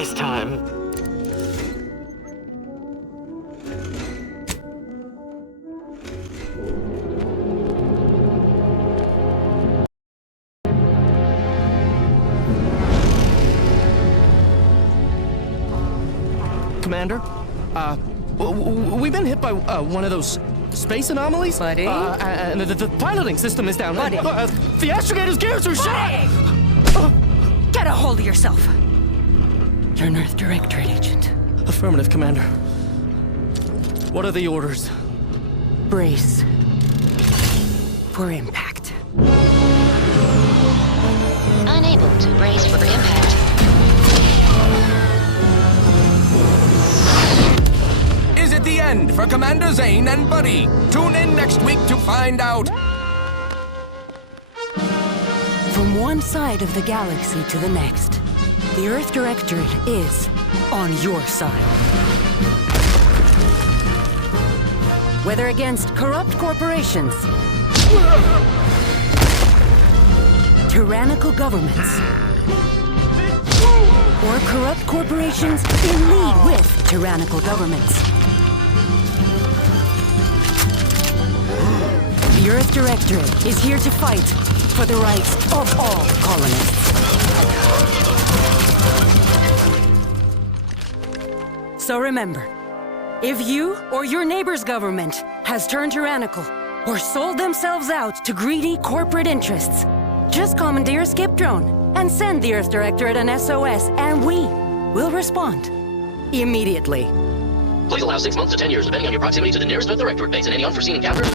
this time. Commander, we've been hit by one of those space anomalies. Buddy? And the piloting system is down. Buddy? The astrogator's gears are shot! Get a hold of yourself. You're an Earth Directorate agent. Affirmative, Commander. What are the orders? Brace for impact. Unable to brace for impact. Is it the end for Commander Zane and Buddy? Tune in next week to find out. From one side of the galaxy to the next, the Earth Directorate is on your side. Whether against corrupt corporations, tyrannical governments, or corrupt corporations in league with tyrannical governments. The Earth Directorate is here to fight for the rights of all colonists. So remember, if you or your neighbor's government has turned tyrannical or sold themselves out to greedy corporate interests, just commandeer a skip drone and send the Earth Directorate an SOS, and we will respond immediately. Please allow 6 months to 10 years, depending on your proximity to the nearest Earth Directorate base and any unforeseen encounters.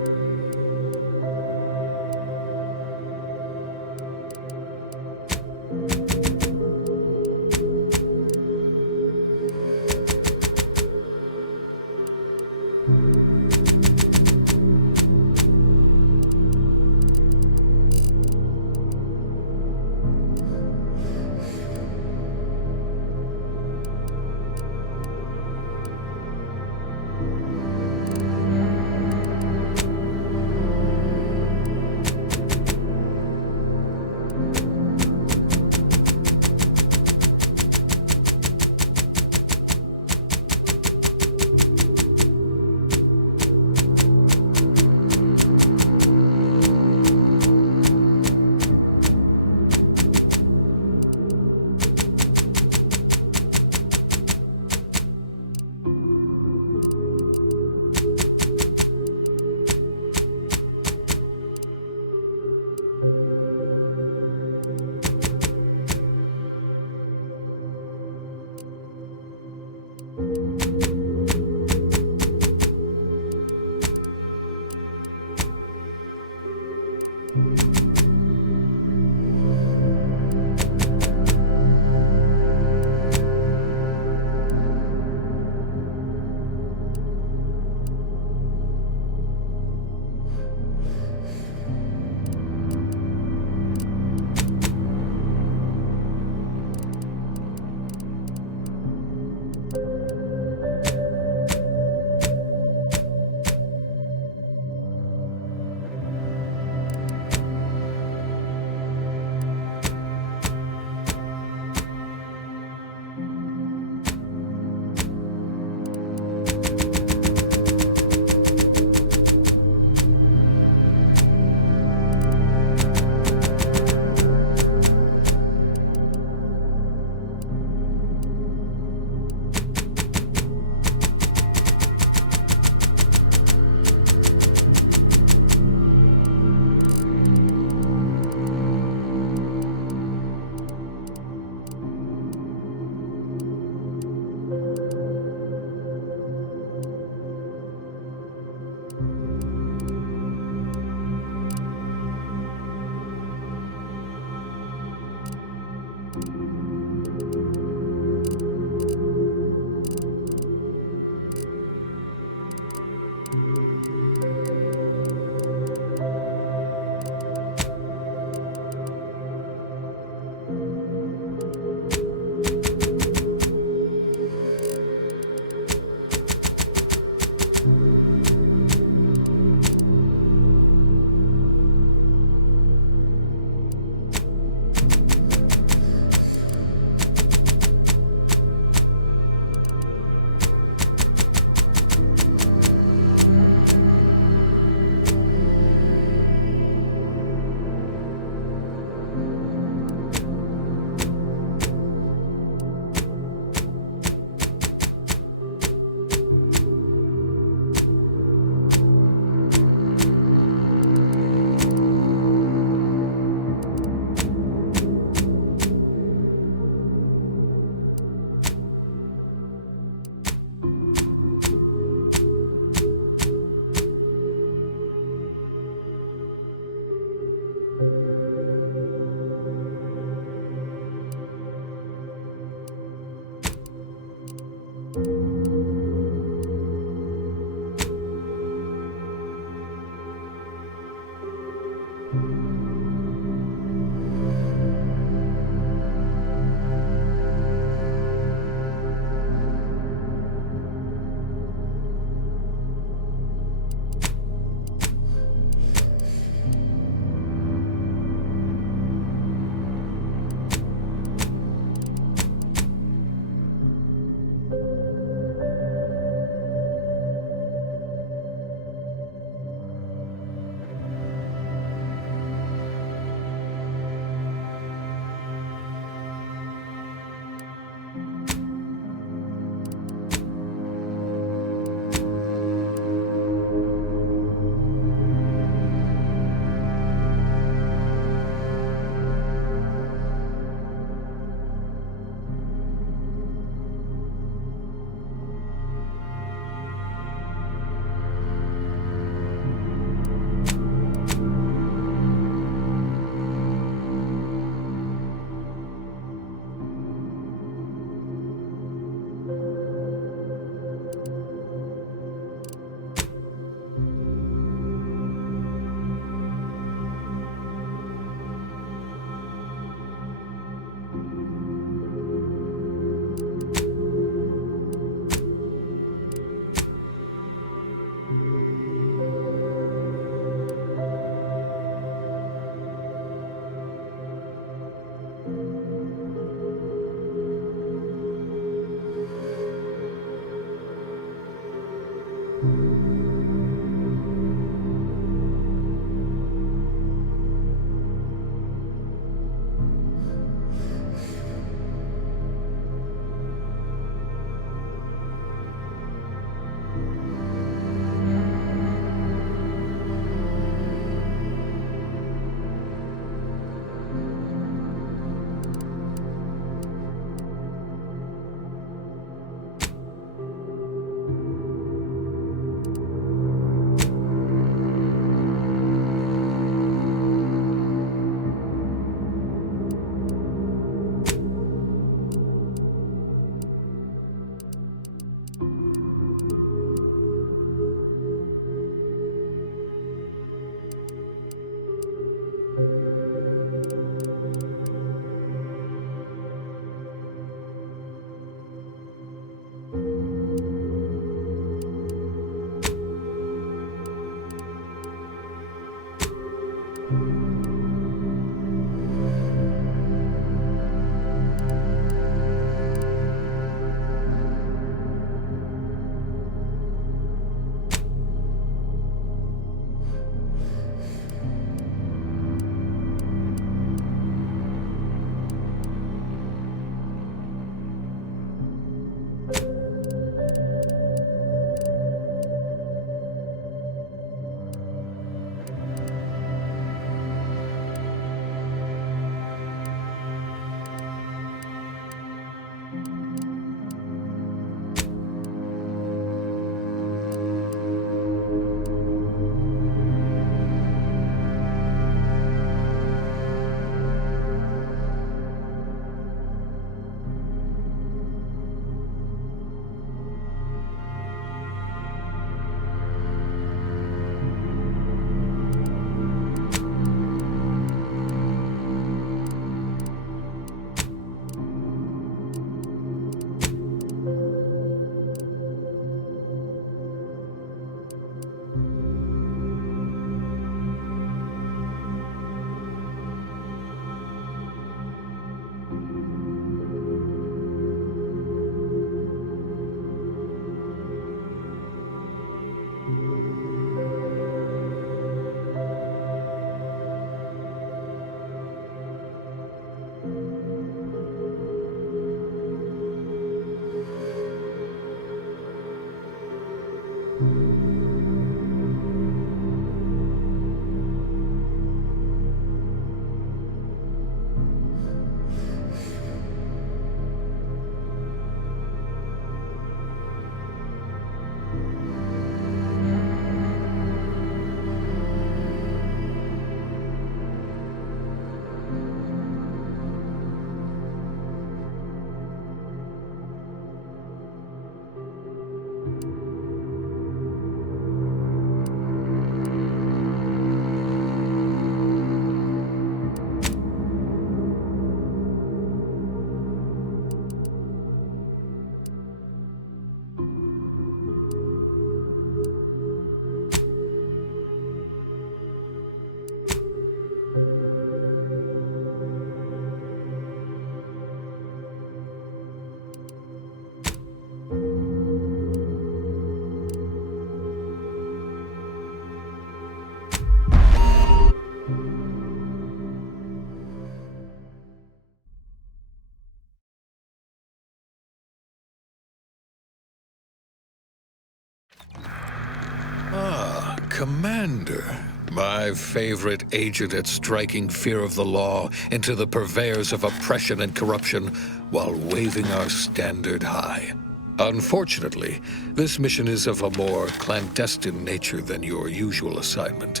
Commander, my favorite agent at striking fear of the law into the purveyors of oppression and corruption while waving our standard high. Unfortunately, this mission is of a more clandestine nature than your usual assignment,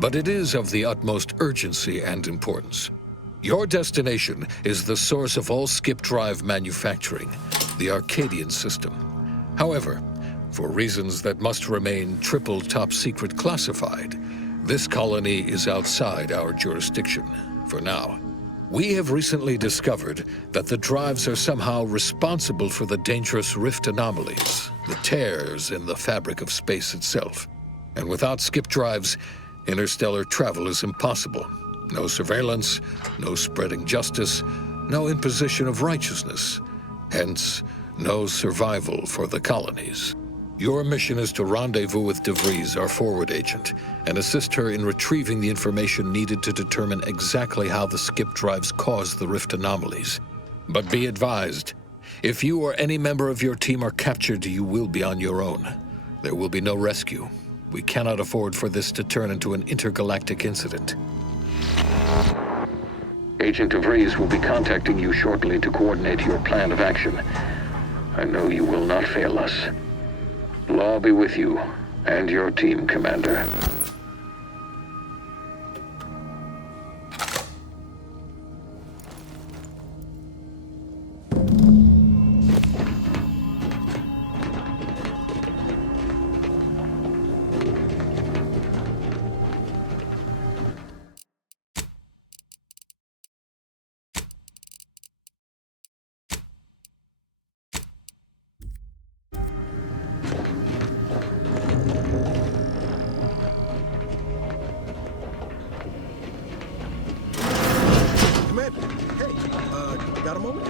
but it is of the utmost urgency and importance. Your destination is the source of all skip drive manufacturing, the Arcadian system. However, for reasons that must remain triple top secret classified, this colony is outside our jurisdiction for now. We have recently discovered that the drives are somehow responsible for the dangerous rift anomalies, the tears in the fabric of space itself. And without skip drives, interstellar travel is impossible. No surveillance, no spreading justice, no imposition of righteousness. Hence, no survival for the colonies. Your mission is to rendezvous with DeVries, our forward agent, and assist her in retrieving the information needed to determine exactly how the skip drives cause the rift anomalies. But be advised, if you or any member of your team are captured, you will be on your own. There will be no rescue. We cannot afford for this to turn into an intergalactic incident. Agent DeVries will be contacting you shortly to coordinate your plan of action. I know you will not fail us. Law be with you and your team, Commander. Got a moment?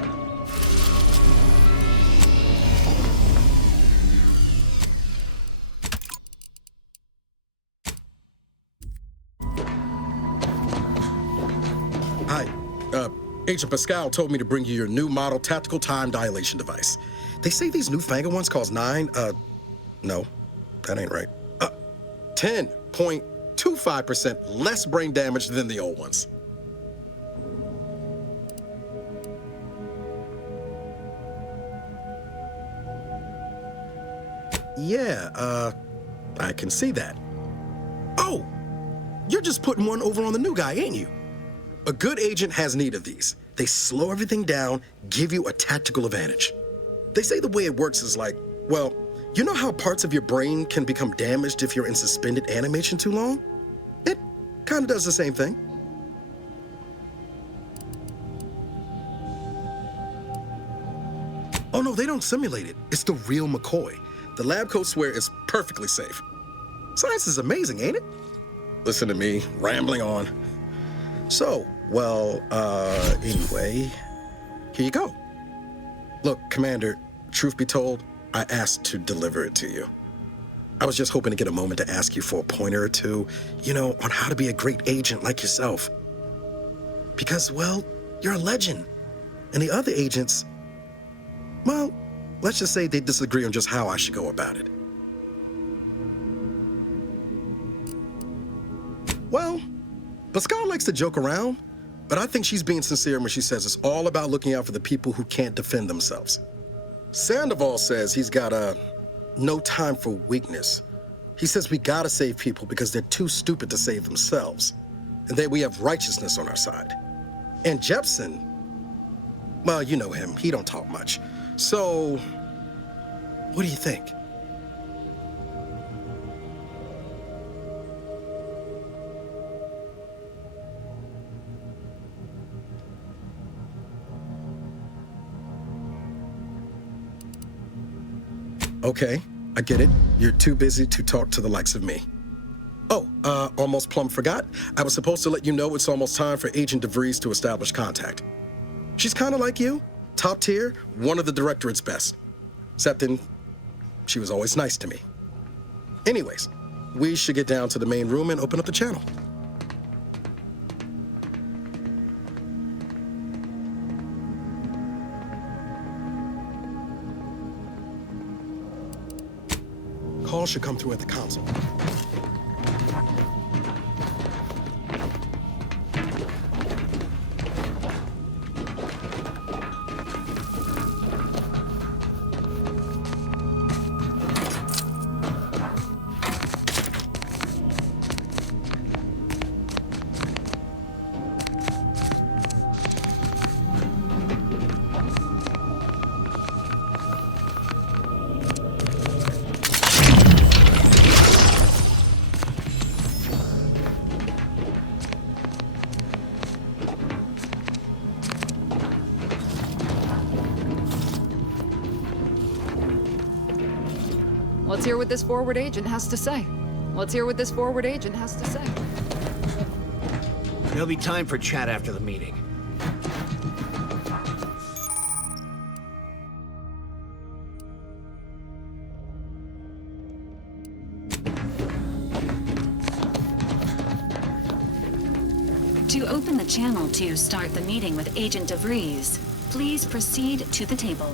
Hi. Agent Pascal told me to bring you your new model tactical time dilation device. They say these newfangled ones cost no, that ain't right. 10.25% less brain damage than the old ones. Yeah, I can see that. Oh, you're just putting one over on the new guy, ain't you? A good agent has need of these. They slow everything down, give you a tactical advantage. They say the way it works is like, well, you know how parts of your brain can become damaged if you're in suspended animation too long? It kind of does the same thing. Oh no, they don't simulate it. It's the real McCoy. The lab coats swear it's perfectly safe. Science is amazing, ain't it? Listen to me, rambling on. So, well, anyway, here you go. Look, Commander, truth be told, I asked to deliver it to you. I was just hoping to get a moment to ask you for a pointer or two, on how to be a great agent like yourself. Because, well, you're a legend. And the other agents, well, let's just say they disagree on just how I should go about it. Well, Pascal likes to joke around, but I think she's being sincere when she says it's all about looking out for the people who can't defend themselves. Sandoval says he's got no time for weakness. He says we gotta save people because they're too stupid to save themselves, and that we have righteousness on our side. And Jepson, well, you know him, he don't talk much. So, what do you think? Okay, I get it. You're too busy to talk to the likes of me. Oh, almost plumb forgot. I was supposed to let you know it's almost time for Agent DeVries to establish contact. She's kind of like you, top tier, one of the Directorate's best. Except then, she was always nice to me. Anyways, we should get down to the main room and open up the channel. Calls should come through at the console. Let's hear what this forward agent has to say. Let's hear what this forward agent has to say. There'll be time for chat after the meeting. To open the channel to start the meeting with Agent DeVries, please proceed to the table.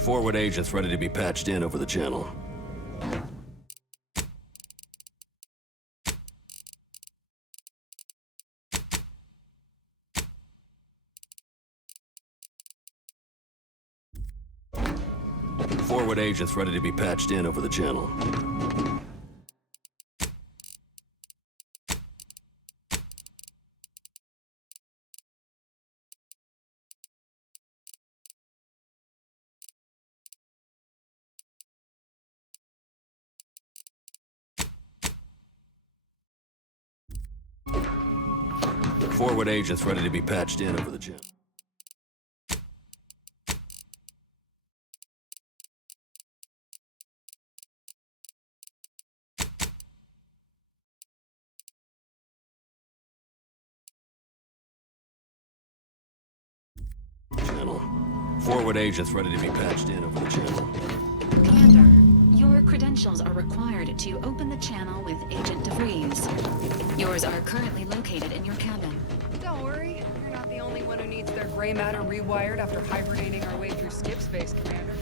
Forward agents ready to be patched in over the channel. Forward agents ready to be patched in over the channel. Forward agents ready to be patched in over the channel. Forward agents ready to be patched in over the channel. Commander, your credentials are required to open the channel with Agent DeVries. Yours are currently located in your cabin. Don't worry, you're not the only one who needs their gray matter rewired after hibernating our way through skip space, Commander.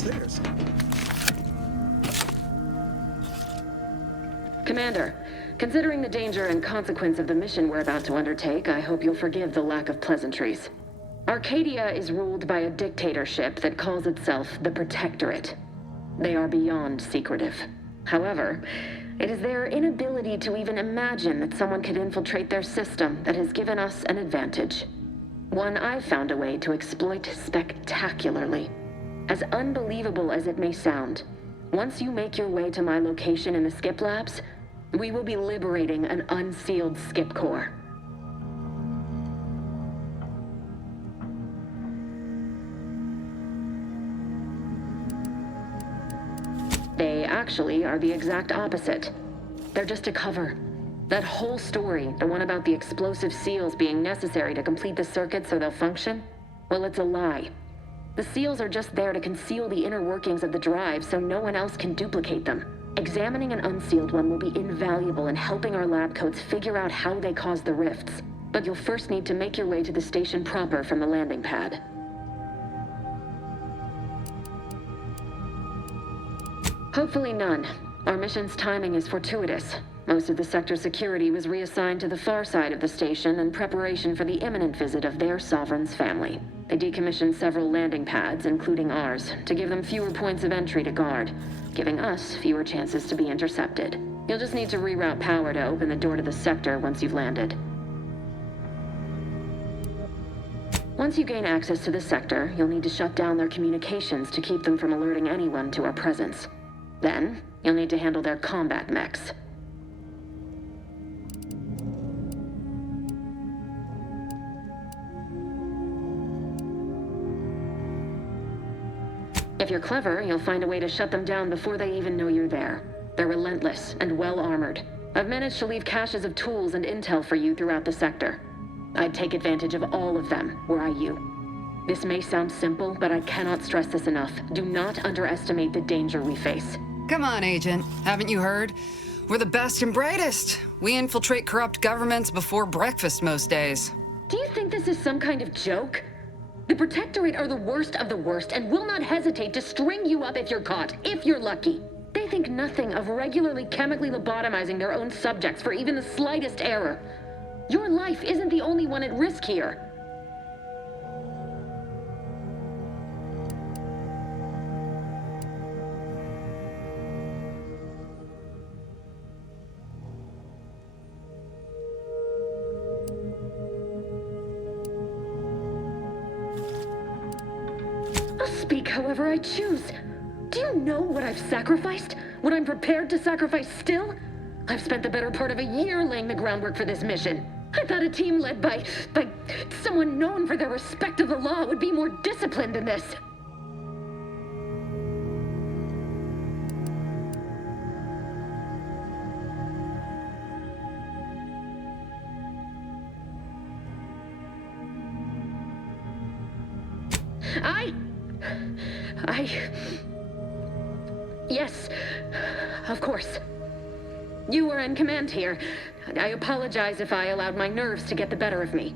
upstairs. Commander, considering the danger and consequence of the mission we're about to undertake, I hope you'll forgive the lack of pleasantries. Arcadia is ruled by a dictatorship that calls itself the Protectorate. They are beyond secretive. However, it is their inability to even imagine that someone could infiltrate their system that has given us an advantage. One I've found a way to exploit spectacularly. As unbelievable as it may sound, once you make your way to my location in the Skip Labs, we will be liberating an unsealed Skip Core. They actually are the exact opposite. They're just a cover. That whole story, the one about the explosive seals being necessary to complete the circuit so they'll function, well, it's a lie. The seals are just there to conceal the inner workings of the drive so no one else can duplicate them. Examining an unsealed one will be invaluable in helping our lab coats figure out how they cause the rifts. But you'll first need to make your way to the station proper from the landing pad. Hopefully none. Our mission's timing is fortuitous. Most of the sector's security was reassigned to the far side of the station in preparation for the imminent visit of their sovereign's family. They decommissioned several landing pads, including ours, to give them fewer points of entry to guard, giving us fewer chances to be intercepted. You'll just need to reroute power to open the door to the sector once you've landed. Once you gain access to the sector, you'll need to shut down their communications to keep them from alerting anyone to our presence. Then, you'll need to handle their combat mechs. If you're clever, you'll find a way to shut them down before they even know you're there. They're relentless and well-armored. I've managed to leave caches of tools and intel for you throughout the sector. I'd take advantage of all of them, were I you. This may sound simple, but I cannot stress this enough. Do not underestimate the danger we face. Come on, Agent. Haven't you heard? We're the best and brightest. We infiltrate corrupt governments before breakfast most days. Do you think this is some kind of joke? The Protectorate are the worst of the worst and will not hesitate to string you up if you're caught, if you're lucky. They think nothing of regularly chemically lobotomizing their own subjects for even the slightest error. Your life isn't the only one at risk here. I'll speak however I choose. Do you know what I've sacrificed? What I'm prepared to sacrifice still? I've spent the better part of a year laying the groundwork for this mission. I thought a team led by someone known for their respect of the law would be more disciplined than this. Yes, of course. You were in command here. I apologize if I allowed my nerves to get the better of me.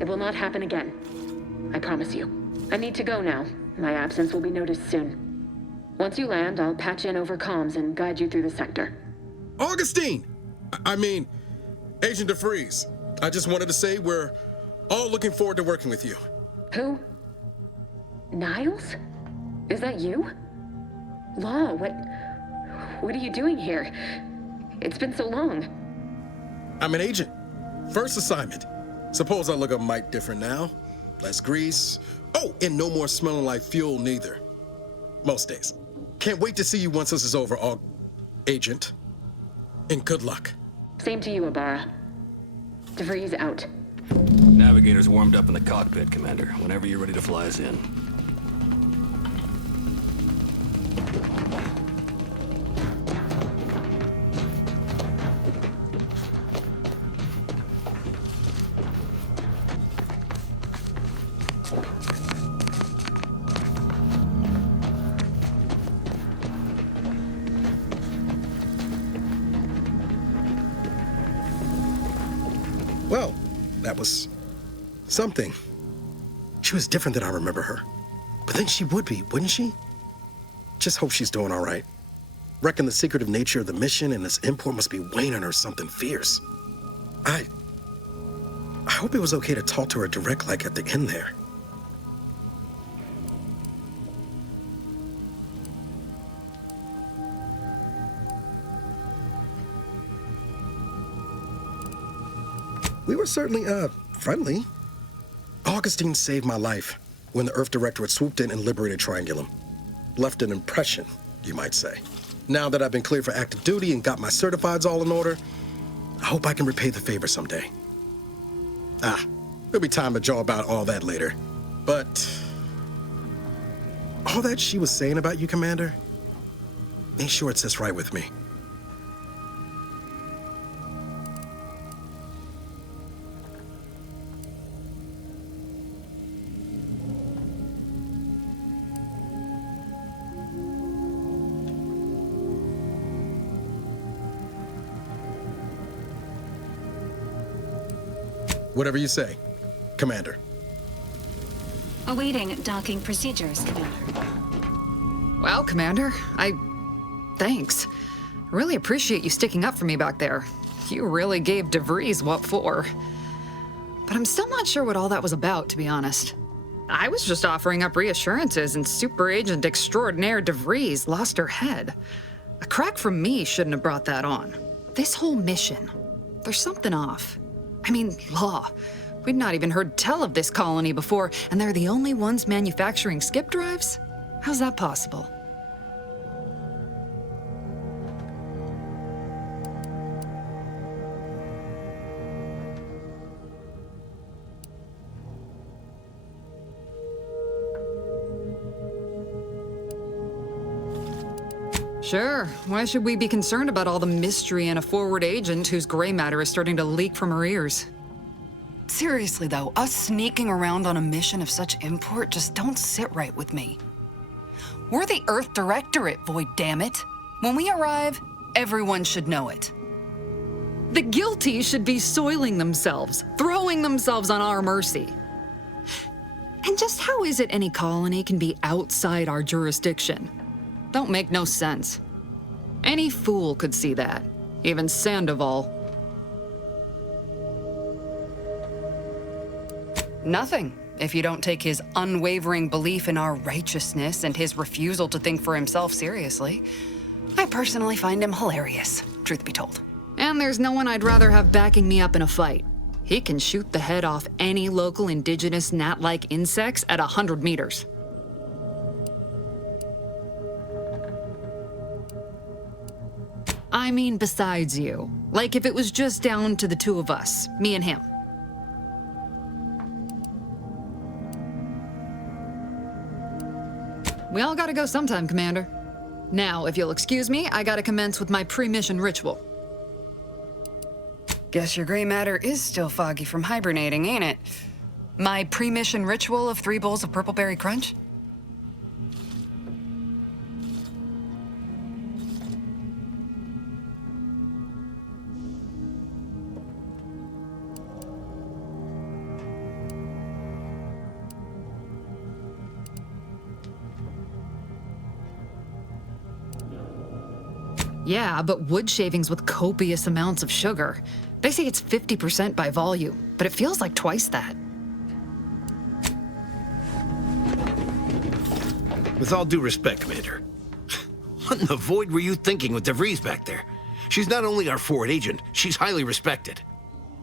It will not happen again. I promise you. I need to go now. My absence will be noticed soon. Once you land, I'll patch in over comms and guide you through the sector. Augustine! I mean, Agent DeFreeze. I just wanted to say we're all looking forward to working with you. Who? Niles? Is that you? Law, what are you doing here? It's been so long. I'm an agent. First assignment. Suppose I look a mite different now. Less grease. Oh, and no more smelling like fuel neither. Most days. Can't wait to see you once this is over, Agent. And good luck. Same to you, Ibarra. DeVries out. Navigator's warmed up in the cockpit, Commander. Whenever you're ready to fly us in. Well, that was something. She was different than I remember her. But then she would be, wouldn't she? Just hope she's doing all right. Reckon the secretive nature of the mission and this import must be weighing on her something fierce. I hope it was okay to talk to her direct like at the end there. We were certainly, friendly. Augustine saved my life when the Earth Directorate swooped in and liberated Triangulum. Left an impression, you might say. Now that I've been cleared for active duty and got my certifieds all in order, I hope I can repay the favor someday. There'll be time to jaw about all that later. But all that she was saying about you, Commander, ain't sure it sits right with me. Whatever you say, Commander. Awaiting docking procedures, Commander. Well, Commander, thanks. I really appreciate you sticking up for me back there. You really gave DeVries what for. But I'm still not sure what all that was about, to be honest. I was just offering up reassurances, and Super Agent Extraordinaire DeVries lost her head. A crack from me shouldn't have brought that on. This whole mission, there's something off. I mean, law. We'd not even heard tell of this colony before, and they're the only ones manufacturing skip drives? How's that possible? Sure. Why should we be concerned about all the mystery in a forward agent whose gray matter is starting to leak from her ears? Seriously, though, us sneaking around on a mission of such import just don't sit right with me. We're the Earth Directorate, Void, damn it. When we arrive, everyone should know it. The guilty should be soiling themselves, throwing themselves on our mercy. And just how is it any colony can be outside our jurisdiction? Don't make no sense. Any fool could see that, even Sandoval. Nothing, if you don't take his unwavering belief in our righteousness and his refusal to think for himself seriously. I personally find him hilarious, truth be told. And there's no one I'd rather have backing me up in a fight. He can shoot the head off any local indigenous gnat-like insects at 100 meters. I mean, besides you. Like if it was just down to the two of us, me and him. We all gotta go sometime, Commander. Now, if you'll excuse me, I gotta commence with my pre-mission ritual. Guess your gray matter is still foggy from hibernating, ain't it? My pre-mission ritual of 3 bowls of Purple Berry Crunch? Yeah, but wood shavings with copious amounts of sugar. They say it's 50% by volume, but it feels like twice that. With all due respect, Commander, what in the void were you thinking with DeVries back there? She's not only our forward agent, she's highly respected.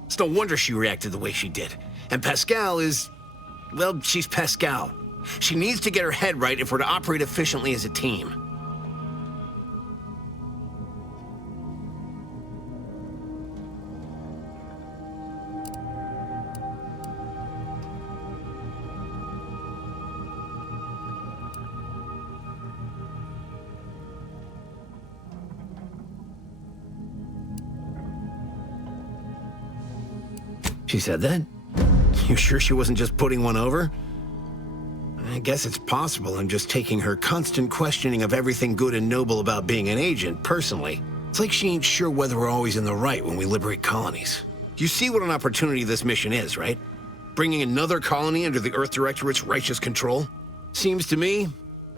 It's no wonder she reacted the way she did. And Pascal is... well, she's Pascal. She needs to get her head right if we're to operate efficiently as a team. She said that? You sure she wasn't just putting one over? I guess it's possible I'm just taking her constant questioning of everything good and noble about being an agent personally. It's like she ain't sure whether we're always in the right when we liberate colonies. You see what an opportunity this mission is, right? Bringing another colony under the Earth Directorate's righteous control? Seems to me,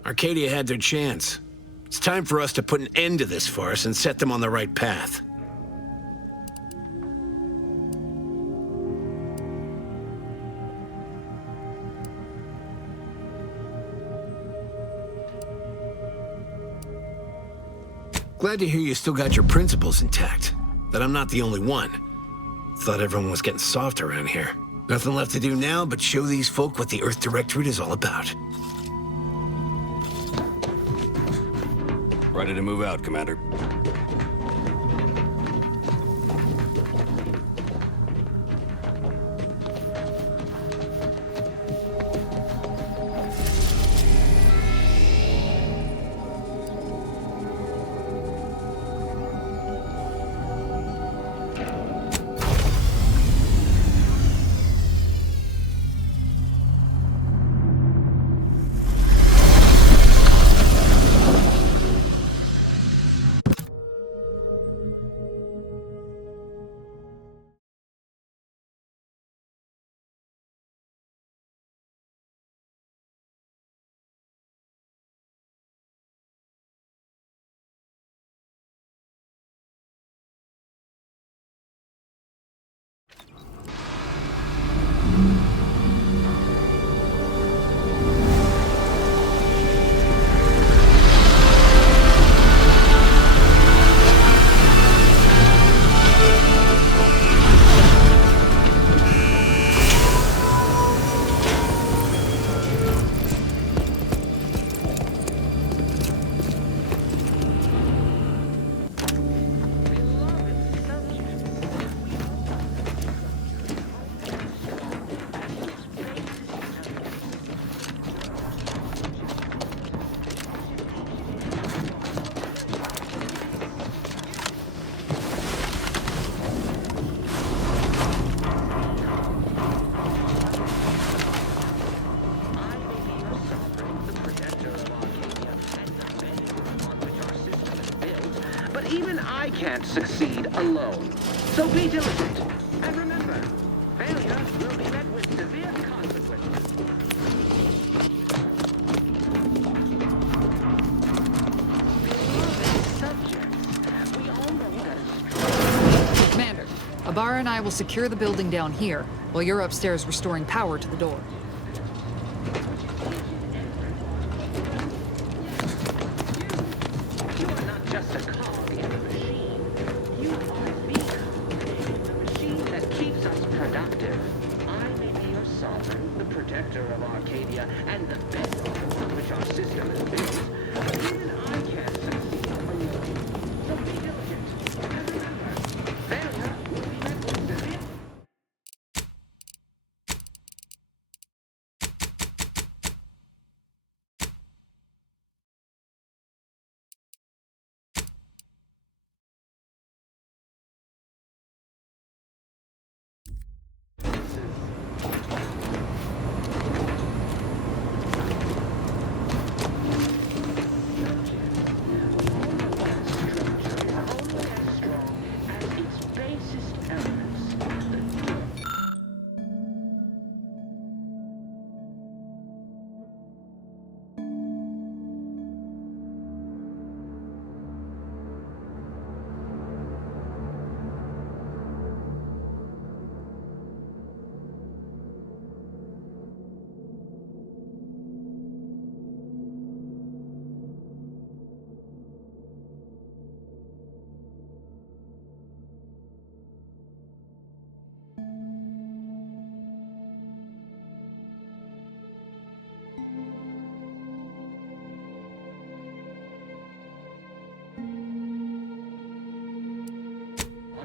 Arcadia had their chance. It's time for us to put an end to this farce and set them on the right path. Glad to hear you still got your principles intact. That I'm not the only one. Thought everyone was getting soft around here. Nothing left to do now but show these folk what the Earth Directorate is all about. Ready to move out, Commander. Even I can't succeed alone. So be diligent. And remember, failure will be met with severe consequences. Subjects, we all know that Commander, Abara and I will secure the building down here, while you're upstairs restoring power to the door. you are not just a cog in the machine. You are the machine that keeps us productive. I may be your sovereign, the protector of Arcadia, and the bedrock on which our system is built. But even I can't succeed alone. So be diligent. And remember, failure will be met with severe...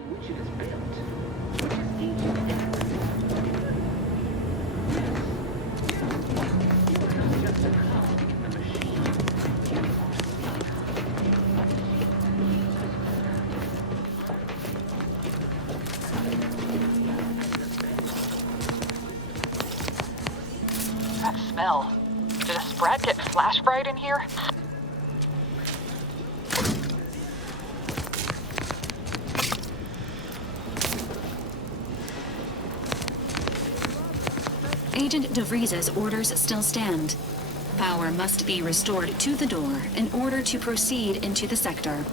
which it is built, which is each and every. Yes, you are not just a cog in the machine. You are that smell. Did a sprat get flash fried in here? Agent DeVries's orders still stand. power must be restored to the door in order to proceed into the sector.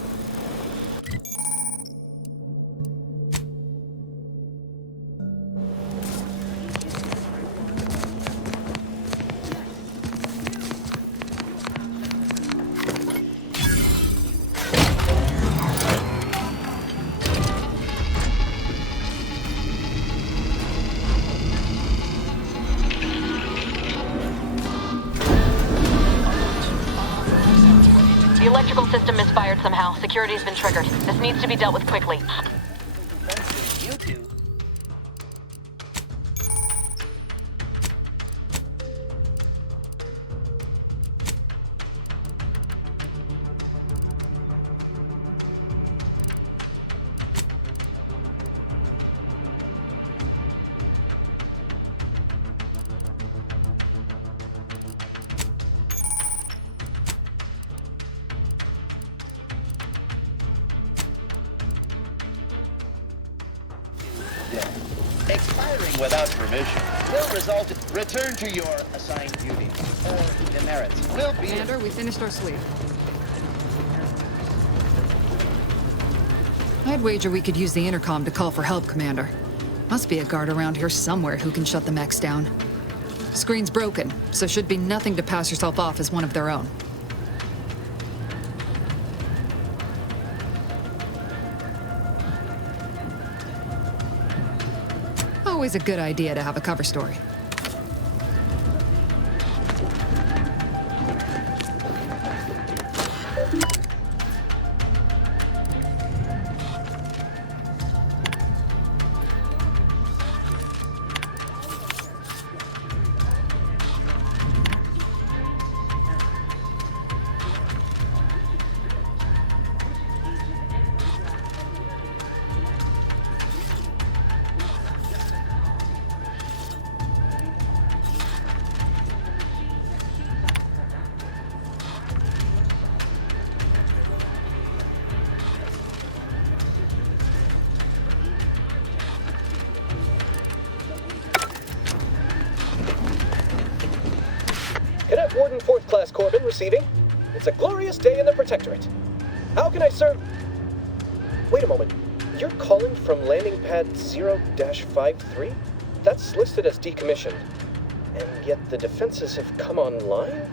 The electrical system misfired somehow. Security's been triggered. This needs to be dealt with quickly. Expiring without permission will result in return to your assigned duty. Demerits will be... Commander, we finished our sweep. I'd wager we could use the intercom to call for help, Commander. Must be a guard around here somewhere who can shut the mechs down. Screen's broken, so should be nothing to pass yourself off as one of their own. Always a good idea to have a cover story. Cadet Warden 4th Class Corbin receiving. It's a glorious day in the Protectorate. How can I serve? Wait a moment. You're calling from landing pad 0-53? That's listed as decommissioned. And yet the defenses have come online?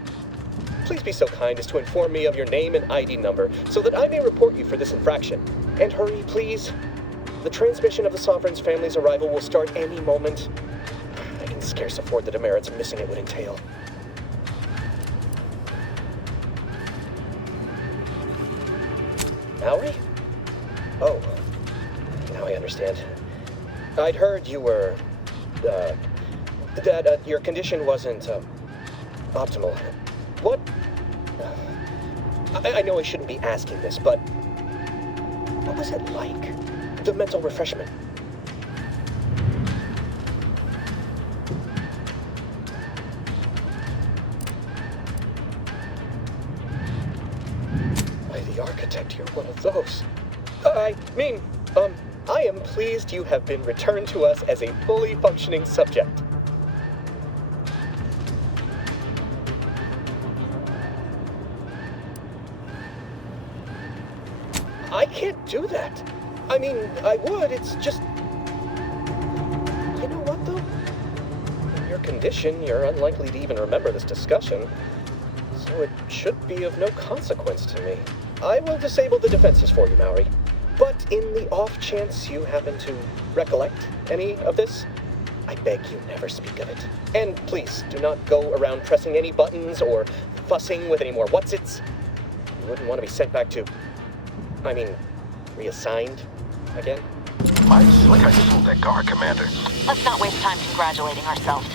Please be so kind as to inform me of your name and ID number so that I may report you for this infraction. And hurry, please. The transmission of the Sovereign's family's arrival will start any moment. I can scarce afford the demerits missing it would entail. Mallory? Oh, now I understand. I'd heard you were, that your condition wasn't, optimal. What? I know I shouldn't be asking this, but what was it like? The mental refreshment? By the architect, you're one of those. I mean, I am pleased you have been returned to us as a fully functioning subject. I can't do that. I mean, I would, it's just... You know what, though? In your condition, you're unlikely to even remember this discussion, so it should be of no consequence to me. I will disable the defenses for you, Mallory. But in the off chance you happen to recollect any of this, I beg you never speak of it. And please, do not go around pressing any buttons or fussing with any more whatsits. You wouldn't want to be sent back to... I mean, reassigned again? Mighty slick I sold that guard, Commander. Let's not waste time congratulating ourselves.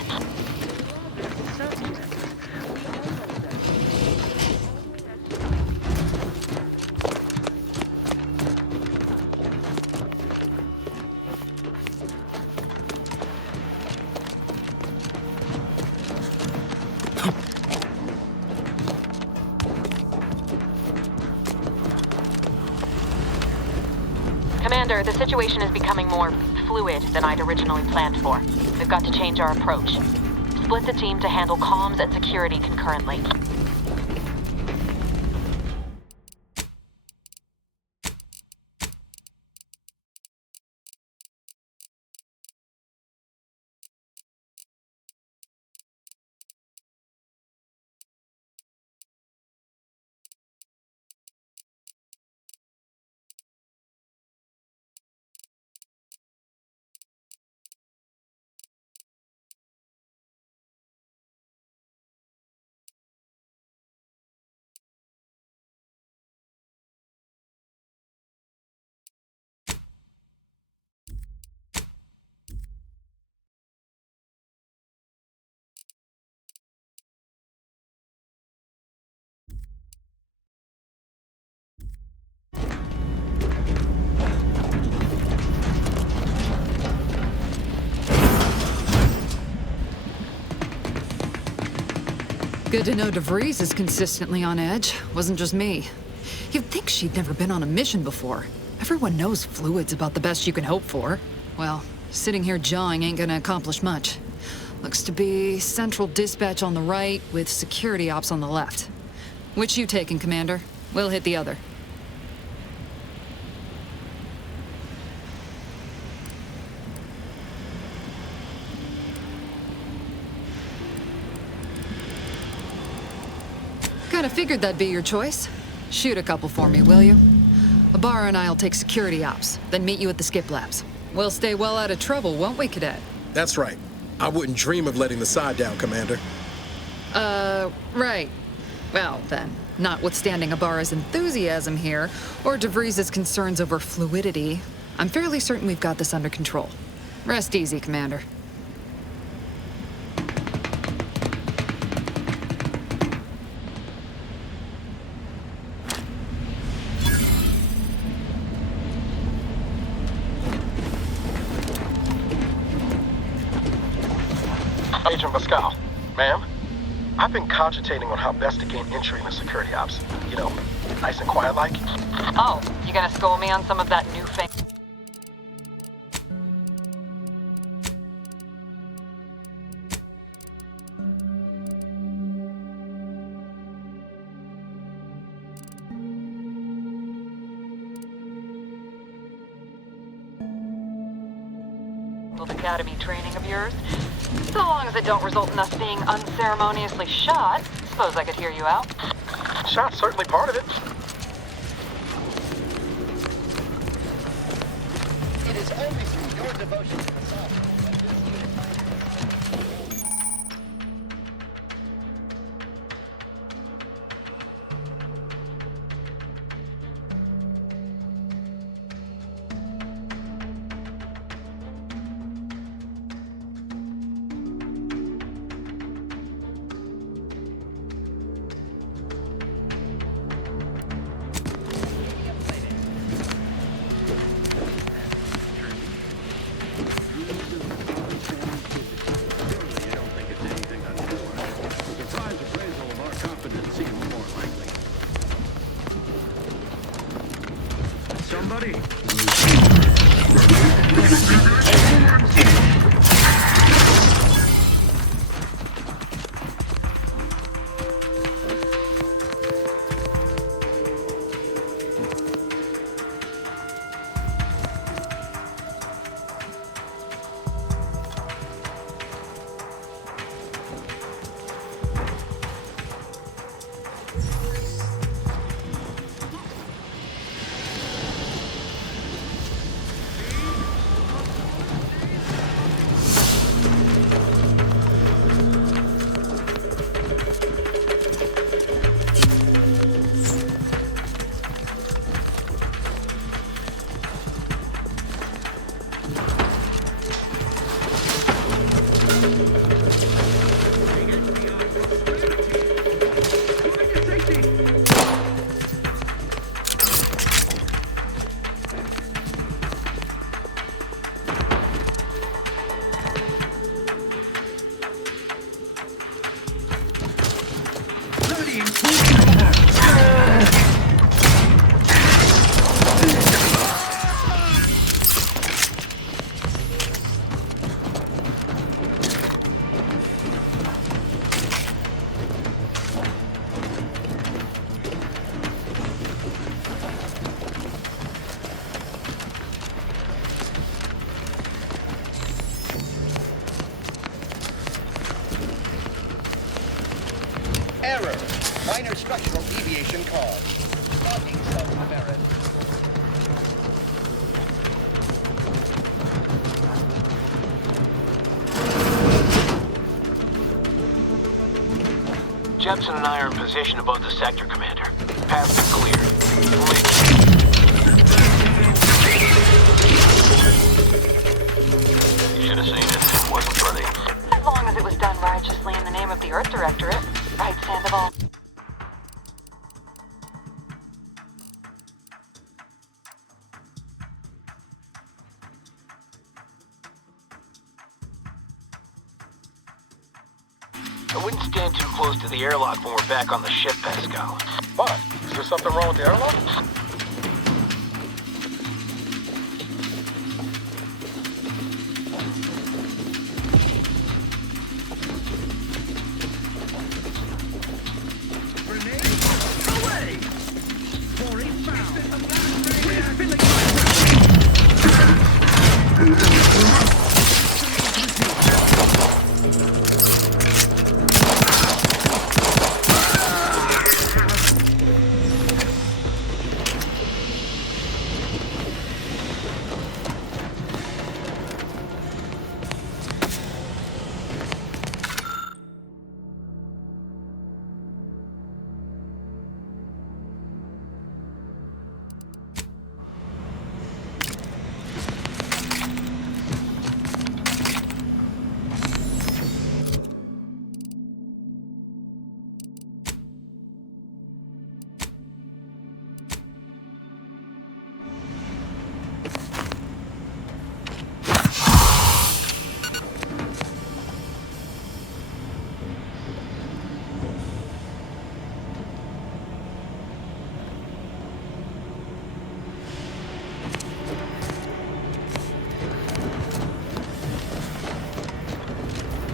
Commander, the situation is becoming more fluid than I'd originally planned for. We've got to change our approach. split the team to handle comms and security concurrently. Good to know DeVries is consistently on edge. Wasn't just me. You'd think she'd never been on a mission before. Everyone knows fluid's about the best you can hope for. Well, sitting here jawing ain't gonna accomplish much. Looks to be central dispatch on the right with security ops on the left. Which you taking, Commander? We'll hit the other. Kinda figured that'd be your choice. Shoot a couple for me, will you? Ibarra and I'll take security ops, then meet you at the skip labs. We'll stay well out of trouble, won't we, Cadet? That's right. I wouldn't dream of letting the side down, Commander. Right. Well, then, notwithstanding Ibarra's enthusiasm here, or DeVries' concerns over fluidity, I'm fairly certain we've got this under control. Rest easy, Commander. Agent Pascal, ma'am, I've been cogitating on how best to gain entry into security ops. You know, nice and quiet like. Oh, you gonna school me on some of that new thing? Academy training of yours. So long as it don't result in us being unceremoniously shot, suppose I could hear you out. Shot's certainly part of it. It is only through your devotion to the sovereign that this unit Error. Minor structural deviation caused. Locking self-merit. Jepson and I are in position above the sector, Commander. Paths are clear. You should have seen it. It wasn't pretty. As long as it was done righteously in the name of the Earth Directorate. Right, Sandoval? I wouldn't stand too close to the airlock when we're back on the ship, Pascal. What? Is there something wrong with the airlock?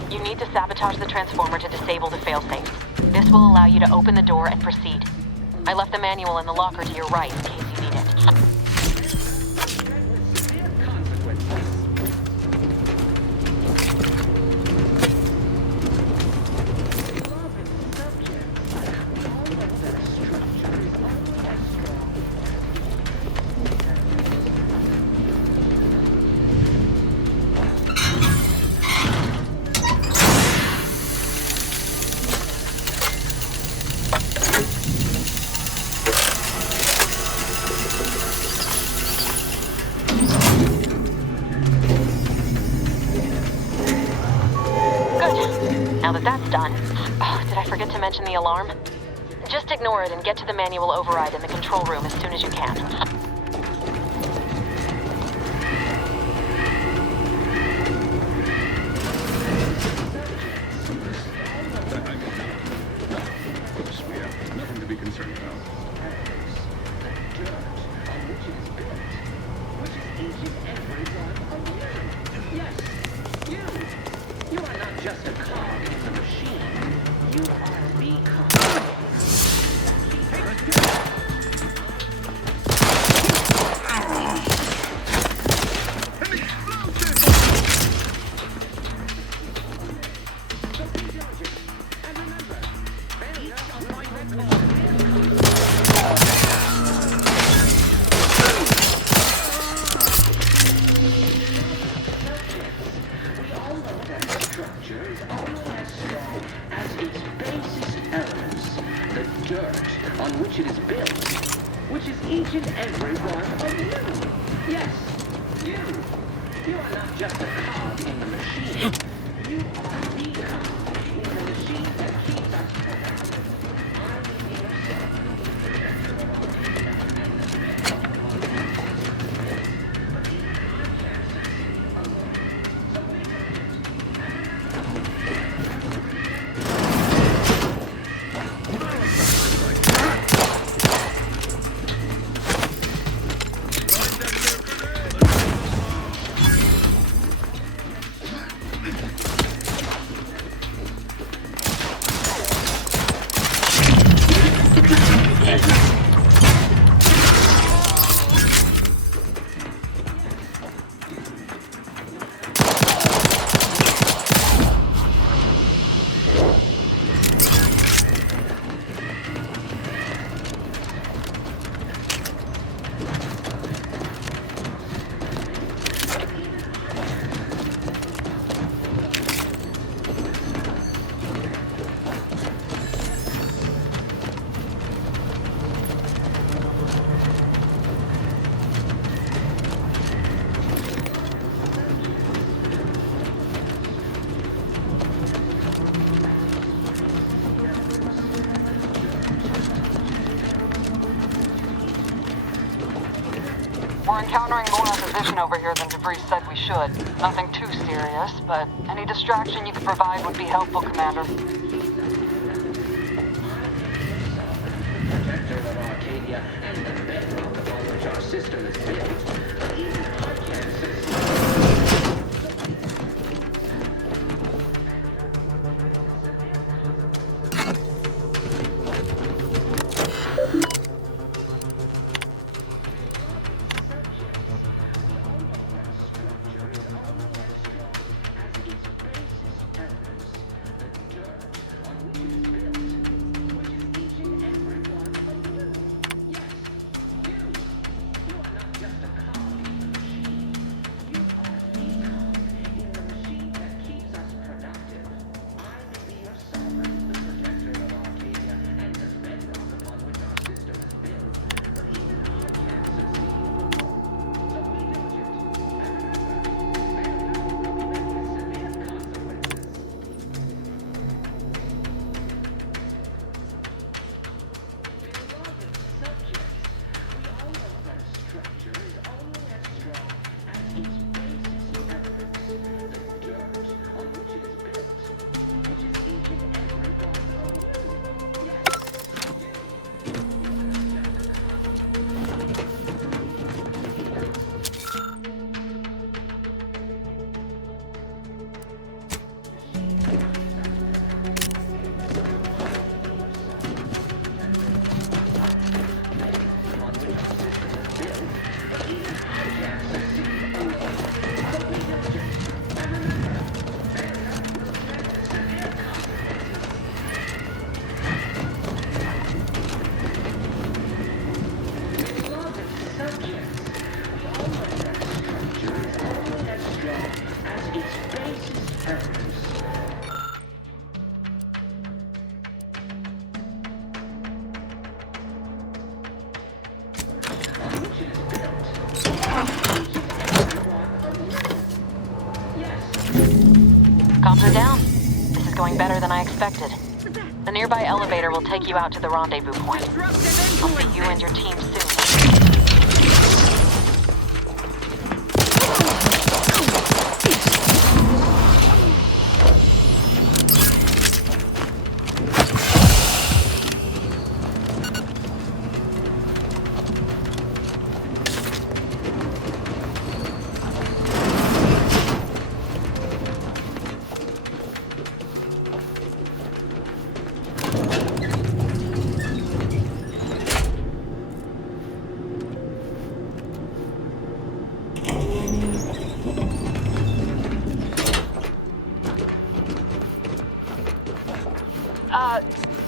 You need to sabotage the transformer to disable the failsafe. This will allow you to open the door and proceed. I left the manual in the locker to your right in case you need it. Now that that's done... Oh, did I forget to mention the alarm? Just ignore it and get to the manual override in the control room as soon as you can. Nothing to be concerned about. You are not just a cog in the machine. You are the cog. On which it is built, which is each and every one of you. Yes, you. You are not just a cog in the machine. You are the cog in the machine that keeps us productive. We're encountering more opposition over here than DeVries said we should. Nothing too serious, but any distraction you could provide would be helpful, Commander. Protector of Arcadia and the bedrock upon which our system is built. Even I can't Comms are down. This is going better than I expected. The nearby elevator will take you out to the rendezvous point. I'll see you and your team soon.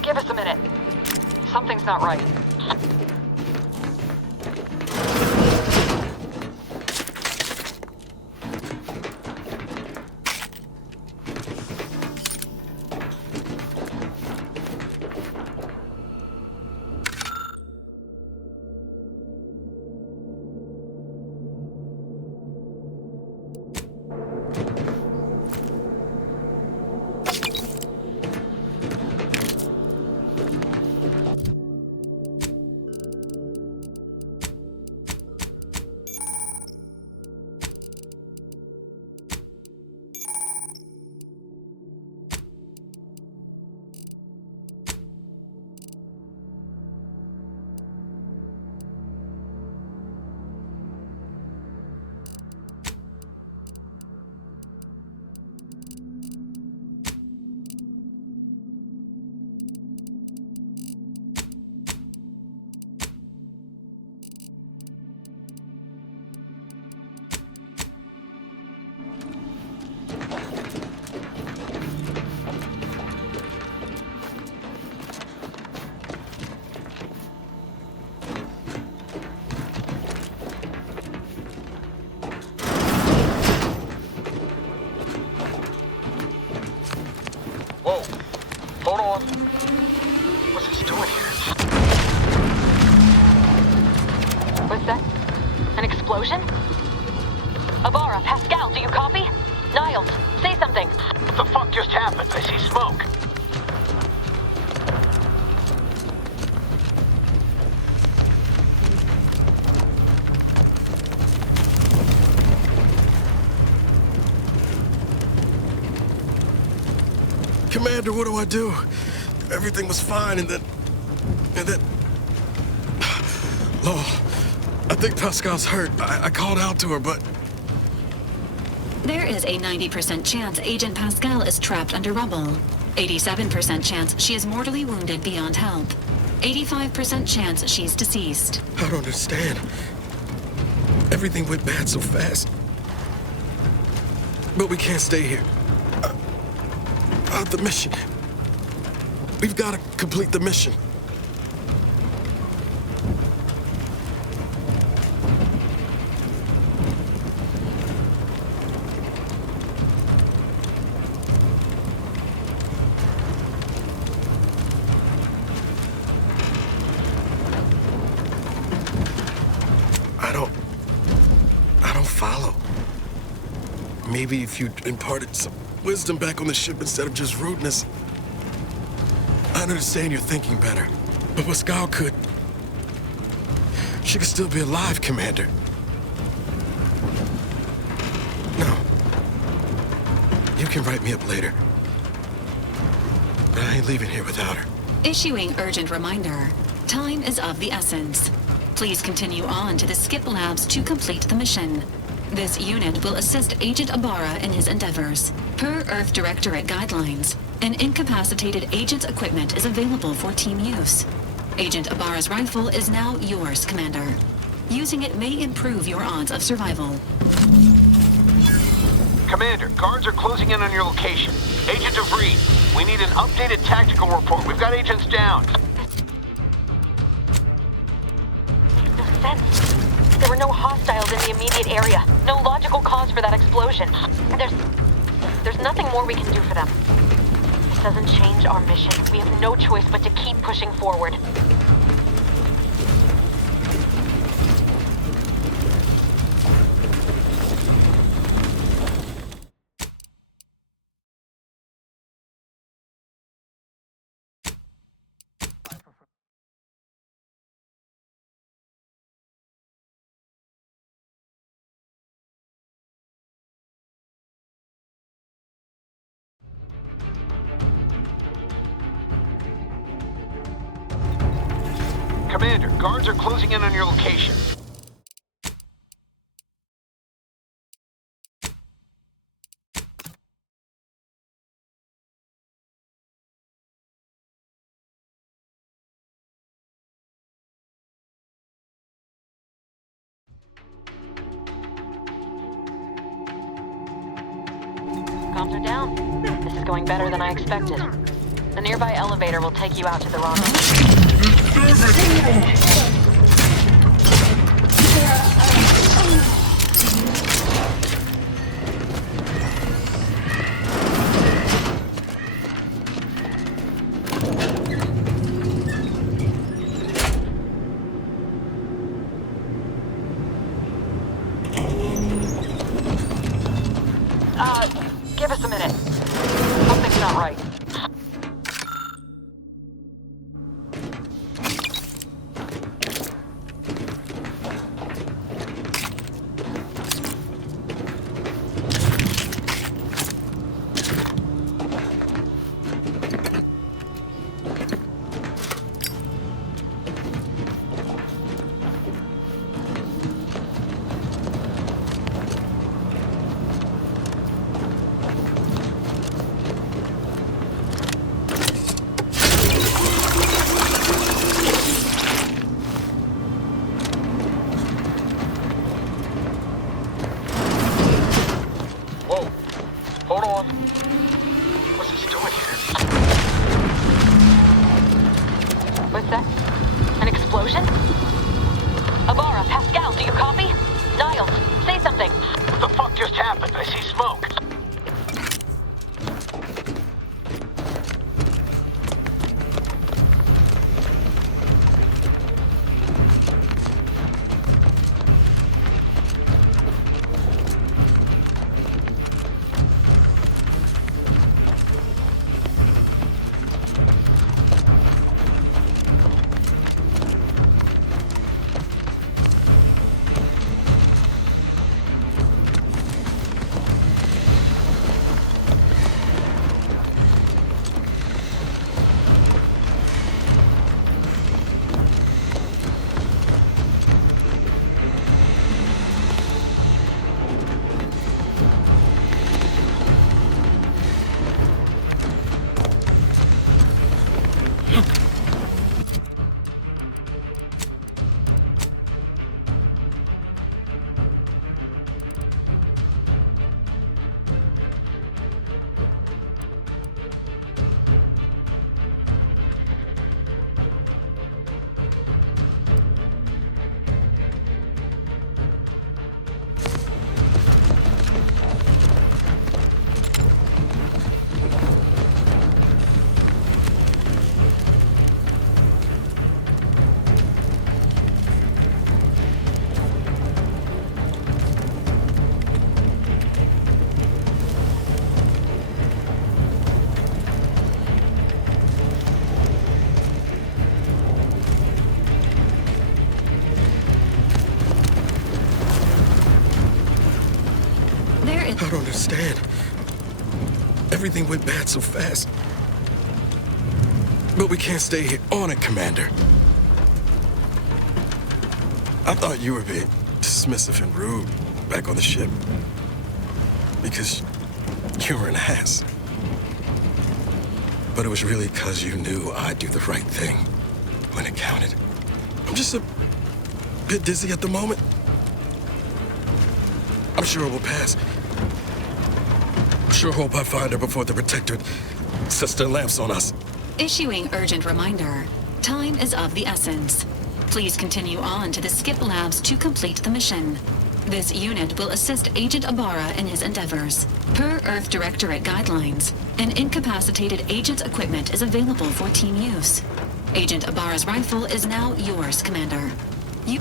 Give us a minute. Something's not right. Hold on. What's this doing here? What's that? An explosion? Abara, Pascal, do you copy? Niles, say something. What the fuck just happened? I see smoke. Commander, what do I do? Everything was fine, and then... Law, I think Pascal's hurt. I called out to her, but... There is a 90% chance Agent Pascal is trapped under rubble. 87% chance she is mortally wounded beyond help. 85% chance she's deceased. I don't understand. Everything went bad so fast. But we can't stay here. The mission. We've got to complete the mission. I don't follow. Maybe if you imparted some wisdom back on the ship instead of just rudeness. I understand you're thinking better, but Pascal could... She could still be alive, Commander. No. You can write me up later. But I ain't leaving here without her. Issuing urgent reminder. Time is of the essence. Please continue on to the Skip Labs to complete the mission. This unit will assist Agent Ibarra in his endeavors. Per Earth Directorate guidelines, an incapacitated agent's equipment is available for team use. Agent Ibarra's rifle is now yours, Commander. Using it may improve your odds of survival. Commander, guards are closing in on your location. Agent DeVries, we need an updated tactical report. We've got agents down. No sense. There were no hostiles in the immediate area. No logical cause for that explosion. There's nothing more we can do for them. This doesn't change our mission. We have no choice but to keep pushing forward. Commander, guards are closing in on your location. Comms are down. This is going better than I expected. The nearby elevator will take you out to the rendezvous. Give us a minute. Something's not right. Hold on. What's this doing here? What's that? An explosion? Ibarra, Pascal, do you copy? Niles, say something. What the fuck just happened? I see smoke. I don't understand. Everything went bad so fast. But we can't stay on it, Commander. I thought you were being dismissive and rude back on the ship. Because you were an ass. But it was really because you knew I'd do the right thing when it counted. I'm just a bit dizzy at the moment. I'm sure it will pass. Sure hope I find her before the Protectorate sets their lamps on us. Issuing urgent reminder. Time is of the essence. Please continue on to the skip labs to complete the mission. This unit will assist Agent Ibarra in his endeavors. Per Earth Directorate guidelines, an incapacitated agent's equipment is available for team use. Agent Ibarra's rifle is now yours, Commander. You...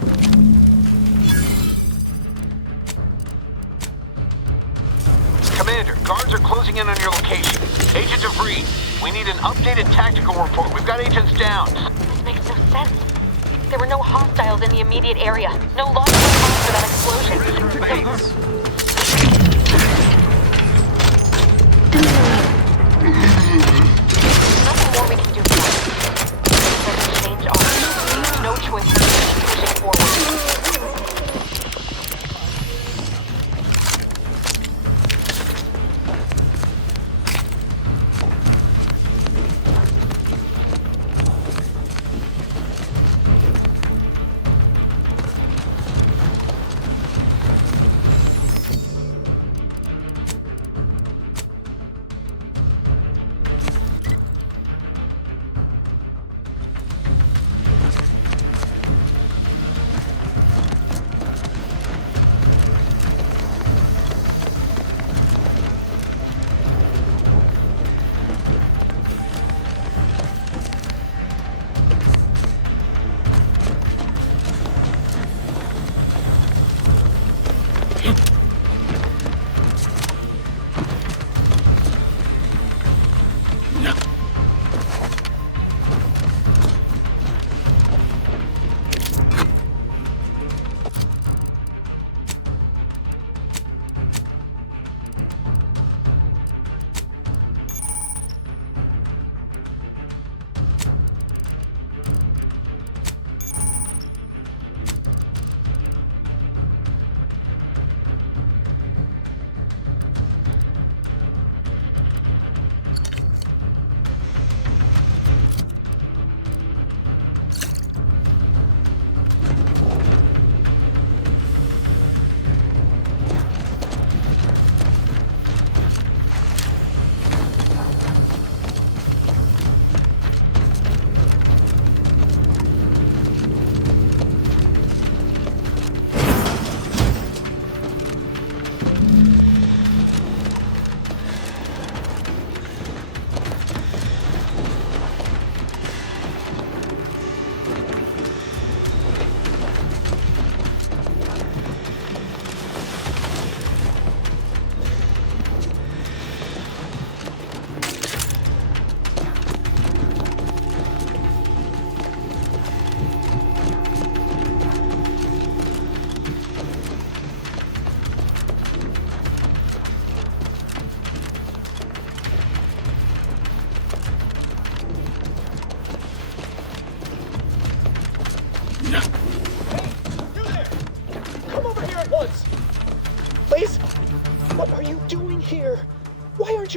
Commander, guards are closing in on your location. Agent DeVries, we need an updated tactical report. We've got agents down. This makes no sense. There were no hostiles in the immediate area. No logical cause for that explosion. Nothing more we can do for that. It doesn't change our... We have no choice but to keep pushing forward.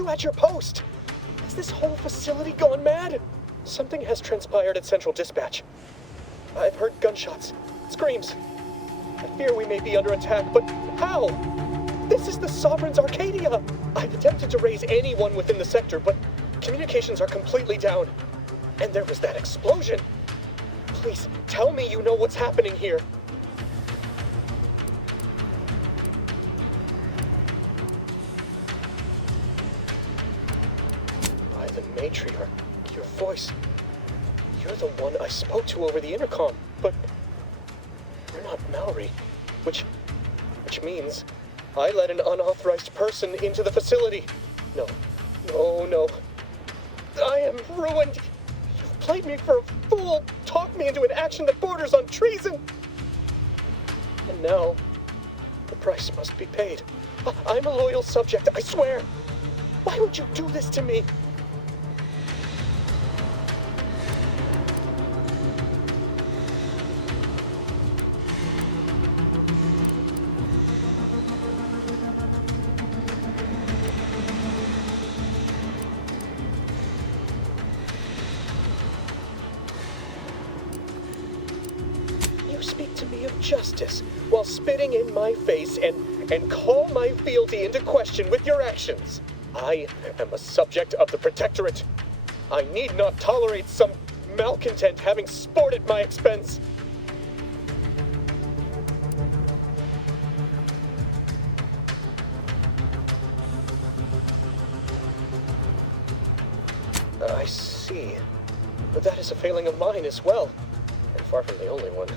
At your post. Has this whole facility gone mad? Something has transpired at Central Dispatch. I've heard gunshots, screams. I fear we may be under attack, but how? This is the Sovereign's Arcadia. I've attempted to raise anyone within the sector, but communications are completely down. And there was that explosion. Please, tell me you know what's happening here. Matriarch, your voice. You're the one I spoke to over the intercom, but you're not Mallory, which means I let an unauthorized person into the facility. No. I am ruined. You've played me for a fool, talked me into an action that borders on treason. And now, the price must be paid. I'm a loyal subject, I swear. Why would you do this to me? You speak to me of justice while spitting in my face and call my fealty into question with your actions. I am a subject of the Protectorate. I need not tolerate some malcontent having sport at my expense. I see. But that is a failing of mine as well, and far from the only one.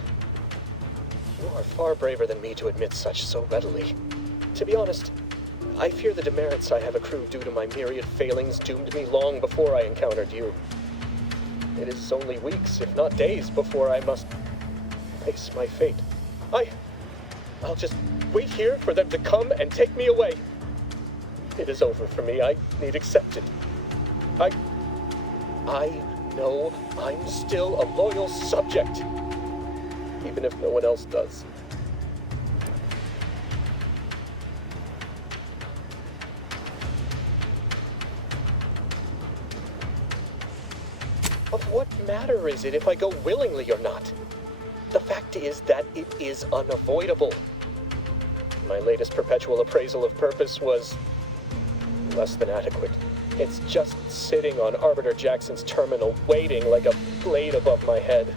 You are far braver than me to admit such so readily. To be honest, I fear the demerits I have accrued due to my myriad failings doomed me long before I encountered you. It is only weeks, if not days, before I must face my fate. I'll just wait here for them to come and take me away. It is over for me. I need accept it. I know I'm still a loyal subject, even if no one else does. Of what matter is it if I go willingly or not? The fact is that it is unavoidable. My latest perpetual appraisal of purpose was less than adequate. It's just sitting on Arbiter Jackson's terminal, waiting like a blade above my head.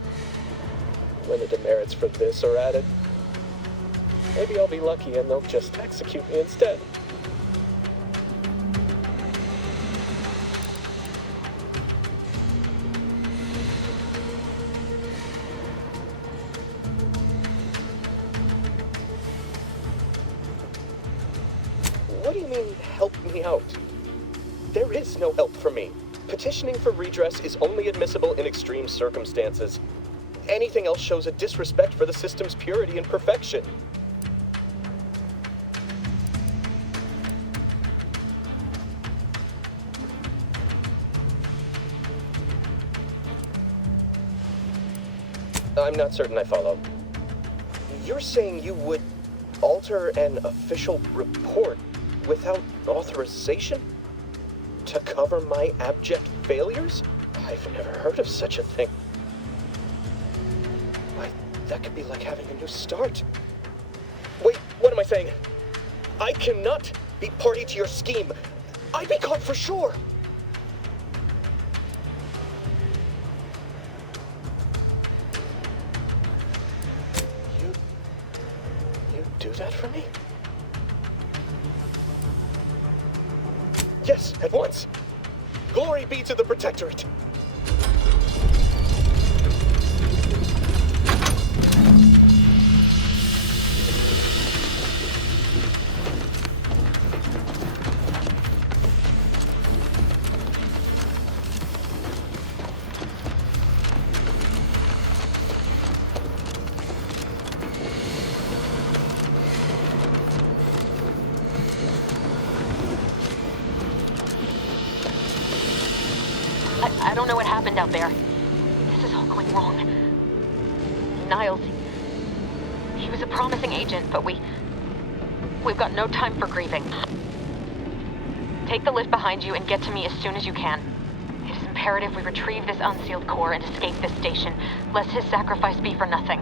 When the demerits for this are added, maybe I'll be lucky and they'll just execute me instead. What do you mean, help me out? There is no help for me. Petitioning for redress is only admissible in extreme circumstances. Anything else shows a disrespect for the system's purity and perfection. I'm not certain I follow. You're saying you would alter an official report without authorization? To cover my abject failures? I've never heard of such a thing. Why, that could be like having a new start. Wait, what am I saying? I cannot be party to your scheme. I'd be caught for sure. You do that for me? Yes, at once. Glory be to the Protectorate. I don't know what happened out there. This is all going wrong. Niles, he was a promising agent, but we've got no time for grieving. Take the lift behind you and get to me as soon as you can. It is imperative we retrieve this unsealed core and escape this station, lest his sacrifice be for nothing.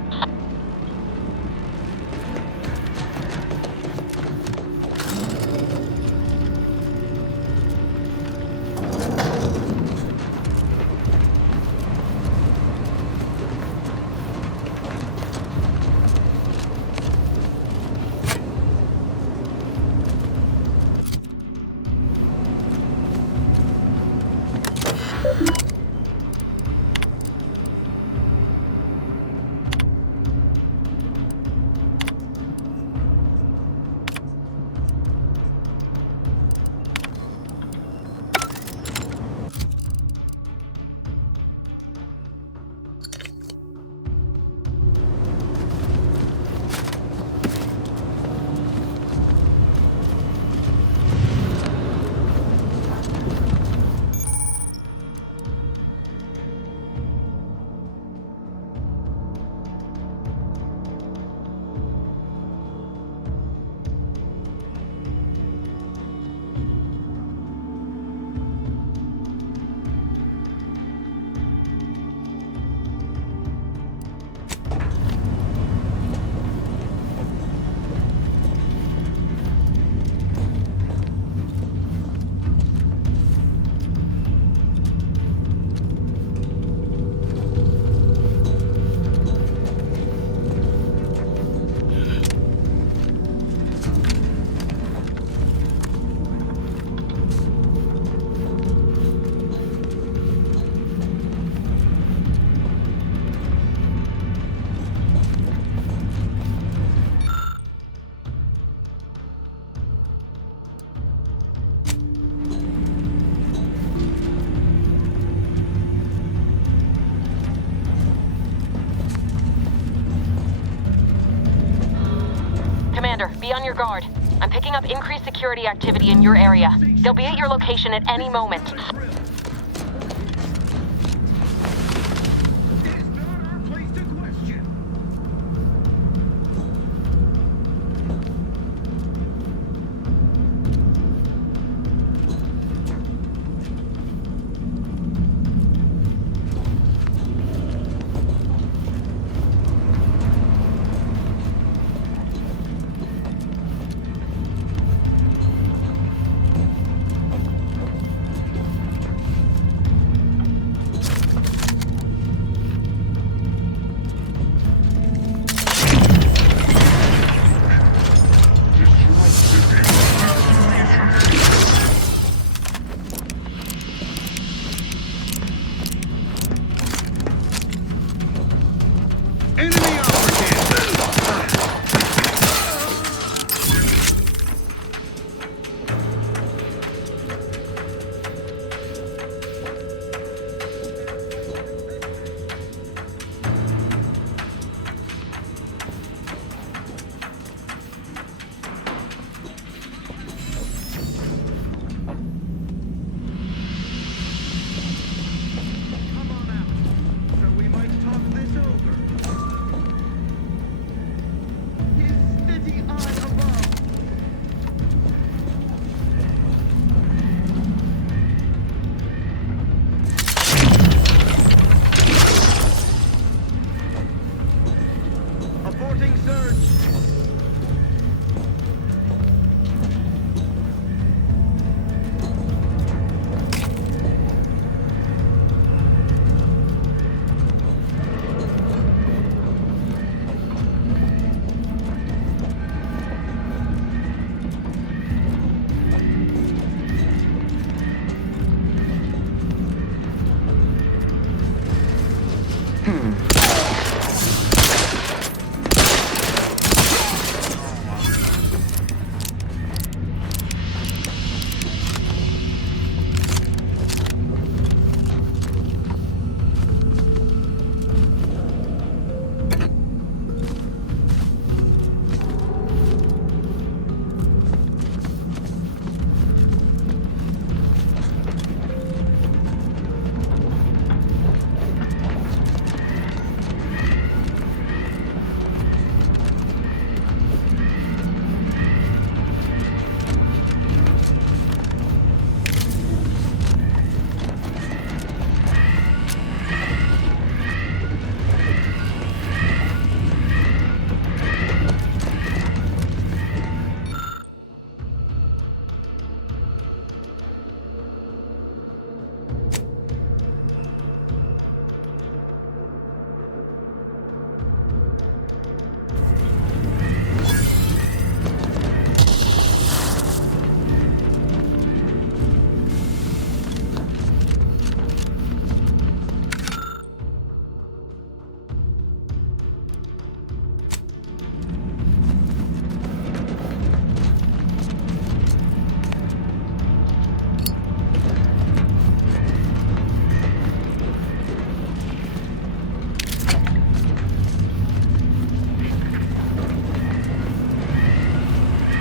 Commander, be on your guard. I'm picking up increased security activity in your area. They'll be at your location at any moment.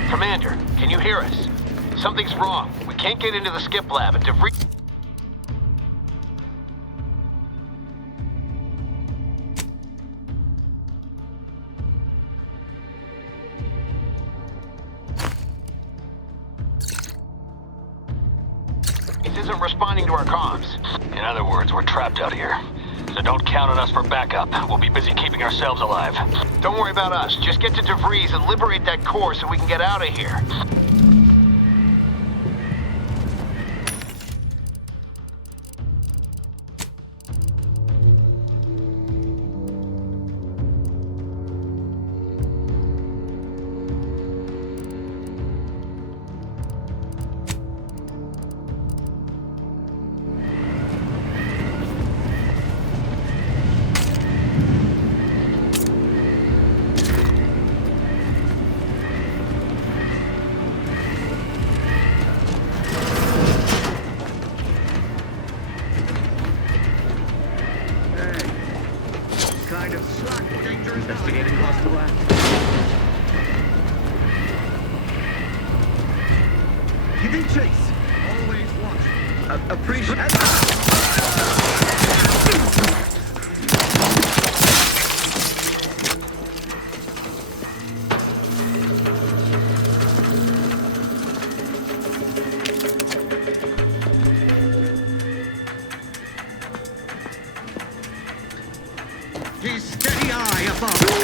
Commander, can you hear us? Something's wrong. We can't get into the skip lab and DeVries... isn't responding to our comms. In other words, we're trapped out here. So don't count on us for backup. We'll be busy keeping ourselves alive. Don't worry about us. Just get to DeVries and liberate that core so we can get out of here. Investigating lost the lab. Giving chase. Always watch. Appreciate. His steady eye above.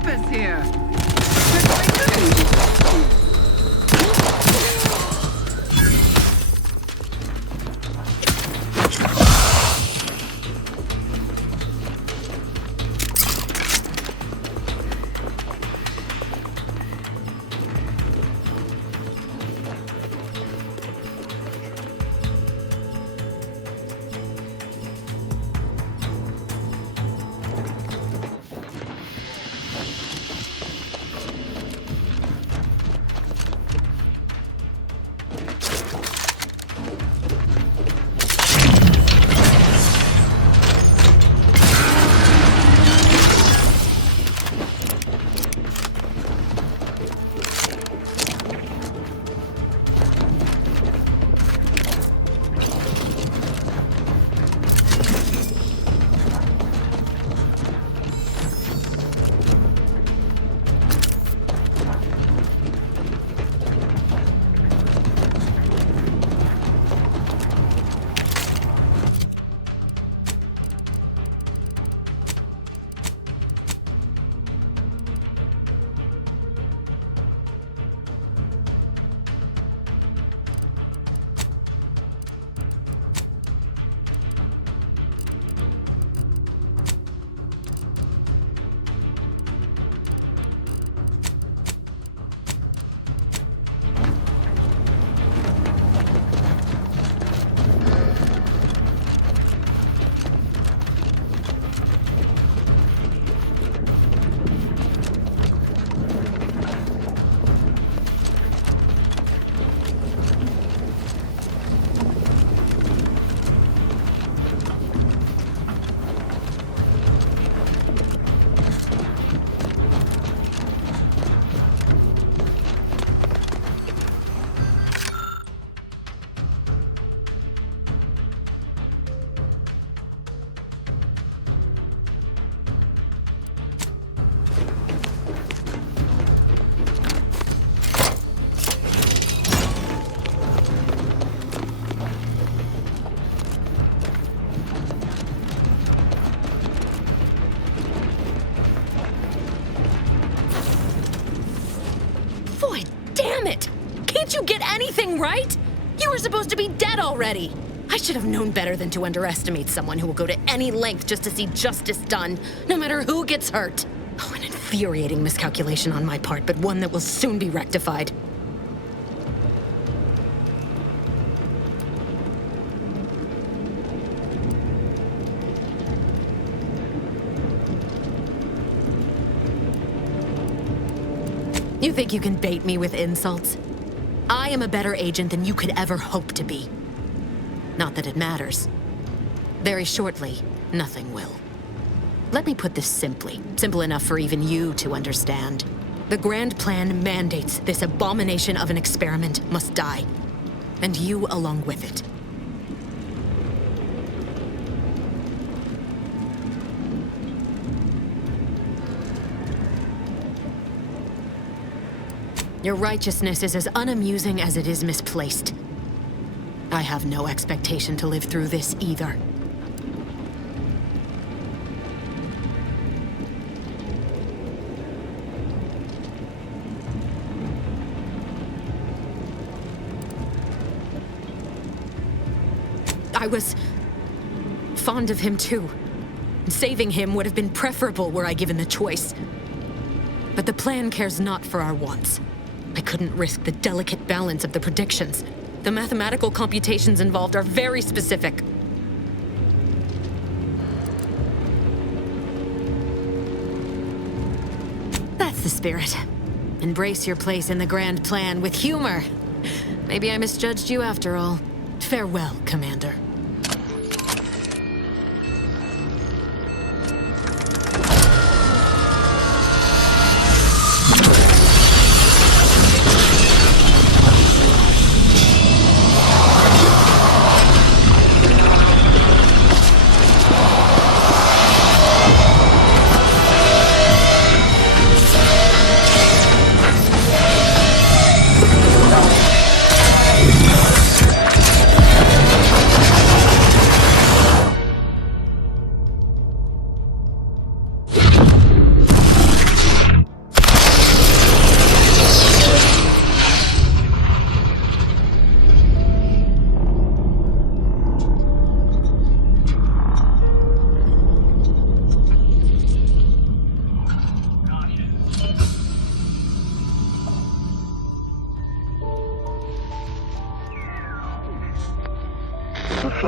purpose here? Can't you get anything right? You were supposed to be dead already. I should have known better than to underestimate someone who will go to any length just to see justice done, no matter who gets hurt. Oh, an infuriating miscalculation on my part, but one that will soon be rectified. You think you can bait me with insults? I am a better agent than you could ever hope to be. Not that it matters. Very shortly, nothing will. Let me put this simply, simple enough for even you to understand. The grand plan mandates this abomination of an experiment must die, and you along with it. Your righteousness is as unamusing as it is misplaced. I have no expectation to live through this either. I was fond of him too. Saving him would have been preferable were I given the choice. But the plan cares not for our wants. I couldn't risk the delicate balance of the predictions. The mathematical computations involved are very specific. That's the spirit. Embrace your place in the grand plan with humor. Maybe I misjudged you after all. Farewell, Commander.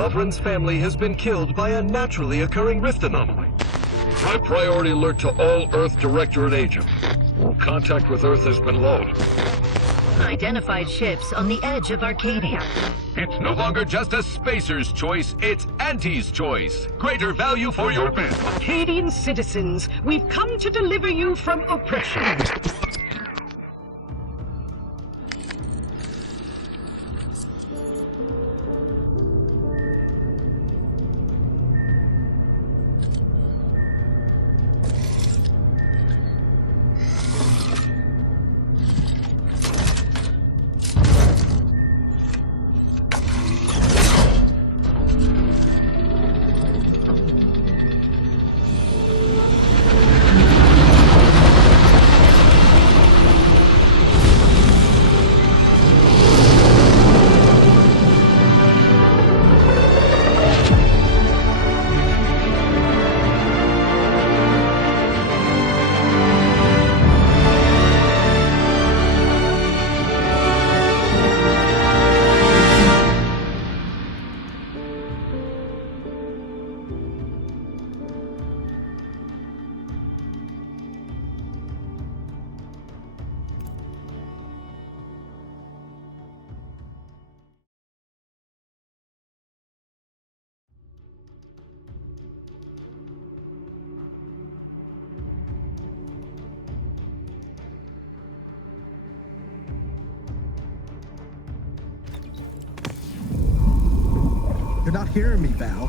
Sovereign's family has been killed by a naturally occurring rift anomaly. High priority alert to all Earth Directorate agents. Contact with Earth has been low. Identified ships on the edge of Arcadia. It's no longer just a spacer's choice, it's Auntie's choice. Greater value for your bid. Arcadian citizens, we've come to deliver you from oppression. You're not hearing me, Val.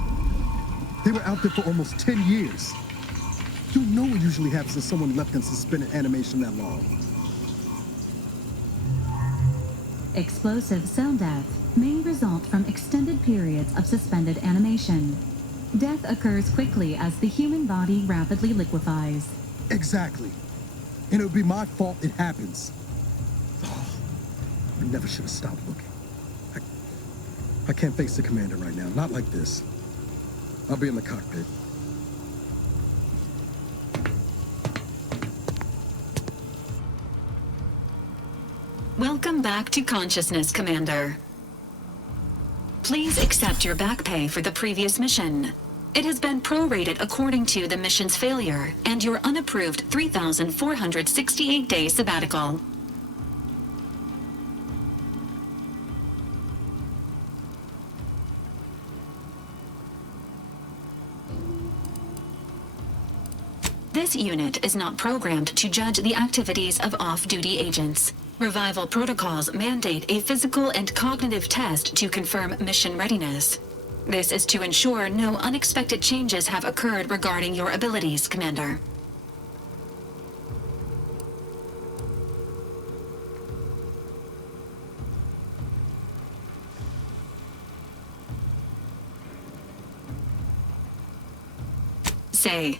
They were out there for almost 10 years. You know what usually happens if someone left in suspended animation that long. Explosive cell death may result from extended periods of suspended animation. Death occurs quickly as the human body rapidly liquefies. Exactly. And it would be my fault it happens. Oh, I never should have stopped looking. I can't face the commander right now, not like this. I'll be in the cockpit. Welcome back to consciousness, Commander. Please accept your back pay for the previous mission. It has been prorated according to the mission's failure and your unapproved 3,468-day sabbatical. This unit is not programmed to judge the activities of off-duty agents. Revival protocols mandate a physical and cognitive test to confirm mission readiness. This is to ensure no unexpected changes have occurred regarding your abilities, Commander. Say,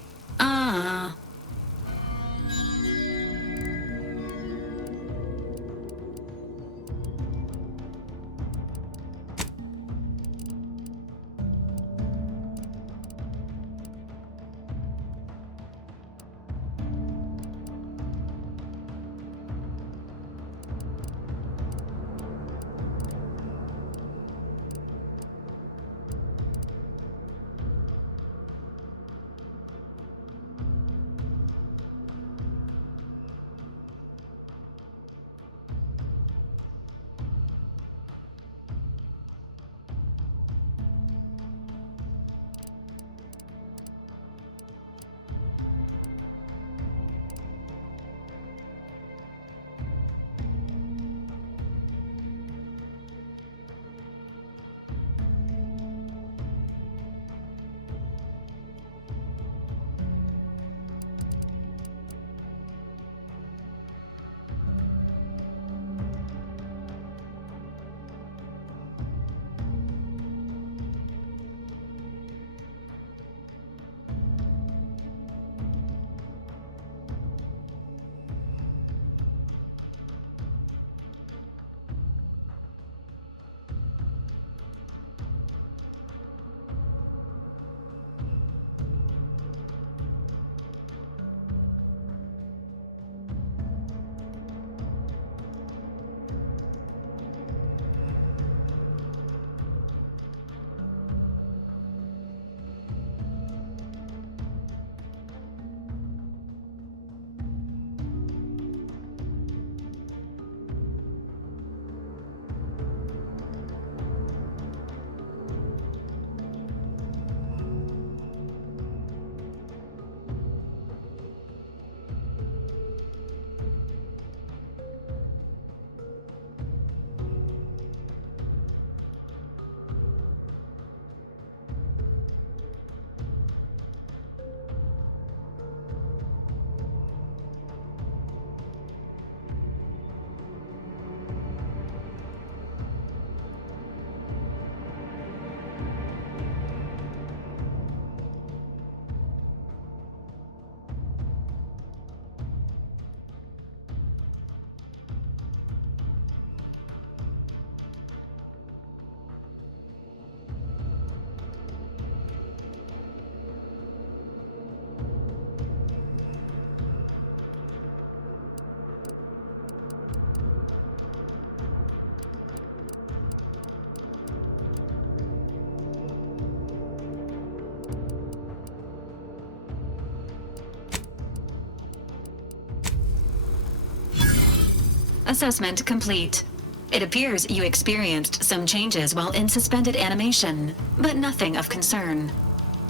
Assessment complete. It appears you experienced some changes while in suspended animation, but nothing of concern.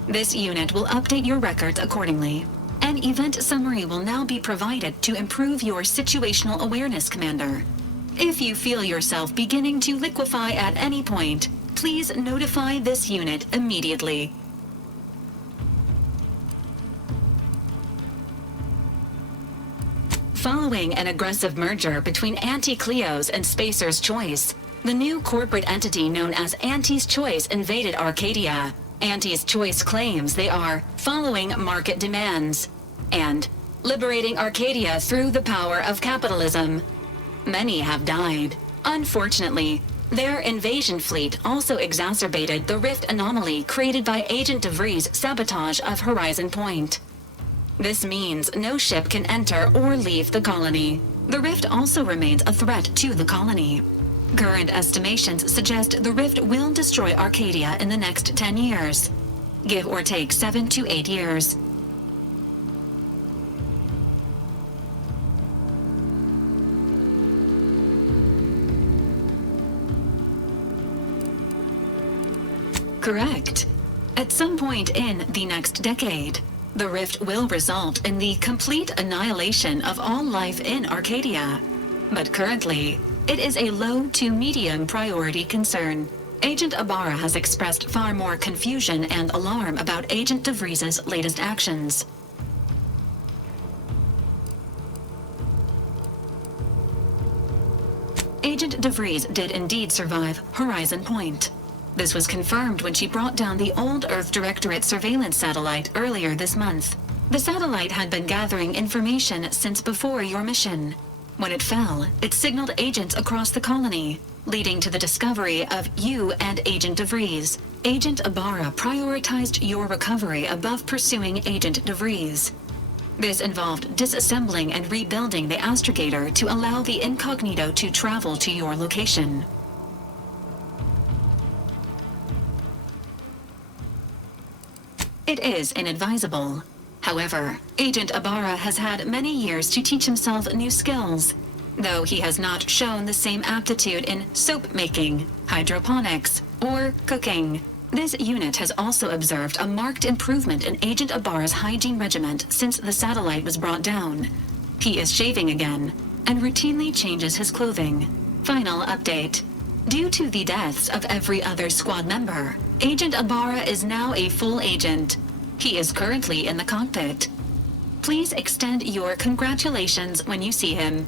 This unit will update your records accordingly. An event summary will now be provided to improve your situational awareness, Commander. If you feel yourself beginning to liquefy at any point, please notify this unit immediately. Following an aggressive merger between Anti-Cleo's and Spacer's Choice, the new corporate entity known as Anti's Choice invaded Arcadia. Anti's Choice claims they are following market demands and liberating Arcadia through the power of capitalism. Many have died. Unfortunately, their invasion fleet also exacerbated the rift anomaly created by Agent DeVries' sabotage of Horizon Point. This means no ship can enter or leave the colony. The rift also remains a threat to the colony. Current estimations suggest the rift will destroy Arcadia in the next 10 years. Give or take 7 to 8 years. Correct. At some point in the next decade, the rift will result in the complete annihilation of all life in Arcadia. But currently, it is a low to medium priority concern. Agent Ibarra has expressed far more confusion and alarm about Agent DeVries' latest actions. Agent DeVries did indeed survive Horizon Point. This was confirmed when she brought down the old Earth Directorate surveillance satellite earlier this month. The satellite had been gathering information since before your mission. When it fell, it signaled agents across the colony, leading to the discovery of you and Agent DeVries. Agent Ibarra prioritized your recovery above pursuing Agent DeVries. This involved disassembling and rebuilding the astrogator to allow the incognito to travel to your location. It is inadvisable. However, Agent Ibarra has had many years to teach himself new skills, though he has not shown the same aptitude in soap making, hydroponics, or cooking. This unit has also observed a marked improvement in Agent Ibarra's hygiene regimen since the satellite was brought down. He is shaving again, and routinely changes his clothing. Final update. Due to the deaths of every other squad member, Agent Ibarra is now a full agent. He is currently in the cockpit. Please extend your congratulations when you see him.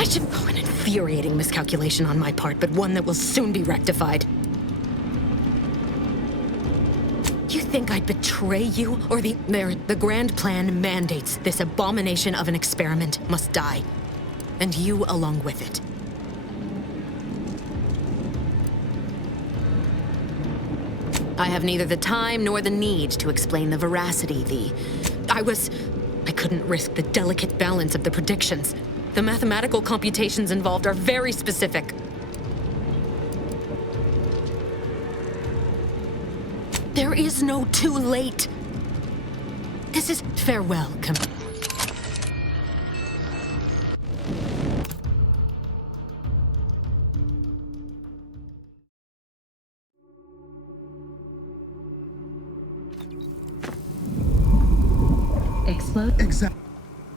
An infuriating miscalculation on my part, but one that will soon be rectified. You think I'd betray you? Or the grand plan mandates this abomination of an experiment must die. And you along with it. I have neither the time nor the need to explain the veracity, I couldn't risk the delicate balance of the predictions. The mathematical computations involved are very specific. There is no too late. This is farewell,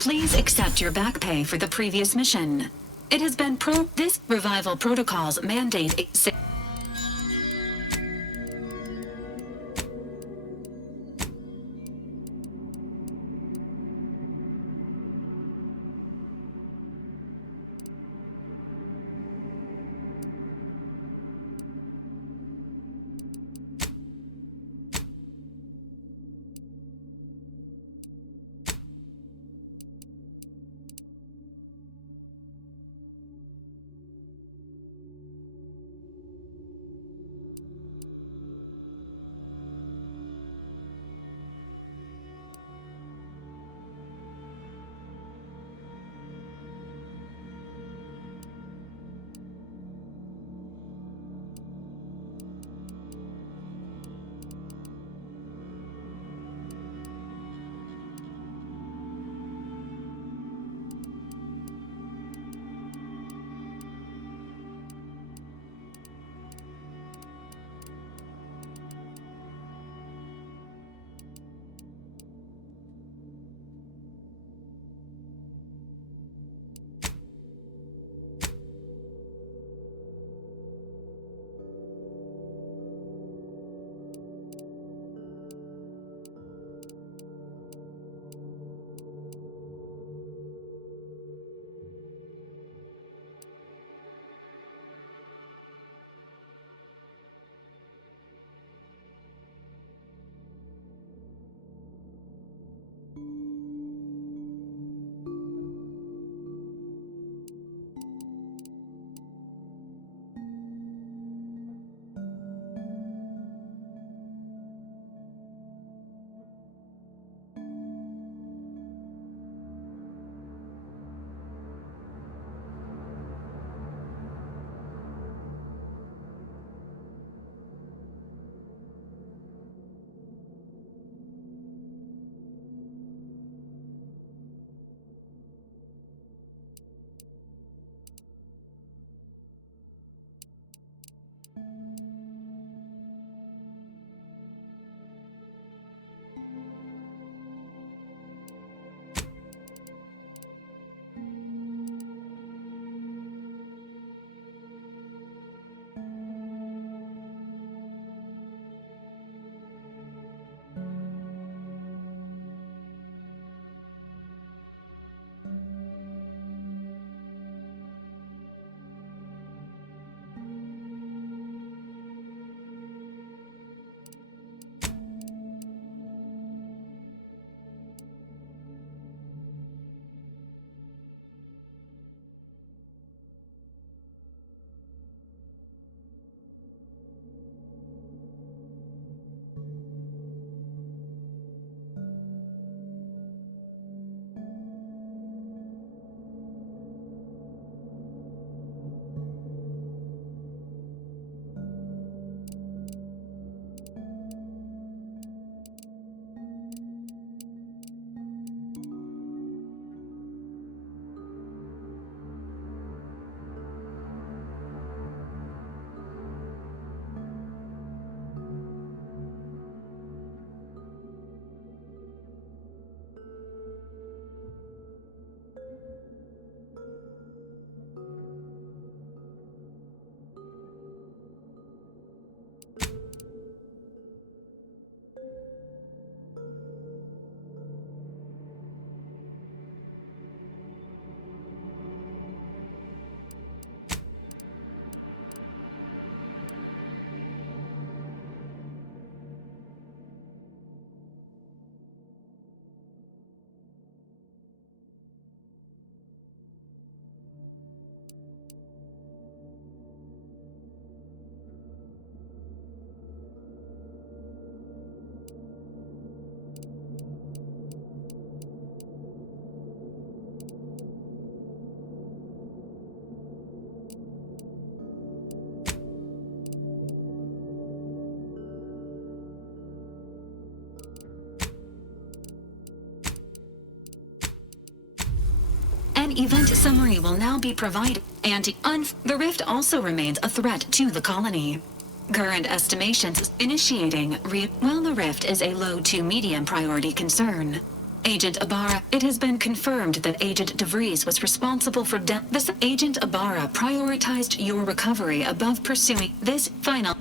Please accept your back pay for the previous mission. It has been this revival protocols mandate a An event summary will now be provided. The rift also remains a threat to the colony. Current estimations initiating while the rift is a low to medium priority concern. Agent Ibarra, it has been confirmed that Agent DeVries was responsible for death. This Agent Ibarra prioritized your recovery above pursuing this final.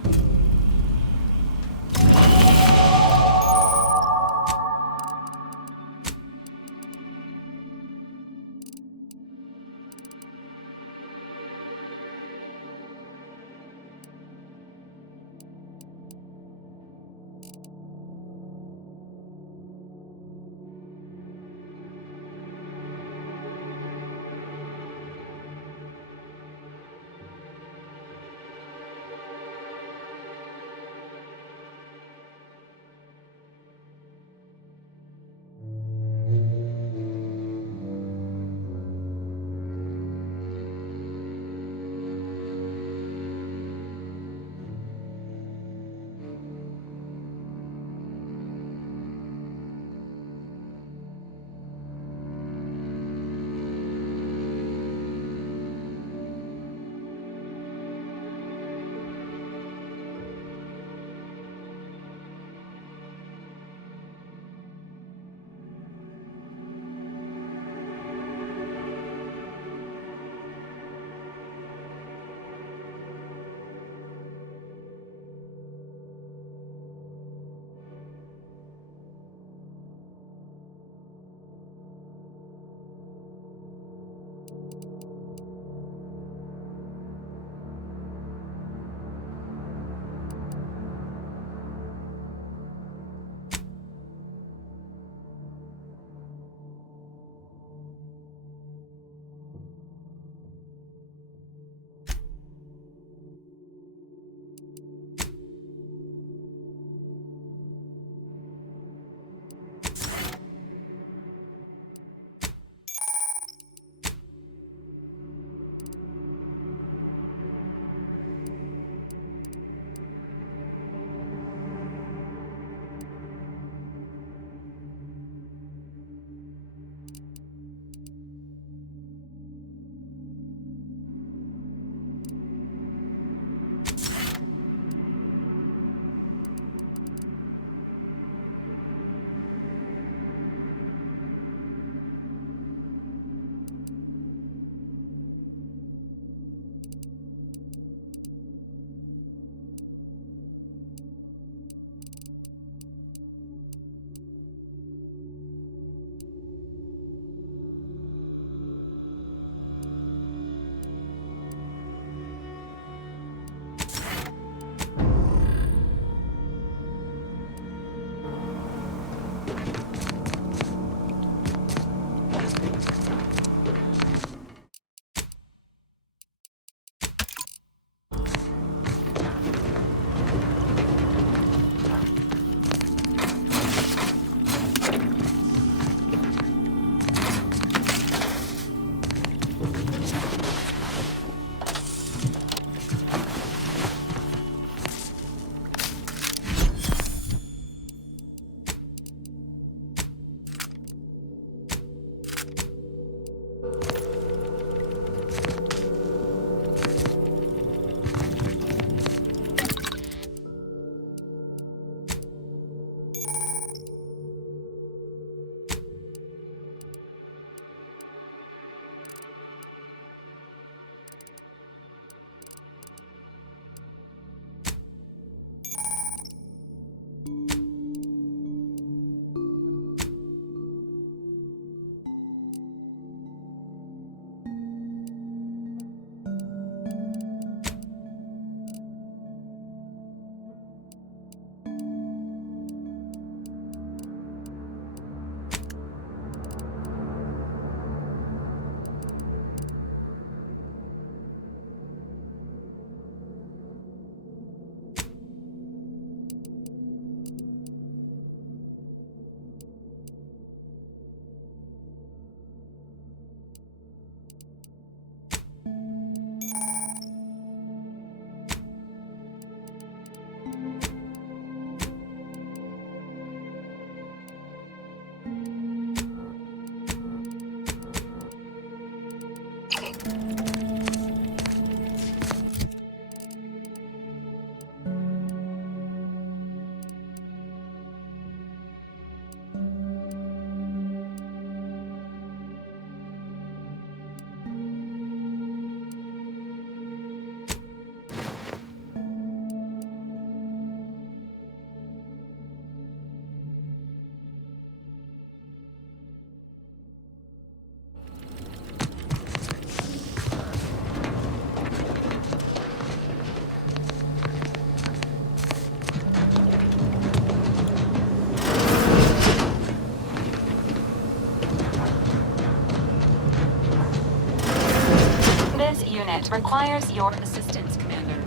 unit requires your assistance, Commander.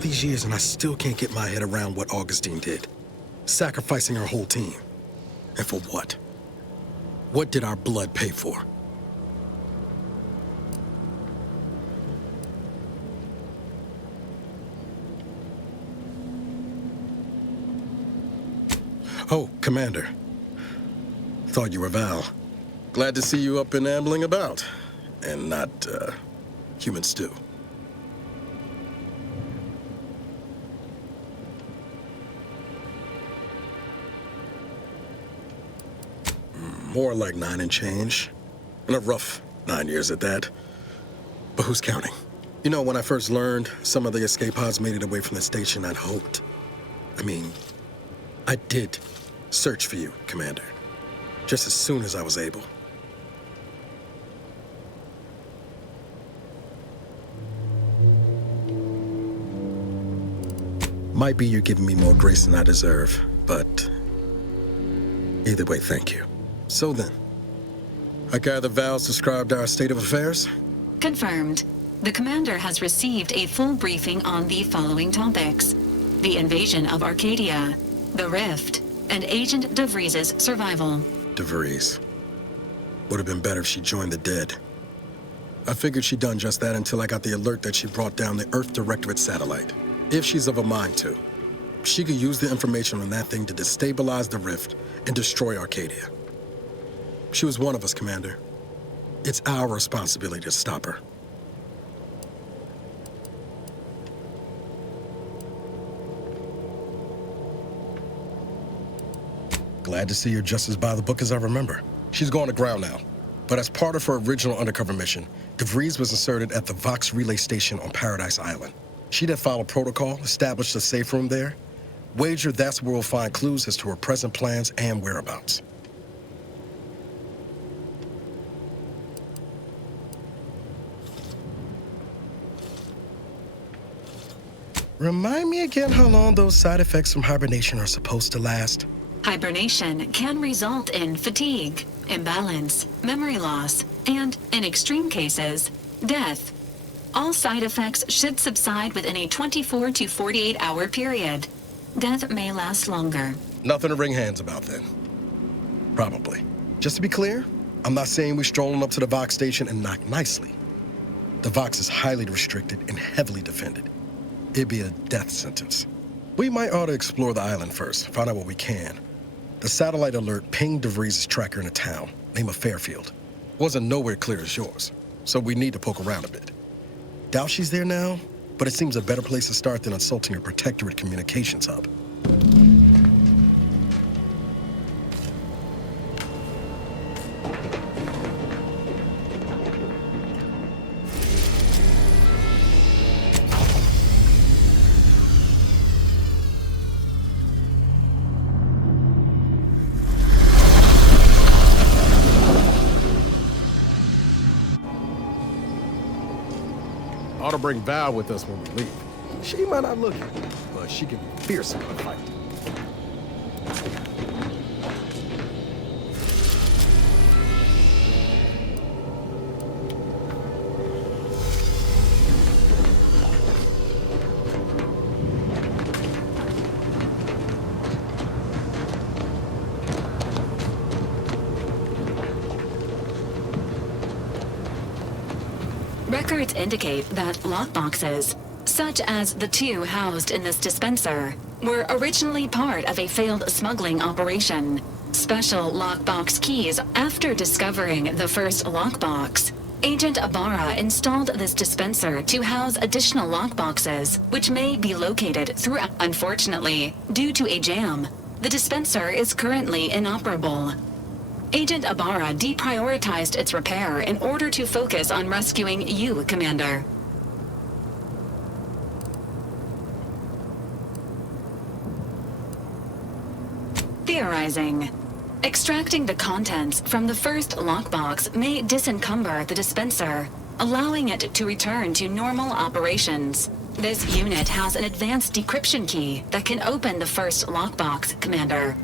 These years and I still can't get my head around what Augustine did. Sacrificing our whole team. And for what? What did our blood pay for? Oh, Commander. Thought you were Val. Glad to see you up and ambling about. And not, human stew. More like 9 and change. And a rough 9 years at that. But who's counting? You know, when I first learned some of the escape pods made it away from the station, I'd hoped. I did search for you, Commander. Just as soon as I was able. Might be you're giving me more grace than I deserve, but either way, thank you. So then, I gather Val's described our state of affairs? Confirmed. The Commander has received a full briefing on the following topics: the invasion of Arcadia, the Rift, and Agent DeVries' survival. DeVries. Would have been better if she joined the dead. I figured she'd done just that until I got the alert that she brought down the Earth Directorate satellite. If she's of a mind to, she could use the information on that thing to destabilize the Rift and destroy Arcadia. She was one of us, Commander. It's our responsibility to stop her. Glad to see you're just as by the book as I remember. She's going to ground now. But as part of her original undercover mission, DeVries was inserted at the Vox relay station on Paradise Island. She did follow protocol, established a safe room there. Wager that's where we'll find clues as to her present plans and whereabouts. Remind me again how long those side effects from hibernation are supposed to last? Hibernation can result in fatigue, imbalance, memory loss, and, in extreme cases, death. All side effects should subside within a 24 to 48 hour period. Death may last longer. Nothing to wring hands about then. Probably. Just to be clear, I'm not saying we're strolling up to the Vox station and knock nicely. The Vox is highly restricted and heavily defended. It'd be a death sentence. We might ought to explore the island first, find out what we can. The satellite alert pinged DeVries' tracker in a town, name of Fairfield. Wasn't nowhere clear as yours, so we need to poke around a bit. Doubt she's there now, but it seems a better place to start than insulting her Protectorate communications hub. Ought to bring Val with us when we leave. She might not look it, but she can be fierce in a fight. Records indicate that lockboxes, such as the two housed in this dispenser, were originally part of a failed smuggling operation. Special lockbox keys. After discovering the first lockbox, Agent Ibarra installed this dispenser to house additional lockboxes, which may be located throughout. Unfortunately, due to a jam, the dispenser is currently inoperable. Agent Ibarra deprioritized its repair in order to focus on rescuing you, Commander. Theorizing. Extracting the contents from the first lockbox may disencumber the dispenser, allowing it to return to normal operations. This unit has an advanced decryption key that can open the first lockbox, Commander.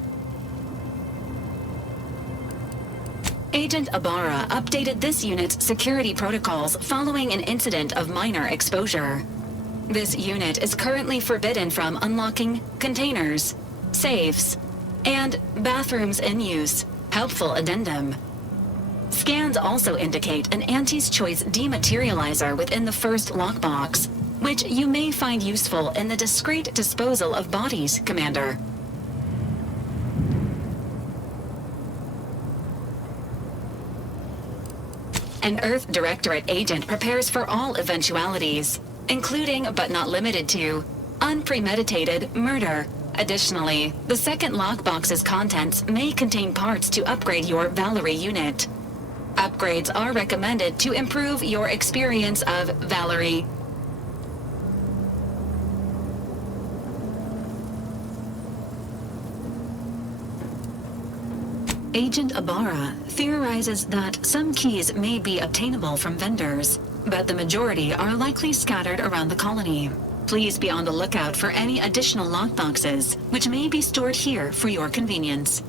Agent Ibarra updated this unit's security protocols following an incident of minor exposure. This unit is currently forbidden from unlocking containers, safes, and bathrooms in use. Helpful addendum. Scans also indicate an Auntie's Choice dematerializer within the first lockbox, which you may find useful in the discreet disposal of bodies, Commander. An Earth Directorate agent prepares for all eventualities, including but not limited to unpremeditated murder. Additionally, the second lockbox's contents may contain parts to upgrade your Valerie unit. Upgrades are recommended to improve your experience of Valerie. Agent Ibarra theorizes that some keys may be obtainable from vendors, but the majority are likely scattered around the colony. Please be on the lookout for any additional lockboxes, which may be stored here for your convenience.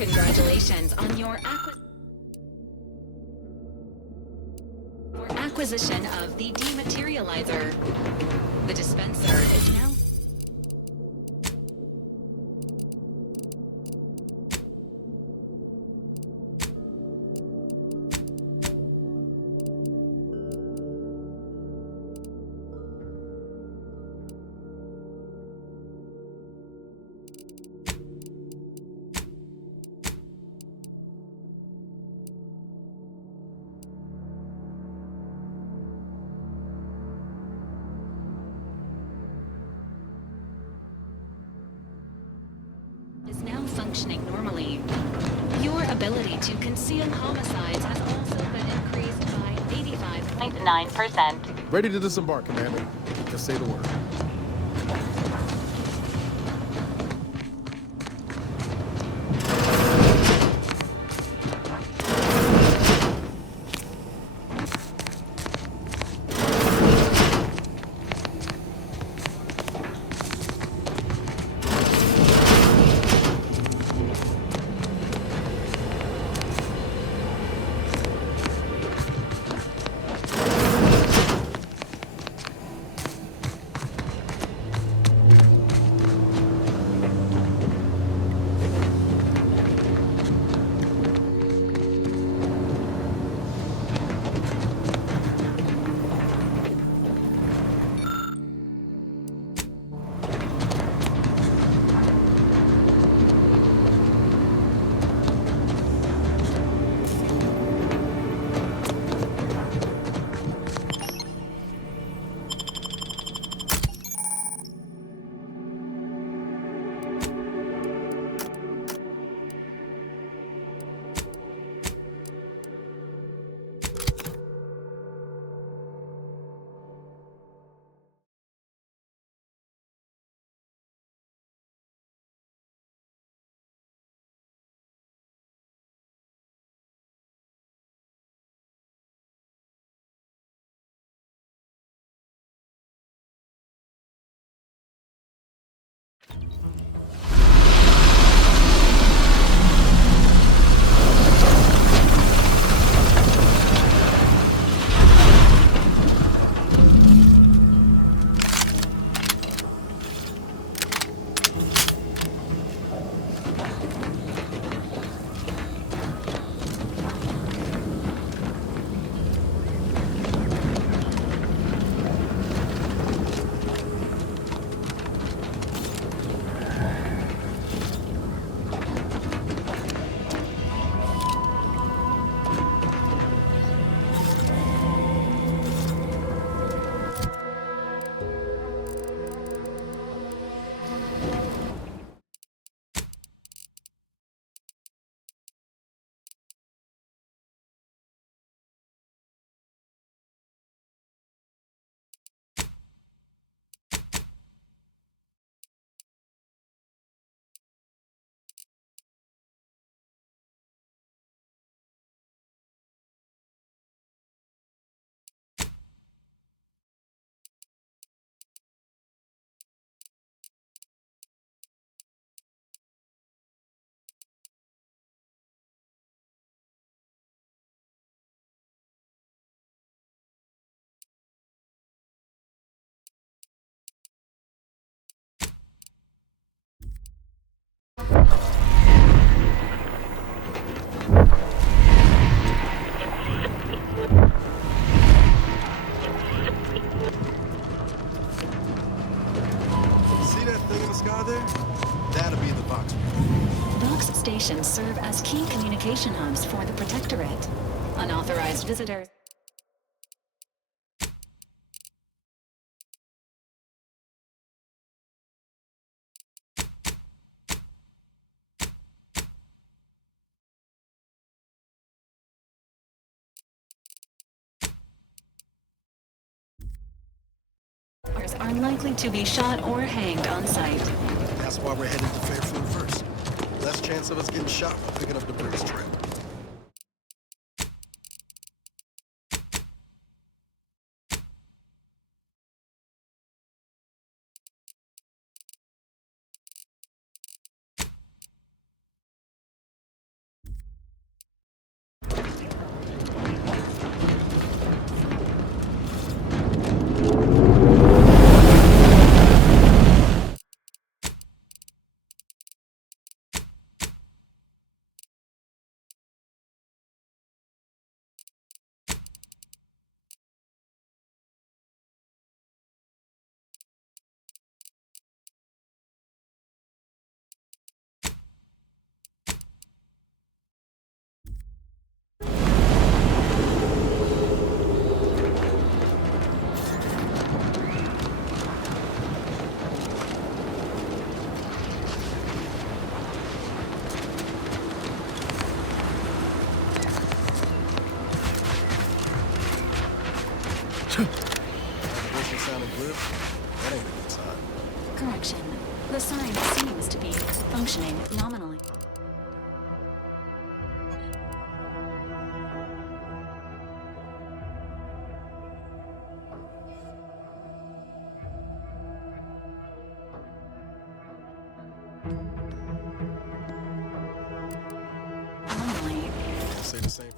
Congratulations on your acquisition of the dematerializer. The dispenser is now... functioning normally. Your ability to conceal homicides has also been increased by 85.9%. Ready to disembark, Commander. Just say the word. are there? That'll be the box. Box stations serve as key communication hubs for the Protectorate. Unauthorized visitors. Are likely to be shot or hanged on site. That's why we're headed to Fairfield first. Less chance of us getting shot while picking up debris trail. Correction. The sign seems to be functioning nominally. Nominally. Say the same.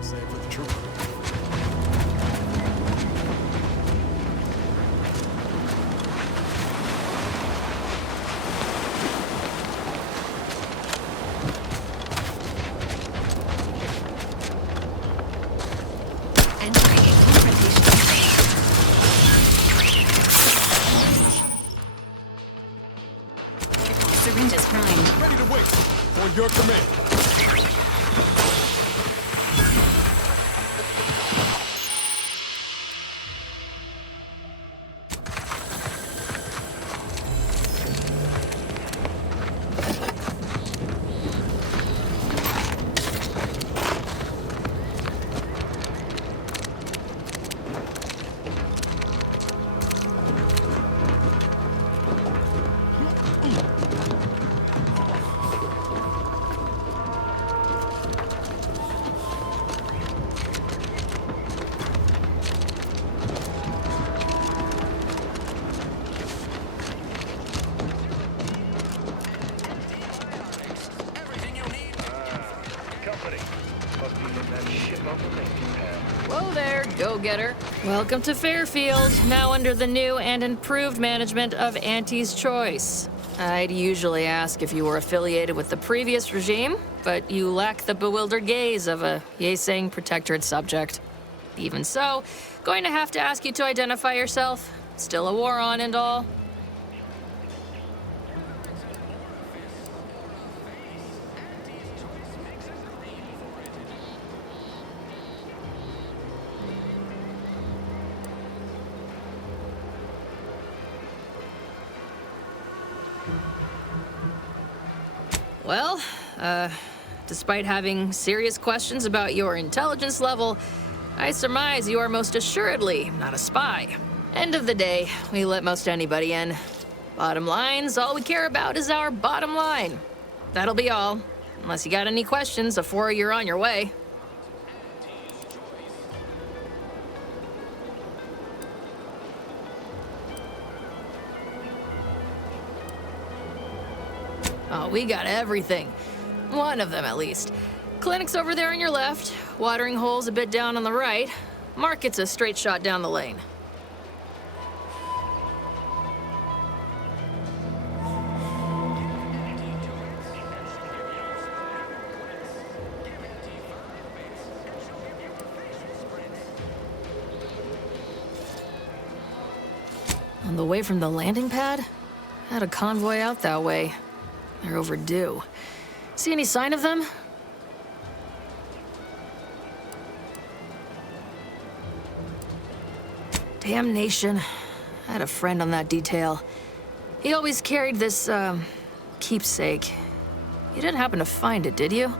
Same for the trooper. Syringes primed. Ready to wait. On your command. Whoa there, go-getter. Welcome to Fairfield, now under the new and improved management of Auntie's Choice. I'd usually ask if you were affiliated with the previous regime, but you lack the bewildered gaze of a yay-saying Protectorate subject. Even so, going to have to ask you to identify yourself. Still a war on and all. Well, despite having serious questions about your intelligence level, I surmise you are most assuredly not a spy. End of the day, we let most anybody in. Bottom line's all we care about is our bottom line. That'll be all, unless you got any questions before you're on your way. Oh, we got everything. One of them, at least. Clinic's over there on your left, watering hole's a bit down on the right. Market's a straight shot down the lane. On the way from the landing pad? Had a convoy out that way. They're overdue. See any sign of them? Damnation. I had a friend on that detail. He always carried this, keepsake. You didn't happen to find it, did you?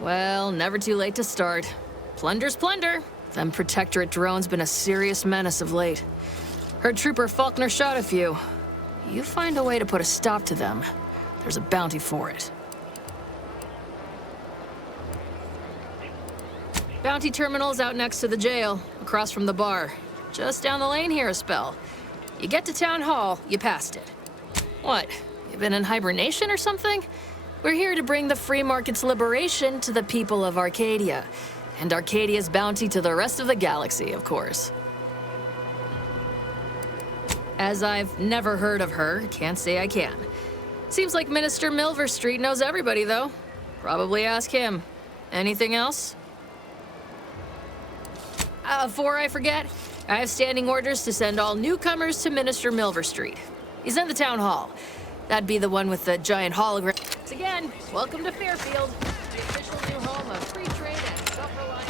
Well, never too late to start. Plunder's plunder. Them Protectorate drones been a serious menace of late. Heard Trooper Faulkner shot a few. You find a way to put a stop to them, there's a bounty for it. Bounty terminal's out next to the jail, across from the bar. Just down the lane here a spell. You get to Town Hall, you passed it. What, you been in hibernation or something? We're here to bring the free market's liberation to the people of Arcadia. And Arcadia's bounty to the rest of the galaxy, of course. As I've never heard of her, can't say I can. Seems like Minister Milverstreet knows everybody, though. Probably ask him. Anything else? Before I forget, I have standing orders to send all newcomers to Minister Milverstreet. He's in the town hall. That'd be the one with the giant hologram. Once again, welcome to Fairfield, the official new home of free trade and self-reliance.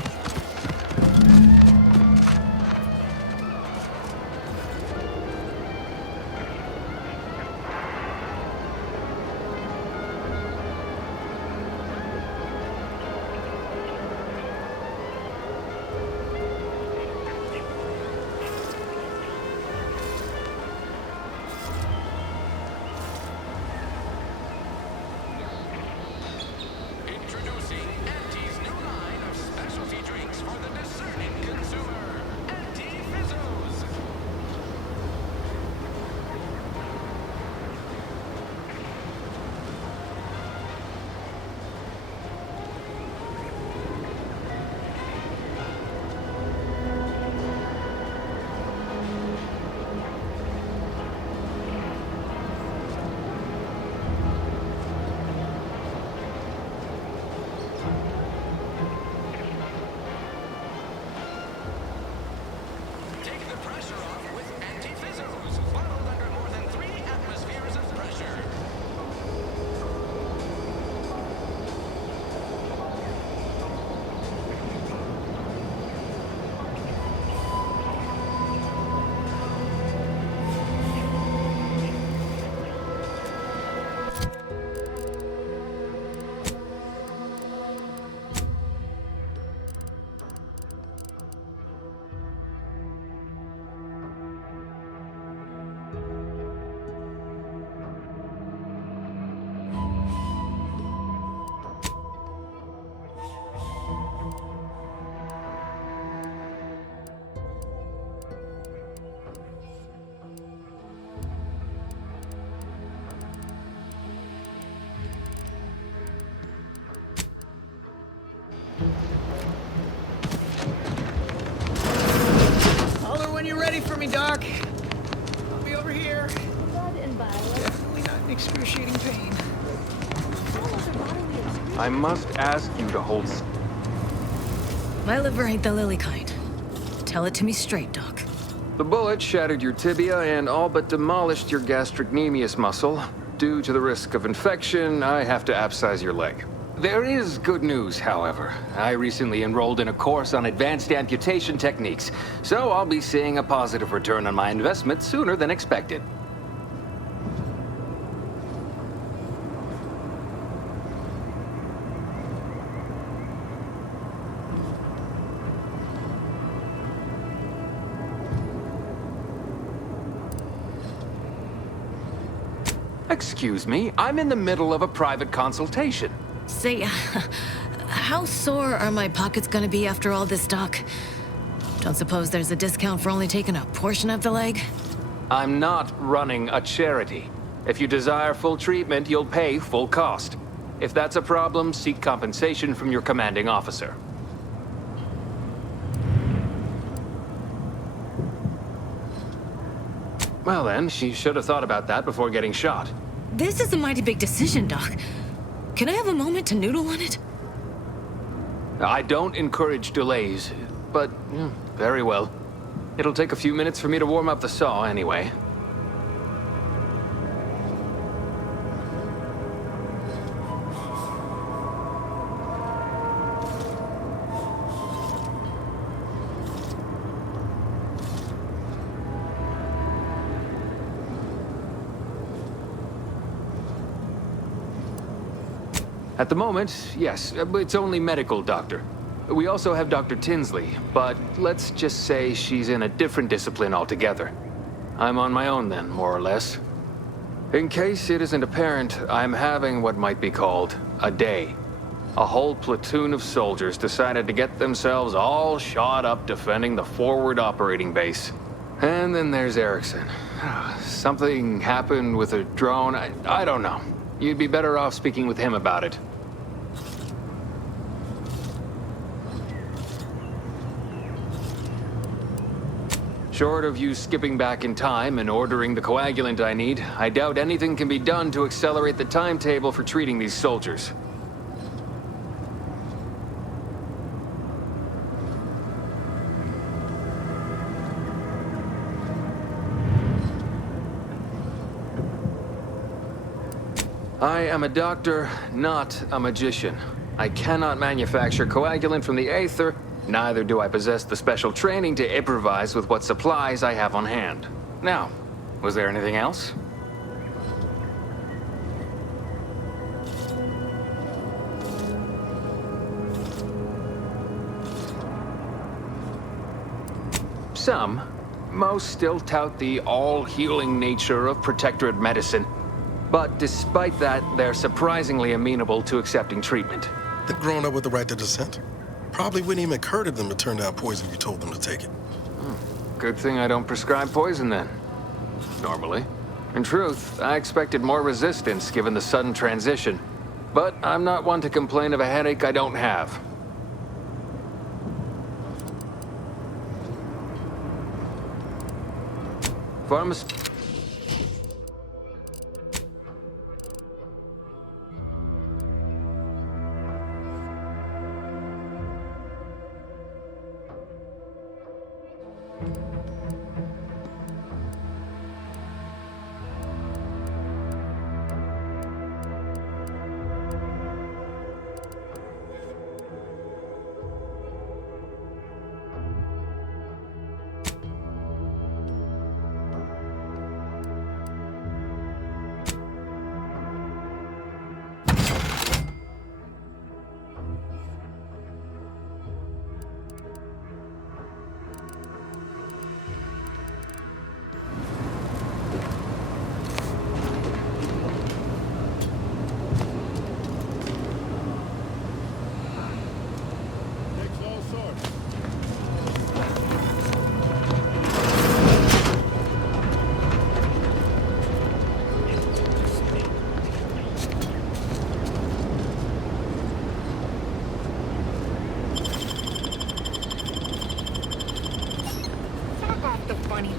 Holler when you're ready for me, Doc. I'll be over here. Definitely not in excruciating pain. I must ask you to hold... My liver ain't the lily kind. Tell it to me straight, Doc. The bullet shattered your tibia and all but demolished your gastrocnemius muscle. Due to the risk of infection, I have to abscise your leg. There is good news, however. I recently enrolled in a course on advanced amputation techniques, so I'll be seeing a positive return on my investment sooner than expected. Excuse me, I'm in the middle of a private consultation. Say, how sore are my pockets gonna be after all this, Doc? Don't suppose there's a discount for only taking a portion of the leg? I'm not running a charity. If you desire full treatment, you'll pay full cost. If that's a problem, seek compensation from your commanding officer. Well then, she should have thought about that before getting shot. This is a mighty big decision, Doc. Can I have a moment to noodle on it? I don't encourage delays, but very well. It'll take a few minutes for me to warm up the saw anyway. At the moment, yes, it's only medical doctor. We also have Dr. Tinsley, but let's just say she's in a different discipline altogether. I'm on my own then, more or less. In case it isn't apparent, I'm having what might be called a day. A whole platoon of soldiers decided to get themselves all shot up defending the forward operating base. And then there's Erickson. Something happened with a drone. I don't know. You'd be better off speaking with him about it. Short of you skipping back in time and ordering the coagulant I need, I doubt anything can be done to accelerate the timetable for treating these soldiers. I am a doctor, not a magician. I cannot manufacture coagulant from the aether, neither do I possess the special training to improvise with what supplies I have on hand. Now, was there anything else? Some. Most still tout the all-healing nature of Protectorate medicine. But despite that, they're surprisingly amenable to accepting treatment. They've grown up with the right to dissent. Probably wouldn't even occur to them to turn down poison if you told them to take it. Good thing I don't prescribe poison then. Normally. In truth, I expected more resistance given the sudden transition. But I'm not one to complain of a headache I don't have.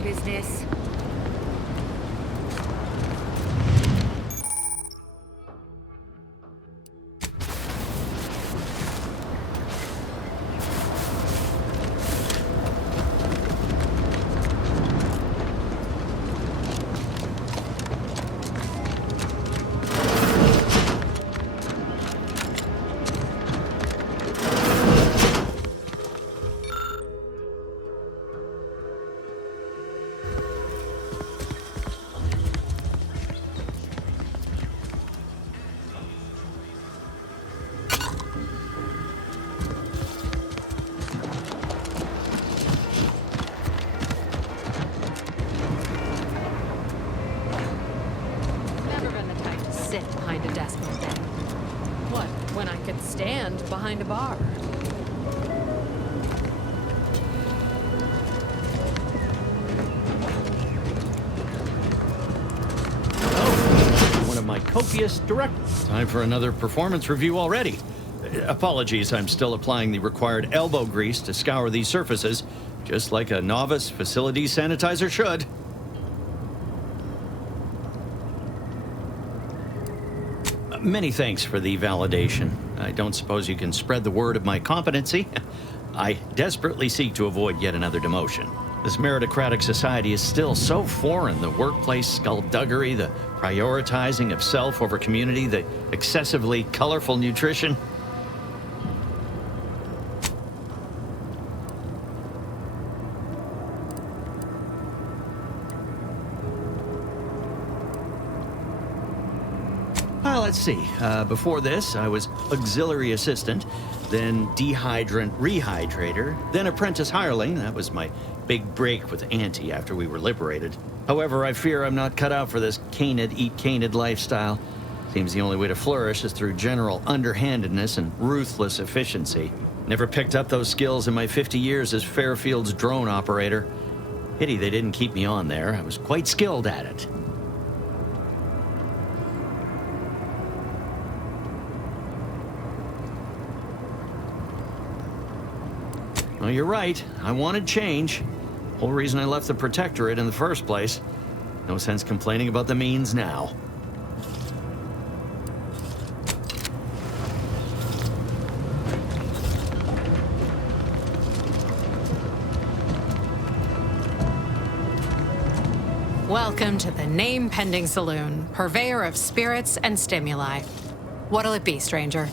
Business. Behind a bar. One of my copious direct. Time for another performance review already. Apologies, I'm still applying the required elbow grease to scour these surfaces, just like a novice facility sanitizer should. Many thanks for the validation. I don't suppose you can spread the word of my competency. I desperately seek to avoid yet another demotion. This meritocratic society is still so foreign. The workplace skullduggery, the prioritizing of self over community, the excessively colorful nutrition. Let's see. Before this, I was auxiliary assistant, then dehydrant rehydrator, then apprentice hireling. That was my big break with Auntie after we were liberated. However, I fear I'm not cut out for this canid, eat canid lifestyle. Seems the only way to flourish is through general underhandedness and ruthless efficiency. Never picked up those skills in my 50 years as Fairfield's drone operator. Pity they didn't keep me on there. I was quite skilled at it. Well, you're right. I wanted change. Whole reason I left the Protectorate in the first place. No sense complaining about the means now. Welcome to the name-pending saloon, purveyor of spirits and stimuli. What'll it be, stranger?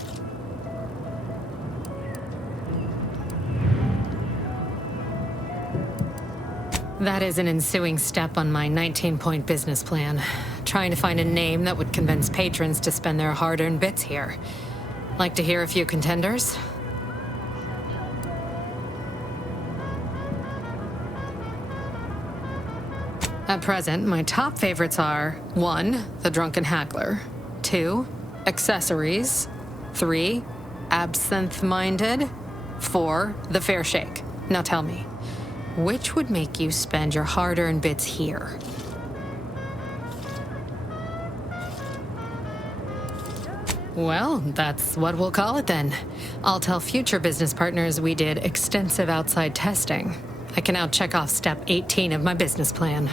That is an ensuing step on my 19-point business plan. Trying to find a name that would convince patrons to spend their hard-earned bits here. Like to hear a few contenders? At present, my top favorites are 1. The Drunken Haggler, 2. Accessories, 3. Absinthe-Minded, 4. The Fair Shake. Now tell me, which would make you spend your hard-earned bits here? Well, that's what we'll call it then. I'll tell future business partners we did extensive outside testing. I can now check off step 18 of my business plan.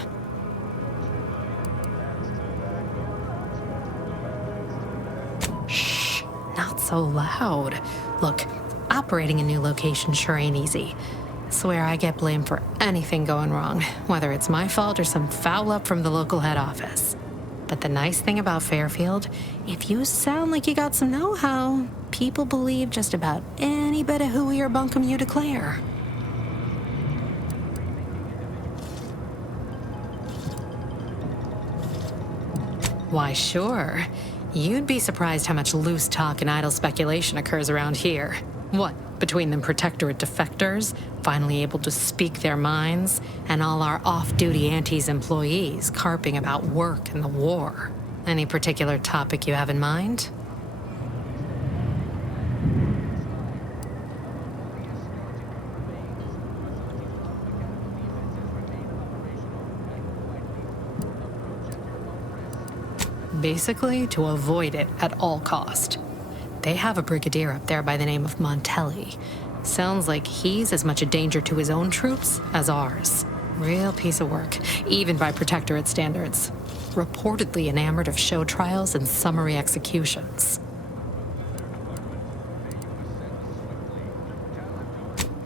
Shh, not so loud. Look, operating a new location sure ain't easy. Swear I get blamed for anything going wrong, whether it's my fault or some foul up from the local head office. But the nice thing about Fairfield, if you sound like you got some know-how, people believe just about any bit of hooey or bunkum you declare. Why, sure. You'd be surprised how much loose talk and idle speculation occurs around here. What, between the Protectorate defectors, finally able to speak their minds, and all our off-duty Auntie's employees carping about work and the war. Any particular topic you have in mind? Basically, to avoid it at all cost. They have a brigadier up there by the name of Montelli. Sounds like he's as much a danger to his own troops as ours. Real piece of work, even by Protectorate standards. Reportedly enamored of show trials and summary executions.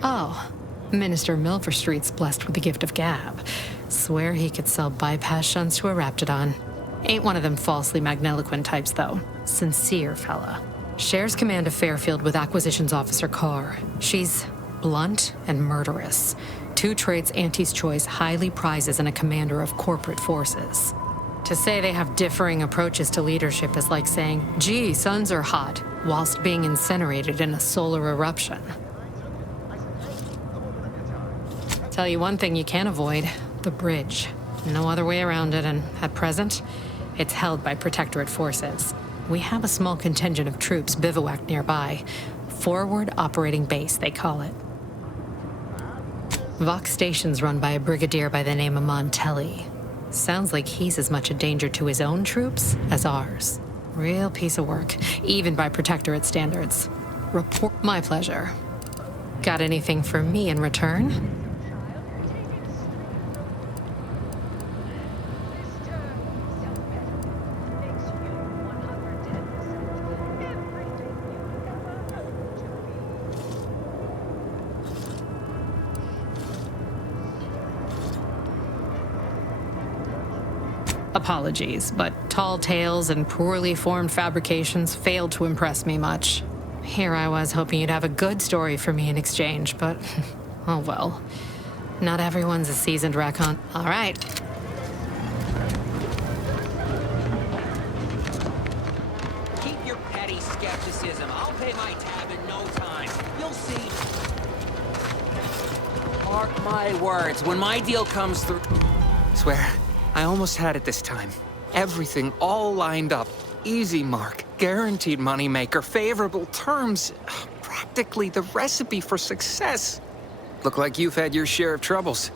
Oh, Minister Milverstreet's blessed with the gift of gab. Swear he could sell bypass shunts to a Raptidon. Ain't one of them falsely magniloquent types, though. Sincere fella. Shares command of Fairfield with Acquisitions Officer Carr. She's blunt and murderous. Two traits Auntie's Choice highly prizes in a commander of corporate forces. To say they have differing approaches to leadership is like saying, gee, suns are hot, whilst being incinerated in a solar eruption. Tell you one thing you can't avoid, the bridge. No other way around it, and at present, it's held by Protectorate forces. We have a small contingent of troops bivouacked nearby. Forward Operating Base, they call it. Vox Station's run by a brigadier by the name of Montelli. Sounds like he's as much a danger to his own troops as ours. Real piece of work, even by Protectorate standards. Report. My pleasure. Got anything for me in return? apologies, but tall tales and poorly formed fabrications failed to impress me much. Here I was hoping you'd have a good story for me in exchange, but oh well. Not everyone's a seasoned raconteur. All right. Keep your petty skepticism. I'll pay my tab in no time. You'll see. Mark my words, when my deal comes through... Swear, I almost had it this time. Everything all lined up. Easy mark, guaranteed moneymaker, favorable terms. Practically the recipe for success. Look like you've had your share of troubles.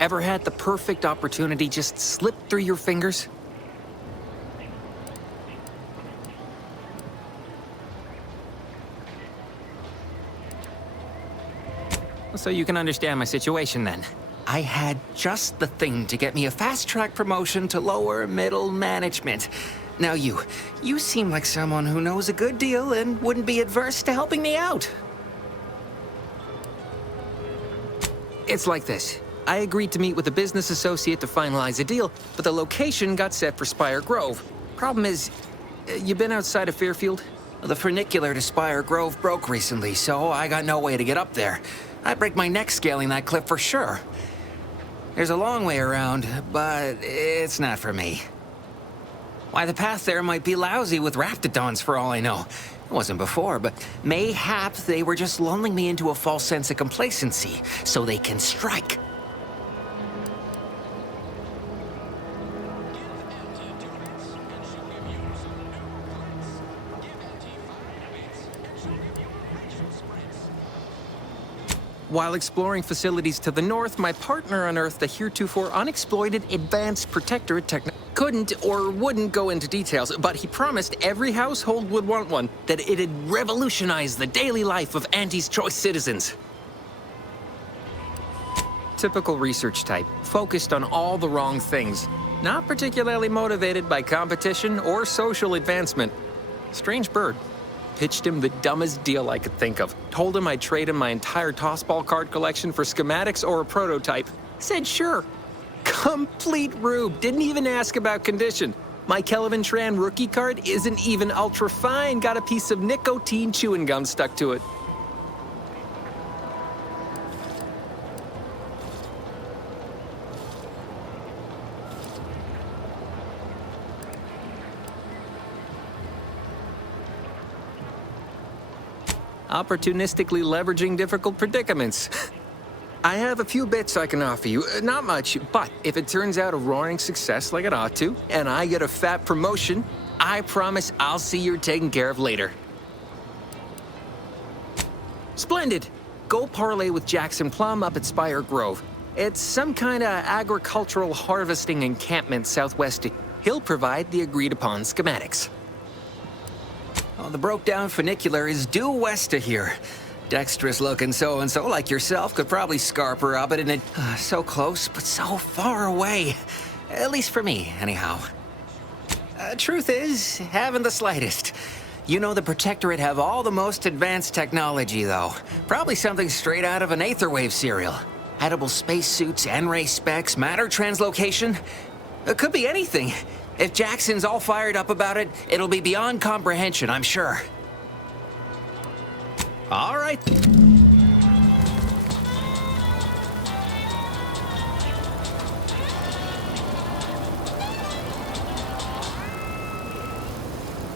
Ever had the perfect opportunity just slip through your fingers? So you can understand my situation then. I had just the thing to get me a fast-track promotion to lower middle management. Now you seem like someone who knows a good deal and wouldn't be adverse to helping me out. It's like this. I agreed to meet with a business associate to finalize a deal, but the location got set for Spire Grove. Problem is, you been outside of Fairfield? The funicular to Spire Grove broke recently, so I got no way to get up there. I'd break my neck scaling that cliff for sure. There's a long way around, but it's not for me. Why, the path there might be lousy with raptidons for all I know. It wasn't before, but mayhap they were just lulling me into a false sense of complacency so they can strike. While exploring facilities to the north, my partner unearthed a heretofore unexploited advanced protectorate technology. Couldn't or wouldn't go into details, but he promised every household would want one, that it'd revolutionize the daily life of Auntie's choice citizens. Typical research type, focused on all the wrong things. Not particularly motivated by competition or social advancement. Strange bird. Pitched him the dumbest deal I could think of. Told him I'd trade him my entire tossball card collection for schematics or a prototype. Said sure. Complete rube. Didn't even ask about condition. My Kelvin Tran rookie card isn't even ultra fine. Got a piece of nicotine chewing gum stuck to it. Opportunistically leveraging difficult predicaments. I have a few bits I can offer you. Not much, but if it turns out a roaring success like it ought to, and I get a fat promotion, I promise I'll see you're taken care of later. Splendid. Go parlay with Jackson Plum up at Spire Grove. It's some kind of agricultural harvesting encampment southwest. He'll provide the agreed-upon schematics. Well, the broke-down funicular is due west of here. Dexterous-looking so-and-so like yourself could probably scarper up it in it. So close, but so far away. At least for me, anyhow. Truth is, haven't the slightest. You know the Protectorate have all the most advanced technology, though. Probably something straight out of an Aetherwave serial. Edible spacesuits, N-ray specs, matter translocation. It could be anything. If Jackson's all fired up about it, it'll be beyond comprehension, I'm sure. All right.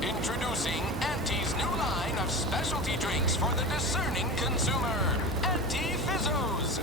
Introducing Auntie's new line of specialty drinks for the discerning consumer. Auntie Fizzos.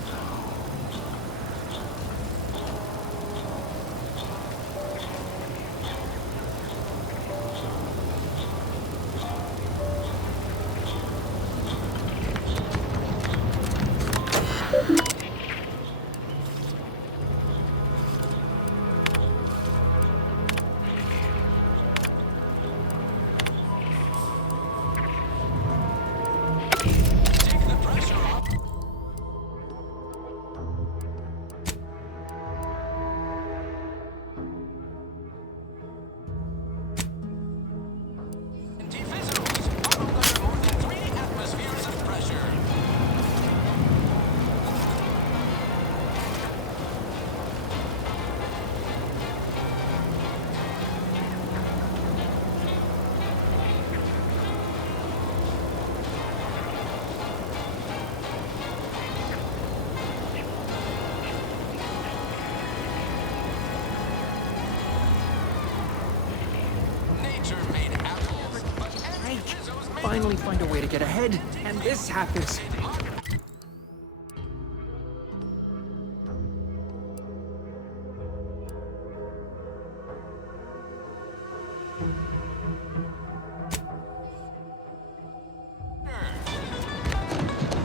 find a way to get ahead, and this happens.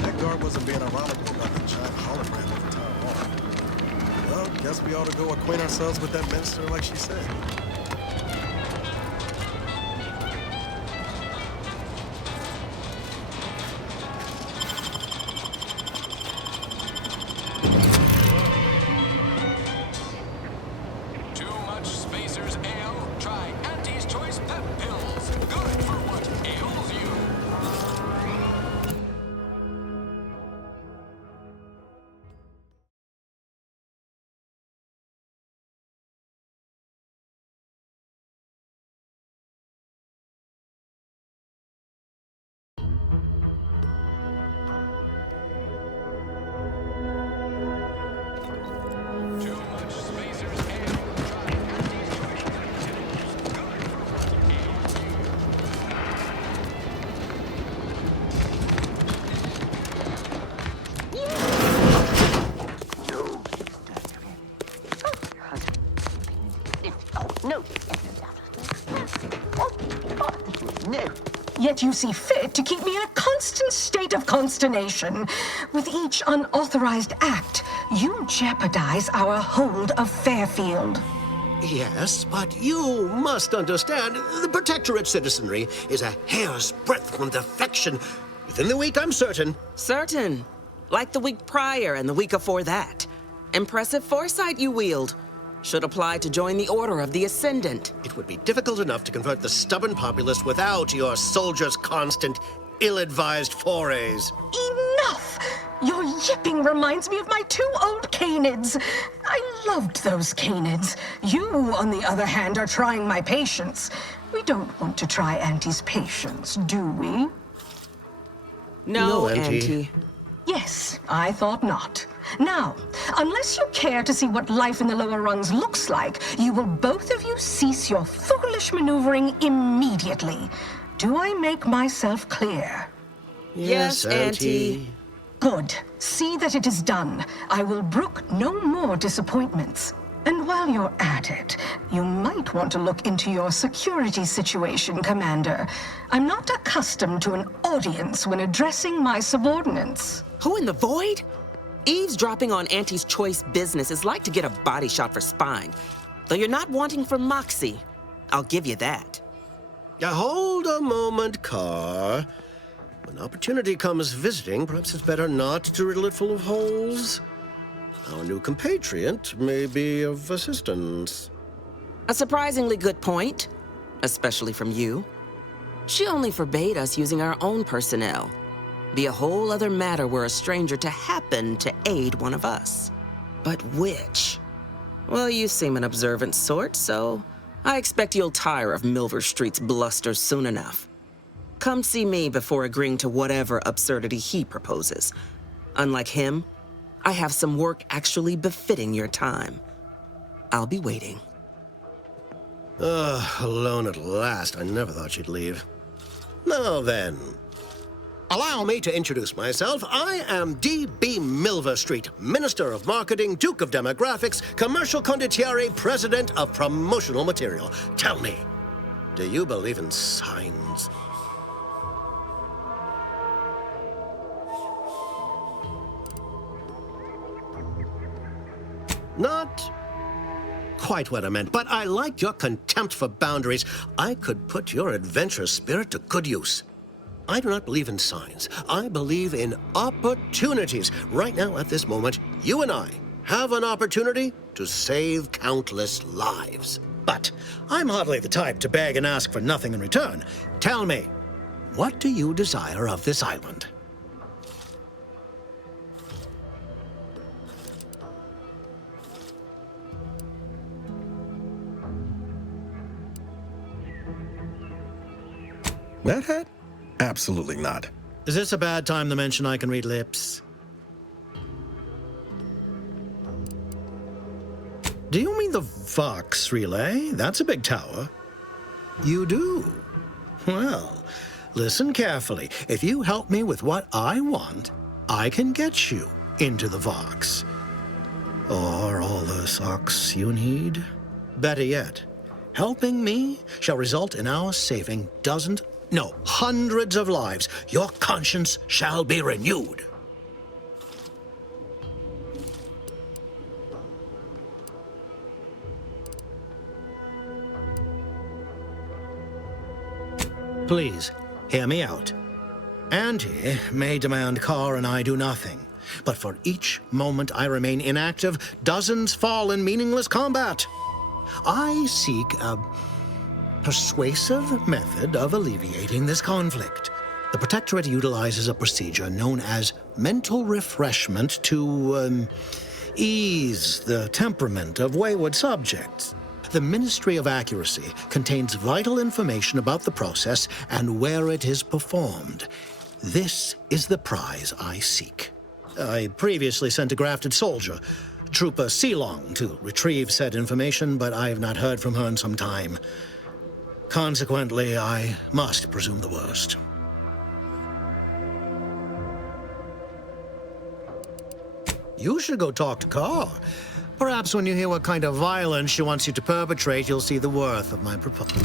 That guard wasn't being ironical about the giant hologram over town hall. Well, guess we ought to go acquaint ourselves with that minister like she said. Too much Spacer's Ale? Try Auntie's Choice Pep Pills. Good for what ails you. No. No. Yet you see fit to keep me in a constant state of consternation. With each unauthorized act, you jeopardize our hold of Fairfield. Yes, but you must understand, the Protectorate citizenry is a hair's breadth from defection. Within the week, I'm certain. Certain. Like the week prior and the week before that. Impressive foresight you wield. Should apply to join the Order of the Ascendant. It would be difficult enough to convert the stubborn populace without your soldiers' constant, ill-advised forays. Enough! Your yipping reminds me of my 2 old canids. I loved those canids. You, on the other hand, are trying my patience. We don't want to try Auntie's patience, do we? No, Auntie. Yes, I thought not. Now, unless you care to see what life in the lower rungs looks like, you will both of you cease your foolish maneuvering immediately. Do I make myself clear? Yes, Auntie. Good. See that it is done. I will brook no more disappointments. And while you're at it, you might want to look into your security situation, Commander. I'm not accustomed to an audience when addressing my subordinates. Who in the void? Eavesdropping on Auntie's Choice business is like to get a body shot for spine. Though you're not wanting for moxie. I'll give you that. Hold a moment, Carr. When opportunity comes visiting, perhaps it's better not to riddle it full of holes. Our new compatriot may be of assistance. A surprisingly good point, especially from you. She only forbade us using our own personnel. Be a whole other matter were a stranger to happen to aid one of us. But which? Well, you seem an observant sort, so I expect you'll tire of Milver Street's bluster soon enough. Come see me before agreeing to whatever absurdity he proposes. Unlike him, I have some work actually befitting your time. I'll be waiting. Alone at last. I never thought she'd leave. Now then, allow me to introduce myself. I am D.B. Milver Street, Minister of Marketing, Duke of Demographics, Commercial Condottiere, President of Promotional Material. Tell me, do you believe in signs? Not quite what I meant, but I like your contempt for boundaries. I could put your adventurous spirit to good use. I do not believe in signs. I believe in opportunities. Right now, at this moment, you and I have an opportunity to save countless lives. But I'm hardly the type to beg and ask for nothing in return. Tell me, what do you desire of this island? That hat? Absolutely not. Is this a bad time to mention I can read lips? Do you mean the Vox relay? That's a big tower. You do? Well, Listen carefully. If you help me with what I want, I can get you into the Vox. Or all the socks you need. Better yet, helping me shall result in our saving dozens, no, hundreds of lives. Your conscience shall be renewed. Please, hear me out. Auntie may demand Carr and I do nothing, but for each moment I remain inactive, dozens fall in meaningless combat. I seek a persuasive method of alleviating this conflict. The Protectorate utilizes a procedure known as mental refreshment to ease the temperament of wayward subjects. The Ministry of Accuracy contains vital information about the process and where it is performed. This is the prize I seek. I previously sent a grafted soldier, Trooper Sealong, to retrieve said information, but I have not heard from her in some time. Consequently, I must presume the worst. You should go talk to Carr. Perhaps when you hear what kind of violence she wants you to perpetrate, you'll see the worth of my proposal.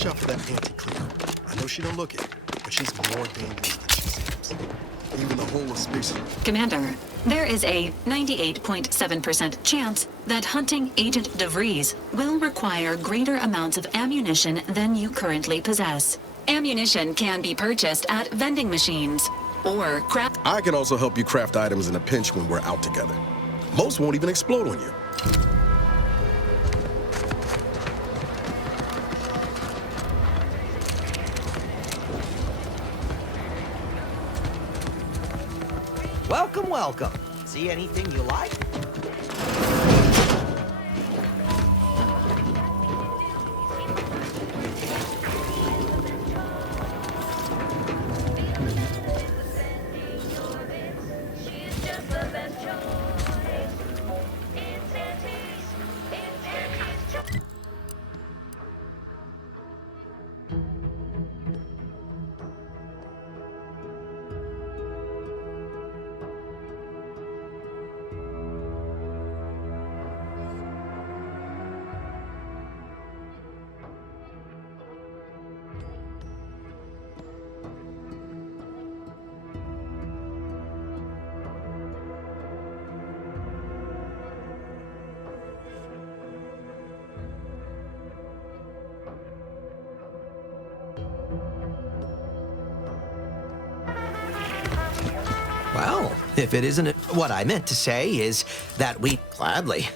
Watch out for that anti-Cleo. I know she don't look it, but she's more dangerous than she seems. Even the whole of space. Commander, there is a 98.7% chance that hunting Agent DeVries will require greater amounts of ammunition than you currently possess. Ammunition can be purchased at vending machines or craft. I can also help you craft items in a pinch when we're out together. Most won't even explode on you. Welcome, welcome. See anything you like? Well, if it isn't what I meant to say is that we gladly.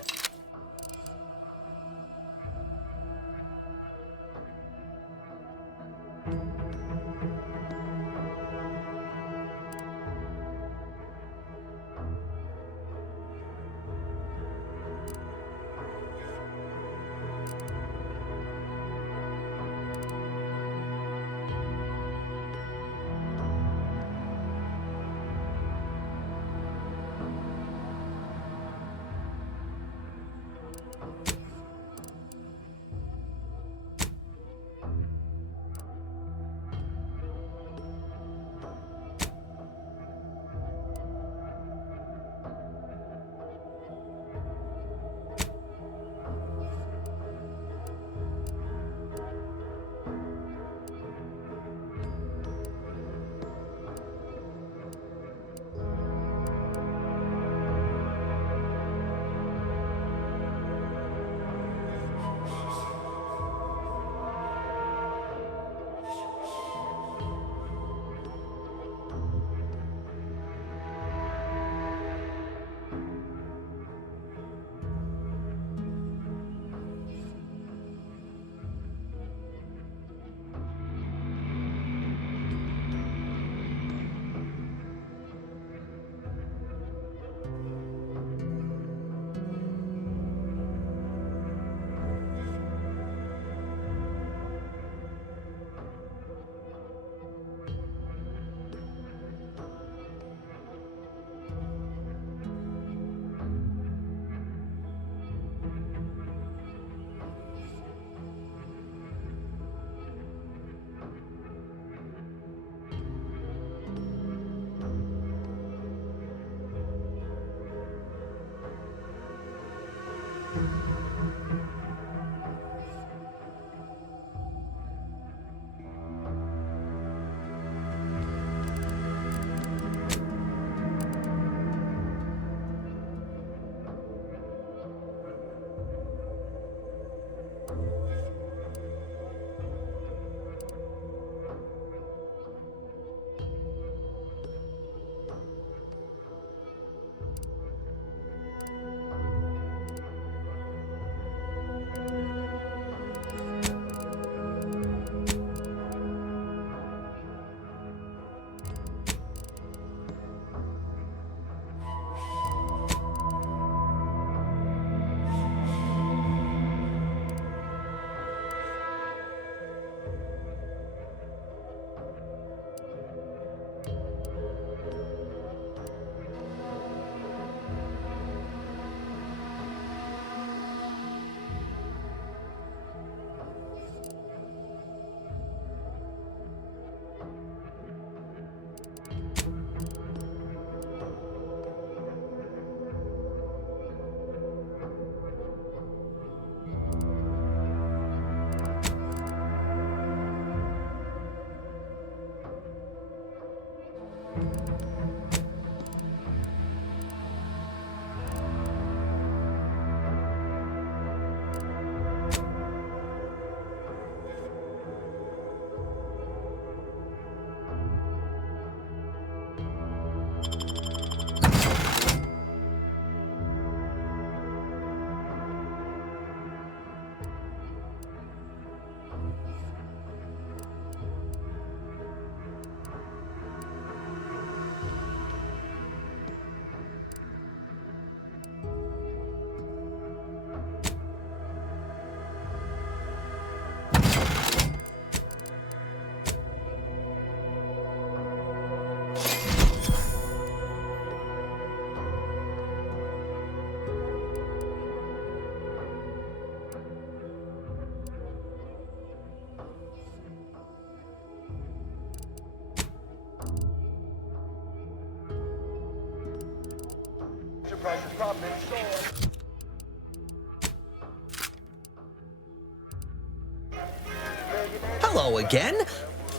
Hello again.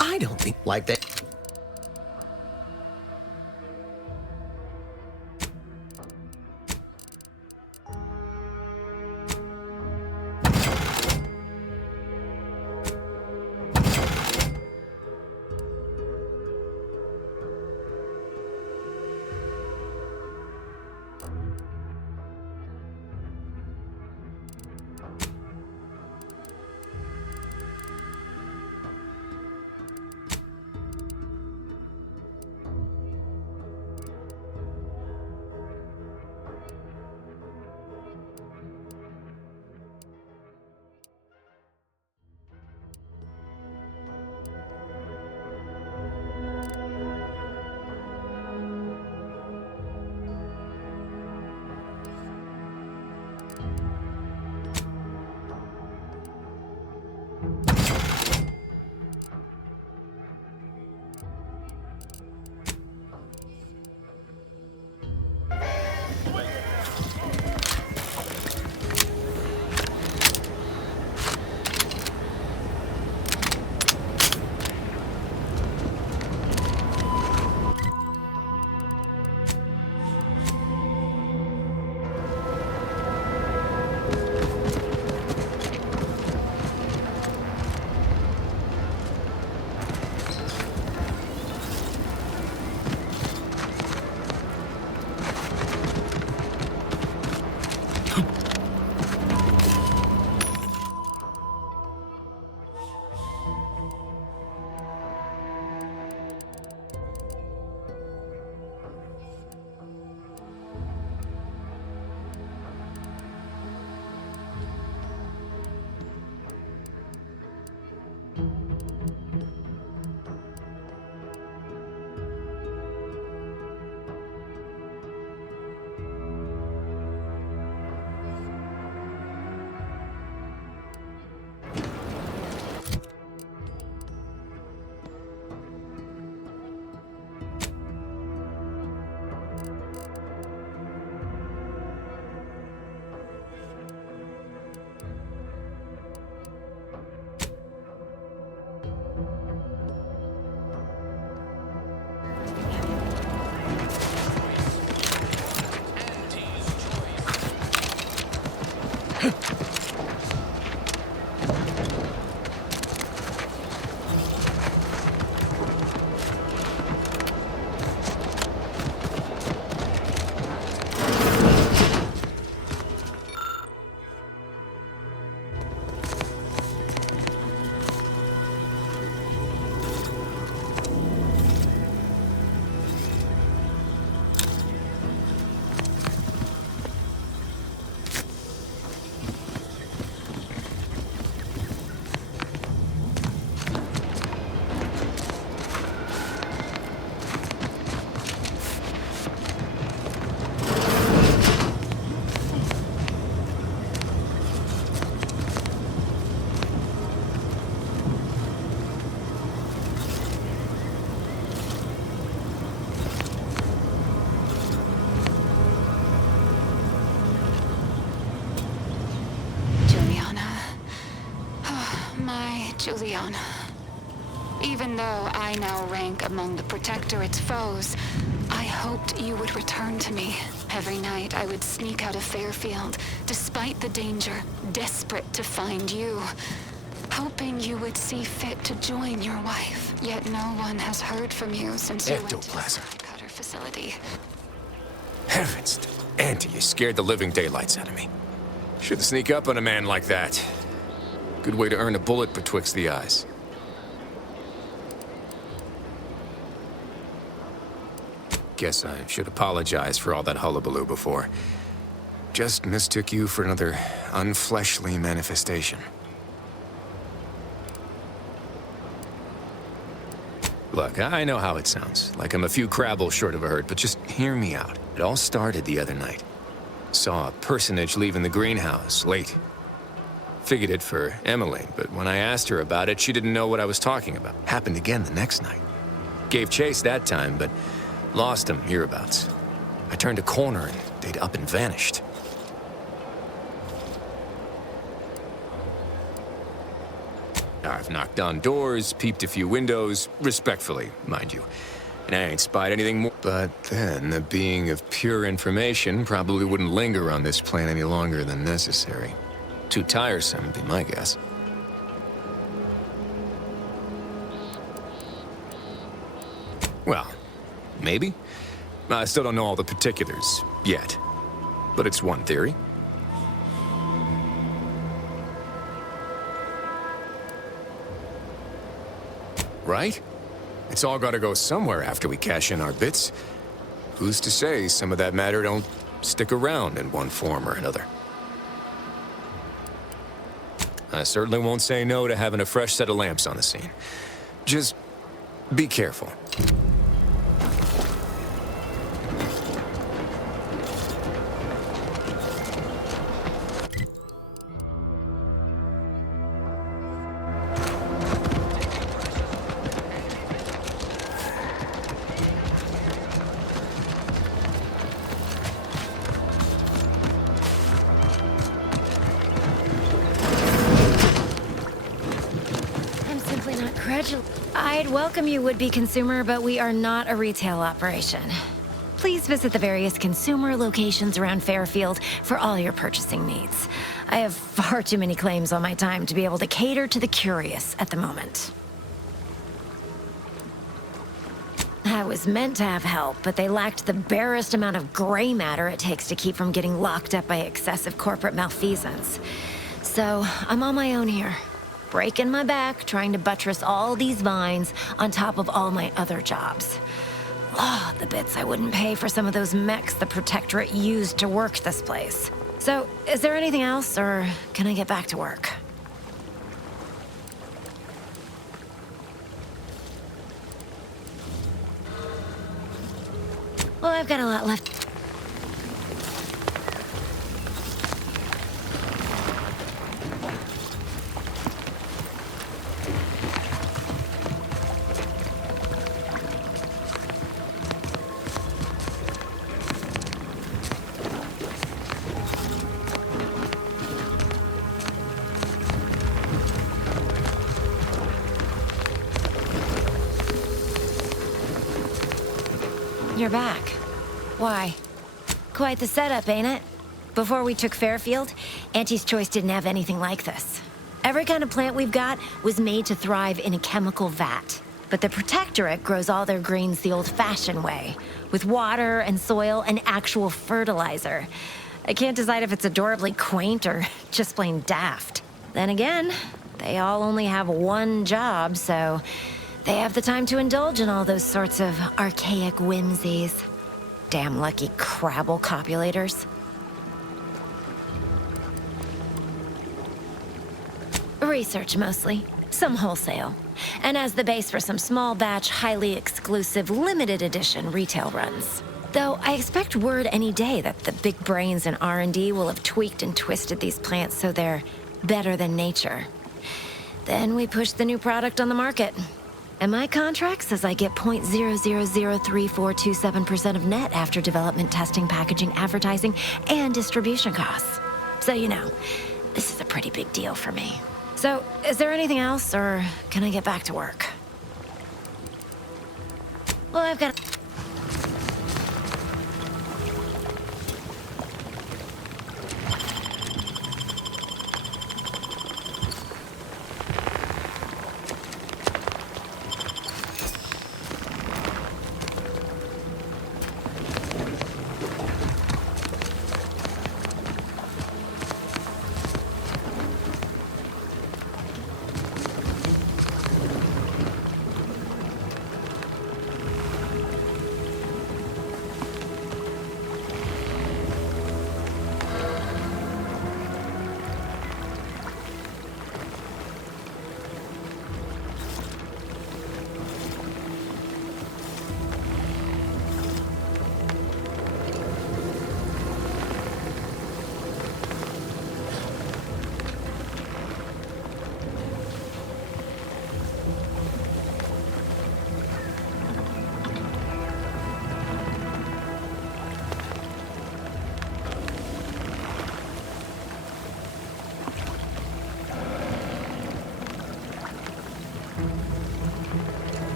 I don't think like that. Juliana. Even though I now rank among the Protectorate's foes, I hoped you would return to me. Every night I would sneak out of Fairfield, despite the danger, desperate to find you. Hoping you would see fit to join your wife. Yet no one has heard from you since you went to the cutter facility. Heavens, Auntie, you scared the living daylights out of me. Shouldn't sneak up on a man like that. Good way to earn a bullet betwixt the eyes. Guess I should apologize for all that hullabaloo before. Just mistook you for another unfleshly manifestation. Look, I know how it sounds, like I'm a few crabbles short of a hurt, but just hear me out. It all started the other night. Saw a personage leaving the greenhouse, late. Figured it for Emmeline, but when I asked her about it, she didn't know what I was talking about. Happened again the next night. Gave chase that time, but lost him hereabouts. I turned a corner and they'd up and vanished. I've knocked on doors, peeped a few windows, respectfully, mind you. And I ain't spied anything more. But then, the being of pure information probably wouldn't linger on this plan any longer than necessary. Too tiresome, would be my guess. Well, maybe. I still don't know all the particulars yet. But it's one theory. Right? It's all gotta go somewhere after we cash in our bits. Who's to say some of that matter don't stick around in one form or another? I certainly won't say no to having a fresh set of lamps on the scene. Just be careful. I'd welcome you, would-be consumer, but we are not a retail operation. Please visit the various consumer locations around Fairfield for all your purchasing needs. I have far too many claims on my time to be able to cater to the curious at the moment. I was meant to have help, but they lacked the barest amount of gray matter it takes to keep from getting locked up by excessive corporate malfeasance. So, I'm on my own here. Breaking my back, trying to buttress all these vines on top of all my other jobs. Oh, the bits I wouldn't pay for some of those mechs the Protectorate used to work this place. So, is there anything else, or can I get back to work? Well, I've got a lot left. You're back. Why? Quite the setup, ain't it? Before we took Fairfield, Auntie's Choice didn't have anything like this. Every kind of plant we've got was made to thrive in a chemical vat. But the Protectorate grows all their greens the old-fashioned way, with water and soil and actual fertilizer. I can't decide if it's adorably quaint or just plain daft. Then again, they all only have one job, so they have the time to indulge in all those sorts of archaic whimsies. Damn lucky Crabble copulators. Research mostly, some wholesale, and as the base for some small batch, highly exclusive, limited edition retail runs. Though I expect word any day that the big brains in R&D will have tweaked and twisted these plants so they're better than nature. Then we push the new product on the market. And my contract says I get 0.0003427% of net after development, testing, packaging, advertising, and distribution costs. So you know, this is a pretty big deal for me. So, is there anything else, or can I get back to work? Well, I've got...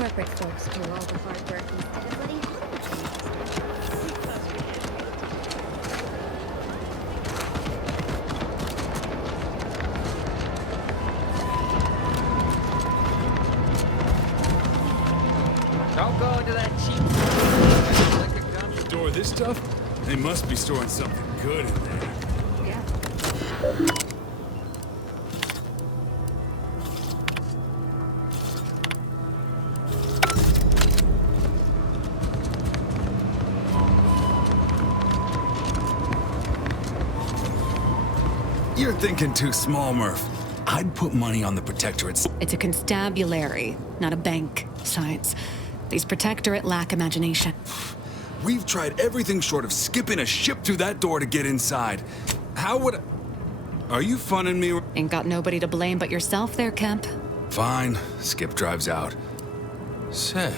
corporate folks do all the hard work instead of letting Don't go into that cheap Store this stuff? They must be storing something good in there. You're thinking too small, Murph. I'd put money on the Protectorate's. It's a constabulary, not a bank. Besides, these Protectorate lack imagination. We've tried everything short of skipping a ship through that door to get inside. How would I... Are you funning me? Ain't got nobody to blame but yourself there, Kemp. Fine. Skip drives out. Say,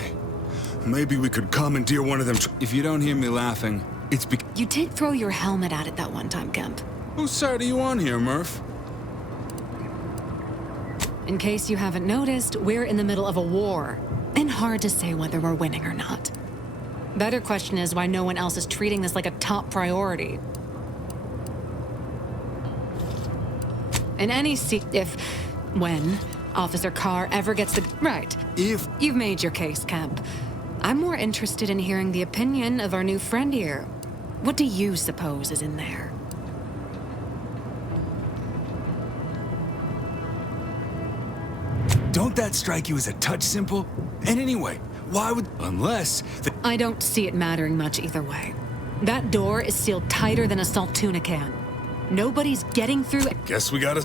maybe we could commandeer one of them. If you don't hear me laughing, it's because... You did throw your helmet at it that one time, Kemp. Whose side are you on here, Murph? In case you haven't noticed, we're in the middle of a war. And hard to say whether we're winning or not. Better question is why no one else is treating this like a top priority. In any when Officer Carr ever gets the... Right. If... You've made your case, Kemp. I'm more interested in hearing the opinion of our new friend here. What do you suppose is in there? Don't that strike you as a touch simple? And anyway, why would... Unless... I don't see it mattering much either way. That door is sealed tighter than a salt tuna can. Nobody's getting through it. Guess we gotta...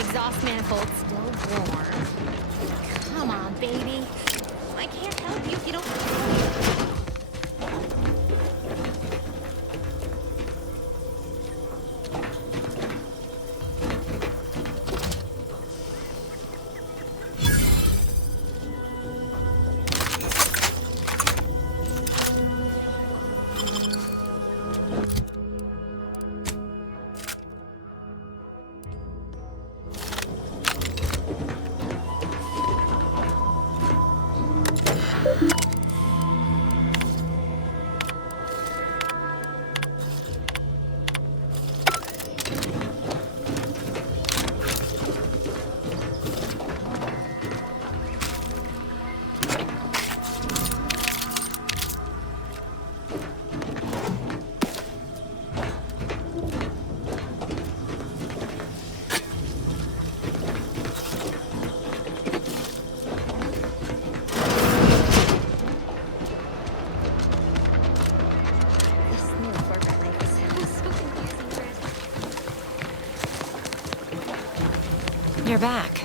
Exhaust manifold still warm. Come on, baby. I can't help you if you don't... You're back.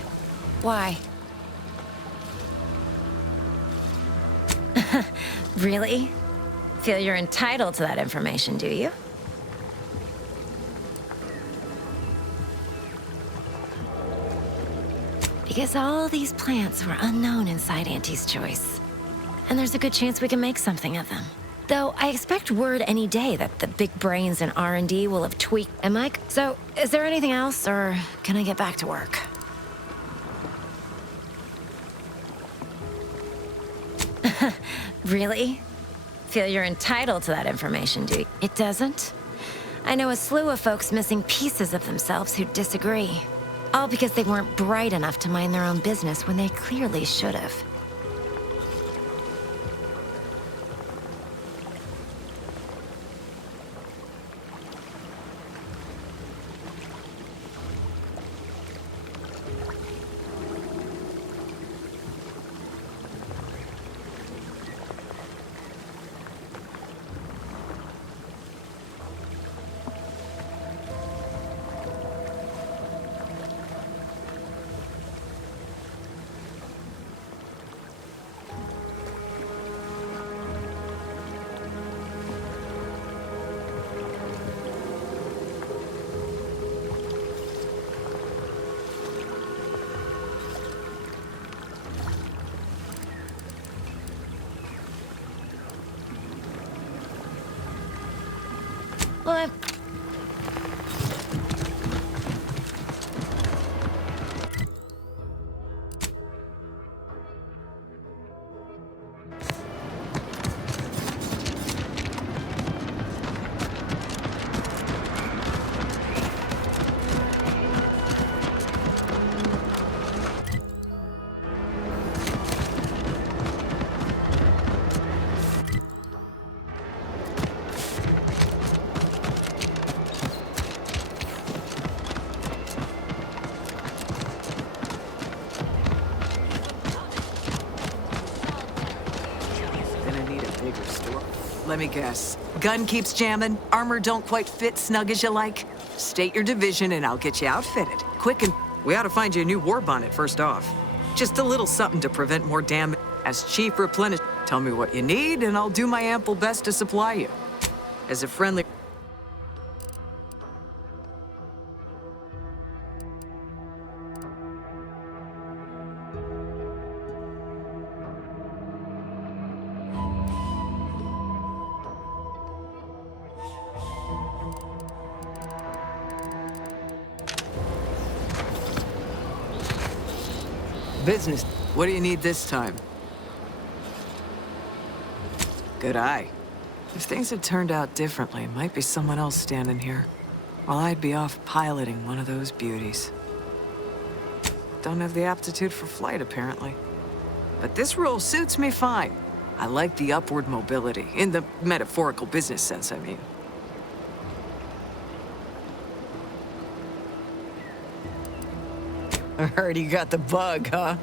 Why? Really? Feel you're entitled to that information, do you? Because all these plants were unknown inside Auntie's choice. And there's a good chance we can make something of them. Though I expect word any day that the big brains in R&D will have tweaked. Am I? So, is there anything else, or can I get back to work? Really? Feel you're entitled to that information, do you? It doesn't? I know a slew of folks missing pieces of themselves who disagree. All because they weren't bright enough to mind their own business when they clearly should have. Well, I've... Let me guess. Gun keeps jamming, armor don't quite fit snug as you like. State your division and I'll get you outfitted. Quick, and we ought to find you a new war bonnet first off. Just a little something to prevent more damage. As chief replenish, tell me what you need and I'll do my ample best to supply you. As a friendly... Business. What do you need this time? Good eye. If things had turned out differently, it might be someone else standing here, while I'd be off piloting one of those beauties. Don't have the aptitude for flight, apparently. But this role suits me fine. I like the upward mobility, in the metaphorical business sense, I mean. I heard you got the bug, huh?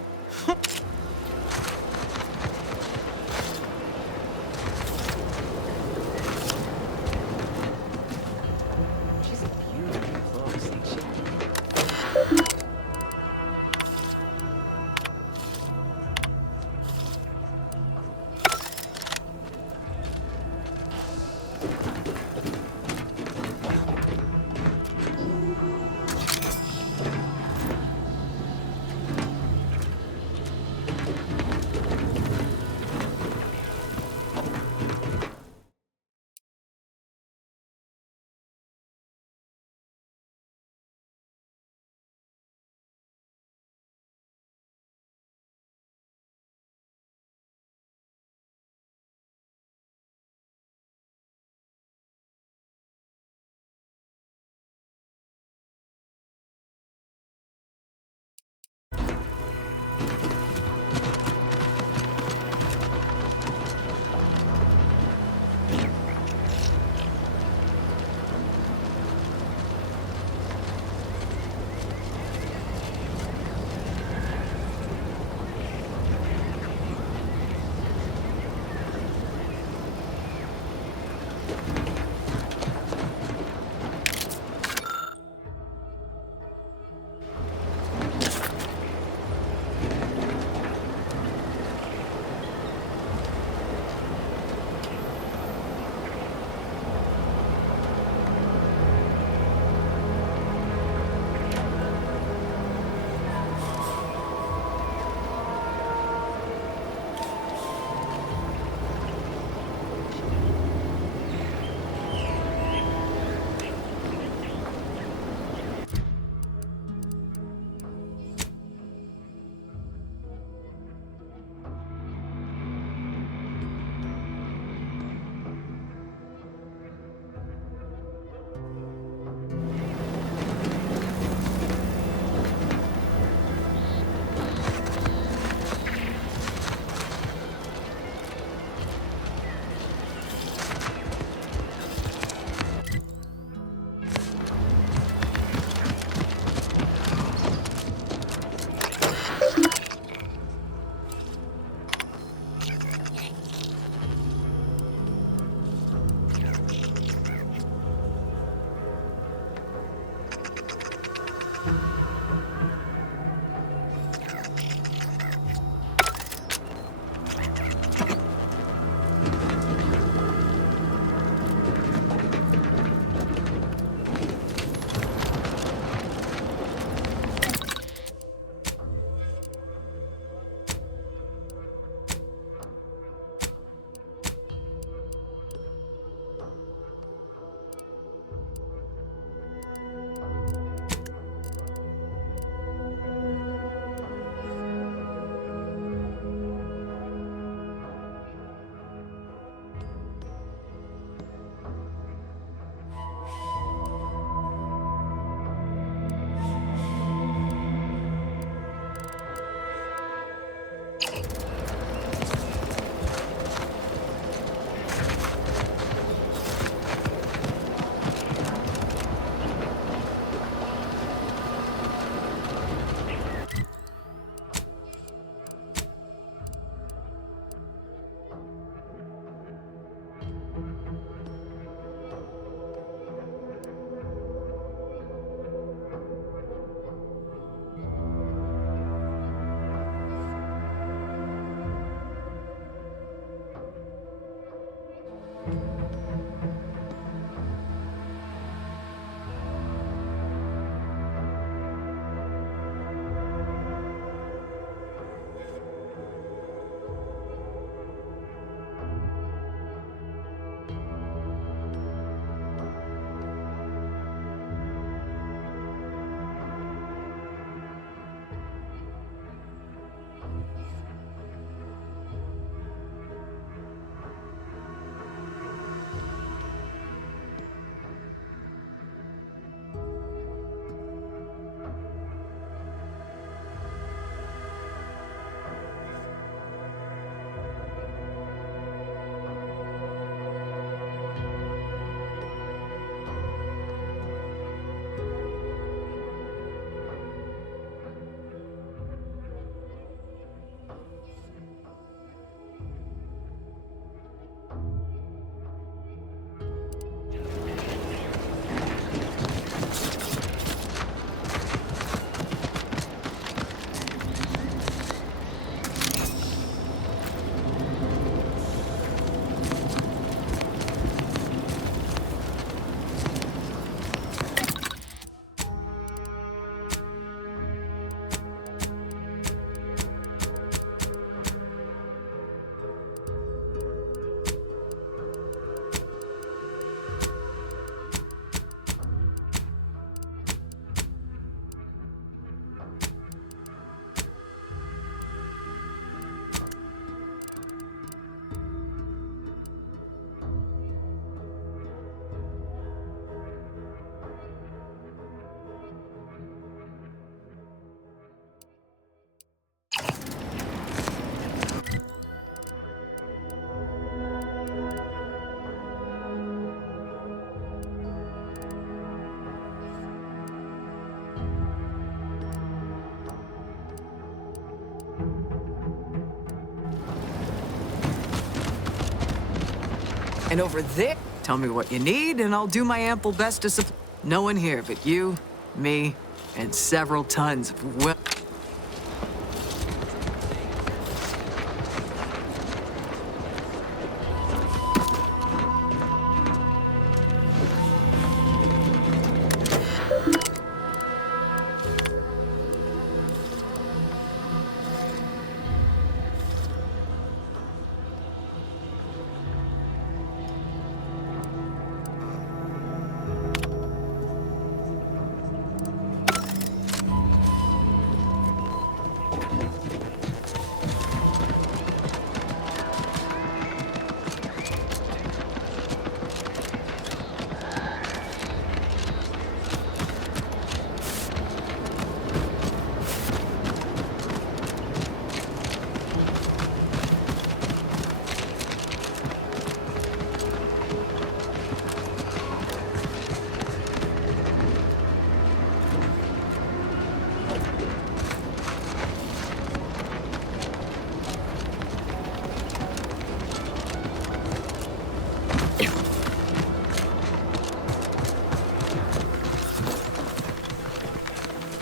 And over there, tell me what you need, and I'll do my ample best to supply. No one here but you, me, and several tons of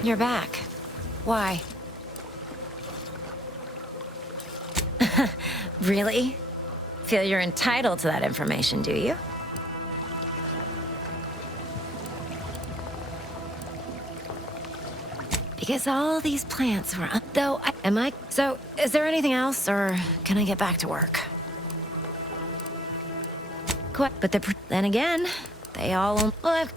You're back. Why? Really? Feel you're entitled to that information, do you? Because all these plants were... So, is there anything else, or can I get back to work? But then again, they all... Well, I've...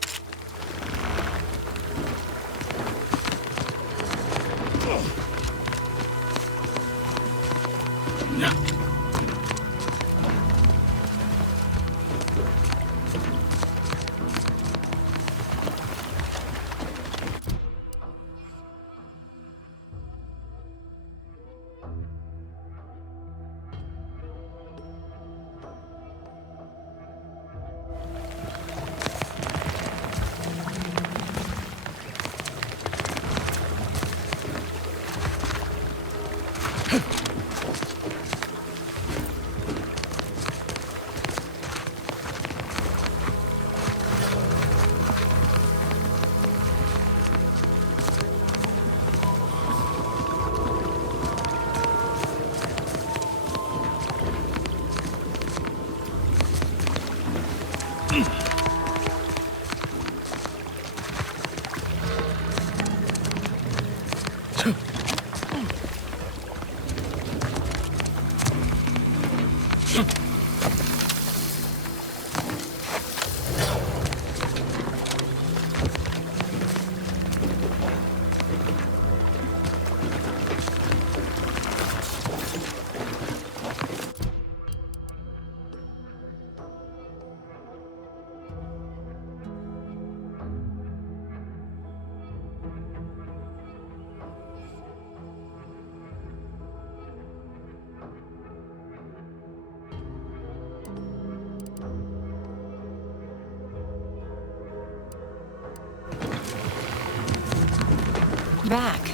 Back.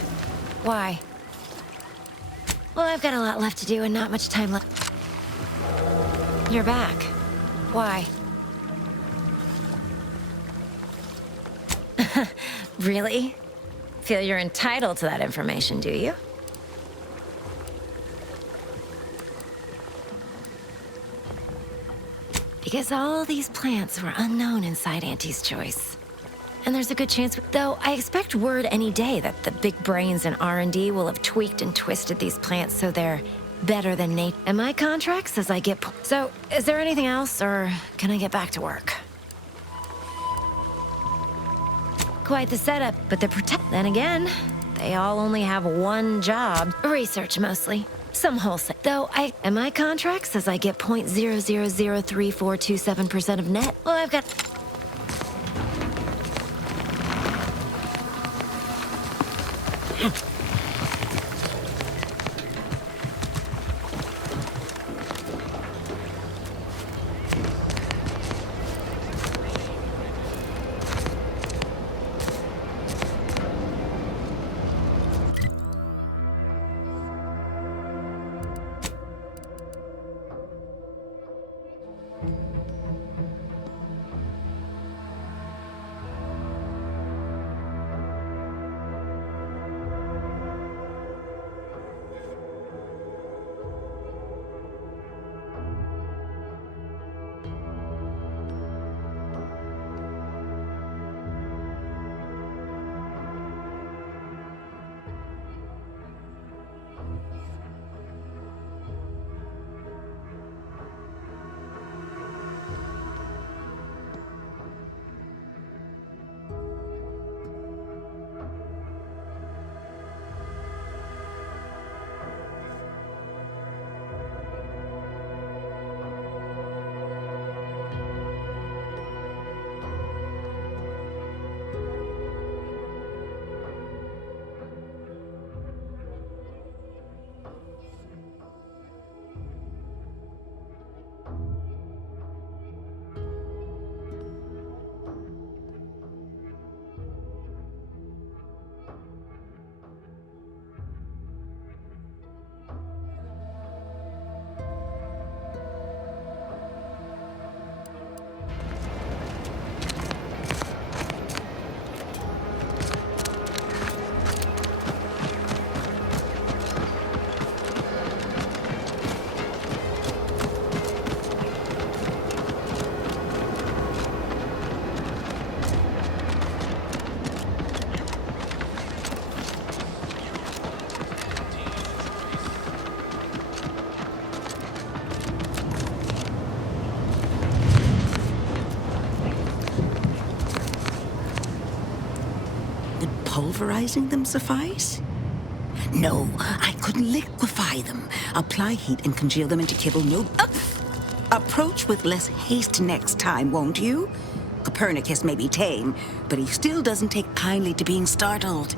Why? Well, I've got a lot left to do and not much time left. You're back. Why? Really? Feel you're entitled to that information, do you? Because all these plants were unknown inside Auntie's choice. And there's a good chance, though I expect word any day that the big brains in R&D will have tweaked and twisted these plants so they're better than nature. And my contract says I get... So, is there anything else, or can I get back to work? Quite the setup, but then again, they all only have one job. Research, mostly. Some wholesale. And my contract says I get 0.00033427% of net. Well, I've got... pulverizing them suffice? No, I could liquefy them, apply heat and congeal them into kibble. No. Approach with less haste next time, won't you? Copernicus may be tame, but he still doesn't take kindly to being startled.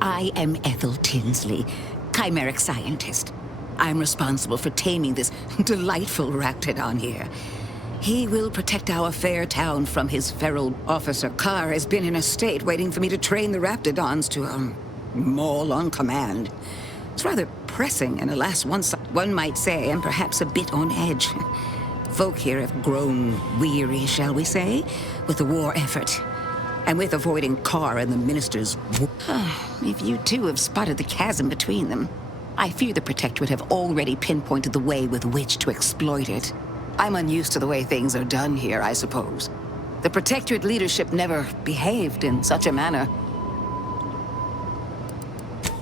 I am Ethel Tinsley, chimeric scientist. I'm responsible for taming this delightful Raptidon here. He will protect our fair town from his feral. Officer Carr has been in a state waiting for me to train the Raptidons to, maul on command. It's rather pressing, and alas, one might say I'm perhaps a bit on edge. Folk here have grown weary, shall we say, with the war effort. And with avoiding Carr and the minister's... If you too have spotted the chasm between them, I fear the Protectorate have already pinpointed the way with which to exploit it. I'm unused to the way things are done here, I suppose. The Protectorate leadership never behaved in such a manner.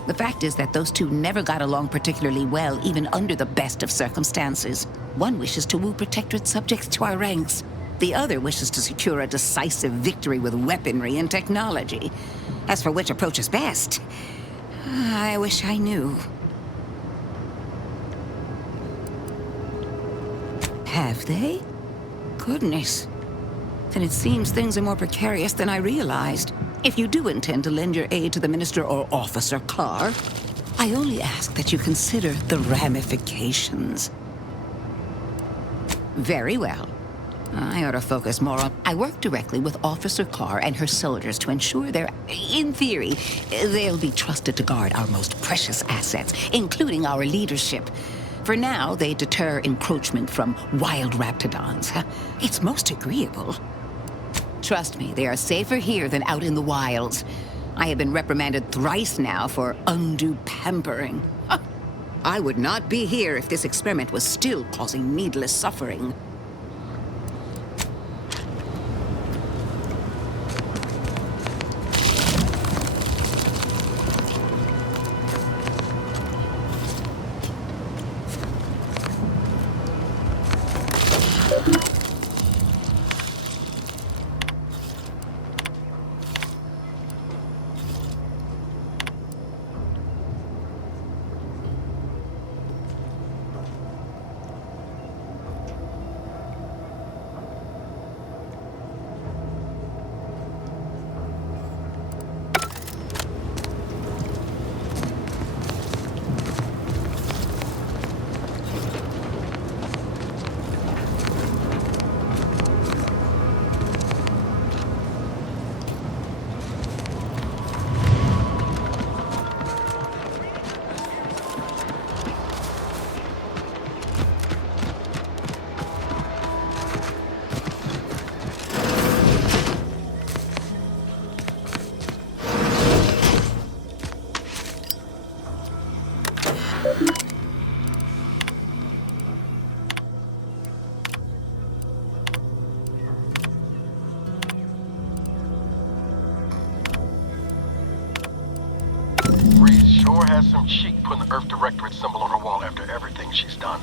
The fact is that those two never got along particularly well, even under the best of circumstances. One wishes to woo Protectorate subjects to our ranks. The other wishes to secure a decisive victory with weaponry and technology. As for which approach is best, I wish I knew. Have they? Goodness. Then it seems things are more precarious than I realized. If you do intend to lend your aid to the Minister or Officer Carr, I only ask that you consider the ramifications. Very well. I ought to focus more on... I work directly with Officer Carr and her soldiers to ensure in theory, they'll be trusted to guard our most precious assets, including our leadership. For now, they deter encroachment from wild Raptidons. It's most agreeable. Trust me, they are safer here than out in the wilds. I have been reprimanded thrice now for undue pampering. I would not be here if this experiment was still causing needless suffering. Sure has some cheek putting the Earth Directorate symbol on her wall after everything she's done.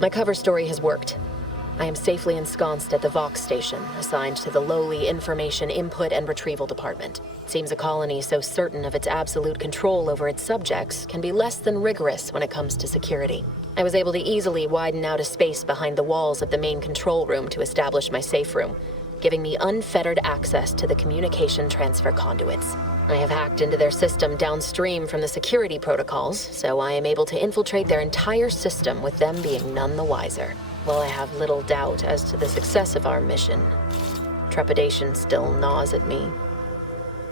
My cover story has worked. I am safely ensconced at the Vox station, assigned to the lowly Information Input and Retrieval Department. Seems a colony so certain of its absolute control over its subjects can be less than rigorous when it comes to security. I was able to easily widen out a space behind the walls of the main control room to establish my safe room, giving me unfettered access to the communication transfer conduits. I have hacked into their system downstream from the security protocols, so I am able to infiltrate their entire system with them being none the wiser. While I have little doubt as to the success of our mission, trepidation still gnaws at me.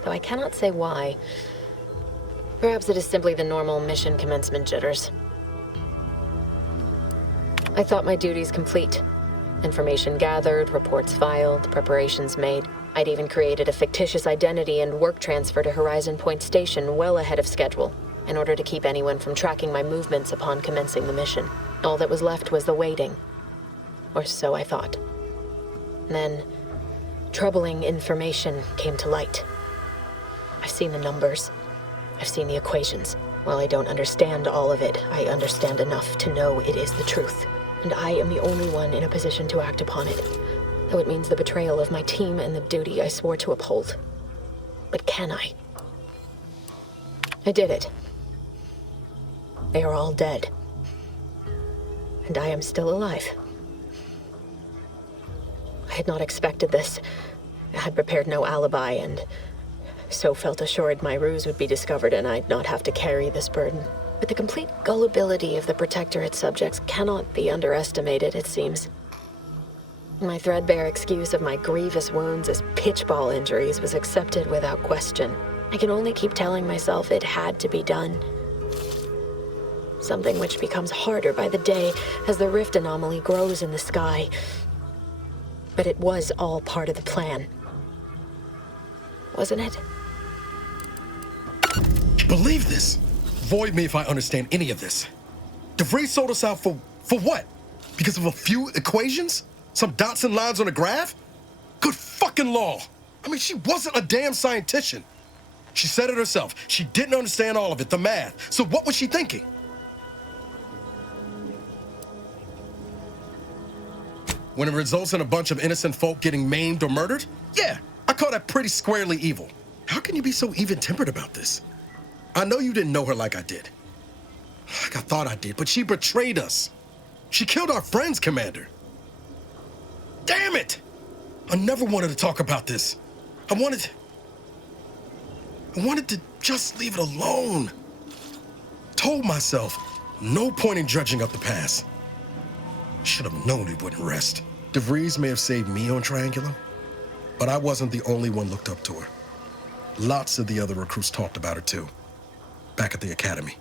Though I cannot say why. Perhaps it is simply the normal mission commencement jitters. I thought my duties complete. Information gathered, reports filed, preparations made. I'd even created a fictitious identity and work transfer to Horizon Point Station well ahead of schedule, in order to keep anyone from tracking my movements upon commencing the mission. All that was left was the waiting. Or so I thought. Then, troubling information came to light. I've seen the numbers. I've seen the equations. While I don't understand all of it, I understand enough to know it is the truth. And I am the only one in a position to act upon it. Though it means the betrayal of my team and the duty I swore to uphold. But can I? I did it. They are all dead. And I am still alive. I had not expected this. I had prepared no alibi, and so felt assured my ruse would be discovered and I'd not have to carry this burden. But the complete gullibility of the Protectorate subjects cannot be underestimated, it seems. My threadbare excuse of my grievous wounds as pitchball injuries was accepted without question. I can only keep telling myself it had to be done. Something which becomes harder by the day as the rift anomaly grows in the sky. But it was all part of the plan. Wasn't it? Believe this. Void me if I understand any of this. DeVries sold us out for what? Because of a few equations? Some dots and lines on a graph? Good fucking law. I mean, she wasn't a damn scientician. She said it herself. She didn't understand all of it, the math. So what was she thinking? When it results in a bunch of innocent folk getting maimed or murdered? Yeah, I call that pretty squarely evil. How can you be so even-tempered about this? I know you didn't know her like I did. Like I thought I did, but she betrayed us. She killed our friends, Commander. Damn it! I never wanted to talk about this. I wanted to just leave it alone. Told myself, no point in dredging up the past. Should have known he wouldn't rest. DeVries may have saved me on Triangulum, but I wasn't the only one looked up to her. Lots of the other recruits talked about her too, back at the academy.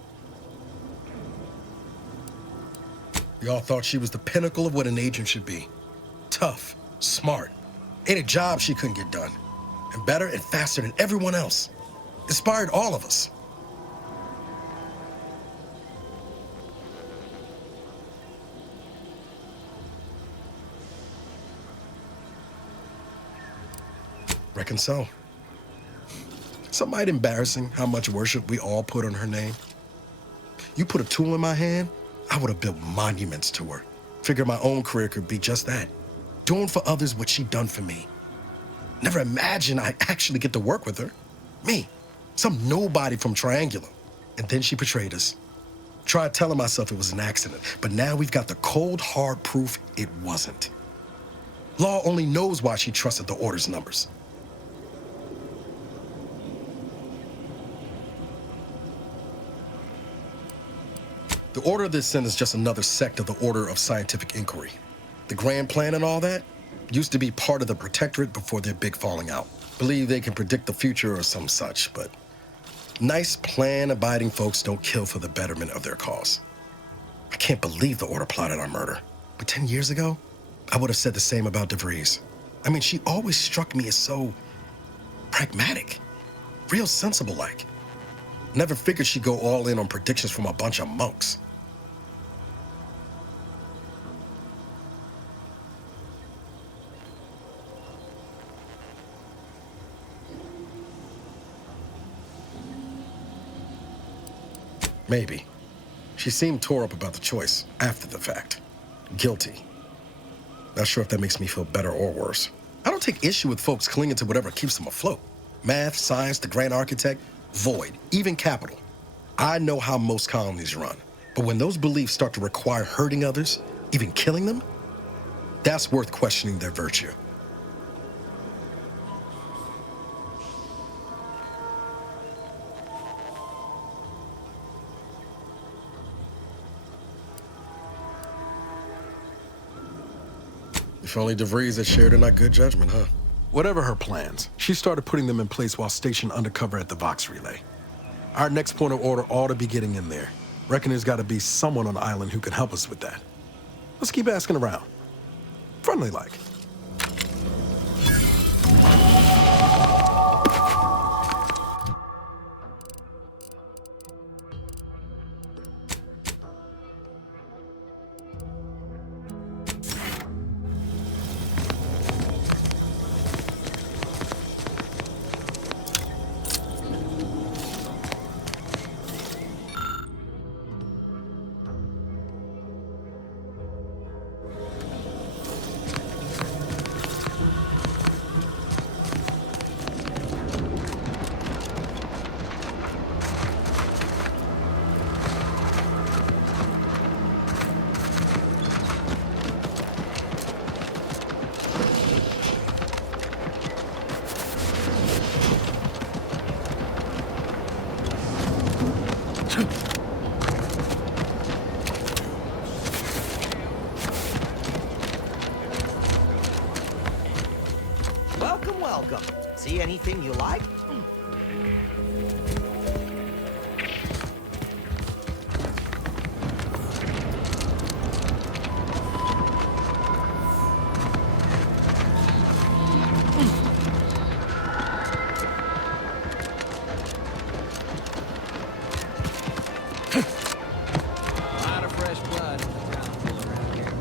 We all thought she was the pinnacle of what an agent should be. Tough, smart, ain't a job she couldn't get done. And better and faster than everyone else. Inspired all of us. Reckon so. Some might embarrassing how much worship we all put on her name. You put a tool in my hand, I would have built monuments to her. Figured my own career could be just that. Doing for others what she done for me. Never imagined I'd actually get to work with her. Me, some nobody from Triangulum. And then she betrayed us. Tried telling myself it was an accident, but now we've got the cold, hard proof it wasn't. Law only knows why she trusted the Order's numbers. The Order of the Ascent is just another sect of the Order of Scientific Inquiry. The grand plan and all that used to be part of the Protectorate before their big falling out. Believe they can predict the future or some such, but nice plan-abiding folks don't kill for the betterment of their cause. I can't believe the Order plotted our murder. But 10 years ago, I would have said the same about DeVries. I mean, she always struck me as so pragmatic, real sensible-like. Never figured she'd go all in on predictions from a bunch of monks. Maybe. She seemed tore up about the choice after the fact. Guilty. Not sure if that makes me feel better or worse. I don't take issue with folks clinging to whatever keeps them afloat. Math, science, the grand architect, void, even capital. I know how most colonies run. But when those beliefs start to require hurting others, even killing them, that's worth questioning their virtue. If only DeVries had shared in our good judgment, huh? Whatever her plans, she started putting them in place while stationed undercover at the Vox Relay. Our next point of order ought to be getting in there. Reckon there's got to be someone on the island who can help us with that. Let's keep asking around. Friendly like. Welcome, welcome. See anything you like? A lot of fresh blood in the town pool around here.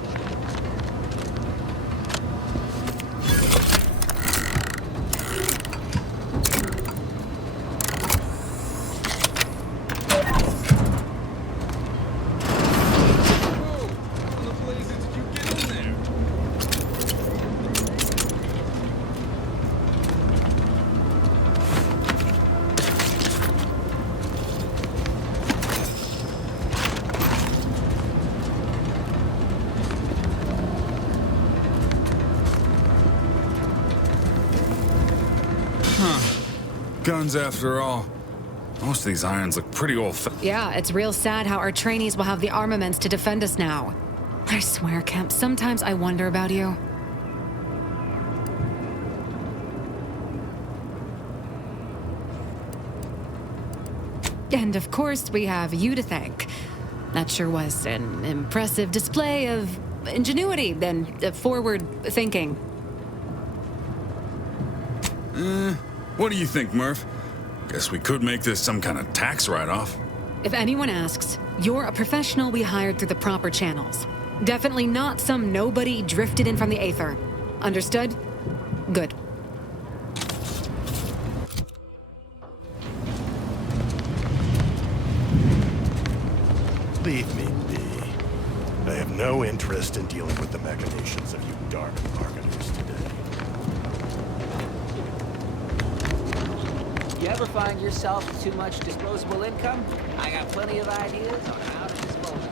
Guns after all. Most of these irons look pretty old-fashioned. Yeah, it's real sad how our trainees will have the armaments to defend us now. I swear, Kemp, sometimes I wonder about you. And of course, we have you to thank. That sure was an impressive display of ingenuity and forward thinking. What do you think, Murph? Guess we could make this some kind of tax write-off. If anyone asks, you're a professional we hired through the proper channels. Definitely not some nobody drifted in from the aether. Understood? Good. Leave me be. I have no interest in dealing with the machinations of you dark marketers today. You ever find yourself with too much disposable income? I got plenty of ideas on how to dispose of it.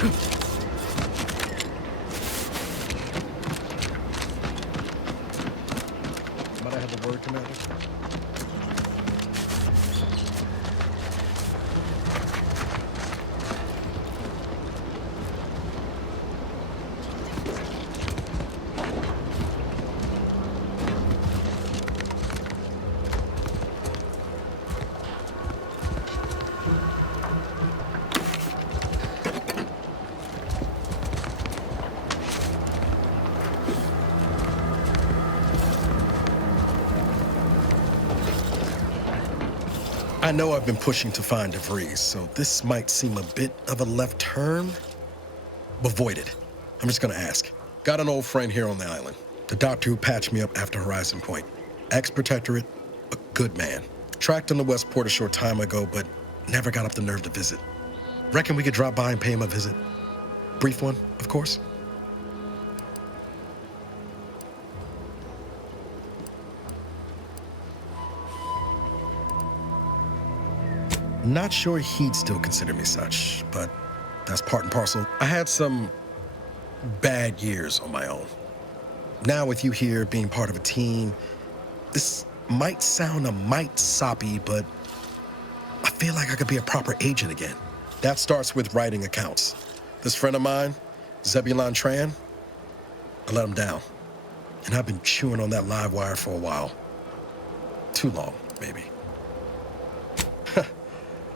Might I have the word, Commander? I know I've been pushing to find DeVries, so this might seem a bit of a left turn, but void it. I'm just gonna ask. Got an old friend here on the island, the doctor who patched me up after Horizon Point. Ex-protectorate, a good man. Tracked him to Westport a short time ago, but never got up the nerve to visit. Reckon we could drop by and pay him a visit? Brief one, of course. Not sure he'd still consider me such, but that's part and parcel. I had some bad years on my own. Now with you here, being part of a team, this might sound a mite soppy, but I feel like I could be a proper agent again. That starts with writing accounts. This friend of mine, Zebulon Tran, I let him down. And I've been chewing on that live wire for a while. Too long, maybe.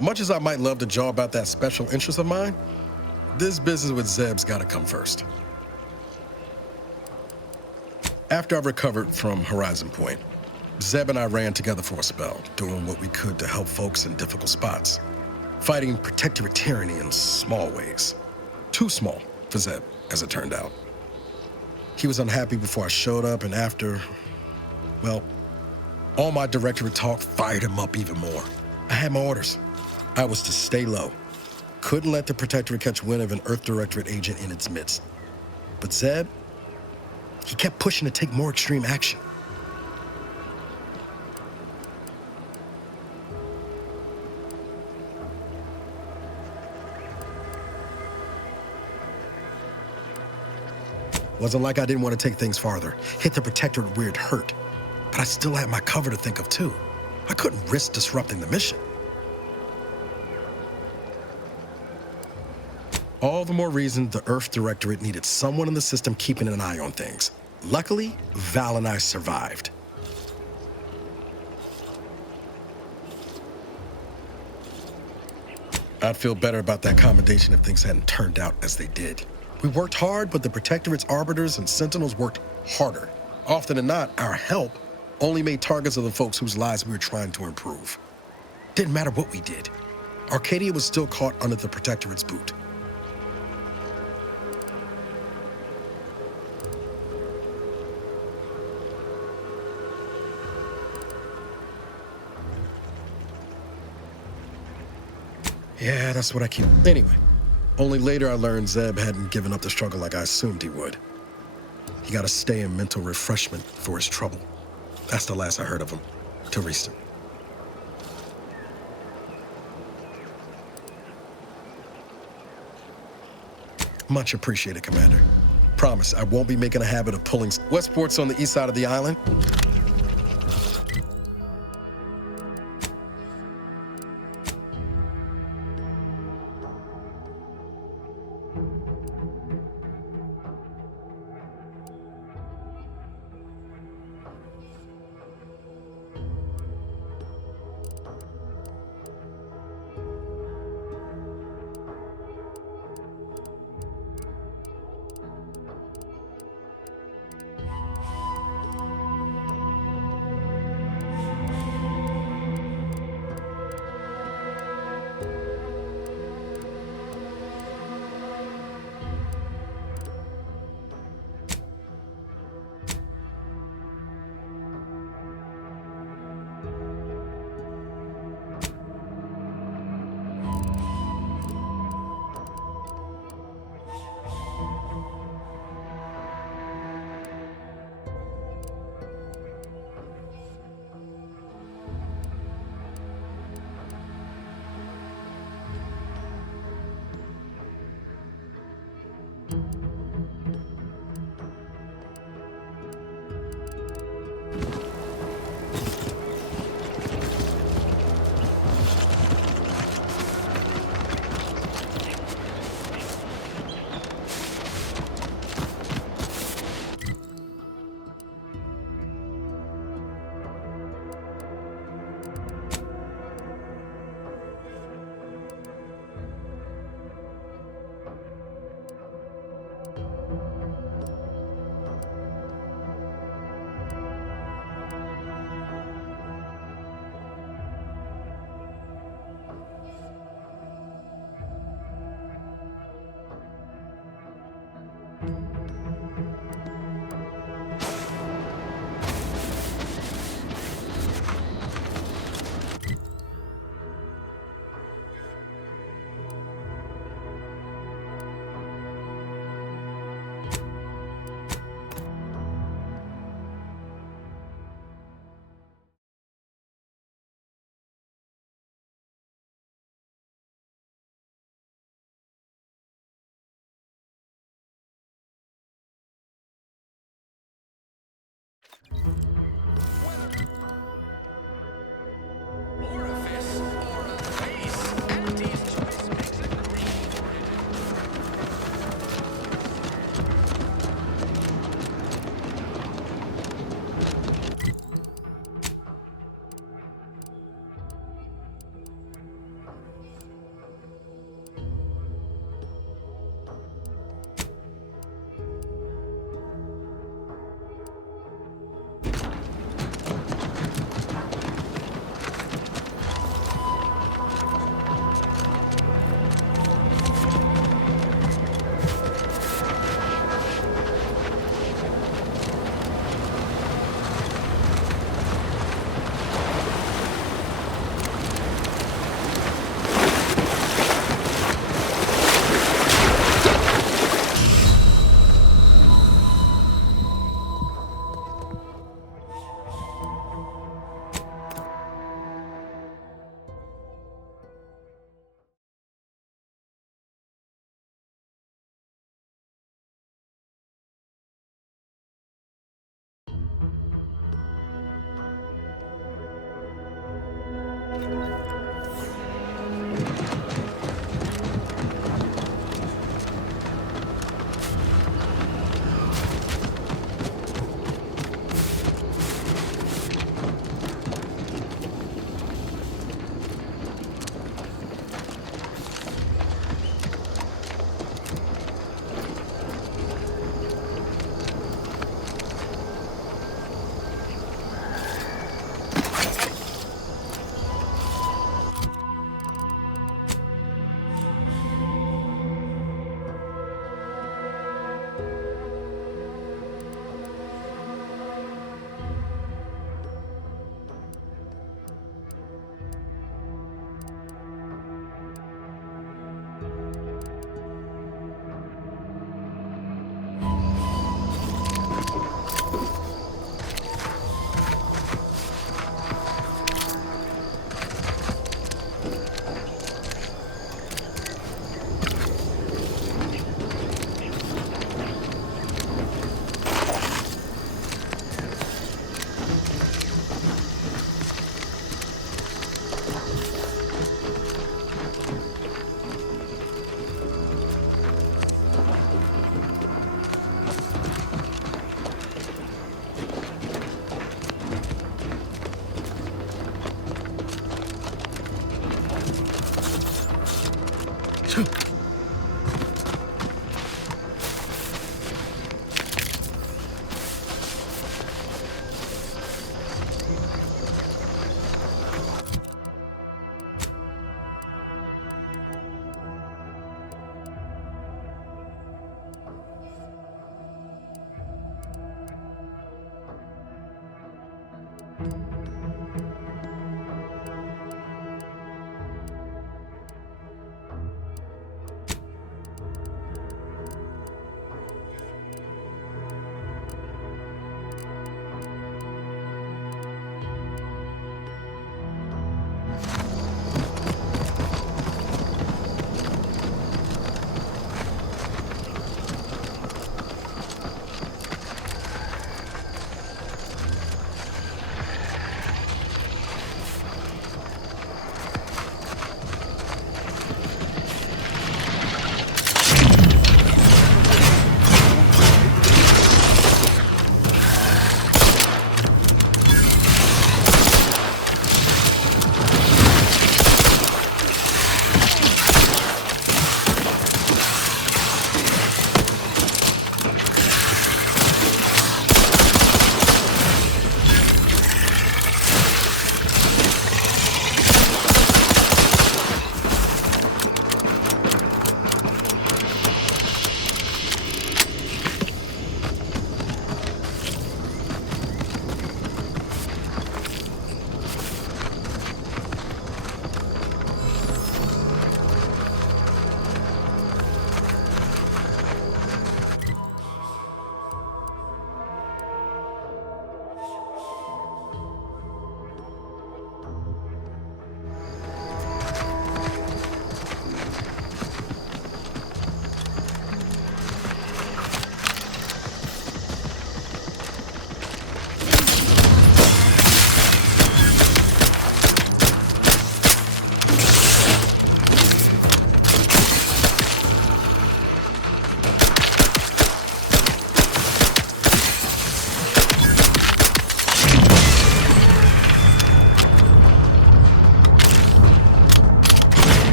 Much as I might love to jaw about that special interest of mine, this business with Zeb's gotta come first. After I recovered from Horizon Point, Zeb and I ran together for a spell, doing what we could to help folks in difficult spots. Fighting protectorate tyranny in small ways. Too small for Zeb, as it turned out. He was unhappy before I showed up, and after, well, all my directorate talk fired him up even more. I had my orders. I was to stay low. Couldn't let the Protectorate catch wind of an Earth Directorate agent in its midst. But Zeb, he kept pushing to take more extreme action. Wasn't like I didn't want to take things farther, hit the Protectorate where it hurt. But I still had my cover to think of too. I couldn't risk disrupting the mission. All the more reason the Earth Directorate needed someone in the system keeping an eye on things. Luckily, Val and I survived. I'd feel better about that commendation if things hadn't turned out as they did. We worked hard, but the Protectorate's arbiters and sentinels worked harder. Often than not, our help only made targets of the folks whose lives we were trying to improve. Didn't matter what we did. Arcadia was still caught under the Protectorate's boot. Yeah, that's what I keep. Anyway, only later I learned Zeb hadn't given up the struggle like I assumed he would. He got to stay in mental refreshment for his trouble. That's the last I heard of him, till recent. Much appreciated, Commander. Promise, I won't be making a habit of pulling. Westport's on the east side of the island.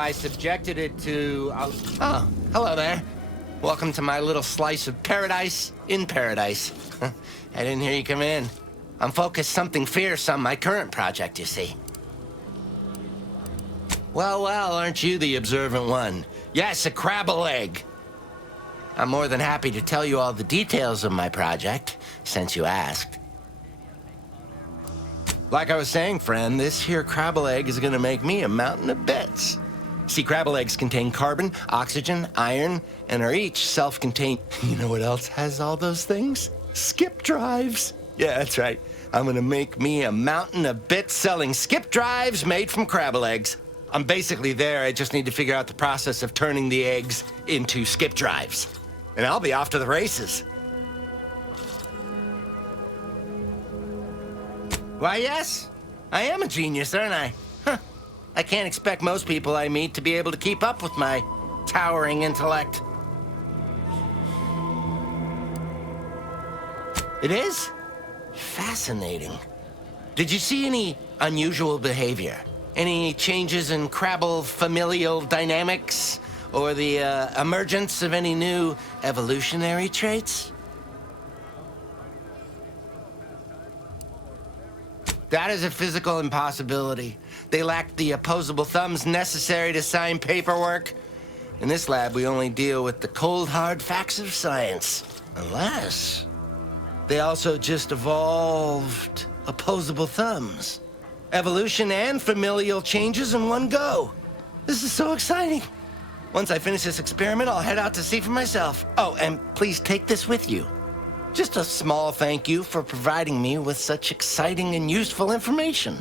I subjected it to... Oh, hello there. Welcome to my little slice of paradise in paradise. I didn't hear you come in. I'm focused something fierce on my current project, you see. Well, aren't you the observant one? Yes, a crabble egg. I'm more than happy to tell you all the details of my project, since you asked. Like I was saying, friend, this here crabble egg is gonna make me a mountain of bits. See, crabble eggs contain carbon, oxygen, iron, and are each self-contained. You know what else has all those things? Skip drives. Yeah, that's right. I'm gonna make me a mountain of bits selling skip drives made from crabble eggs. I'm basically there. I just need to figure out the process of turning the eggs into skip drives. And I'll be off to the races. Why, yes. I am a genius, aren't I? Huh. I can't expect most people I meet to be able to keep up with my towering intellect. It is? Fascinating. Did you see any unusual behavior? Any changes in crabble familial dynamics? Or the emergence of any new evolutionary traits? That is a physical impossibility. They lack the opposable thumbs necessary to sign paperwork. In this lab, we only deal with the cold, hard facts of science. Unless they also just evolved opposable thumbs. Evolution and familial changes in one go. This is so exciting. Once I finish this experiment, I'll head out to see for myself. Oh, and please take this with you. Just a small thank you for providing me with such exciting and useful information.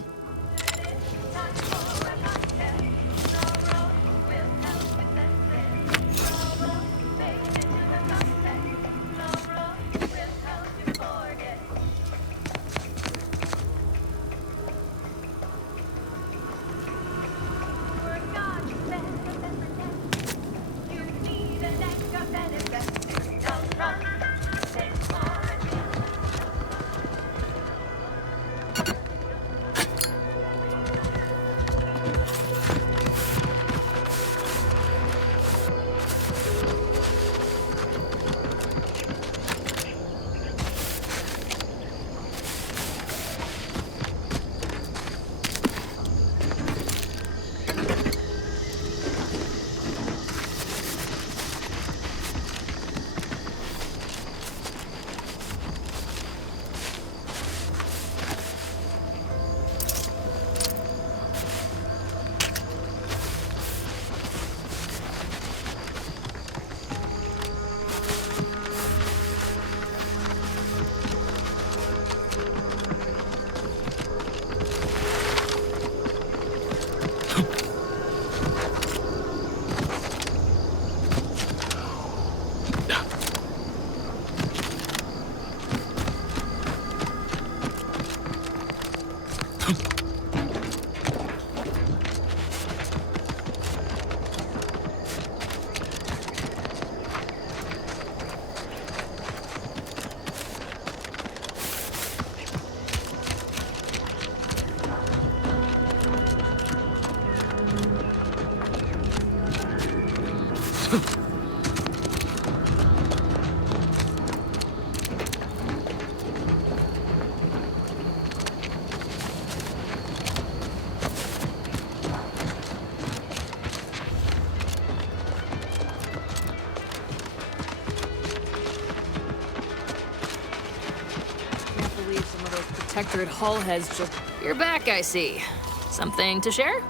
Protectorate hull heads just... You're back, I see. Something to share?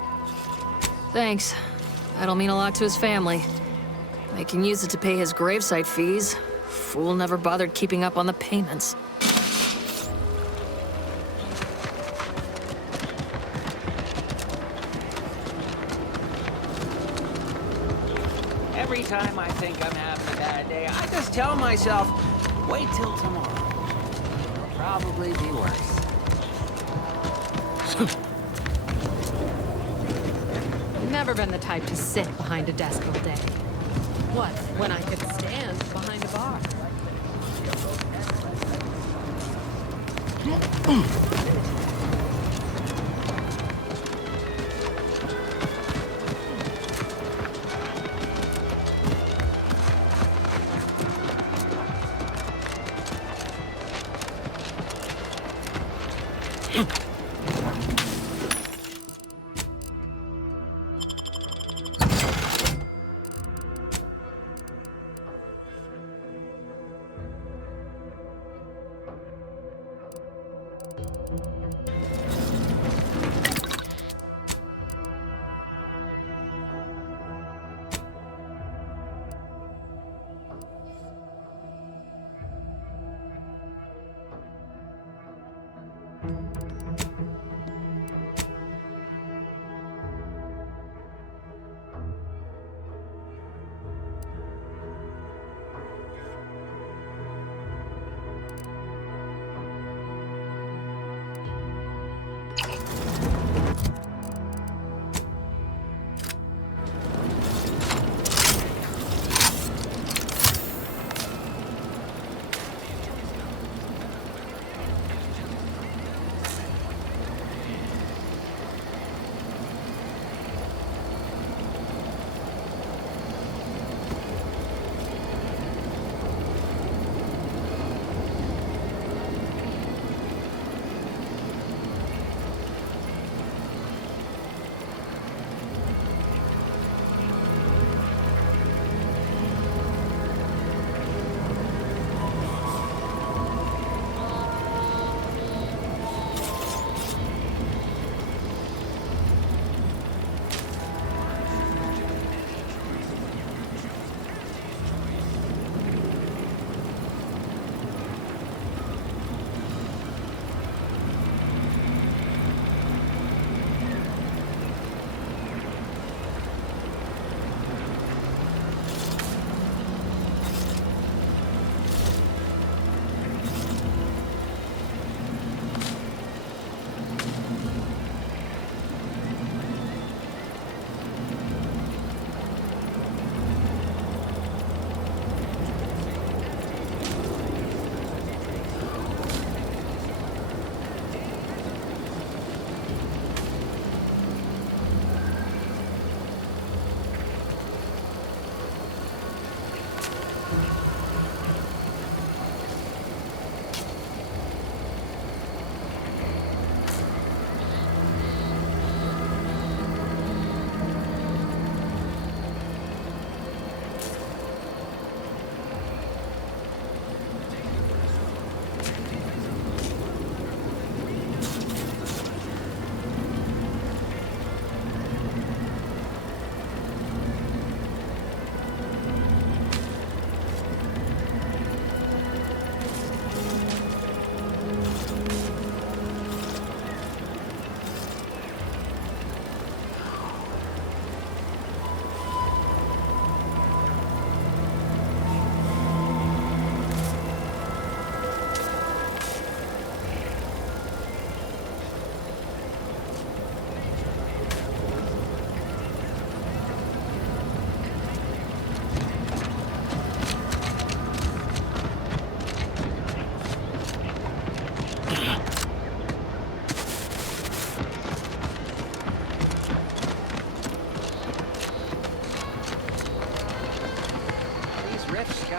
Thanks. That'll mean a lot to his family. I can use it to pay his gravesite fees. Fool never bothered keeping up on the payments. Every time I think I'm having a bad day, I just tell myself, wait till tomorrow. It'll probably be worse. Never been the type to sit behind a desk all day. What, when I could stand behind a bar?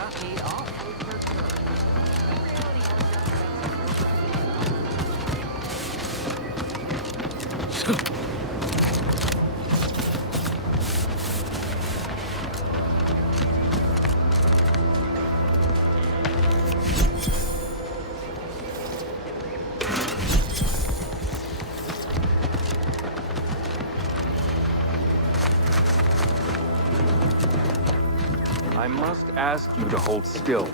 got me all perturbed. I must ask you to hold still.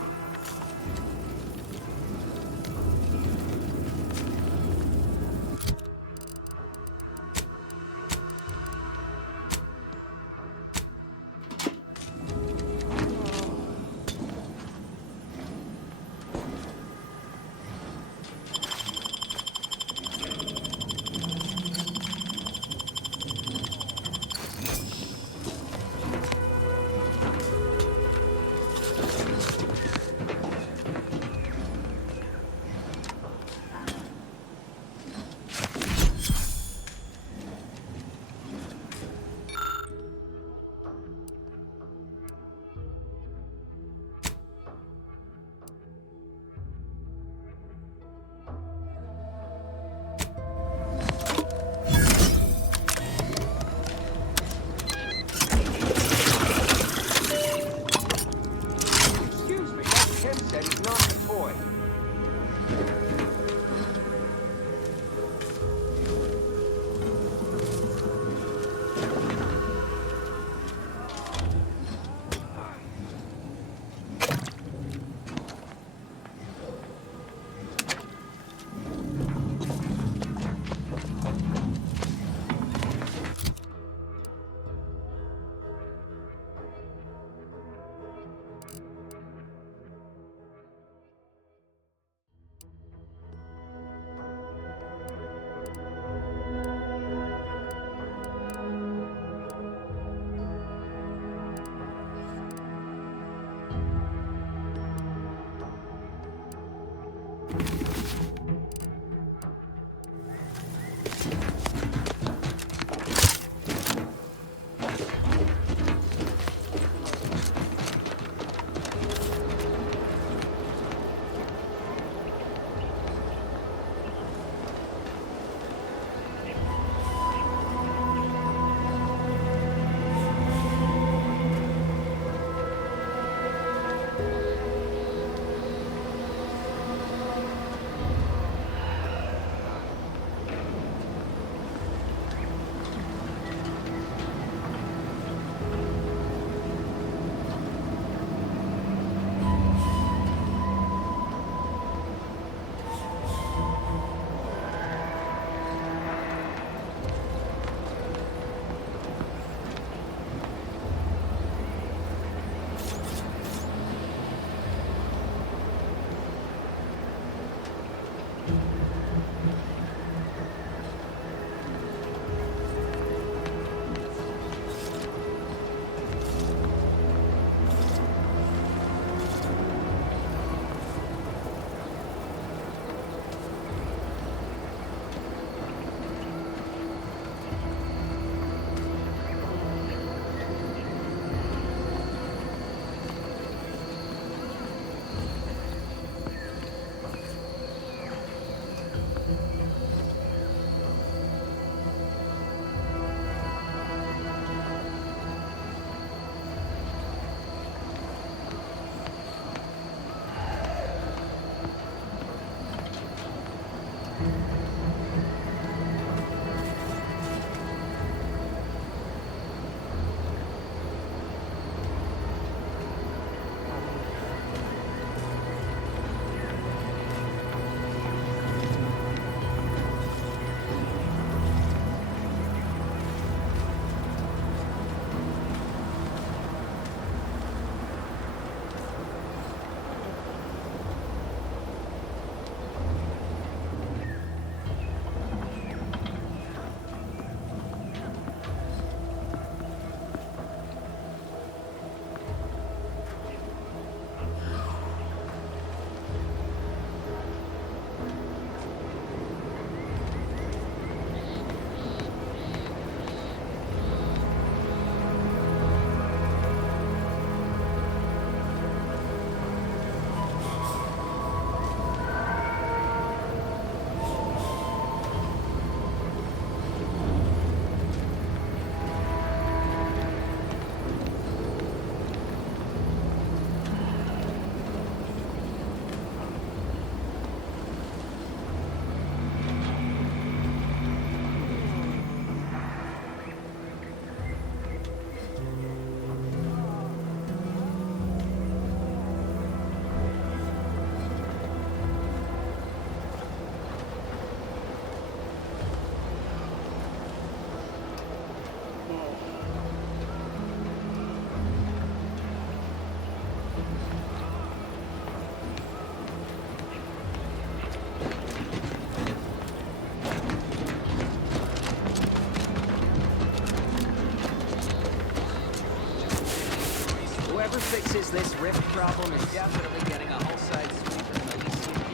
Whoever fixes this rift problem is definitely getting a whole side sweep of the ECU.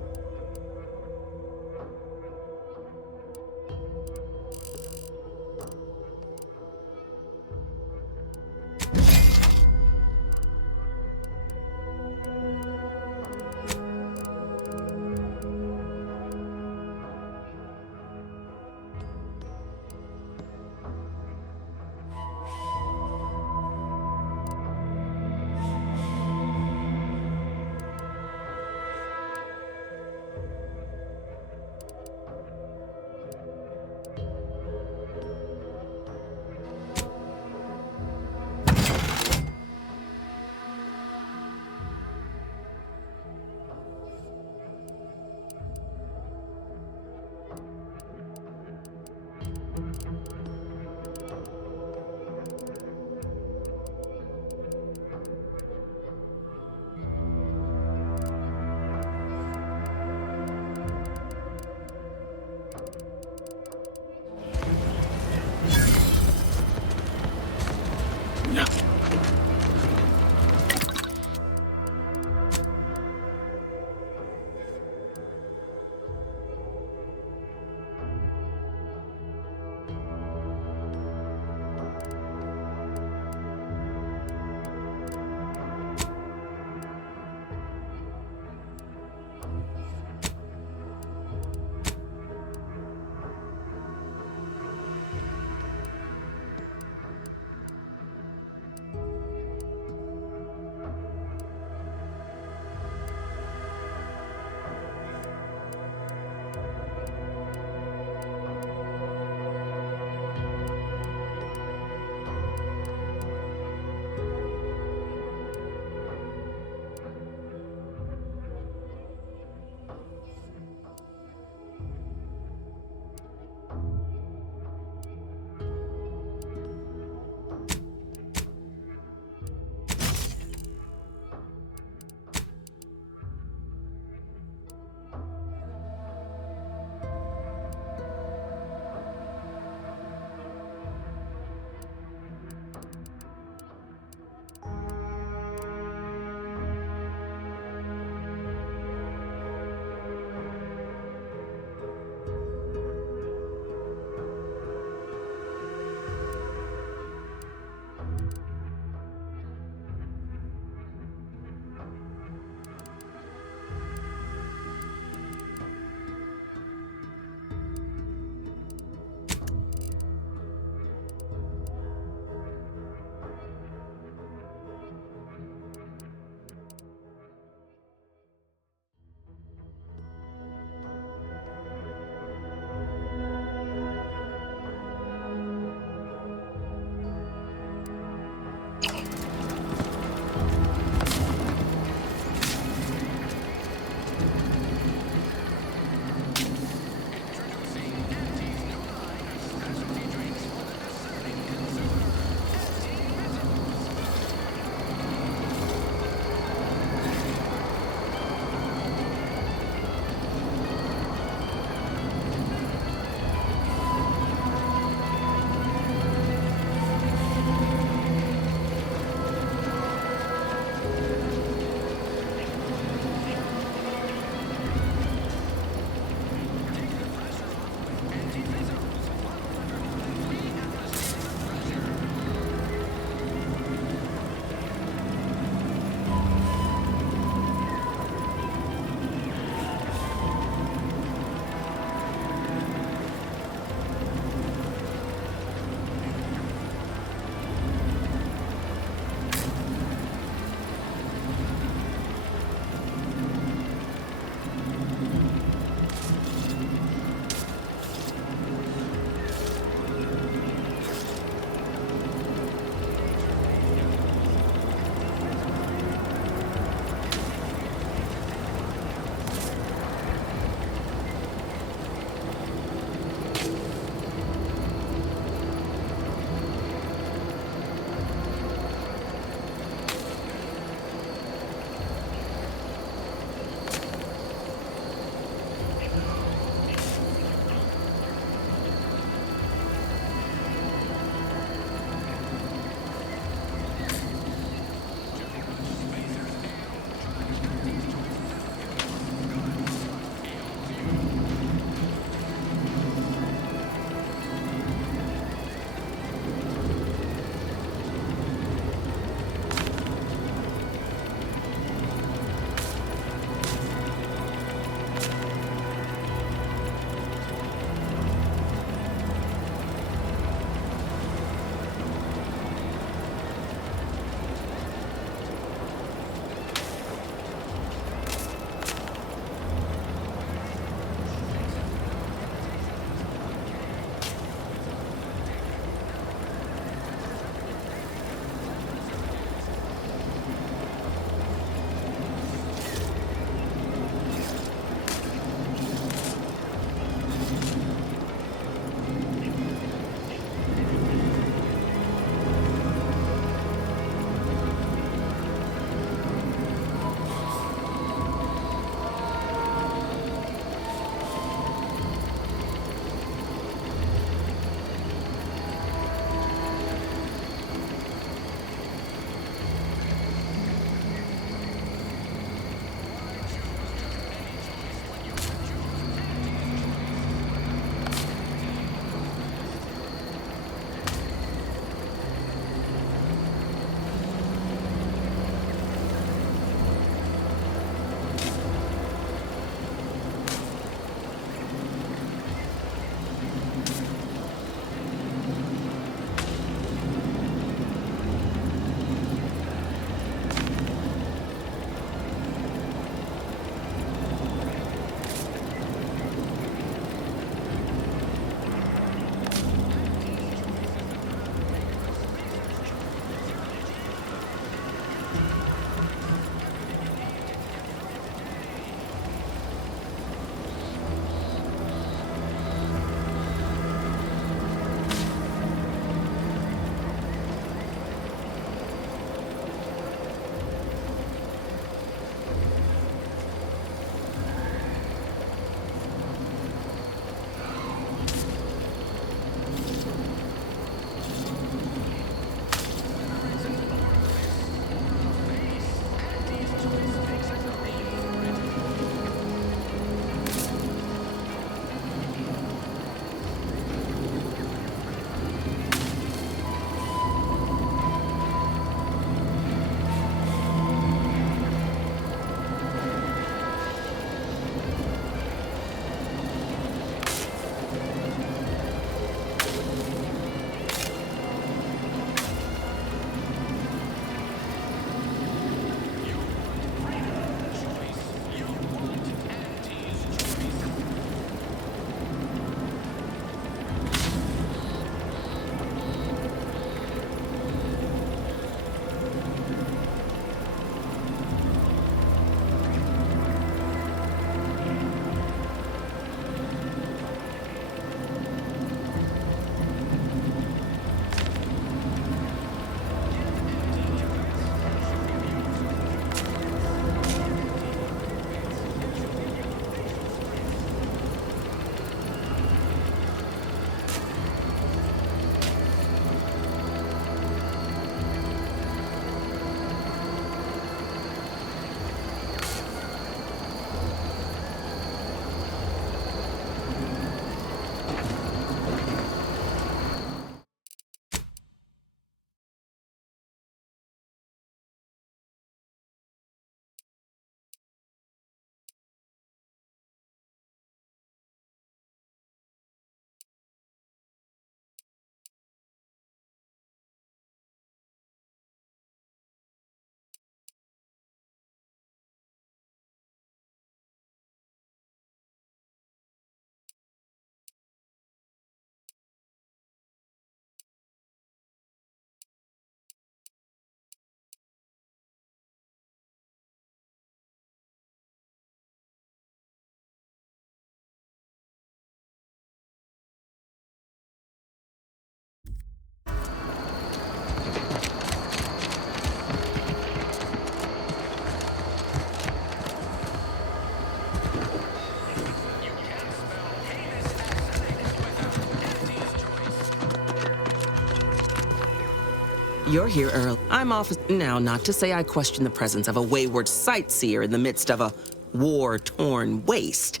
You're here early. I'm off now, not to say I question the presence of a wayward sightseer in the midst of a war-torn waste,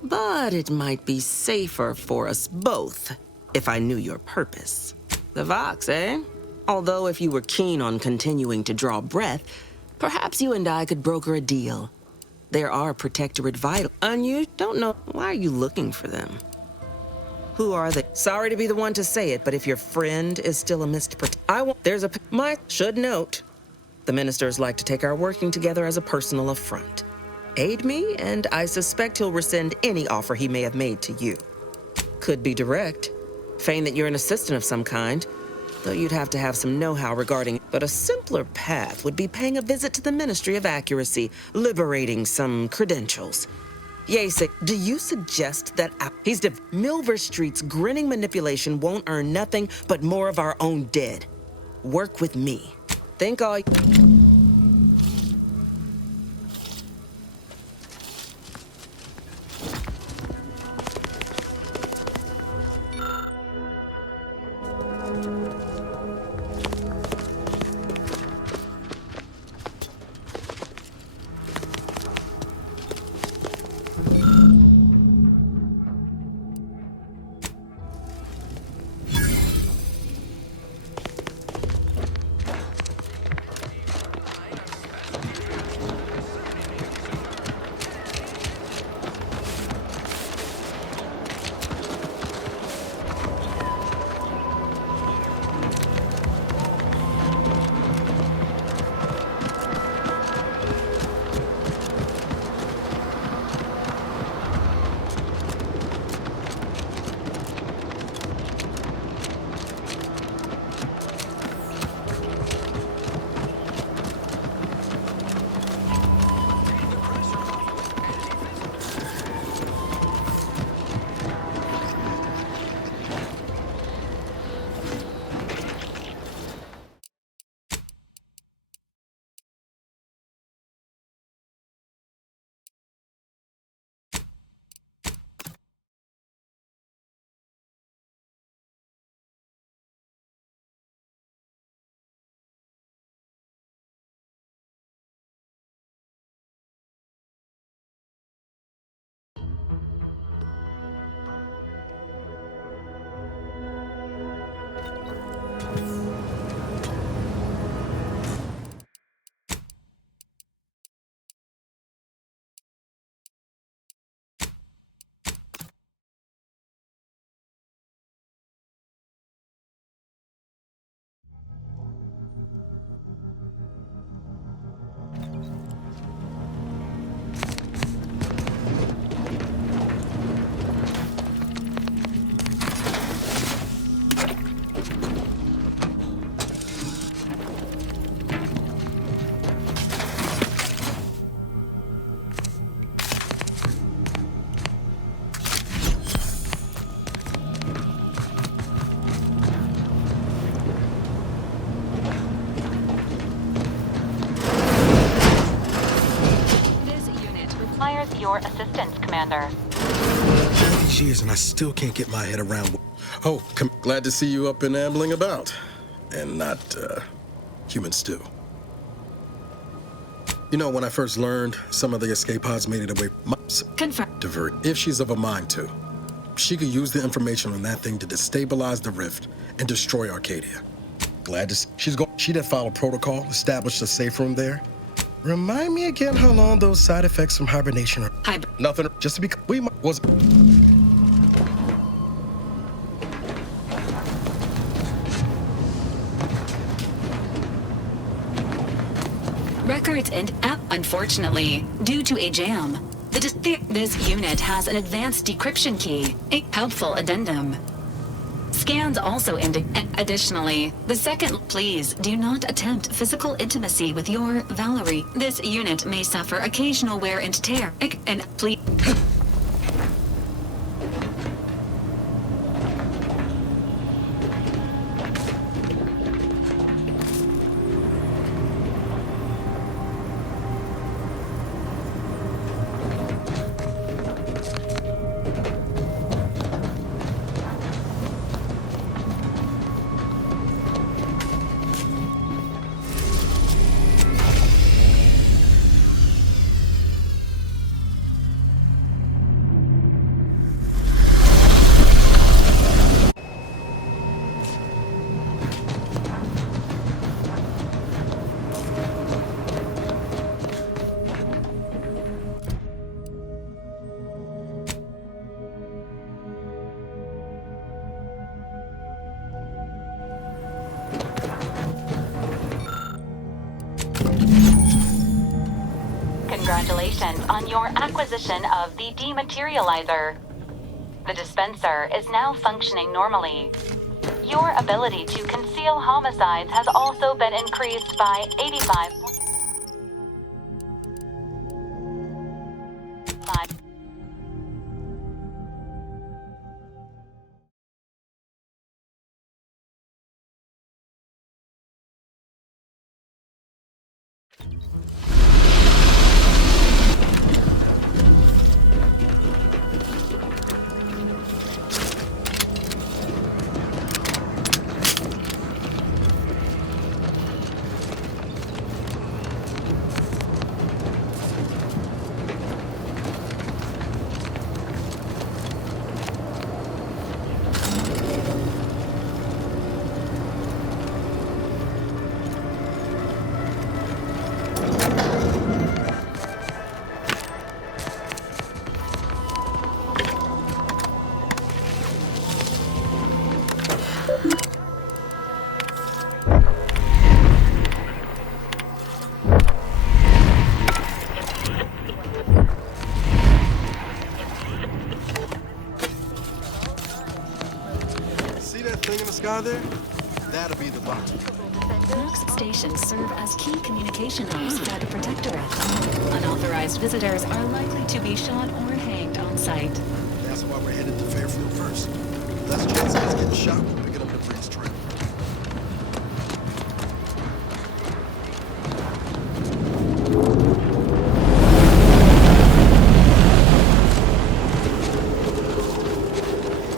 but it might be safer for us both if I knew your purpose. The Vox, eh? Although if you were keen on continuing to draw breath, perhaps you and I could broker a deal. There are Protectorate vital, and you don't know. Why are you looking for them? Who are they? Sorry to be the one to say it, but if your friend is still a there's a should note, the ministers like to take our working together as a personal affront. Aid me, and I suspect he'll rescind any offer he may have made to you. Could be direct. Feign that you're an assistant of some kind, though you'd have to have some know-how regarding. But a simpler path would be paying a visit to the Ministry of Accuracy, liberating some credentials. Yasek, do you suggest that Milver Street's grinning manipulation won't earn nothing but more of our own dead? Work with me. Think all... Your assistance, Commander. All these years and I still can't get my head around. Oh, glad to see you up and ambling about. And not, human stew. You know, when I first learned some of the escape pods made it away, Confirm. divert. If she's of a mind to, she could use the information on that thing to destabilize the rift and destroy Arcadia. Glad to see she did follow protocol, established a safe room there. Remind me again how long those side effects from hibernation are. Nothing. Just to be. Was. Records and unfortunately, due to a jam, this unit has an advanced decryption key, a helpful addendum. Scans also indicate. Additionally, the second, please do not attempt physical intimacy with your Valerie. This unit may suffer occasional wear and tear. And please. Congratulations on your acquisition of the dematerializer. The dispenser is now functioning normally. Your ability to conceal homicides has also been increased by 85. See that thing in the sky there? That'll be the box. Knox stations serve as key communication hubs for the Protectorate. Unauthorized visitors are likely to be shot or hanged on site. That's why we're headed to Fairfield first. Less chance of us getting shot when we get up the Breeze Trail.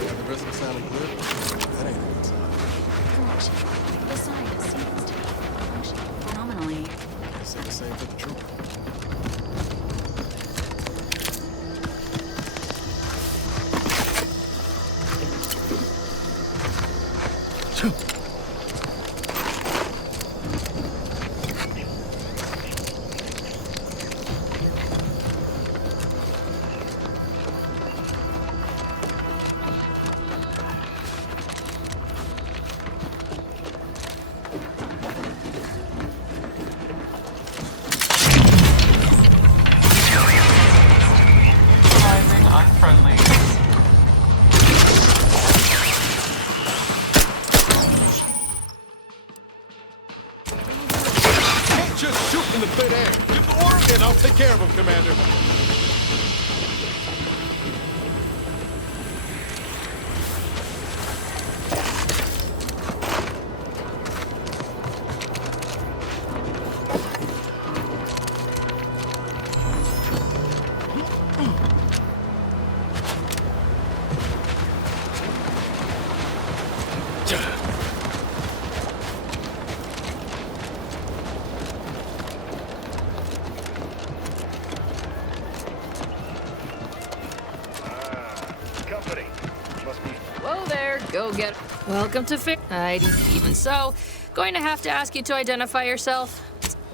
The rhythm sounding good? That ain't a good sign. Correction. The sign seems to be functioning phenomenally. Say the same for the trooper. Just shoot in the midair. Give the order and I'll take care of him, Commander. Whoa there, go get it. Welcome to even so, going to have to ask you to identify yourself.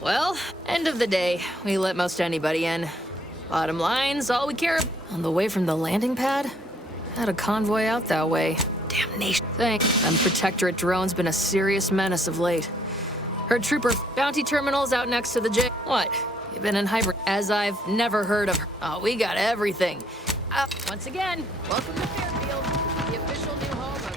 Well, end of the day, we let most anybody in. Bottom line's all we care about. On the way from the landing pad? Had a convoy out that way. Damnation. Thanks. Them Protectorate drone's been a serious menace of late. Heard trooper bounty terminals out next to the jail. What? You've been in hybrid, as I've never heard of her. Oh, we got everything. Once again, welcome to Fairfield, the official new home of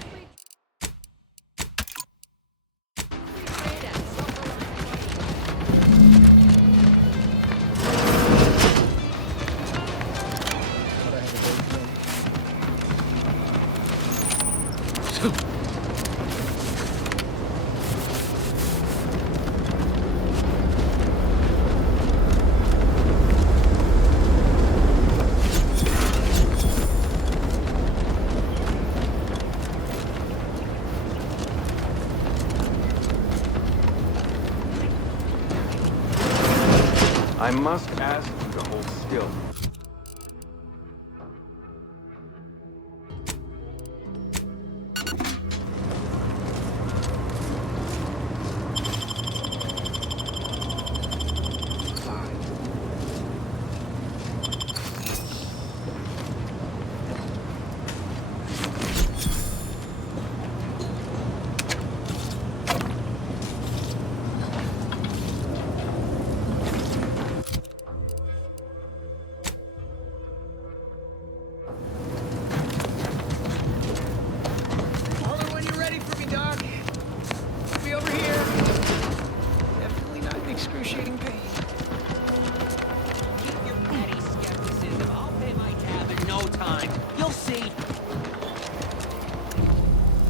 I must ask you to hold still.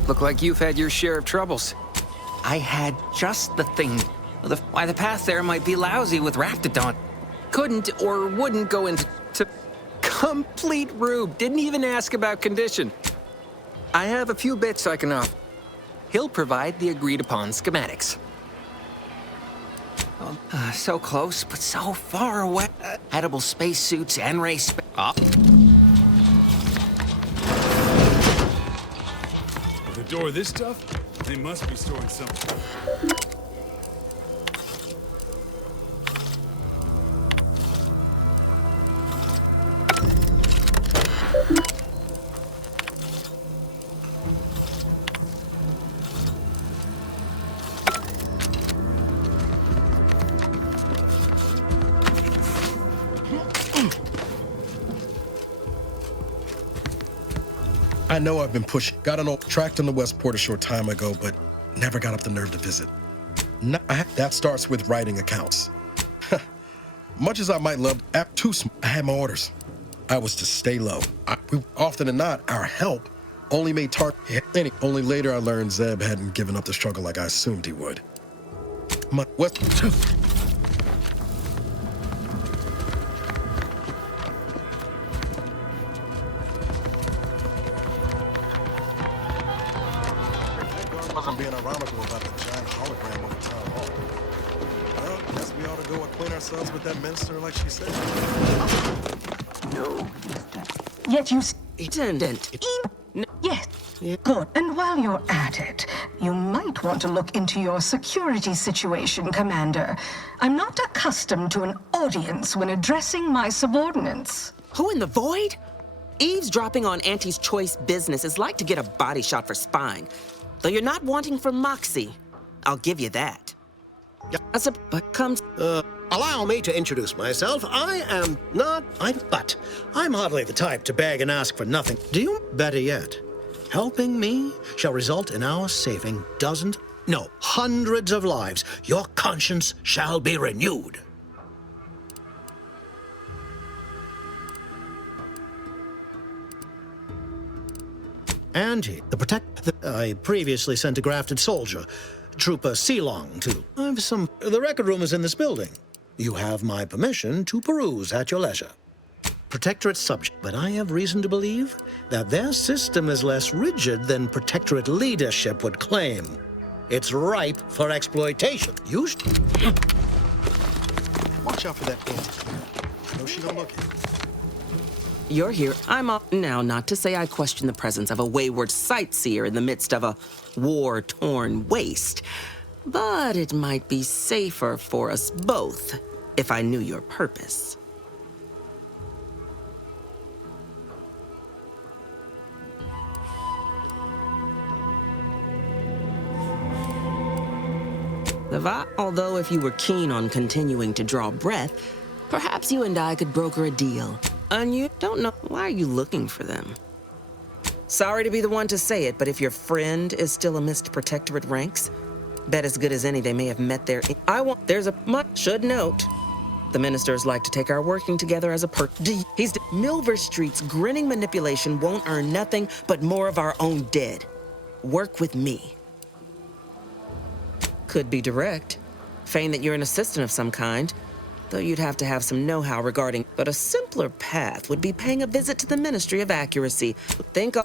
Look like you've had your share of troubles. I had just the thing. Why, the path there might be lousy with Raptidon. Couldn't or wouldn't go into complete rube. Didn't even ask about condition. I have a few bits I can offer. He'll provide the agreed-upon schematics. So close, but so far away. Edible spacesuits and race. The door this tough? They must be storing something. I know I've been pushing. Got an old tracked in the Westport a short time ago, but never got up the nerve to visit. That starts with writing accounts. Much as I might love I had my orders. I was to stay low. Often than not, our help only made Only later I learned Zeb hadn't given up the struggle like I assumed he would. Wasn't being ironical about the giant hologram over town hall. Well, guess we ought to go acquaint ourselves with that minister like she said. No. Yet you... Didn't. Yes. Good. And while you're at it, you might want to look into your security situation, Commander. I'm not accustomed to an audience when addressing my subordinates. Who in the void? Eavesdropping on Auntie's choice business is like to get a body shot for spying. Though you're not wanting for moxie. I'll give you that. But comes... Allow me to introduce myself. I'm hardly the type to beg and ask for nothing. Do you? Better yet, helping me shall result in our saving hundreds of lives. Your conscience shall be renewed. Auntie, I previously sent a grafted soldier, Trooper Sealong, to... The record room is in this building. You have my permission to peruse at your leisure. Protectorate subject, but I have reason to believe that their system is less rigid than Protectorate leadership would claim. It's ripe for exploitation. Watch out for that Auntie. I know she don't look it. You're here. I'm up now, not to say I question the presence of a wayward sightseer in the midst of a war-torn waste. But it might be safer for us both if I knew your purpose. Although if you were keen on continuing to draw breath, perhaps you and I could broker a deal. And you don't know, why are you looking for them? Sorry to be the one to say it, but if your friend is still amidst Protectorate ranks, bet as good as any they may have met there. Should note, the ministers like to take our working together as a Milver Street's grinning manipulation won't earn nothing but more of our own dead. Work with me. Could be direct. Feign that you're an assistant of some kind, though you'd have to have some know-how regarding. But a simpler path would be paying a visit to the Ministry of Accuracy. Think of...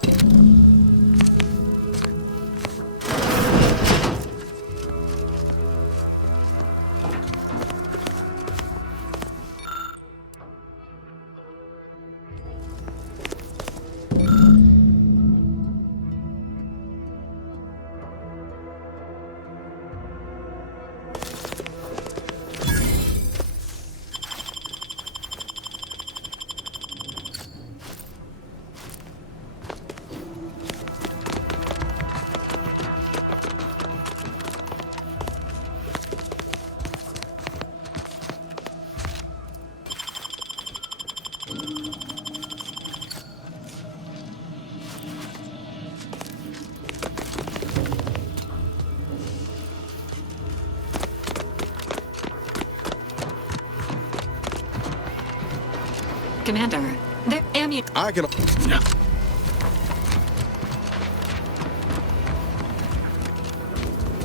Commander, there am you. I can...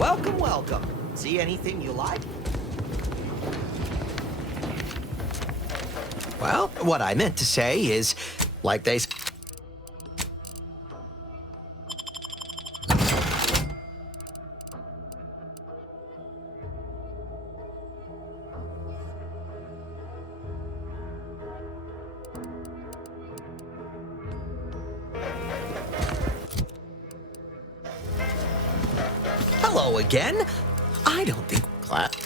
Welcome, welcome. See anything you like? Well, what I meant to say is, like they... Hello again. I don't think... That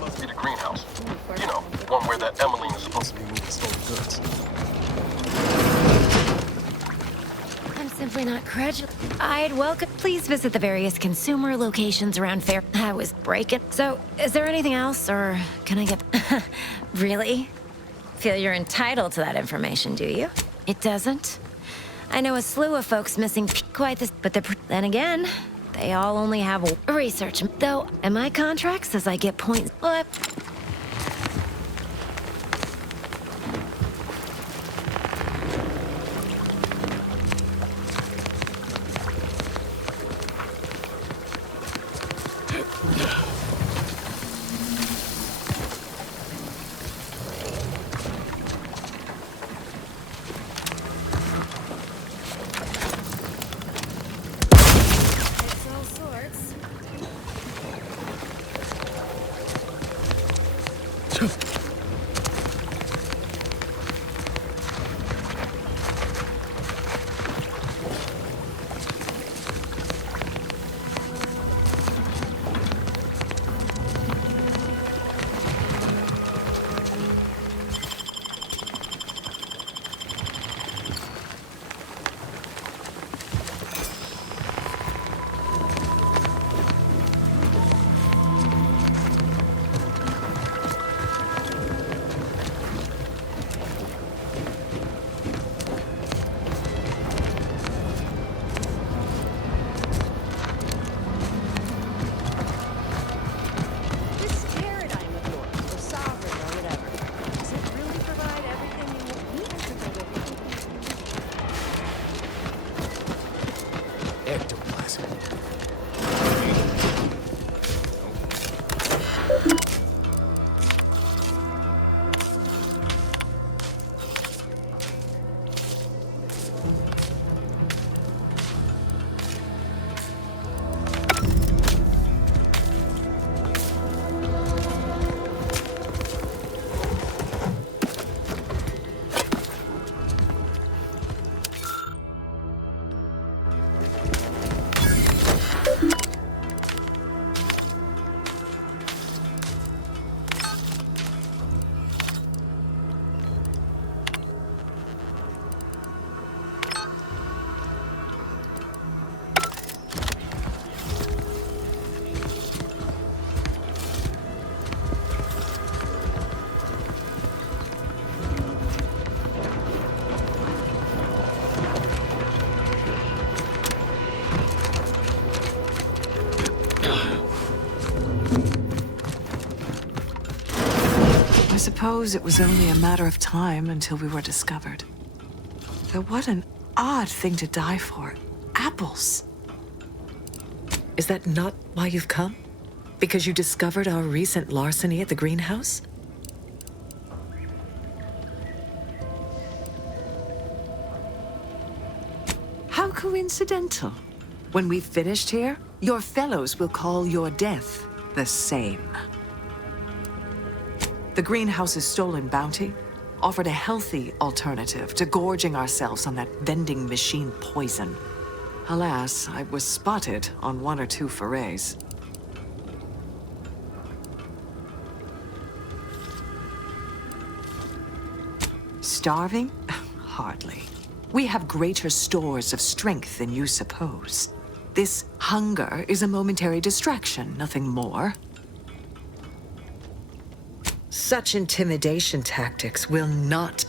must be the greenhouse. You know, one where that Emmeline is supposed to be moving stolen goods. I'm simply not credulous. I'd welcome. Please visit the various consumer locations around Fair. I was breaking. So, is there anything else, or can I get... Really? Feel you're entitled to that information, do you? It doesn't? I know a slew of folks missing quite this, but then again, they all only have research. Though, and my contract says I get points. Well, I suppose it was only a matter of time until we were discovered. Though what an odd thing to die for. Apples. Is that not why you've come? Because you discovered our recent larceny at the greenhouse? How coincidental. When we've finished here, your fellows will call your death the same. The greenhouse's stolen bounty offered a healthy alternative to gorging ourselves on that vending machine poison. Alas, I was spotted on one or two forays. Starving? Hardly. We have greater stores of strength than you suppose. This hunger is a momentary distraction, nothing more. Such intimidation tactics will not...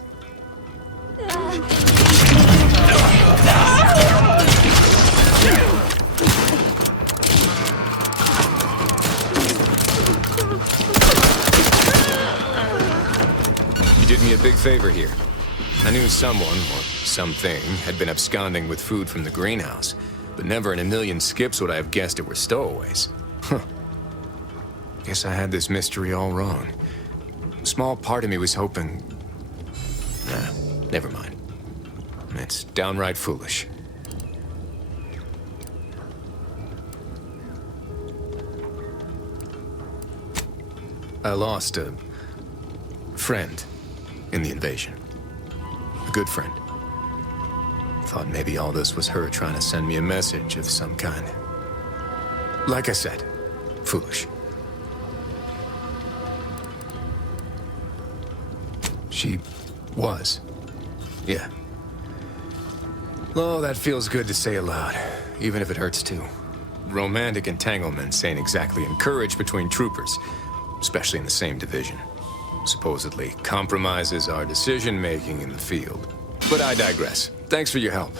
me a big favor here. I knew someone, or something, had been absconding with food from the greenhouse, but never in a million skips would I have guessed it were stowaways. Huh. Guess I had this mystery all wrong. A small part of me was hoping... Nah, never mind. It's downright foolish. I lost a friend in the invasion. A good friend. Thought maybe all this was her trying to send me a message of some kind. Like I said, foolish. She was. Yeah. Oh, that feels good to say aloud, even if it hurts too. Romantic entanglements ain't exactly encouraged between troopers, especially in the same division. Supposedly compromises our decision-making in the field. But I digress. Thanks for your help,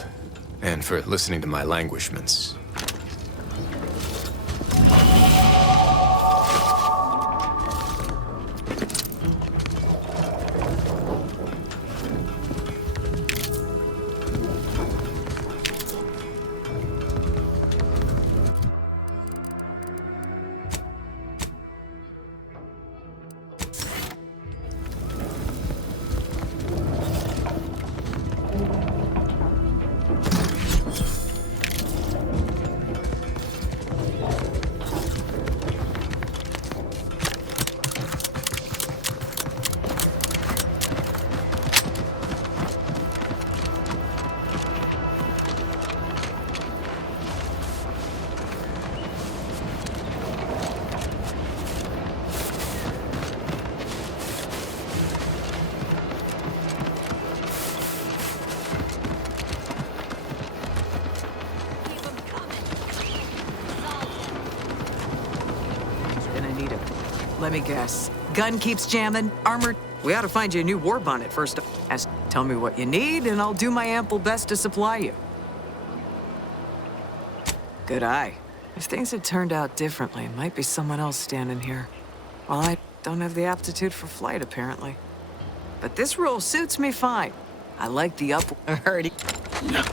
and for listening to my languishments. Let me guess. Gun keeps jamming, armor... We ought to find you a new war bonnet first. Tell me what you need, and I'll do my ample best to supply you. Good eye. If things had turned out differently, it might be someone else standing here. Well, I don't have the aptitude for flight, apparently. But this role suits me fine. I like the upward... No.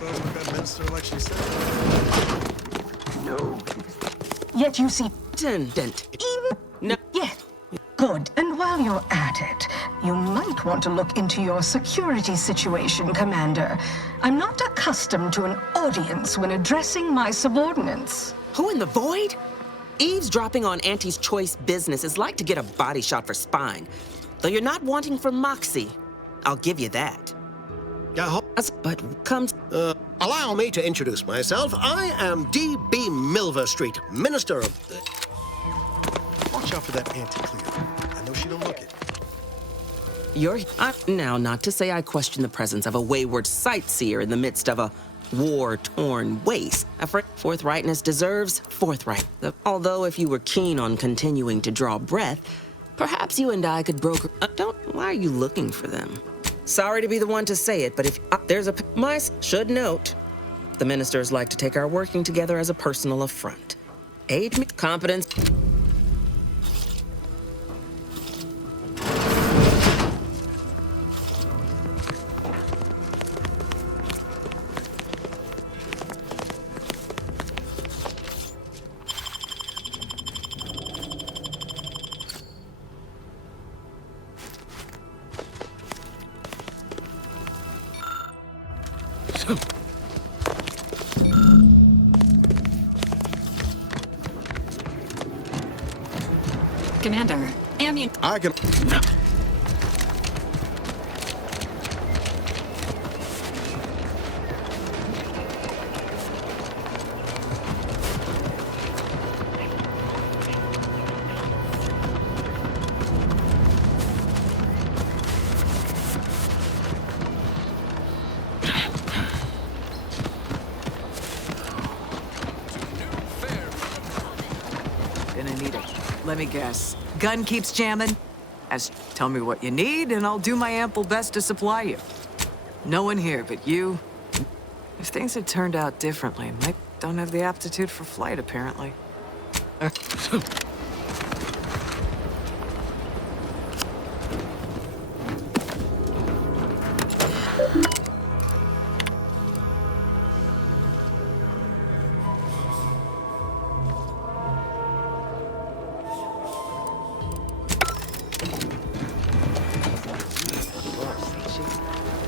ourselves with that minister like she said. No. Yet you see... Dent. No. Yes. Good. And while you're at it, you might want to look into your security situation, Commander. I'm not accustomed to an audience when addressing my subordinates. Who in the void? Eavesdropping on Auntie's choice business is like to get a body shot for spine. Though you're not wanting for moxie. I'll give you that. But comes... Allow me to introduce myself. I am D.B. Milver Street, Minister of... Watch out for that Auntie Cleo. I know she don't look it. Now, not to say I question the presence of a wayward sightseer in the midst of a war-torn waste. Forthrightness deserves forthright. Although if you were keen on continuing to draw breath, perhaps you and I could broker... Why are you looking for them? Sorry to be the one to say it, but if there's a... should note, the ministers like to take our working together as a personal affront. Age me... Competence... Commander, I can... Gonna need it. Let me guess. Gun keeps jamming? Tell me what you need, and I'll do my ample best to supply you. No one here but you. If things had turned out differently, Mike don't have the aptitude for flight, apparently.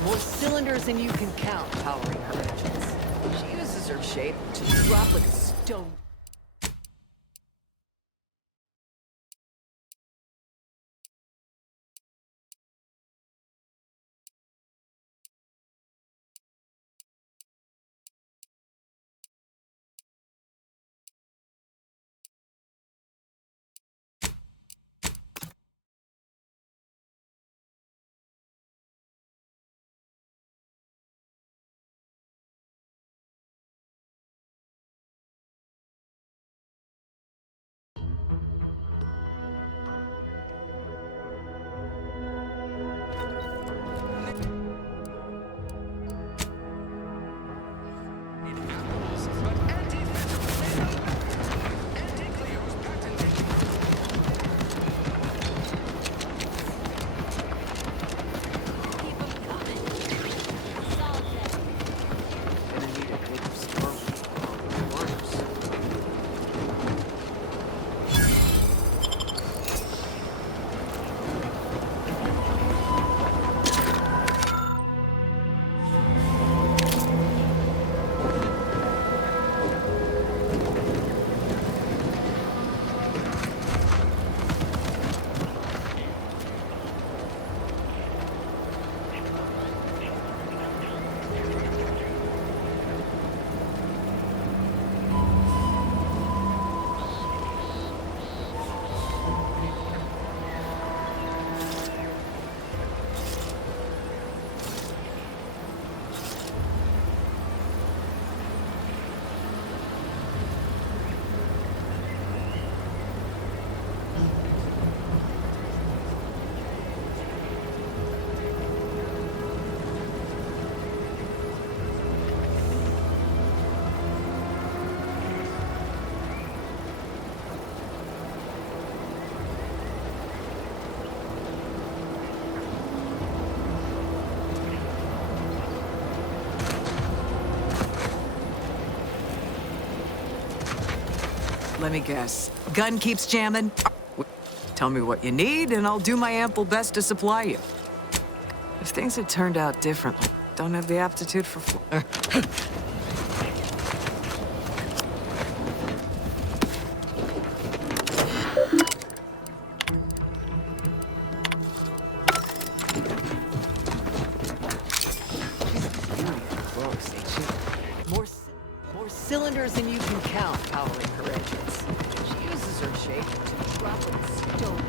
More cylinders than you can count powering her engines. She uses her shape to drop like a stone. Let me guess. Gun keeps jamming? Tell me what you need, and I'll do my ample best to supply you. If things had turned out differently, don't have the aptitude for More cylinders than you can count powering her engines. She uses her shape to drop a stone.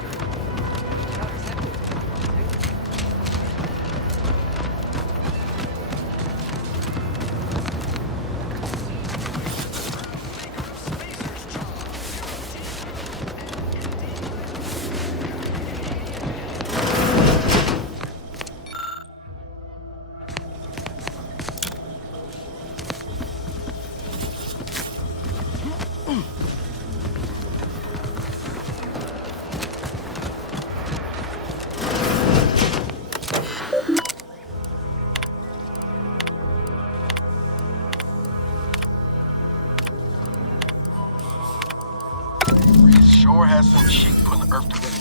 Sure has some chic putting the Earth together.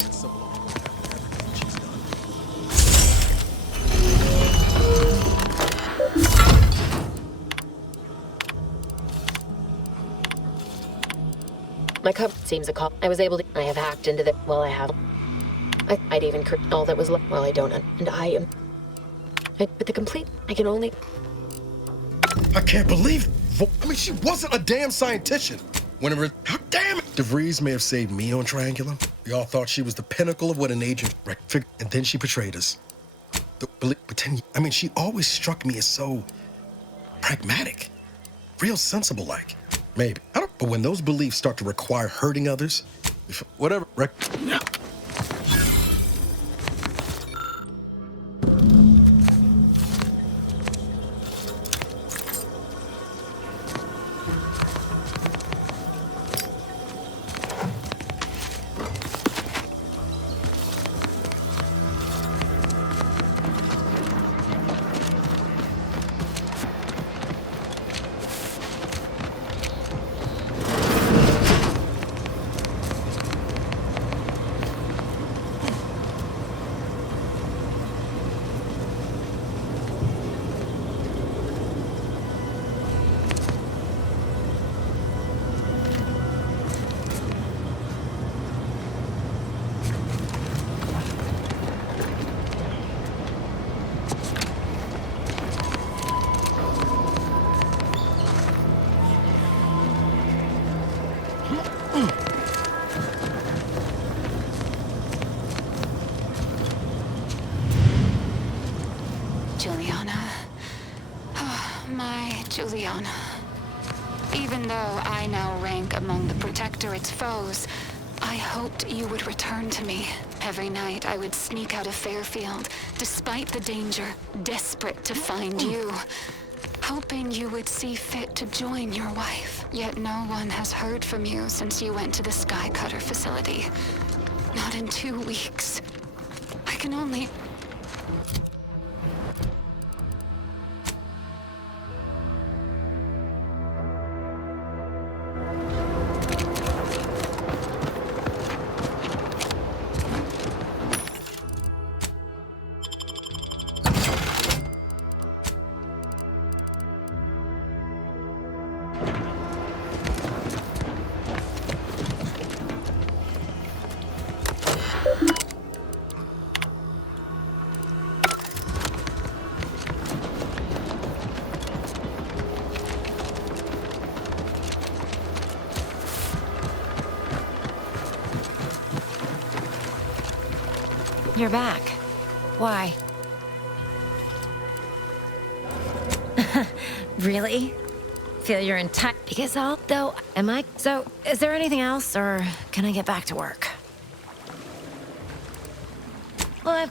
My cup seems a call. I was able to. I have hacked into the. Well, I have. I'd even all that was. Well, I don't. And I am. But the complete. I can only. I can't believe. I mean, she wasn't a damn scientician. Whenever. How damn it! DeVries may have saved me on Triangulum. We all thought she was the pinnacle of what an agent. And then she betrayed us. But I mean, she always struck me as so pragmatic, real sensible like. Maybe. I don't. But when those beliefs start to require hurting others, whatever. Yeah. Juliana. Oh, my Juliana. Even though I now rank among the Protectorate's foes, I hoped you would return to me. Every night I would sneak out of Fairfield, despite the danger, desperate to find you. Hoping you would see fit to join your wife. Yet no one has heard from you since you went to the Skycutter facility. Not in 2 weeks. I can only... You're back. Why? Really? Feel you're in touch? Because though, am I? So, is there anything else, or can I get back to work? Well,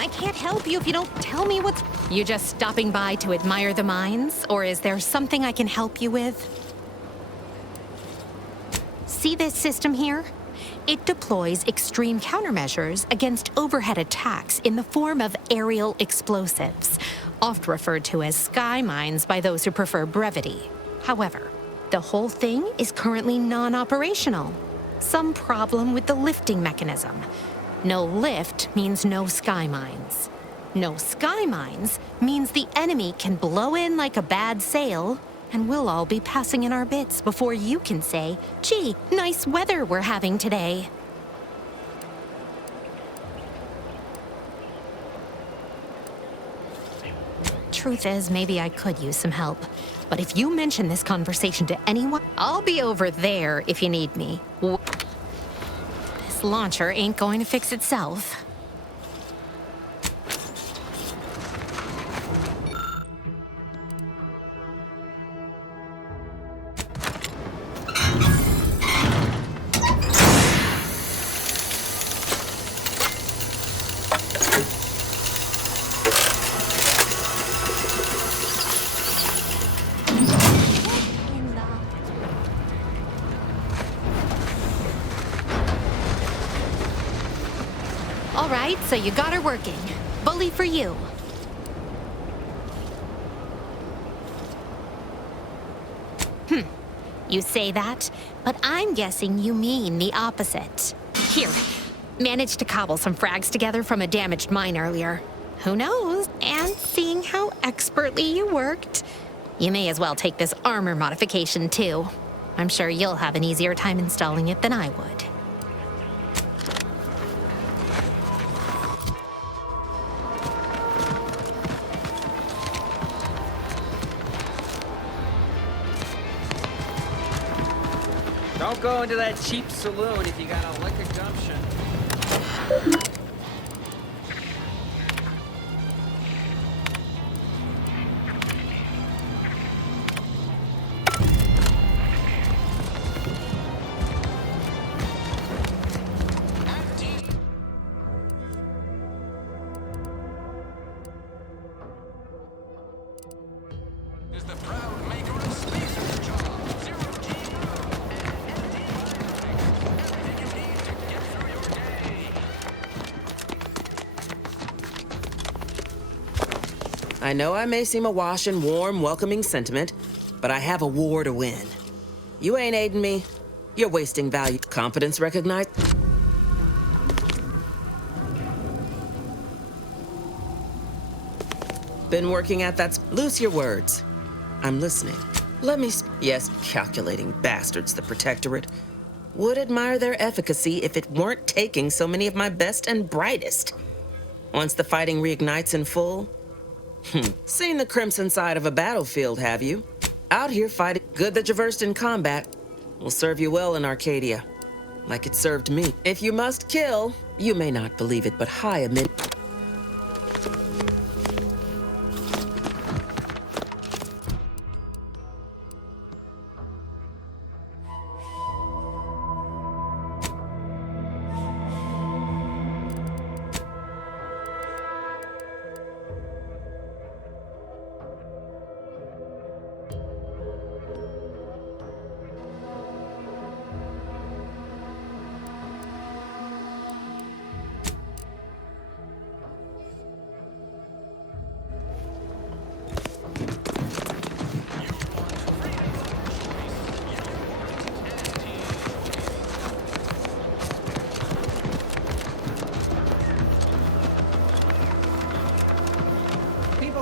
I can't help you if you don't tell me what's... You just stopping by to admire the mines? Or is there something I can help you with? See this system here? It deploys extreme countermeasures against overhead attacks in the form of aerial explosives, oft referred to as sky mines by those who prefer brevity. However, the whole thing is currently non-operational. Some problem with the lifting mechanism. No lift means no sky mines. No sky mines means the enemy can blow in like a bad sail, and we'll all be passing in our bits before you can say, gee, nice weather we're having today. Truth is, maybe I could use some help. But if you mention this conversation to anyone, I'll be over there if you need me. This launcher ain't going to fix itself. All right, so you got her working. Bully for you. You say that, but I'm guessing you mean the opposite. Here, managed to cobble some frags together from a damaged mine earlier. Who knows? And seeing how expertly you worked, you may as well take this armor modification too. I'm sure you'll have an easier time installing it than I would. Don't go into that cheap saloon if you got a liquor gumption. I know I may seem awash in warm, welcoming sentiment, but I have a war to win. You ain't aiding me. You're wasting value. Competence recognized. Been working at that. Loose your words. I'm listening. Let me. Yes, calculating bastards, the Protectorate. Would admire their efficacy if it weren't taking so many of my best and brightest. Once the fighting reignites in full. Seen the crimson side of a battlefield, have you? Out here fighting. Good that you're versed in combat. Will serve you well in Arcadia. Like it served me. If you must kill, you may not believe it, but high amid.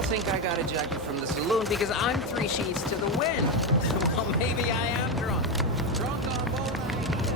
Think I got ejected from the saloon because I'm 3 sheets to the wind. Well, maybe I am drunk. Drunk on both ideas.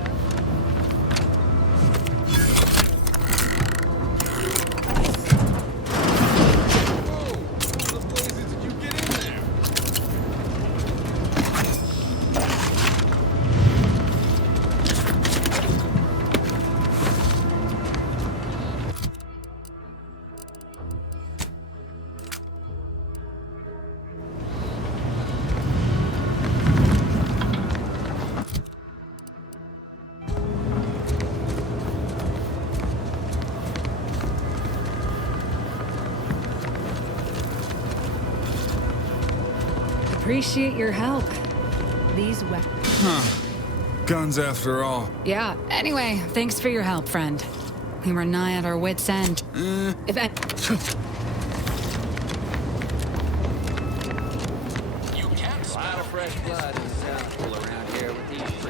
appreciate your help. These weapons. Huh. Guns after all. Yeah. Anyway, thanks for your help, friend. We were nigh at our wits' end. If I... A lot of fresh blood in the sound pool around here with these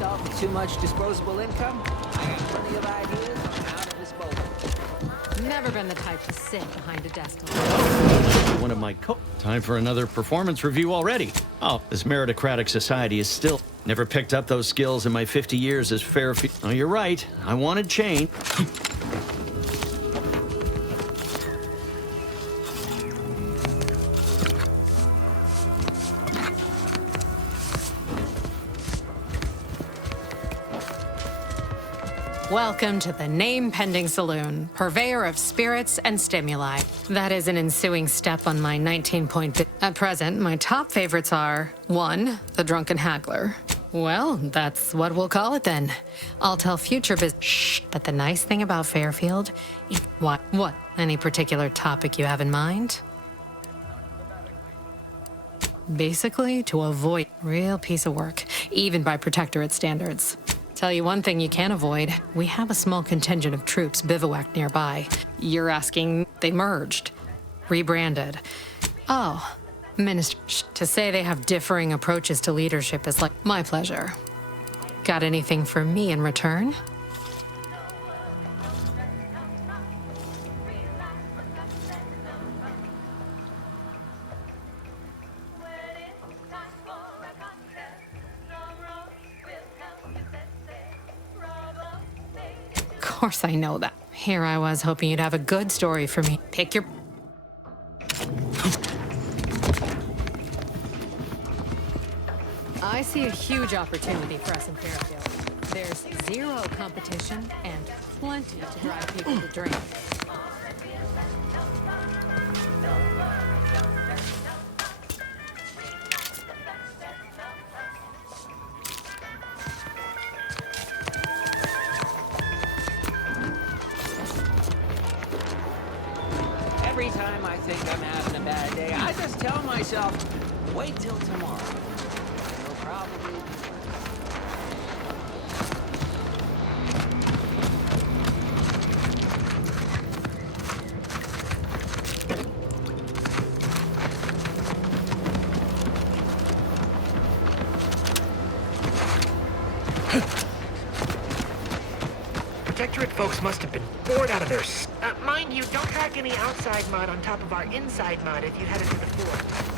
yourself with too much disposable income? I have plenty of ideas on how to dispose of them. Never been the type to sit behind a desk. One of my Time for another performance review already. Oh, this meritocratic society is still... Never picked up those skills in my 50 years as fair... Oh, you're right. I wanted change. Welcome to the name-pending saloon, purveyor of spirits and stimuli. That is an ensuing step on my 19-point. At present, my top favorites are 1, the drunken haggler. Well, that's what we'll call it then. I'll tell future Shh. But the nice thing about Fairfield, what? Any particular topic you have in mind? Basically, to avoid real piece of work, even by Protectorate standards. Tell you one thing you can't avoid. We have a small contingent of troops bivouacked nearby. You're asking they merged, rebranded. Oh, Minister, to say they have differing approaches to leadership is like my pleasure. Got anything for me in return? Of course I know that. Here I was hoping you'd have a good story for me. Pick your... I see a huge opportunity for us in Fairfield. There's zero competition and plenty to drive people to drink. Every time I think I'm having a bad day, I just tell myself, wait till tomorrow. It'll probably be... Protectorate folks must have been bored out of their mind you, don't pack any outside mud on top of our inside mud if you headed to the fort.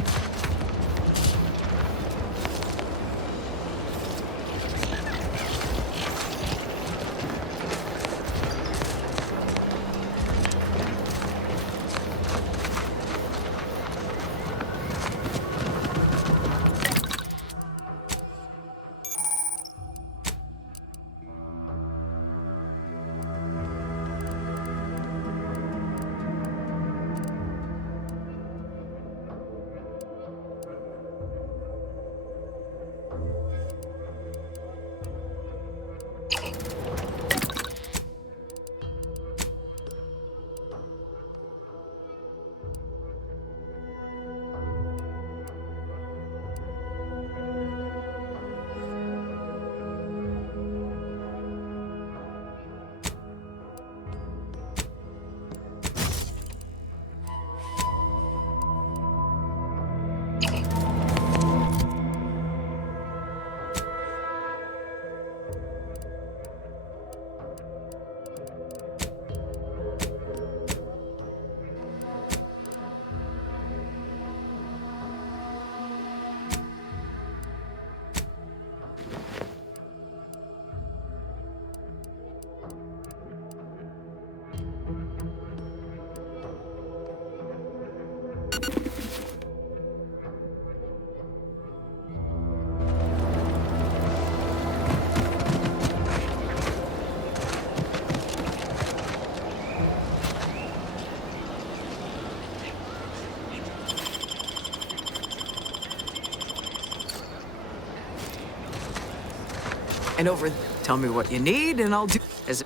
And over, tell me what you need, and I'll do as.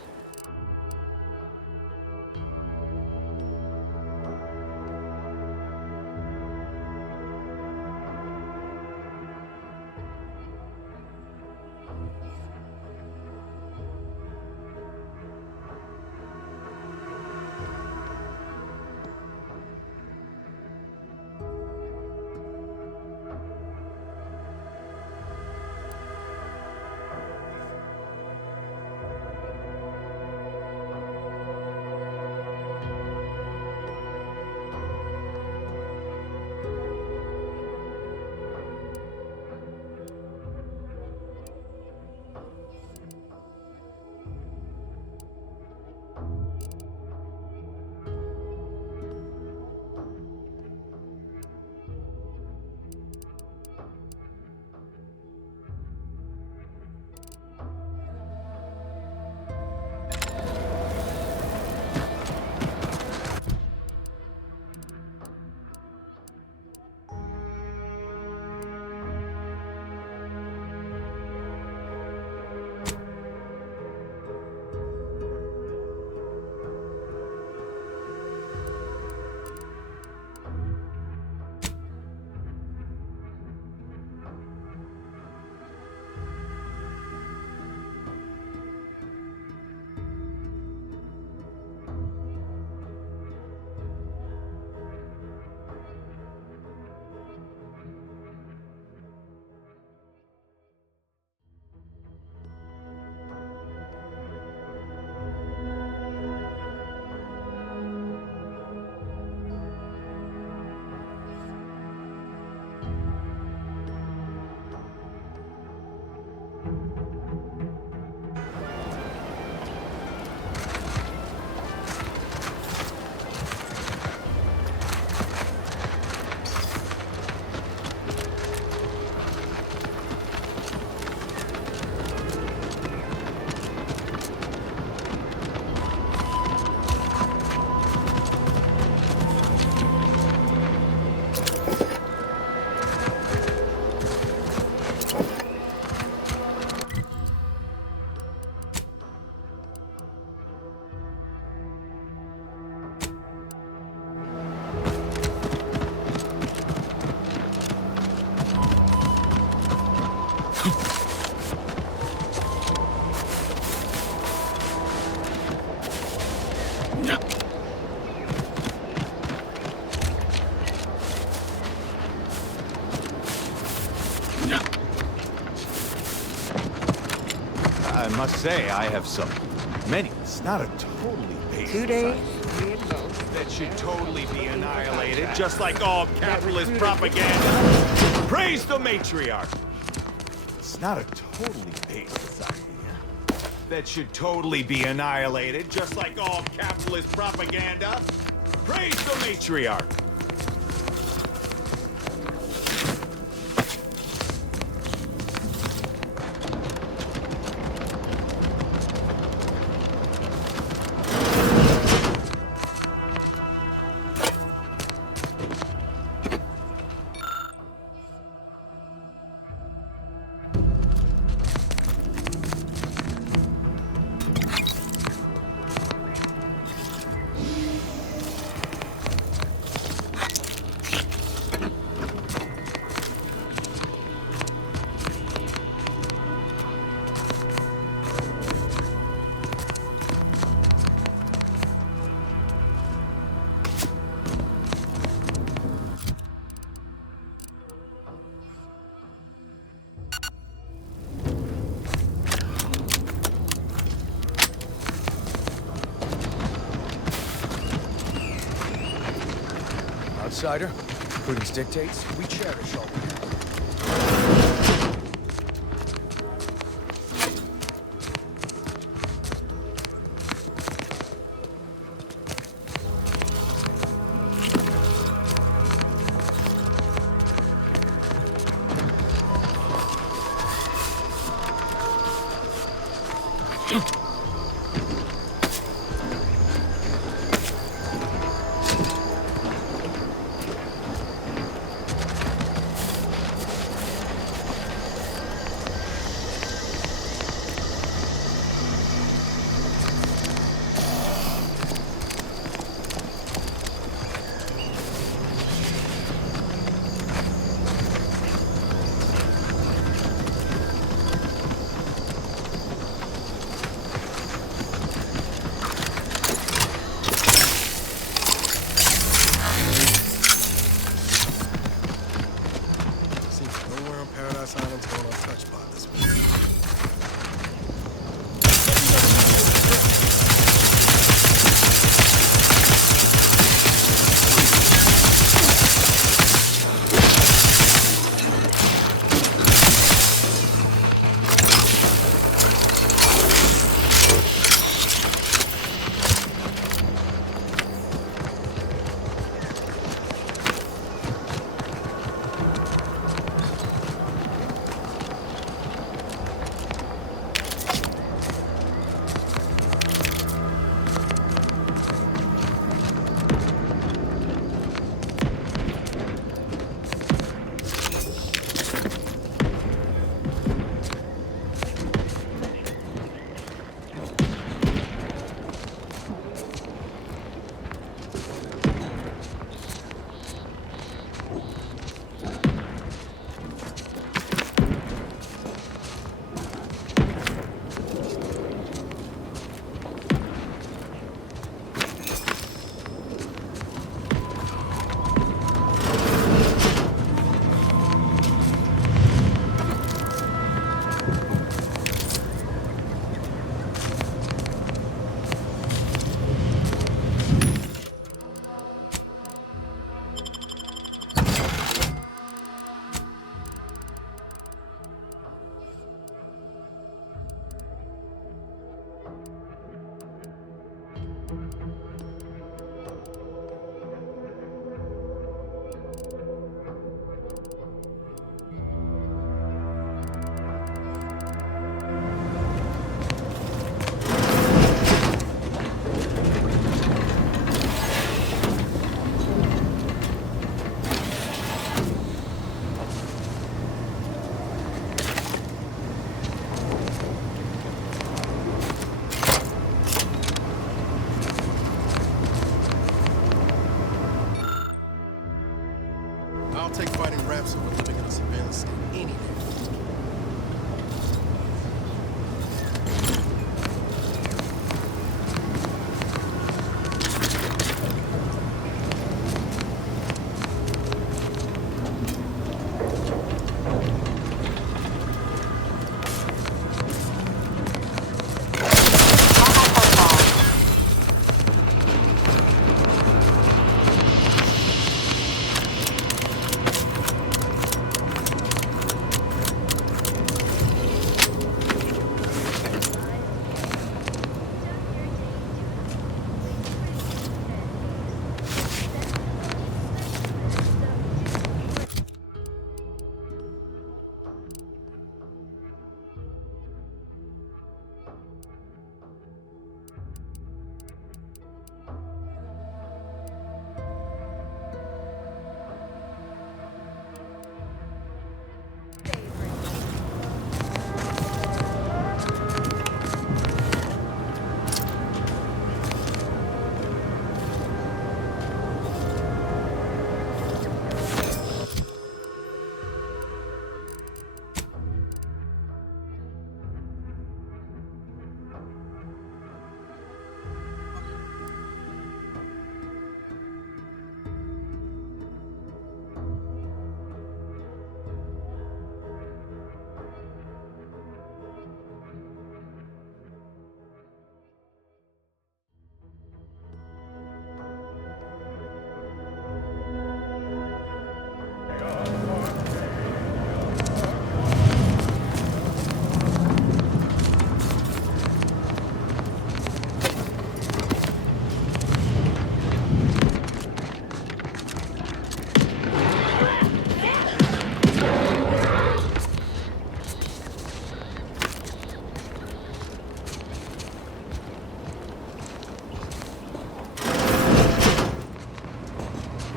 I must say, I have some many. It's not a totally basic 2 days. that should totally be annihilated, just like all capitalist propaganda. Praise the matriarch! It's not a totally basic society that should totally be annihilated, just like all capitalist propaganda. Praise the matriarch! Outsider, prudence dictates, we cherish all we have.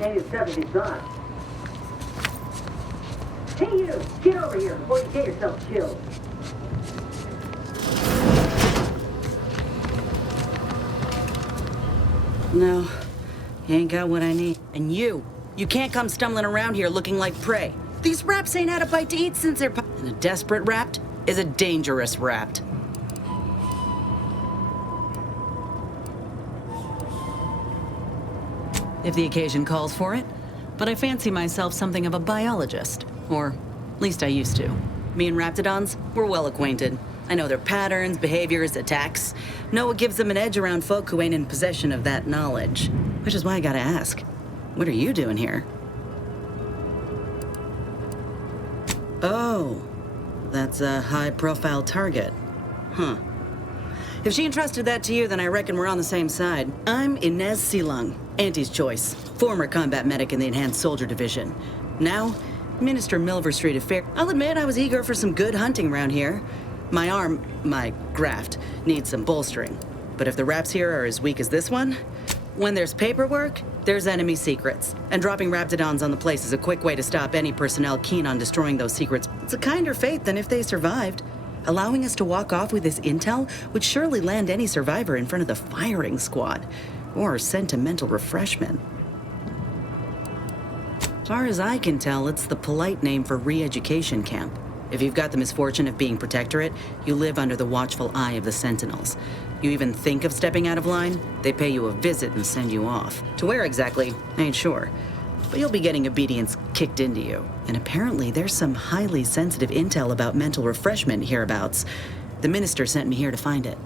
1970s on. Hey you! Get over here before you get yourself killed. No, you ain't got what I need. And you can't come stumbling around here looking like prey. These raps ain't had a bite to eat since they're and a desperate rapt is a dangerous rapt. If the occasion calls for it, but I fancy myself something of a biologist. Or, at least I used to. Me and raptidons, we're well acquainted. I know their patterns, behaviors, attacks. Know what gives them an edge around folk who ain't in possession of that knowledge. Which is why I gotta ask, what are you doing here? Oh, that's a high-profile target. Huh. If she entrusted that to you, then I reckon we're on the same side. I'm Inez Silung, Auntie's choice, former combat medic in the Enhanced Soldier Division. Now, Minister Milver Street Affair. I'll admit I was eager for some good hunting around here. My arm, my graft, needs some bolstering. But if the raps here are as weak as this one, when there's paperwork, there's enemy secrets. And dropping raptidons on the place is a quick way to stop any personnel keen on destroying those secrets. It's a kinder fate than if they survived. Allowing us to walk off with this intel would surely land any survivor in front of the firing squad. Or sentimental refreshment. As far as I can tell, it's the polite name for re-education camp. If you've got the misfortune of being protectorate, you live under the watchful eye of the Sentinels. You even think of stepping out of line, they pay you a visit and send you off. To where exactly, I ain't sure. But you'll be getting obedience kicked into you. And apparently there's some highly sensitive intel about mental refreshment hereabouts. The minister sent me here to find it.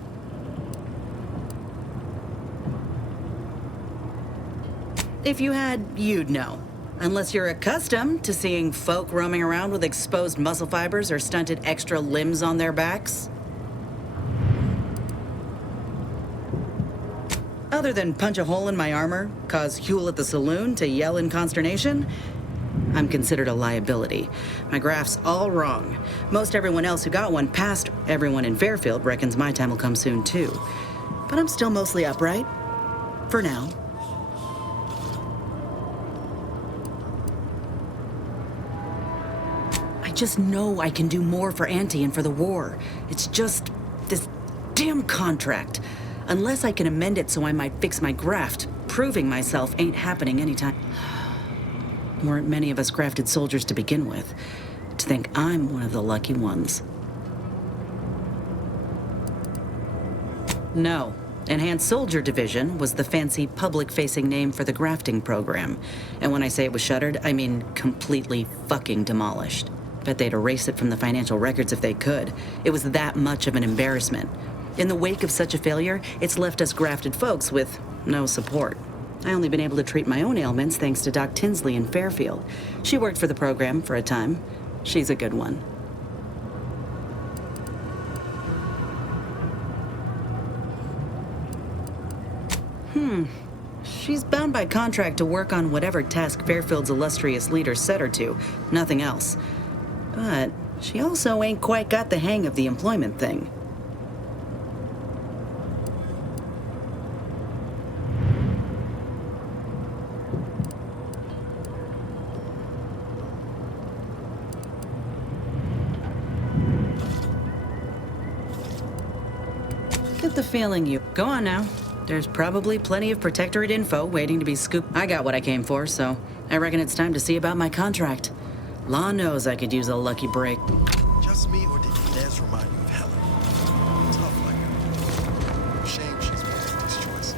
If you had, you'd know. Unless you're accustomed to seeing folk roaming around with exposed muscle fibers or stunted extra limbs on their backs. Other than punch a hole in my armor, cause Huel at the saloon to yell in consternation, I'm considered a liability. My graph's all wrong. Most everyone else who got one past everyone in Fairfield reckons my time will come soon too. But I'm still mostly upright. For now. I just know I can do more for Auntie and for the war. It's just this damn contract. Unless I can amend it so I might fix my graft, proving myself ain't happening anytime. Weren't many of us grafted soldiers to begin with. To think I'm one of the lucky ones. No. Enhanced Soldier Division was the fancy public-facing name for the grafting program. And when I say it was shuttered, I mean completely fucking demolished. Bet they'd erase it from the financial records if they could. It was that much of an embarrassment. In the wake of such a failure, it's left us grafted folks with no support. I only been able to treat my own ailments thanks to Doc Tinsley in Fairfield. She worked for the program for a time. She's a good one. She's bound by contract to work on whatever task Fairfield's illustrious leader set her to, nothing else. But she also ain't quite got the hang of the employment thing. Get the feeling you... Go on now. There's probably plenty of Protectorate info waiting to be scooped. I got what I came for, so I reckon it's time to see about my contract. Law knows I could use a lucky break. Just me, or did Inez remind you of Helen? Tough like her. Shame she's made this choice.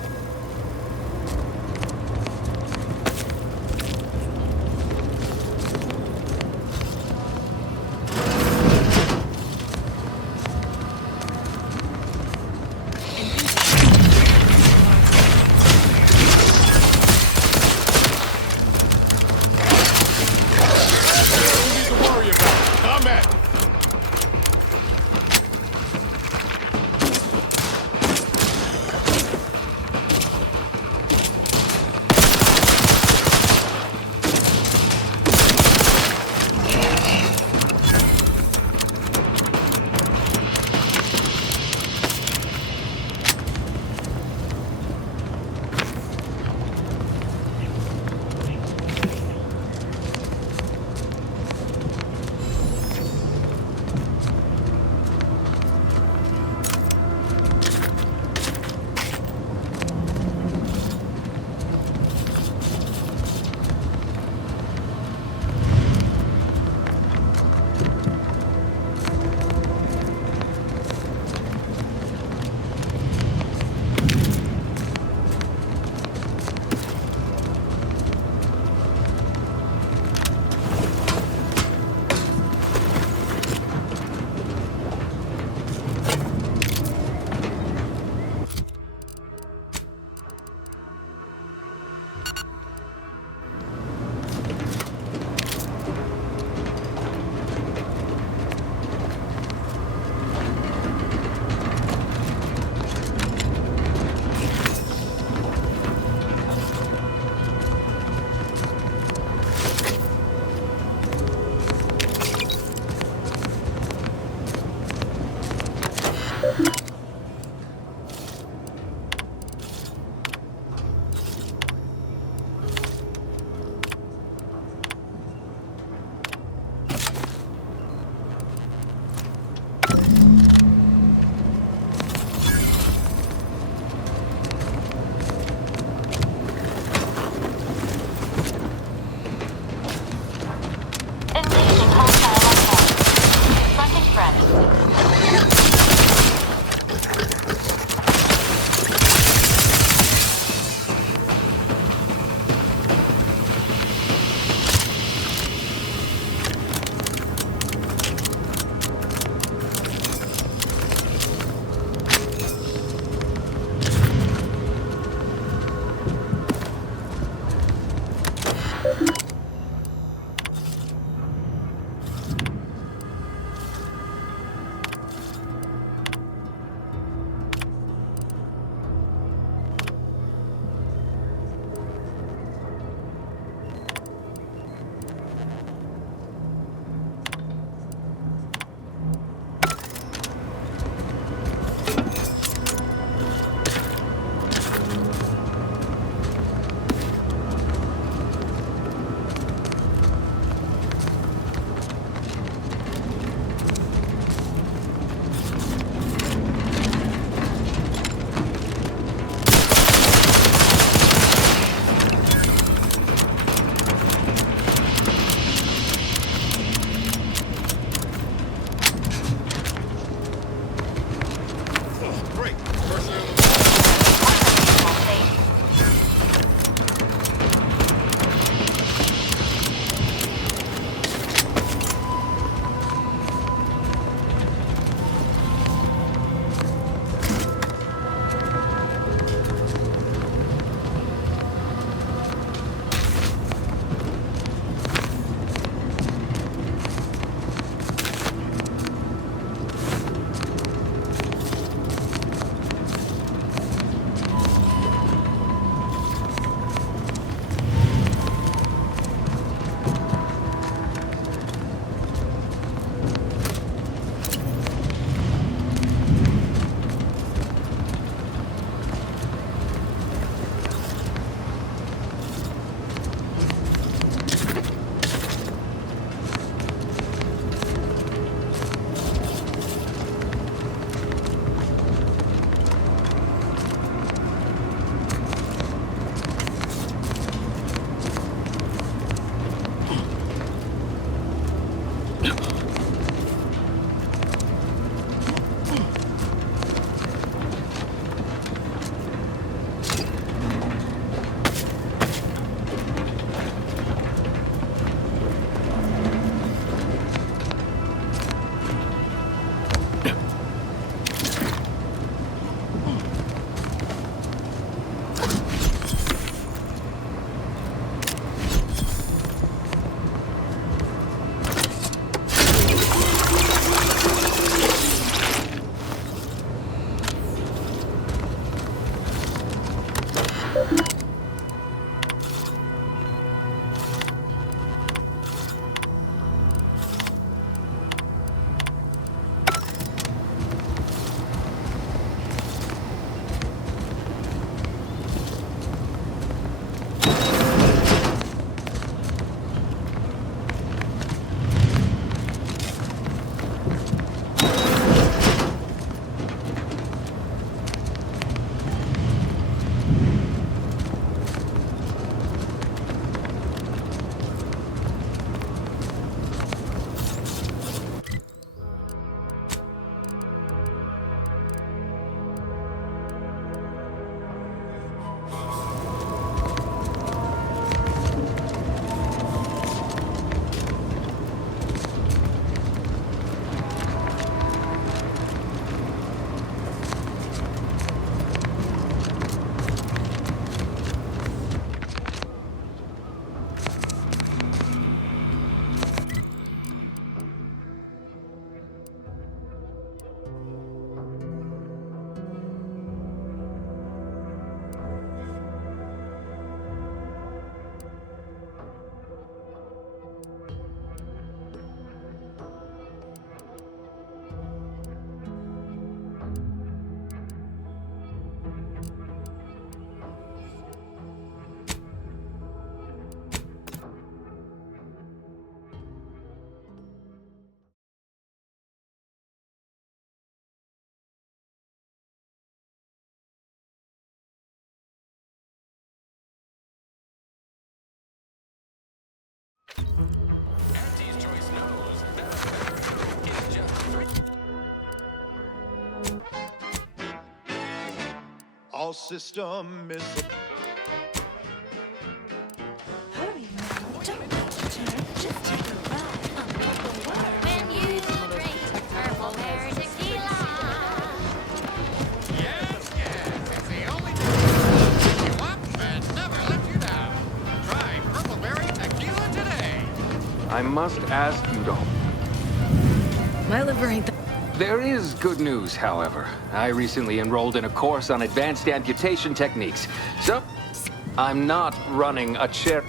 system is... I must ask you to... My liver ain't... There is good news, however. I recently enrolled in a course on advanced amputation techniques. So, I'm not running a chair.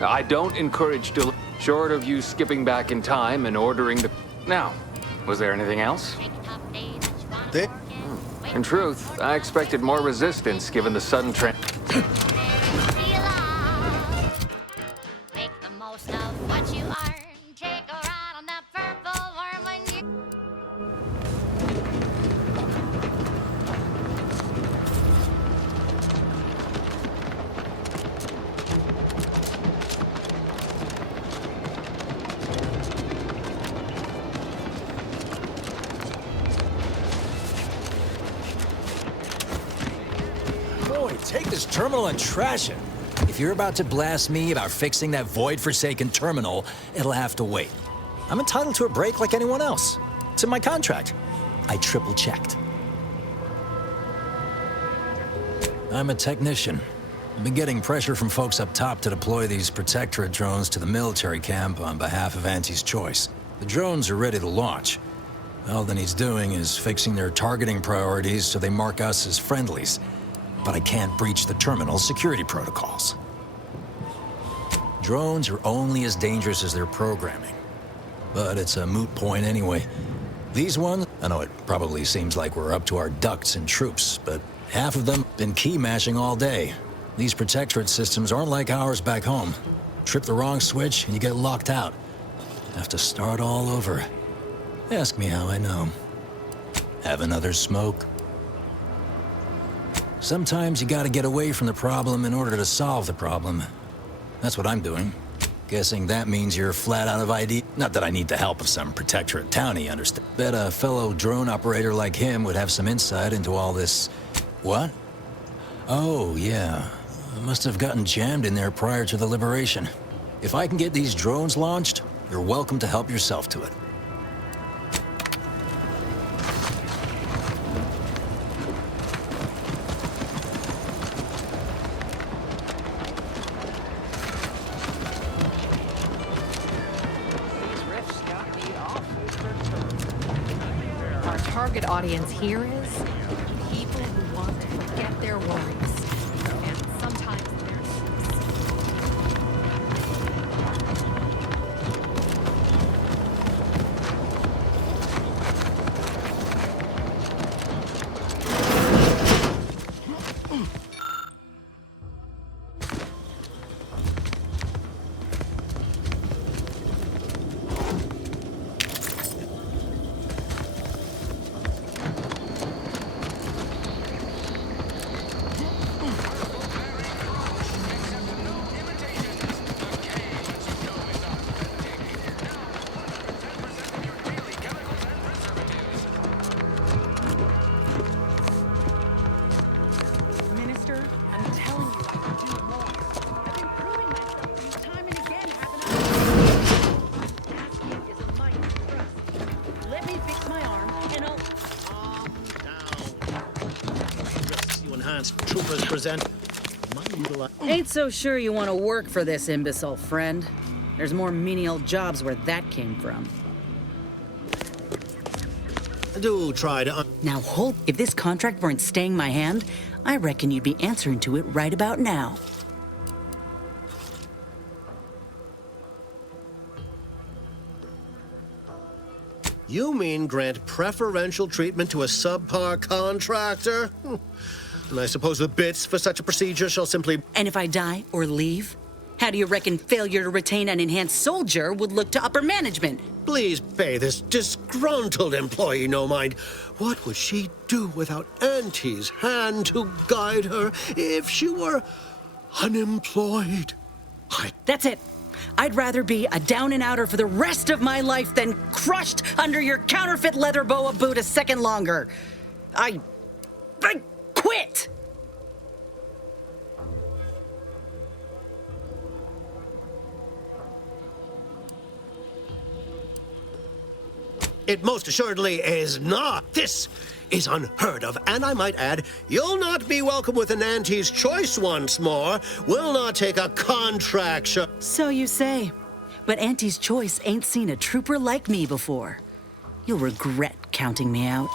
I don't encourage short of you skipping back in time and ordering the... Now, was there anything else? In truth, I expected more resistance given the sudden trend. Take this terminal and trash it. If you're about to blast me about fixing that void-forsaken terminal, it'll have to wait. I'm entitled to a break like anyone else. It's in my contract. I triple-checked. I'm a technician. I've been getting pressure from folks up top to deploy these Protectorate drones to the military camp on behalf of Auntie's Choice. The drones are ready to launch. All that he's doing is fixing their targeting priorities so they mark us as friendlies. But I can't breach the terminal's security protocols. Drones are only as dangerous as their programming. But it's a moot point anyway. These ones, I know it probably seems like we're up to our ducks and troops, but half of them been key mashing all day. These Protectorate systems aren't like ours back home. Trip the wrong switch and you get locked out. Have to start all over. Ask me how I know. Have another smoke? Sometimes you gotta get away from the problem in order to solve the problem. That's what I'm doing. Guessing that means you're flat out of ID. Not that I need the help of some Protectorate townie, understand. Bet a fellow drone operator like him would have some insight into all this. What? Oh, yeah. I must have gotten jammed in there prior to the liberation. If I can get these drones launched, you're welcome to help yourself to it. Target audience here is people who want to forget their worries. And sometimes Troopers present. Ain't so sure you want to work for this imbecile, friend. There's more menial jobs where that came from. Do try to... Now hold... If this contract weren't staying my hand, I reckon you'd be answering to it right about now. You mean grant preferential treatment to a subpar contractor? And I suppose the bits for such a procedure shall simply... And if I die or leave, how do you reckon failure to retain an enhanced soldier would look to upper management? Please pay this disgruntled employee no mind. What would she do without Auntie's hand to guide her if she were unemployed? That's it. I'd rather be a down-and-outer for the rest of my life than crushed under your counterfeit leather boa boot a second longer. I quit! It most assuredly is not. This is unheard of, and I might add, you'll not be welcome with an Auntie's Choice once more. We'll not take a contract. So you say. But Auntie's Choice ain't seen a trooper like me before. You'll regret counting me out.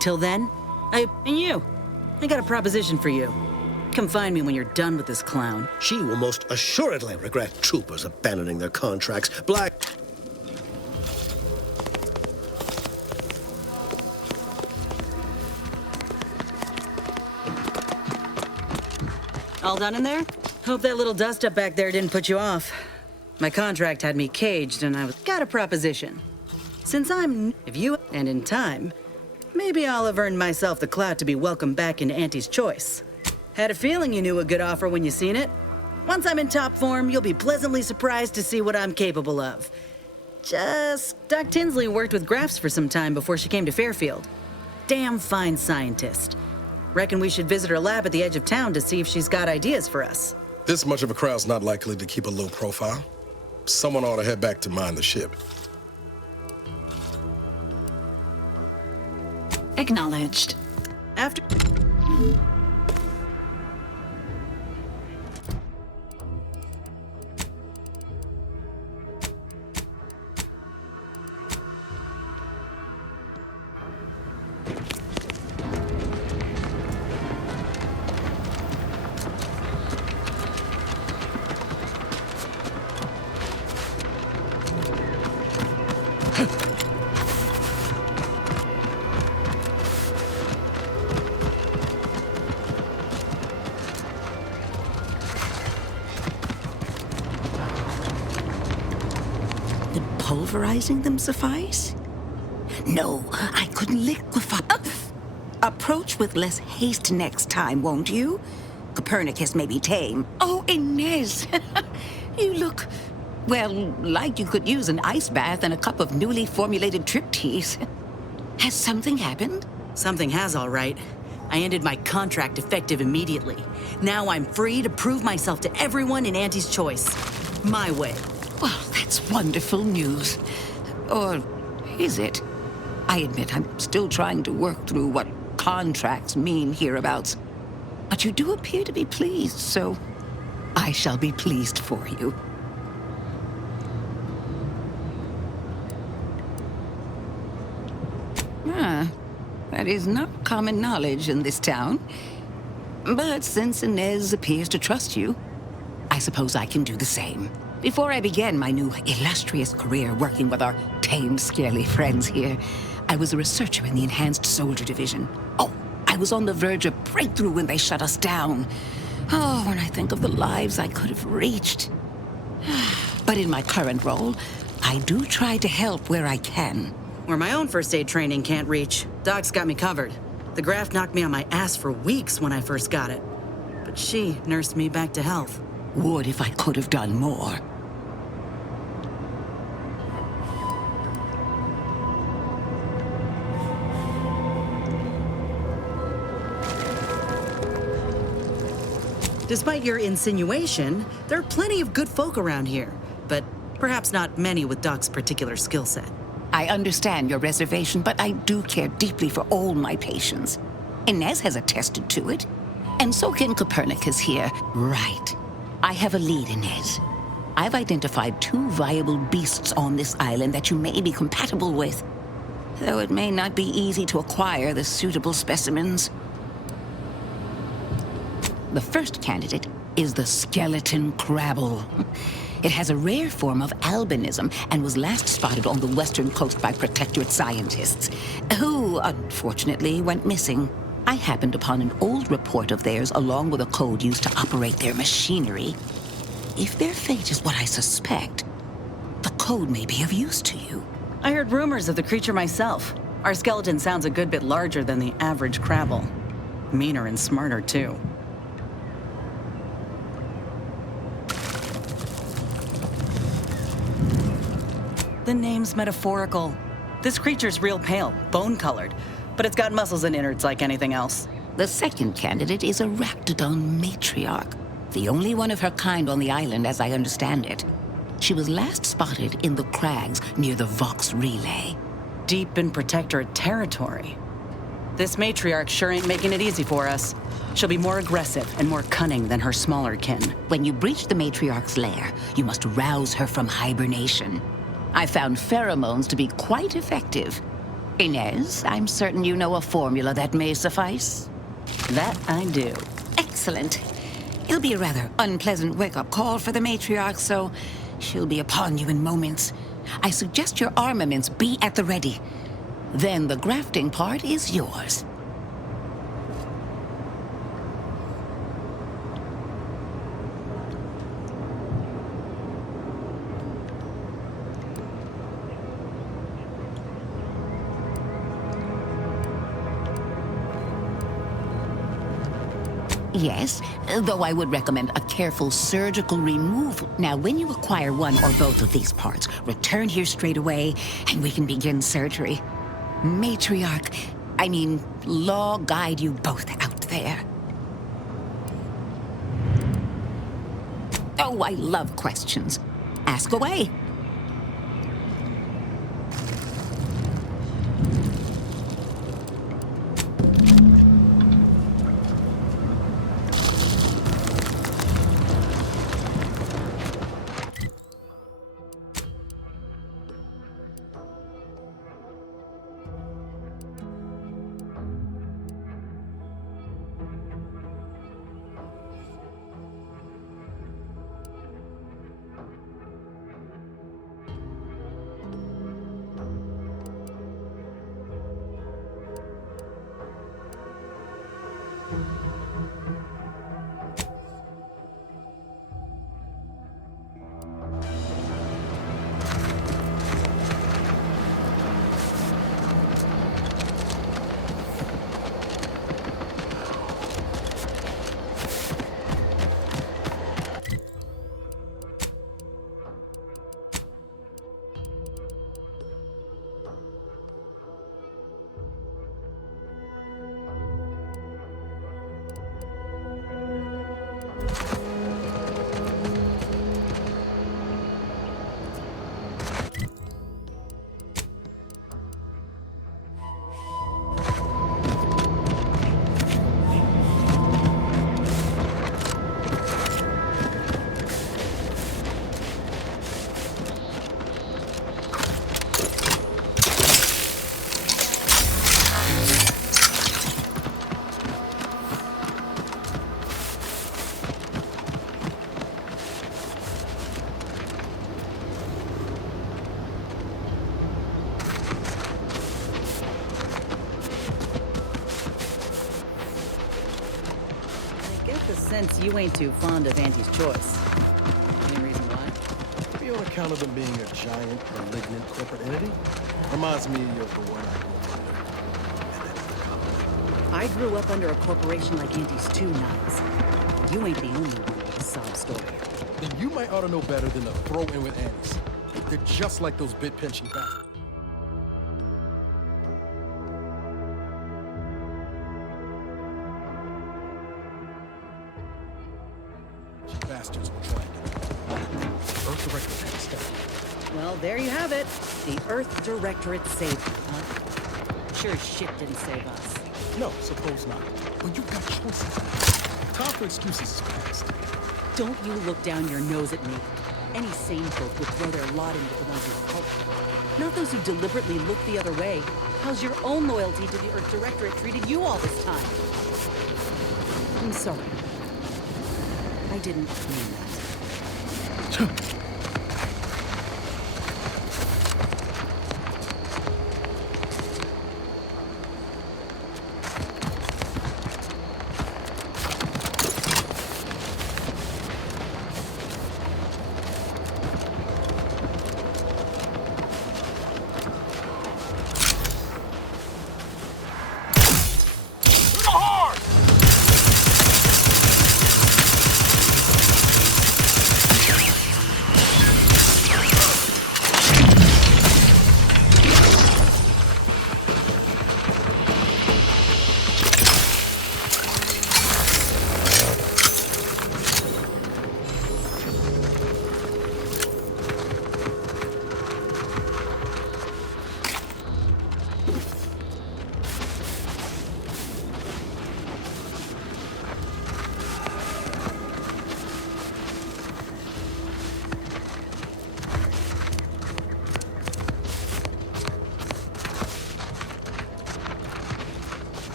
Till then, and you. I got a proposition for you. Come find me when you're done with this clown. She will most assuredly regret troopers abandoning their contracts. Black... All done in there? Hope that little dust up back there didn't put you off. My contract had me caged, and I got a proposition. Since if you, and in time, maybe I'll have earned myself the clout to be welcomed back into Auntie's Choice. Had a feeling you knew a good offer when you seen it. Once I'm in top form, you'll be pleasantly surprised to see what I'm capable of. Doc Tinsley worked with Graphs for some time before she came to Fairfield. Damn fine scientist. Reckon we should visit her lab at the edge of town to see if she's got ideas for us. This much of a crowd's not likely to keep a low profile. Someone ought to head back to mind the ship. Acknowledged. After... Pulverizing them suffice? No, I couldn't liquefy. Approach with less haste next time, won't you? Copernicus may be tame. Oh, Inez, you look, well, like you could use an ice bath and a cup of newly formulated trip teas. Has something happened? Something has, all right. I ended my contract effective immediately. Now I'm free to prove myself to everyone in Auntie's Choice. My way. Well, that's wonderful news. Or is it? I admit I'm still trying to work through what contracts mean hereabouts. But you do appear to be pleased, so I shall be pleased for you. That is not common knowledge in this town. But since Inez appears to trust you, I suppose I can do the same. Before I began my new illustrious career working with our tame, scaly friends here, I was a researcher in the Enhanced Soldier Division. Oh, I was on the verge of breakthrough when they shut us down. Oh, when I think of the lives I could have reached. But in my current role, I do try to help where I can. Where my own first aid training can't reach, Doc's got me covered. The graft knocked me on my ass for weeks when I first got it. But she nursed me back to health. Would if I could have done more. Despite your insinuation, there are plenty of good folk around here, but perhaps not many with Doc's particular skill set. I understand your reservation, but I do care deeply for all my patients. Inez has attested to it, and so can Copernicus here. Right. I have a lead, Inez. I've identified 2 viable beasts on this island that you may be compatible with, though it may not be easy to acquire the suitable specimens. The first candidate is the skeleton crabble. It has a rare form of albinism and was last spotted on the western coast by Protectorate scientists, who, unfortunately, went missing. I happened upon an old report of theirs along with a code used to operate their machinery. If their fate is what I suspect, the code may be of use to you. I heard rumors of the creature myself. Our skeleton sounds a good bit larger than the average crabble. Meaner and smarter, too. The name's metaphorical. This creature's real pale, bone-colored, but it's got muscles and innards like anything else. The second candidate is a Raptidon matriarch, the only one of her kind on the island as I understand it. She was last spotted in the crags near the Vox Relay. deep in Protectorate territory. This matriarch sure ain't making it easy for us. She'll be more aggressive and more cunning than her smaller kin. When you breach the matriarch's lair, you must rouse her from hibernation. I found pheromones to be quite effective. Inez, I'm certain you know a formula that may suffice. That I do. Excellent. It'll be a rather unpleasant wake-up call for the matriarch, so she'll be upon you in moments. I suggest your armaments be at the ready. Then the grafting part is yours. Yes, though I would recommend a careful surgical removal. Now, when you acquire one or both of these parts, return here straight away, and we can begin surgery. Law guide you both out there. Oh, I love questions. Ask away. Sense you ain't too fond of Auntie's choice. Any reason why? Maybe on account of them being a giant, malignant corporate entity. Reminds me of the one I grew up under a corporation like Auntie's too, Niles. You ain't the only one with a sob story. Then you might ought to know better than to throw in with Annie's. They're just like those bit-pinching bastards. Bastards were trying to. Earth Directorate had to step in. Well, there you have it. The Earth Directorate saved you, huh? Sure as shit didn't save us. No, suppose not. But you've got choices. Time for excuses is past. Don't you look down your nose at me. Any sane folk would throw their lot in with the ones who help. Not those who deliberately look the other way. How's your own loyalty to the Earth Directorate treated you all this time? I'm sorry. I didn't mean that.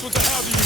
Just what the hell do you do?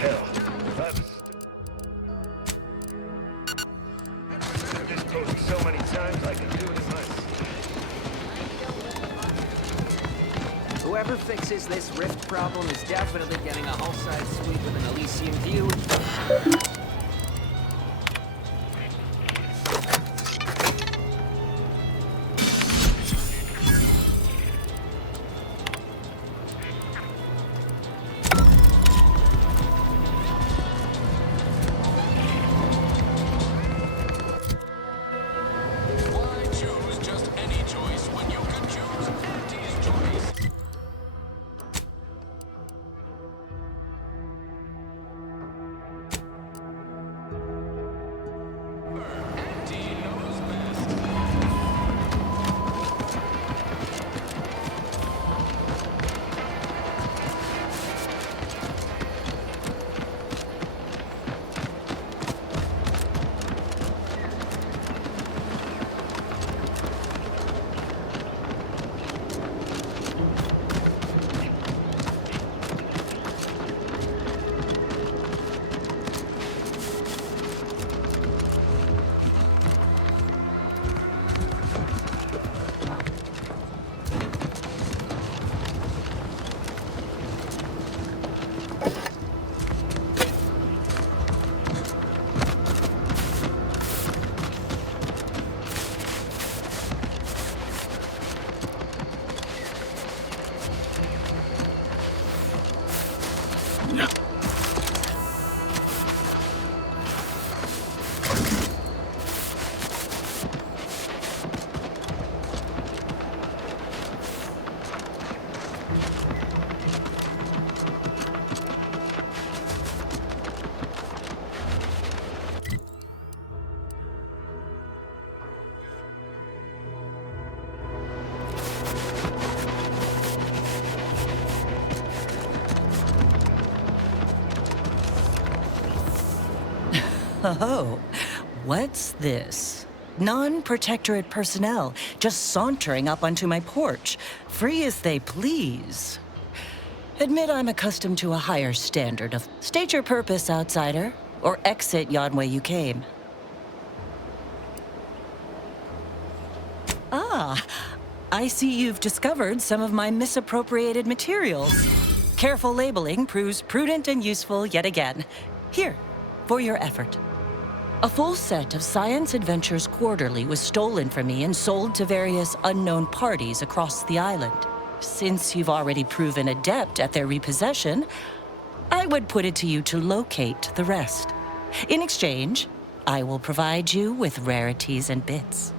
Hell. I've just told you so many times I can do it in my sleep. Whoever fixes this rift problem is definitely getting a hull-side suite with an Elysium view. Oh, what's this? Non-protectorate personnel just sauntering up onto my porch, free as they please. Admit I'm accustomed to a higher standard of state your purpose, outsider, or exit yon way you came. Ah, I see you've discovered some of my misappropriated materials. Careful labeling proves prudent and useful yet again. Here, for your effort. A full set of Science Adventures Quarterly was stolen from me and sold to various unknown parties across the island. Since you've already proven adept at their repossession, I would put it to you to locate the rest. In exchange, I will provide you with rarities and bits.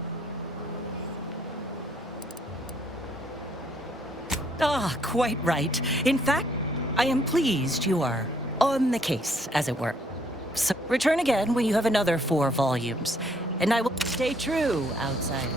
Ah, quite right. In fact, I am pleased you are on the case, as it were. So return again when you have another 4 volumes, and I will stay true, outsider.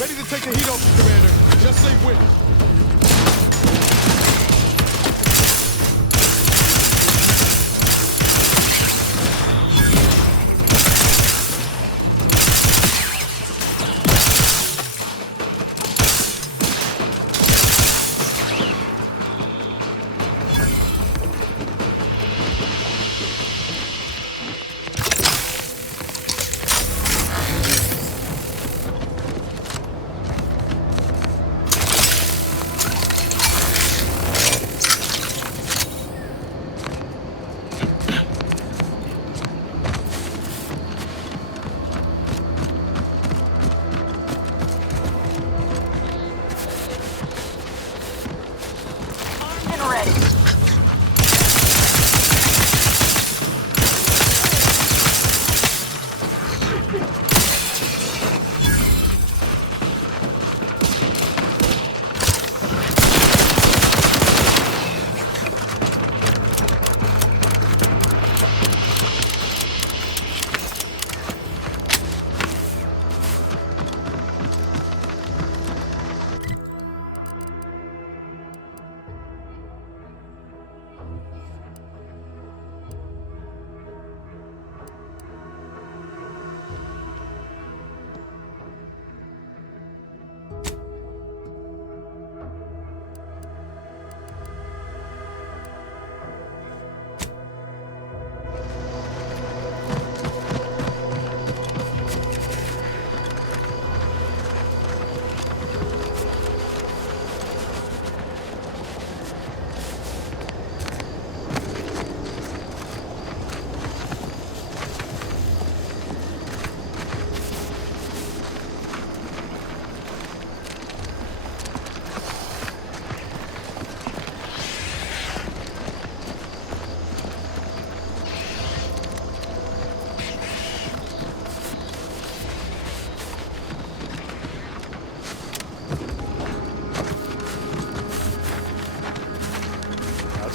Ready to take the heat off, Commander. Just say when.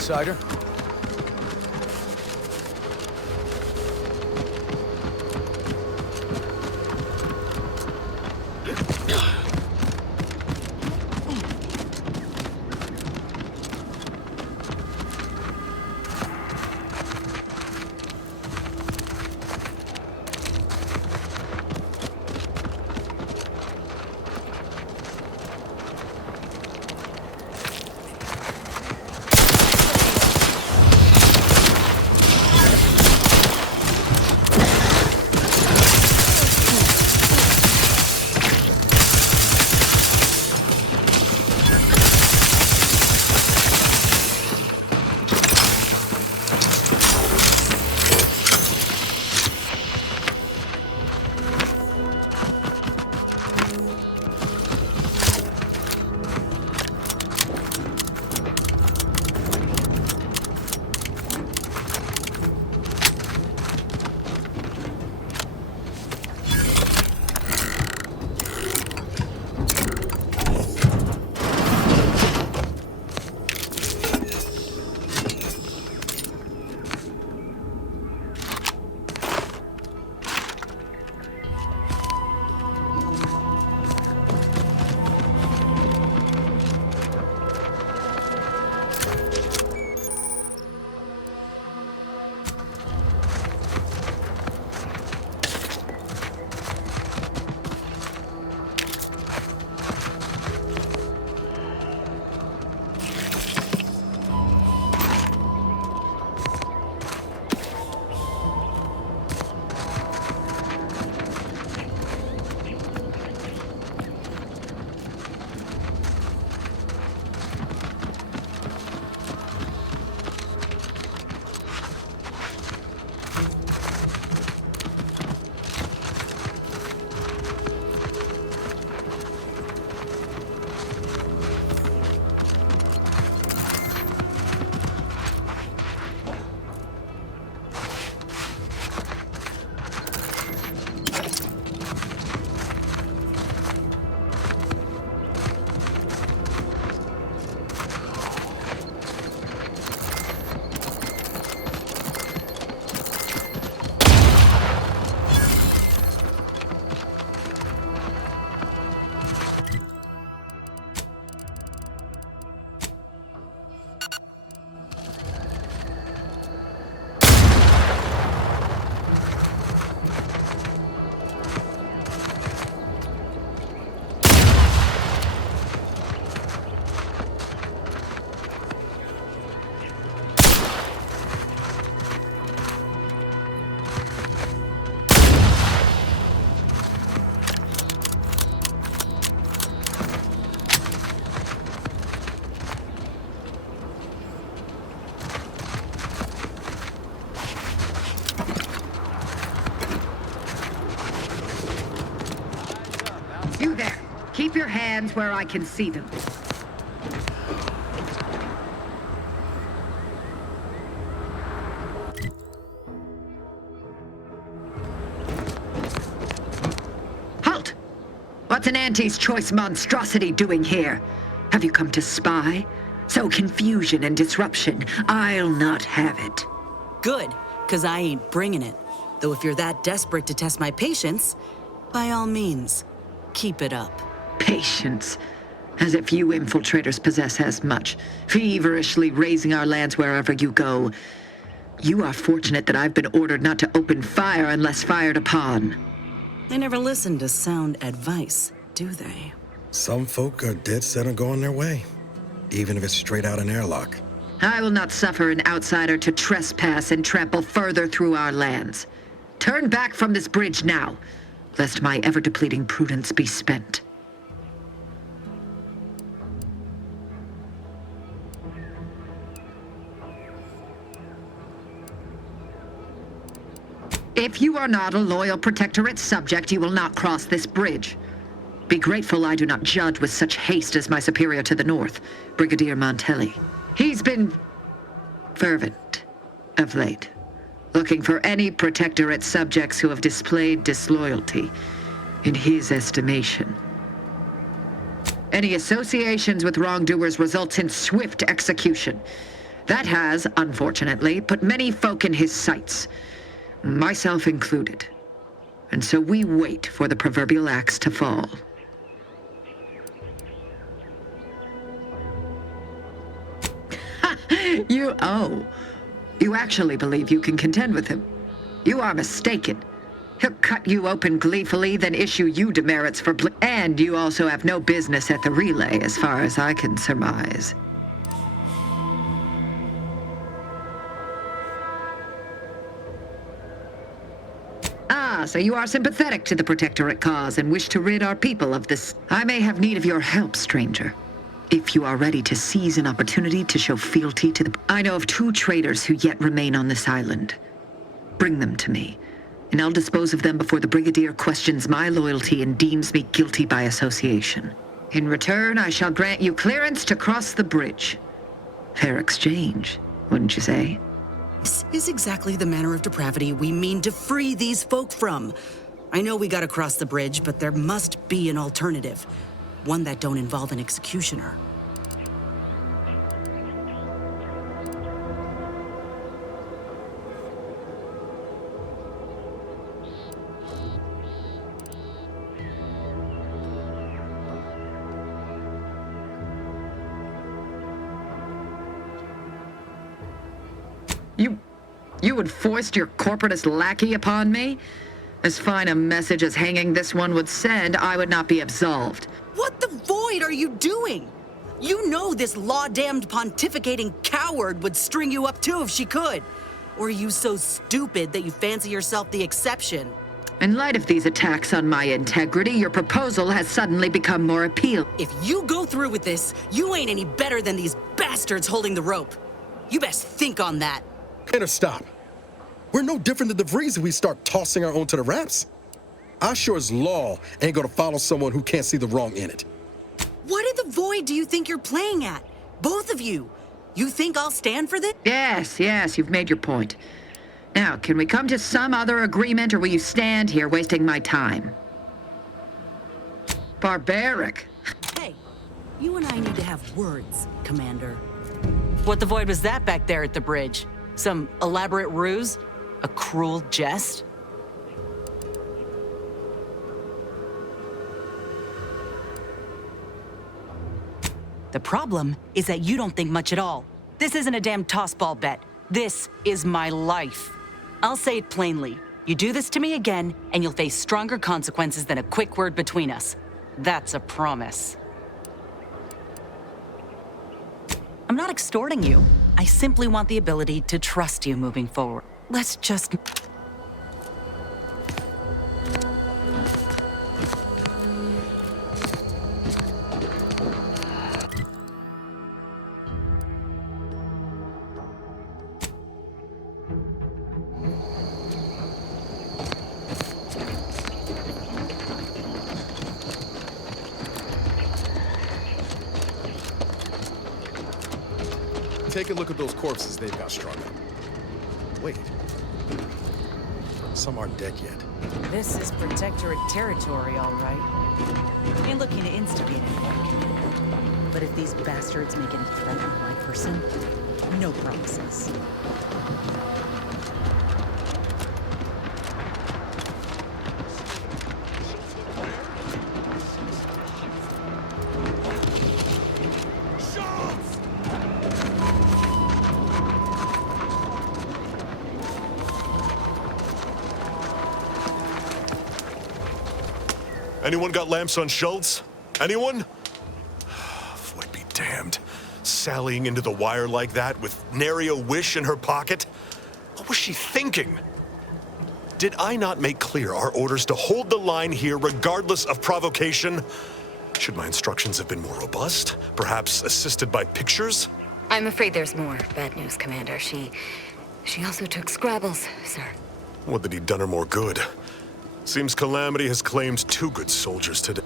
outsider. You there. Keep your hands where I can see them. Halt! What's an Auntie's choice monstrosity doing here? Have you come to spy? So confusion and disruption, I'll not have it. Good, because I ain't bringing it. Though if you're that desperate to test my patience, by all means, keep it up. Patience. As if you infiltrators possess as much, feverishly raising our lands wherever you go. You are fortunate that I've been ordered not to open fire unless fired upon. They never listen to sound advice, do they? Some folk are dead set on going their way, even if it's straight out an airlock. I will not suffer an outsider to trespass and trample further through our lands. Turn back from this bridge now, lest my ever-depleting prudence be spent. If you are not a loyal Protectorate subject, you will not cross this bridge. Be grateful I do not judge with such haste as my superior to the north, Brigadier Montelli. He's been fervent of late, looking for any Protectorate subjects who have displayed disloyalty in his estimation. Any associations with wrongdoers results in swift execution. That has, unfortunately, put many folk in his sights, myself included. And so we wait for the proverbial axe to fall. You actually believe you can contend with him? You are mistaken. He'll cut you open gleefully, then issue you demerits for and you also have no business at the relay, as far as I can surmise. Ah, so you are sympathetic to the Protectorate cause and wish to rid our people of this. I may have need of your help, stranger. If you are ready to seize an opportunity to show fealty to the... I know of 2 traitors who yet remain on this island. Bring them to me, and I'll dispose of them before the Brigadier questions my loyalty and deems me guilty by association. In return, I shall grant you clearance to cross the bridge. Fair exchange, wouldn't you say? This is exactly the manner of depravity we mean to free these folk from. I know we gotta cross the bridge, but there must be an alternative. One that don't involve an executioner. You would foist your corporatist lackey upon me? As fine a message as hanging this one would send, I would not be absolved. What the void are you doing? You know this law-damned pontificating coward would string you up too if she could. Or are you so stupid that you fancy yourself the exception? In light of these attacks on my integrity, your proposal has suddenly become more appealing. If you go through with this, you ain't any better than these bastards holding the rope. You best think on that. Tanner, stop. We're no different than the Vrees if we start tossing our own to the raps. I sure as law ain't gonna follow someone who can't see the wrong in it. What in the void do you think you're playing at? Both of you. You think I'll stand for this? Yes, you've made your point. Now, can we come to some other agreement, or will you stand here wasting my time? Barbaric. Hey, you and I need to have words, Commander. What the void was that back there at the bridge? Some elaborate ruse? A cruel jest? The problem is that you don't think much at all. This isn't a damn tossball bet. This is my life. I'll say it plainly. You do this to me again, and you'll face stronger consequences than a quick word between us. That's a promise. I'm not extorting you. I simply want the ability to trust you moving forward. Let's just... Take a look at those corpses they've got strung up. Wait. Some aren't dead yet. This is Protectorate territory, all right. Ain't looking to insta-beat anyone. But if these bastards make any threat on my person, no promises. Anyone got lamps on Schultz? Anyone? Would be damned. Sallying into the wire like that with nary a wish in her pocket? What was she thinking? Did I not make clear our orders to hold the line here regardless of provocation? Should my instructions have been more robust? Perhaps assisted by pictures? I'm afraid there's more bad news, Commander. She also took Scrabbles, sir. Would that he'd done her more good. Seems Calamity has claimed 2 good soldiers today.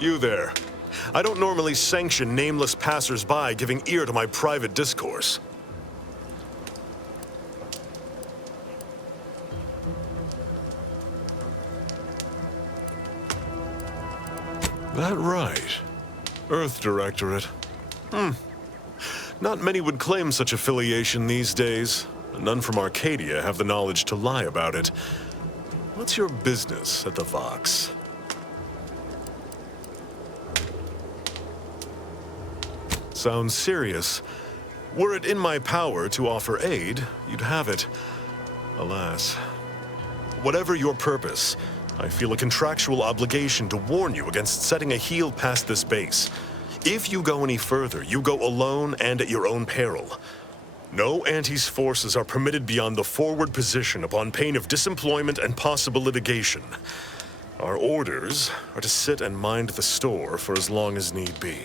You there. I don't normally sanction nameless passers-by giving ear to my private discourse. That right. Earth Directorate. Not many would claim such affiliation these days. None from Arcadia have the knowledge to lie about it. What's your business at the Vox? Sounds serious. Were it in my power to offer aid, you'd have it. Alas. Whatever your purpose, I feel a contractual obligation to warn you against setting a heel past this base. If you go any further, you go alone and at your own peril. No Anti's forces are permitted beyond the forward position upon pain of disemployment and possible litigation. Our orders are to sit and mind the store for as long as need be.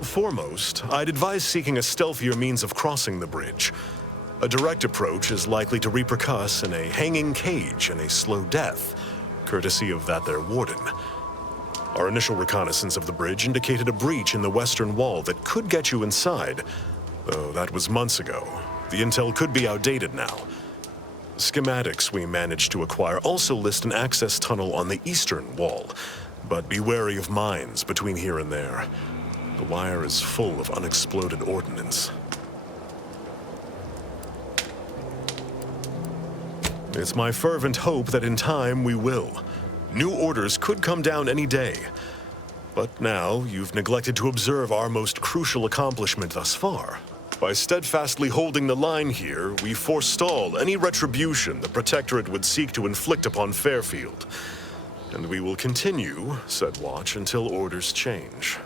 Foremost, I'd advise seeking a stealthier means of crossing the bridge. A direct approach is likely to repercuss in a hanging cage and a slow death, courtesy of that there warden. Our initial reconnaissance of the bridge indicated a breach in the western wall that could get you inside, though that was months ago. The intel could be outdated now. Schematics we managed to acquire also list an access tunnel on the eastern wall, but be wary of mines between here and there. The wire is full of unexploded ordnance. It's my fervent hope that in time we will. New orders could come down any day. But now you've neglected to observe our most crucial accomplishment thus far. By steadfastly holding the line here, we forestall any retribution the Protectorate would seek to inflict upon Fairfield. And we will continue said watch until orders change.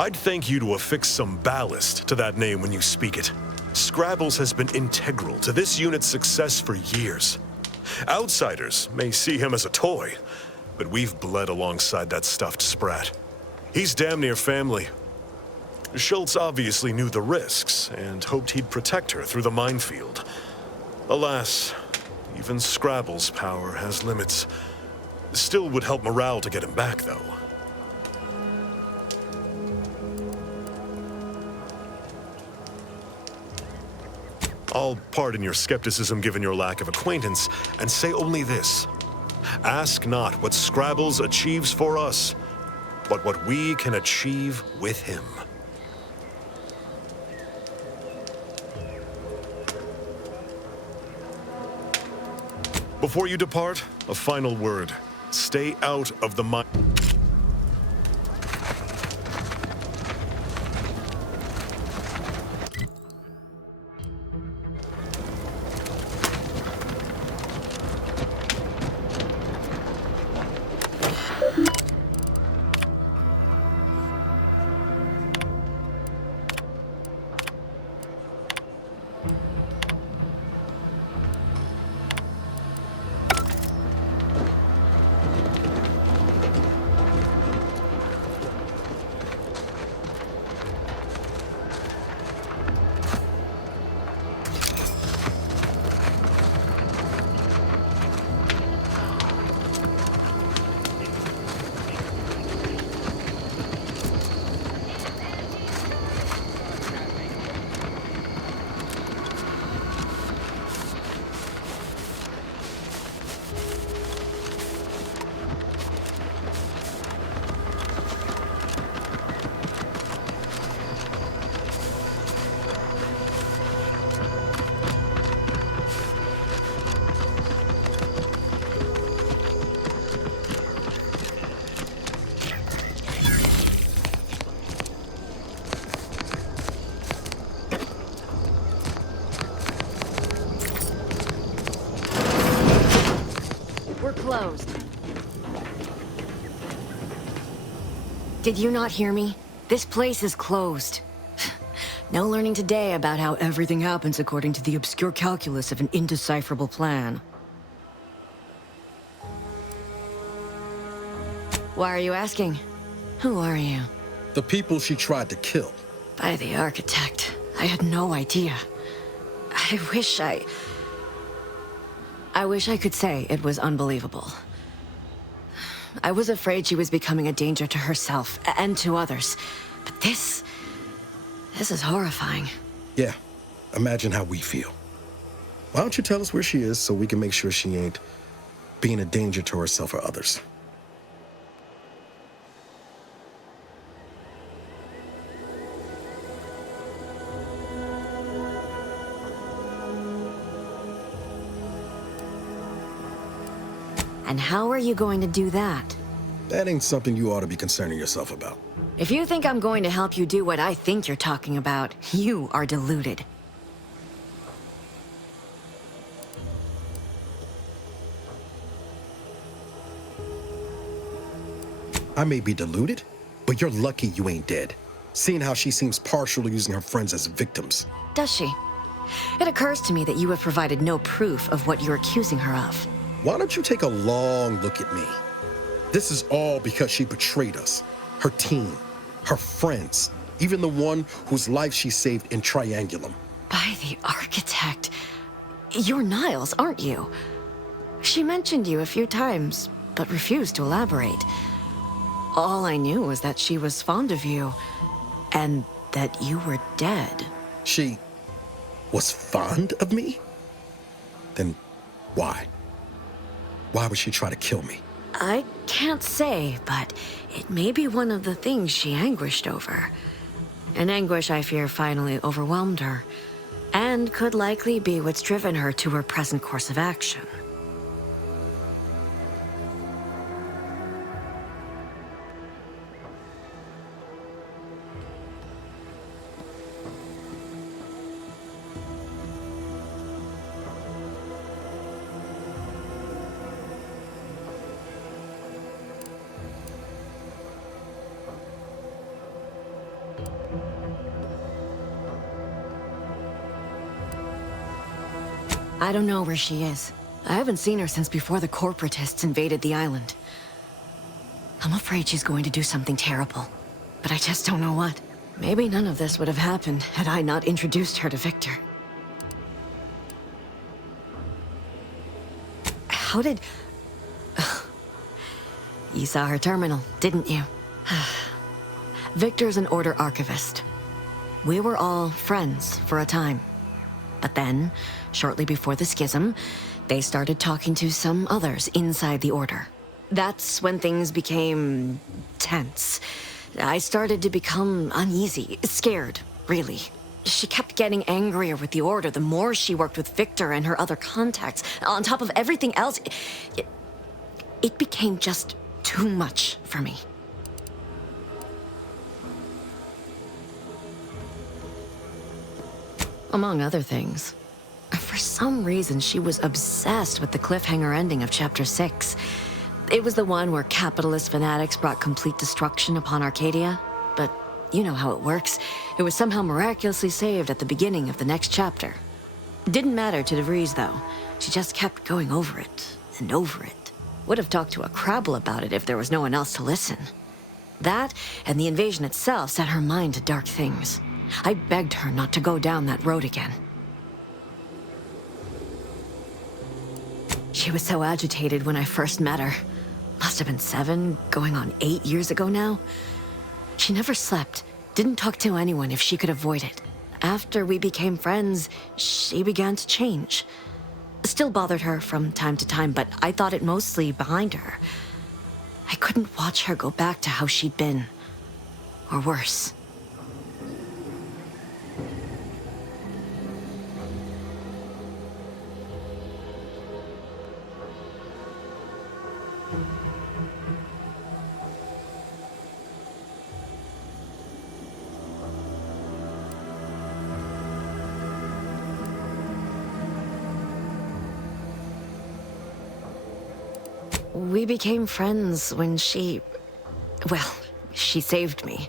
I'd thank you to affix some ballast to that name when you speak it. Scrabbles has been integral to this unit's success for years. Outsiders may see him as a toy, but we've bled alongside that stuffed sprat. He's damn near family. Schultz obviously knew the risks and hoped he'd protect her through the minefield. Alas, even Scrabble's power has limits. Still would help morale to get him back, though. I'll pardon your skepticism given your lack of acquaintance, and say only this. Ask not what Scrabbles achieves for us, but what we can achieve with him. Before you depart, a final word. Stay out of the mine. Closed. Did you not hear me? This place is closed. No learning today about how everything happens according to the obscure calculus of an indecipherable plan. Why are you asking? Who are you? The people she tried to kill. By the architect. I had no idea. I wish I could say it was unbelievable. I was afraid she was becoming a danger to herself and to others. But this is horrifying. Yeah, imagine how we feel. Why don't you tell us where she is so we can make sure she ain't being a danger to herself or others? And how are you going to do that? That ain't something you ought to be concerning yourself about. If you think I'm going to help you do what I think you're talking about, you are deluded. I may be deluded, but you're lucky you ain't dead. Seeing how she seems partial to using her friends as victims. Does she? It occurs to me that you have provided no proof of what you're accusing her of. Why don't you take a long look at me? This is all because she betrayed us. Her team, her friends, even the one whose life she saved in Triangulum. By the architect. You're Niles, aren't you? She mentioned you a few times, but refused to elaborate. All I knew was that she was fond of you, and that you were dead. She was fond of me? Then why? Why would she try to kill me? I can't say, but it may be one of the things she anguished over. An anguish I fear finally overwhelmed her, and could likely be what's driven her to her present course of action. I don't know where she is. I haven't seen her since before the corporatists invaded the island. I'm afraid she's going to do something terrible, but I just don't know what. Maybe none of this would have happened had I not introduced her to Victor. How did... You saw her terminal, didn't you? Victor's an Order archivist. We were all friends for a time. But then, shortly before the schism, they started talking to some others inside the Order. That's when things became tense. I started to become uneasy, scared, really. She kept getting angrier with the Order the more she worked with Victor and her other contacts. On top of everything else, it became just too much for me. Among other things. For some reason, she was obsessed with the cliffhanger ending of Chapter 6. It was the one where capitalist fanatics brought complete destruction upon Arcadia. But you know how it works. It was somehow miraculously saved at the beginning of the next chapter. Didn't matter to DeVries, though. She just kept going over it and over it. Would have talked to a Crabble about it if there was no one else to listen. That, and the invasion itself, set her mind to dark things. I begged her not to go down that road again. She was so agitated when I first met her. Must have been 7, going on 8 years ago now. She never slept, didn't talk to anyone if she could avoid it. After we became friends, she began to change. Still bothered her from time to time, but I thought it mostly behind her. I couldn't watch her go back to how she'd been. Or worse. We became friends when she... Well, she saved me.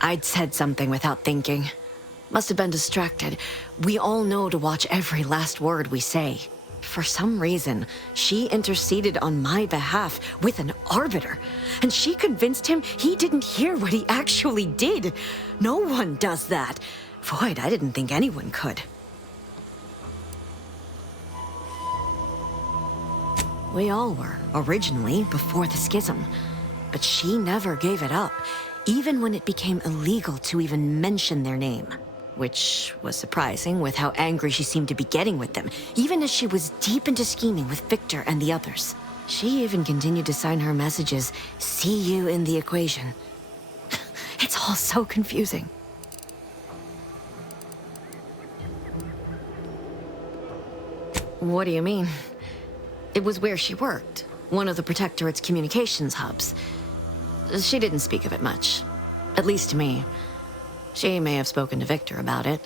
I'd said something without thinking. Must have been distracted. We all know to watch every last word we say. For some reason, she interceded on my behalf with an arbiter. And she convinced him he didn't hear what he actually did. No one does that. Void, I didn't think anyone could. We all were, originally, before the schism. But she never gave it up, even when it became illegal to even mention their name. Which was surprising with how angry she seemed to be getting with them, even as she was deep into scheming with Victor and the others. She even continued to sign her messages, "See you in the equation." It's all so confusing. What do you mean? It was where she worked, one of the Protectorate's communications hubs. She didn't speak of it much, at least to me. She may have spoken to Victor about it.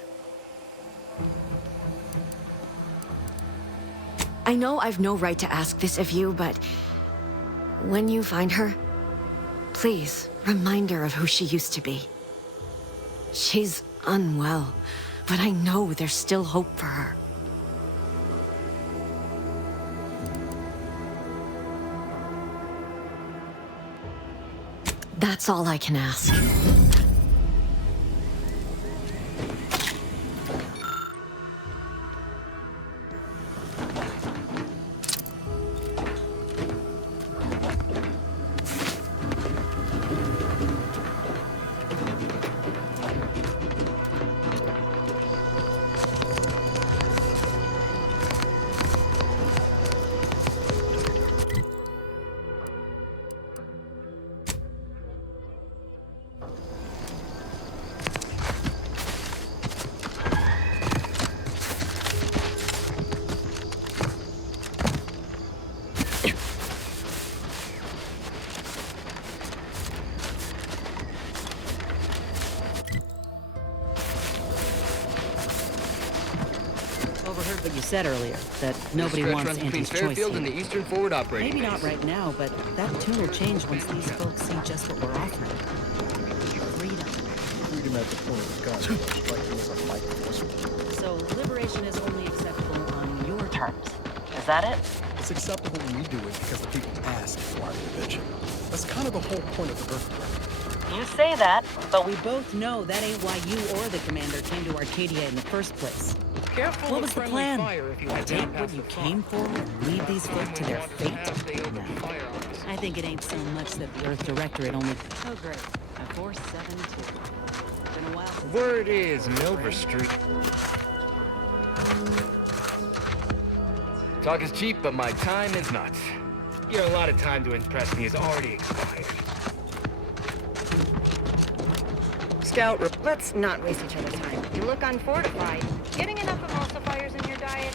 I know I've no right to ask this of you, but when you find her, please remind her of who she used to be. She's unwell, but I know there's still hope for her. That's all I can ask. Overheard what you said earlier, that nobody wants Auntie's choice here. And the Eastern Forward Operating Maybe not right now, but that tune will change once these folks see just what we're offering. Freedom. Freedom at the point of the gun. Like it was a fight force. So liberation is only acceptable on your terms. Is that it? It's acceptable when we do it because the people ask for our intervention. That's kind of the whole point of the birthday. You say that, but we both know that ain't why you or the commander came to Arcadia in the first place. Careful What with was the friendly plan? fire if you let Take them what pass you the came for and leave these folk to their fate? No. I think it ain't so much that the Earth Directorate only... Oh, great. A 472. Been a while since... Word is Milver Street. Talk is cheap, but my time is not. Your allotted time to impress me is already expired. Scout, let's not waste each other's time. You look unfortified. Getting enough emulsifiers in your diet?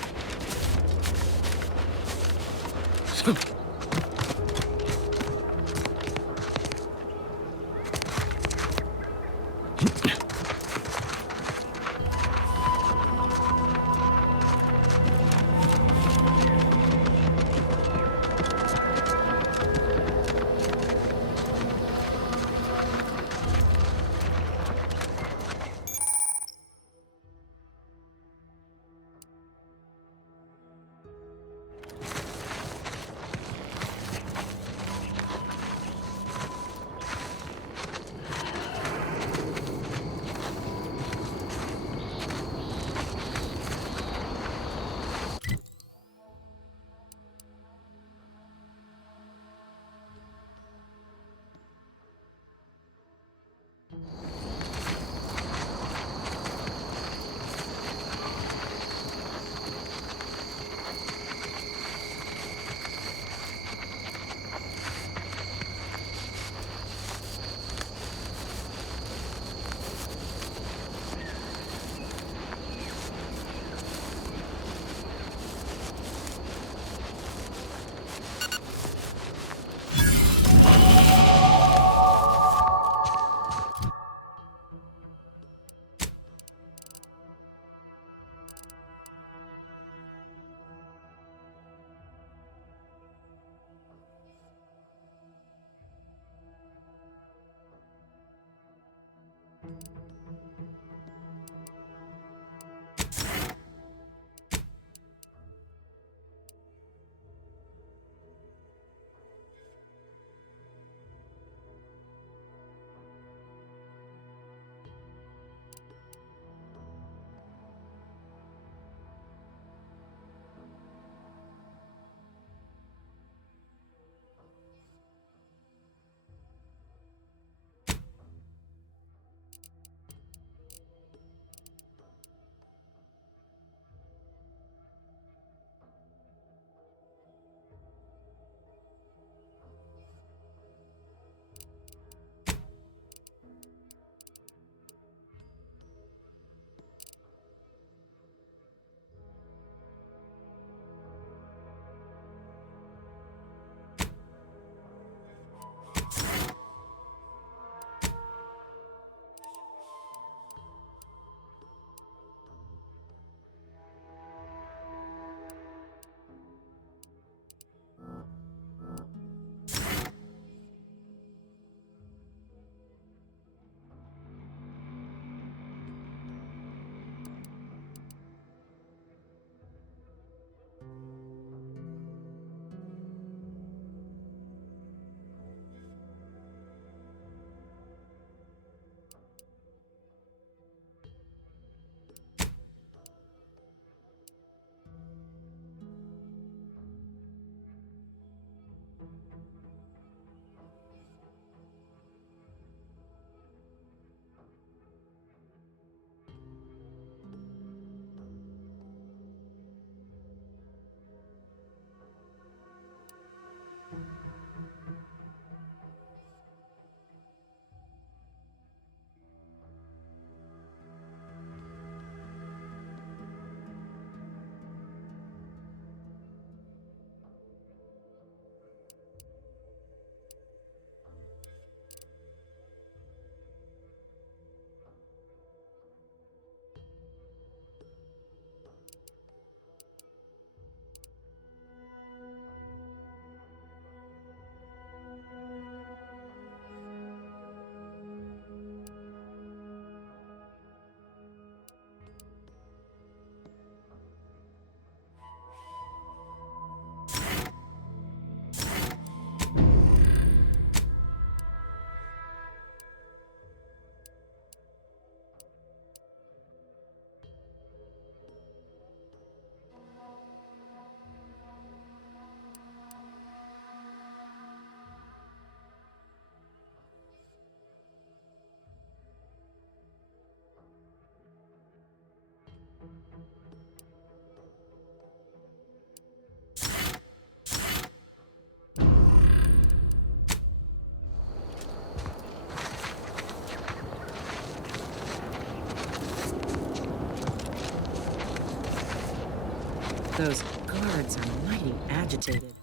Those guards are mighty agitated.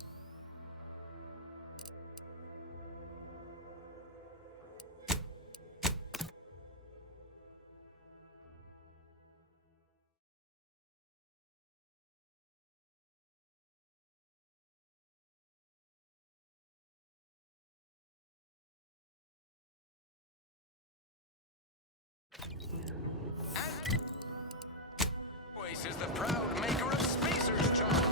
Voice is the proud maker of Spacers, John.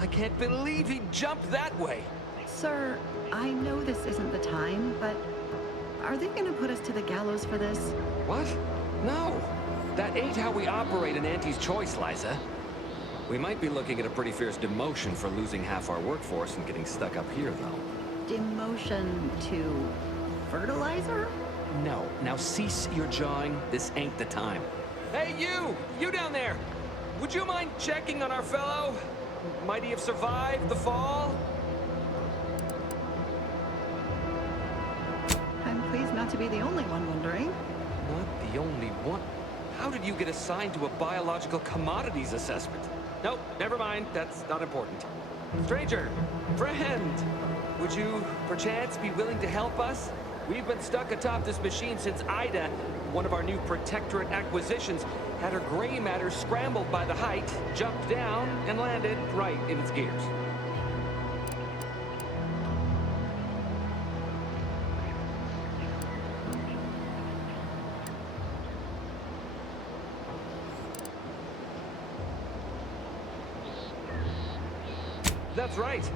I can't believe he jumped that way. Sir, I know this isn't the time, but are they gonna put us to the gallows for this? What? No. That ain't how we operate in Auntie's Choice, Liza. We might be looking at a pretty fierce demotion for losing half our workforce and getting stuck up here, though. Demotion to fertilizer? No. Now cease your jawing. This ain't the time. Hey, you! You down there! Would you mind checking on our fellow? Might he have survived the fall? I'm pleased not to be the only one wondering. Not the only one? How did you get assigned to a biological commodities assessment? Nope, never mind. That's not important. Stranger, friend, would you perchance be willing to help us? We've been stuck atop this machine since Ida, one of our new Protectorate acquisitions, had her gray matter scrambled by the height, jumped down, and landed right in its gears. That's right.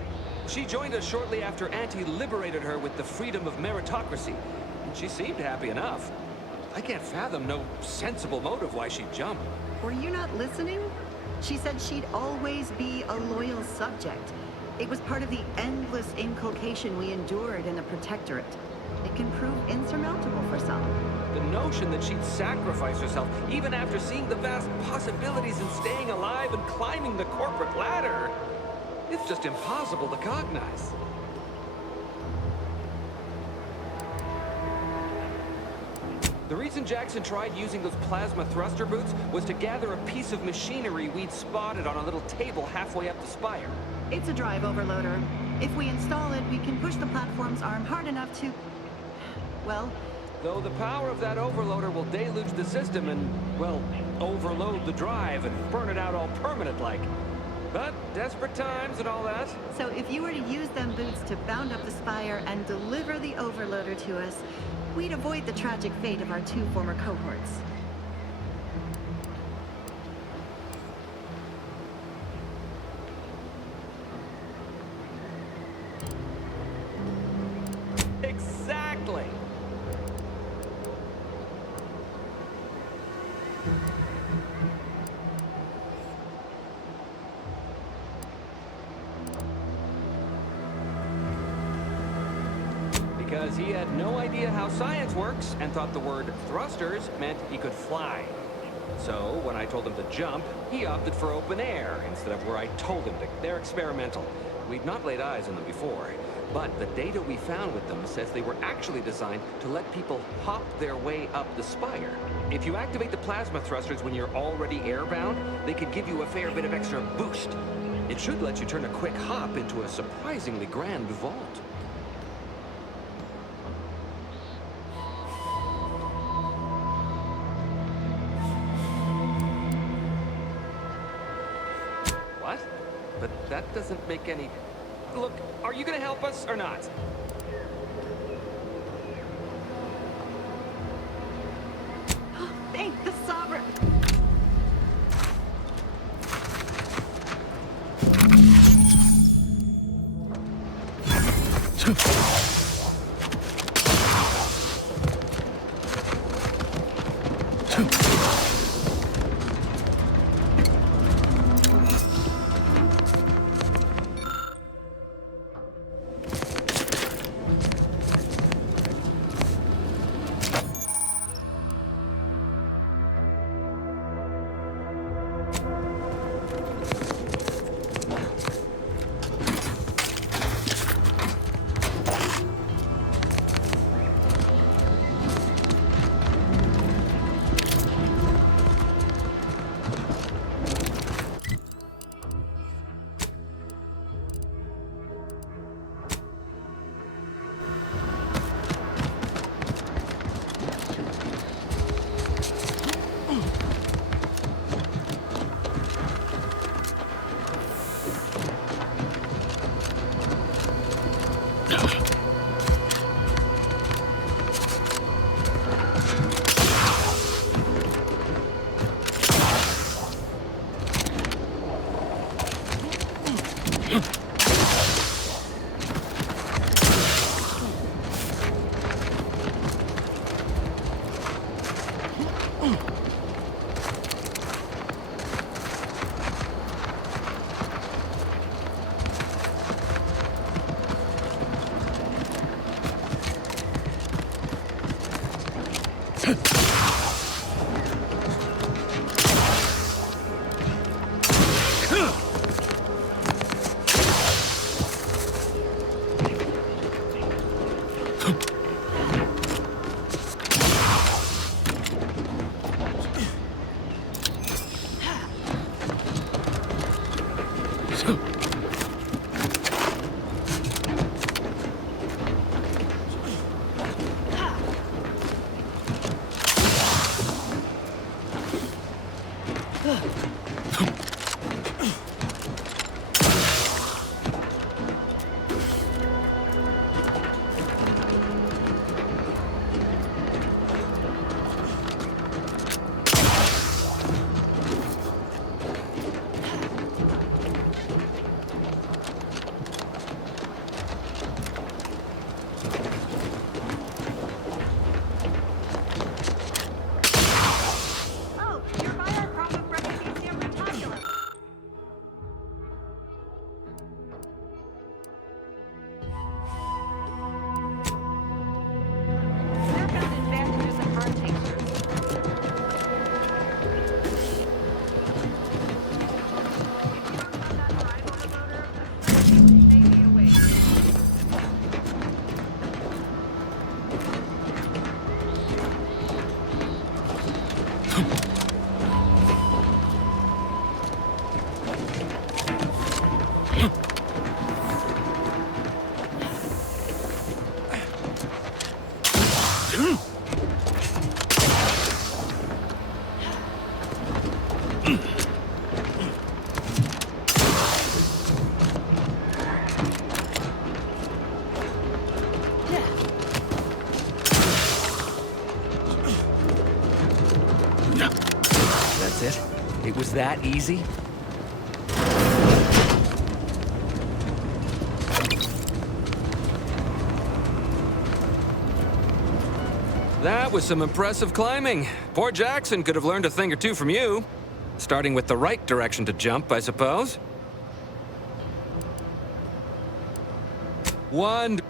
She joined us shortly after Auntie liberated her with the freedom of meritocracy. And she seemed happy enough. I can't fathom no sensible motive why she'd jump. Were you not listening? She said she'd always be a loyal subject. It was part of the endless inculcation we endured in the Protectorate. It can prove insurmountable for some. The notion that she'd sacrifice herself, even after seeing the vast possibilities in staying alive and climbing the corporate ladder, it's just impossible to cognize. The reason Jackson tried using those plasma thruster boots was to gather a piece of machinery we'd spotted on a little table halfway up the spire. It's a drive overloader. If we install it, we can push the platform's arm hard enough to... well... Though the power of that overloader will deluge the system and, well, overload the drive and burn it out all permanent-like. But desperate times and all that. So if you were to use them boots to bound up the spire and deliver the overloader to us, we'd avoid the tragic fate of our two former cohorts. Exactly! Because he had no idea how science works and thought the word thrusters meant he could fly. So, when I told him to jump, he opted for open air instead of where I told him to. They're experimental. We'd not laid eyes on them before, but the data we found with them says they were actually designed to let people hop their way up the spire. If you activate the plasma thrusters when you're already airbound, they could give you a fair bit of extra boost. It should let you turn a quick hop into a surprisingly grand vault. but that doesn't make any... Look, are you gonna help us or not? Thank the Sovereign. That's it? It was that easy? That was some impressive climbing. Poor Jackson could have learned a thing or two from you. Starting with the right direction to jump, I suppose. One...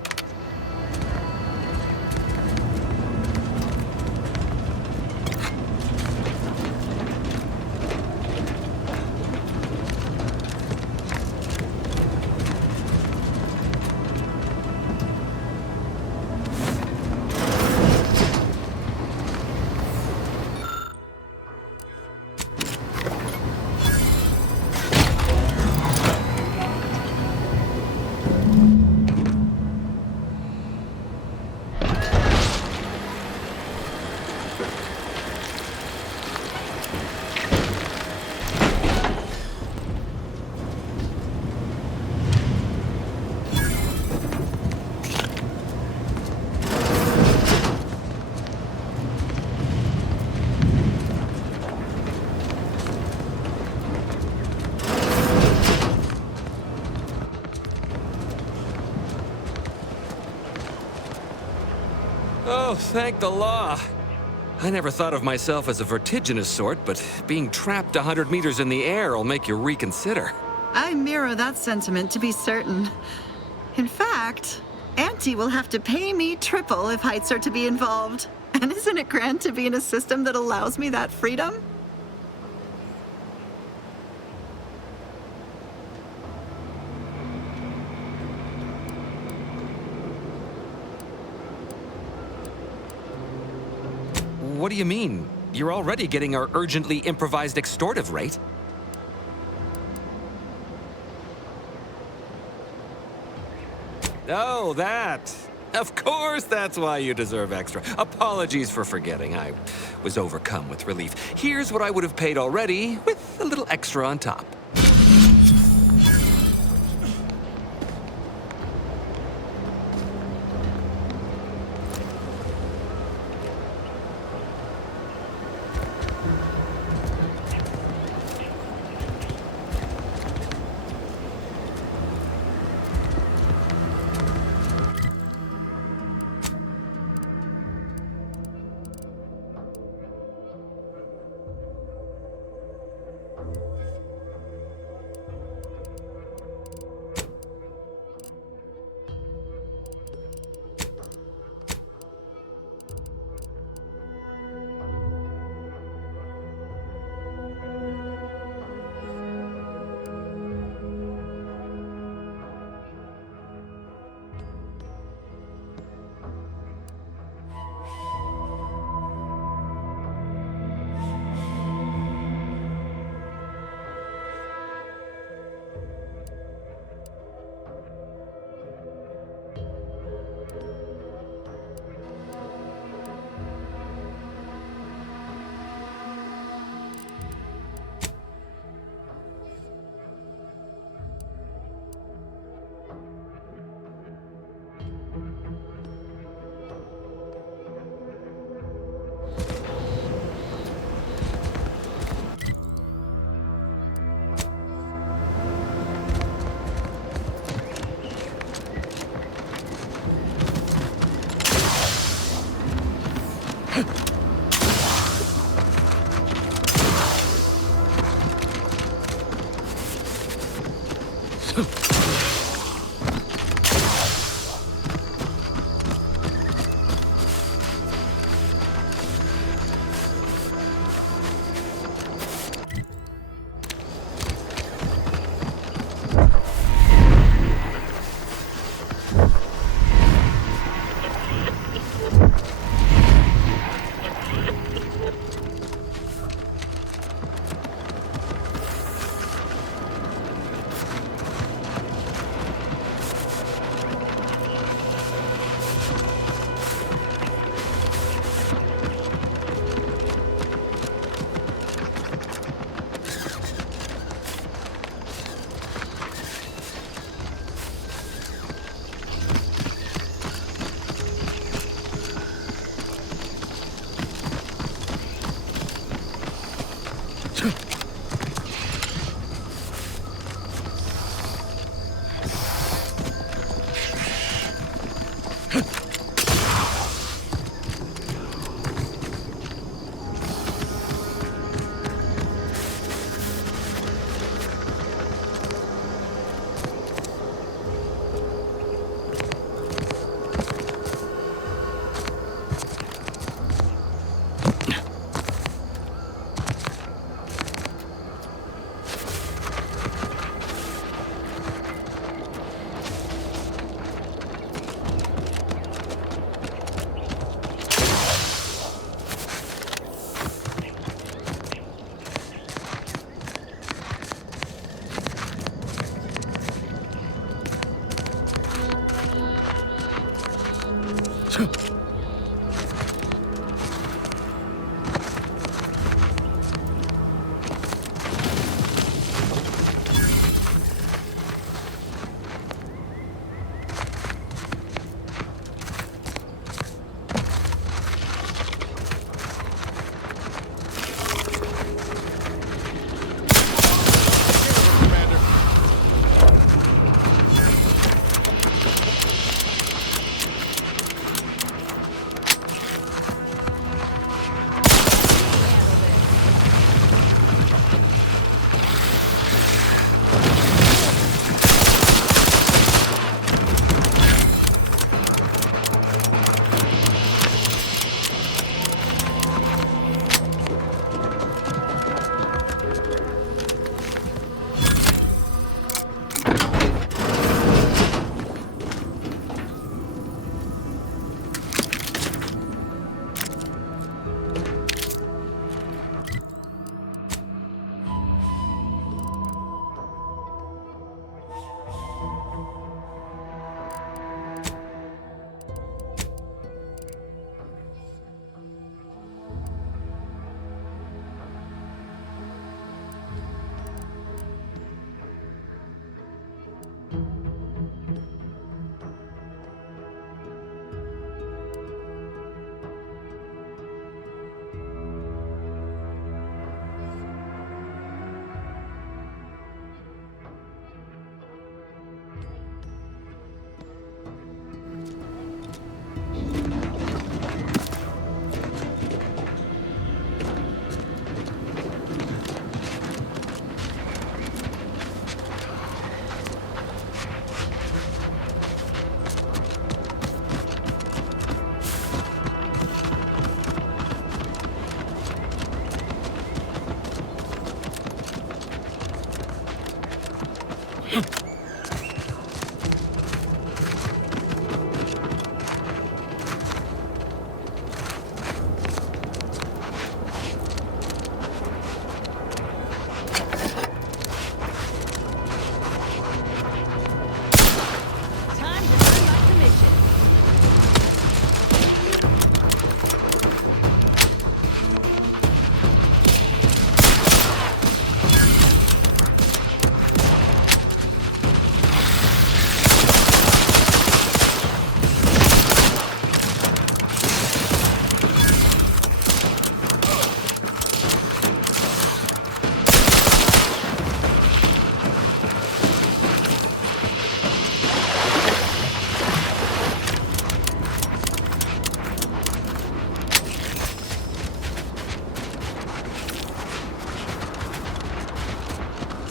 Oh, thank the law. I never thought of myself as a vertiginous sort, but being trapped 100 meters in the air will make you reconsider. I mirror that sentiment, to be certain. In fact, Auntie will have to pay me triple if heights are to be involved. And isn't it grand to be in a system that allows me that freedom? What do you mean? You're already getting our urgently improvised extortive rate. Oh, that. Of course that's why you deserve extra. Apologies for forgetting. I was overcome with relief. Here's what I would have paid already, with a little extra on top.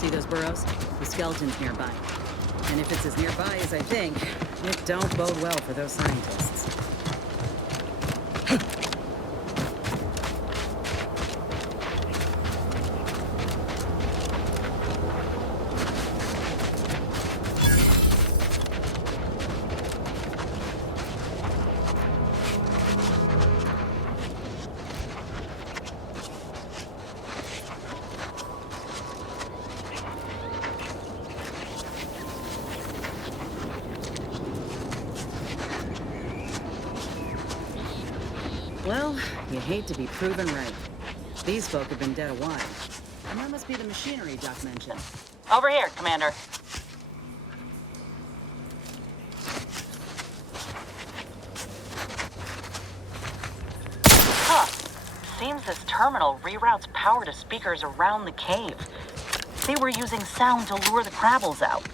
See those burrows? The skeleton's nearby. And if it's as nearby as I think, it don't bode well for those scientists. Well, you hate to be proven right. These folk have been dead a while. And that must be the machinery Doc mentioned. Over here, Commander. Huh. Seems this terminal reroutes power to speakers around the cave. They were using sound to lure the Krabbles out.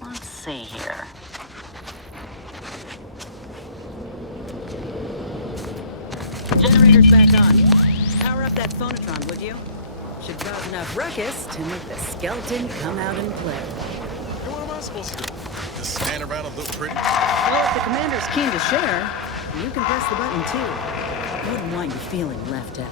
Let's see here. Generator's back on. Power up that phonotron, would you? Should cause enough ruckus to make the skeleton come out and play. What am I supposed to do? Just stand around and look pretty? Well, if the commander's keen to share, you can press the button too. I wouldn't want you feeling left out.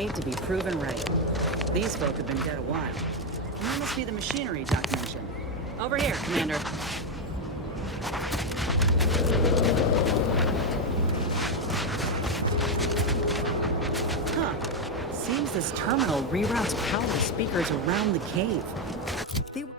hate to be proven right. These folk have been dead a while. And that must be the machinery Doc mentioned. Over here, Commander. Huh. Seems this terminal reroutes power to speakers around the cave. They were...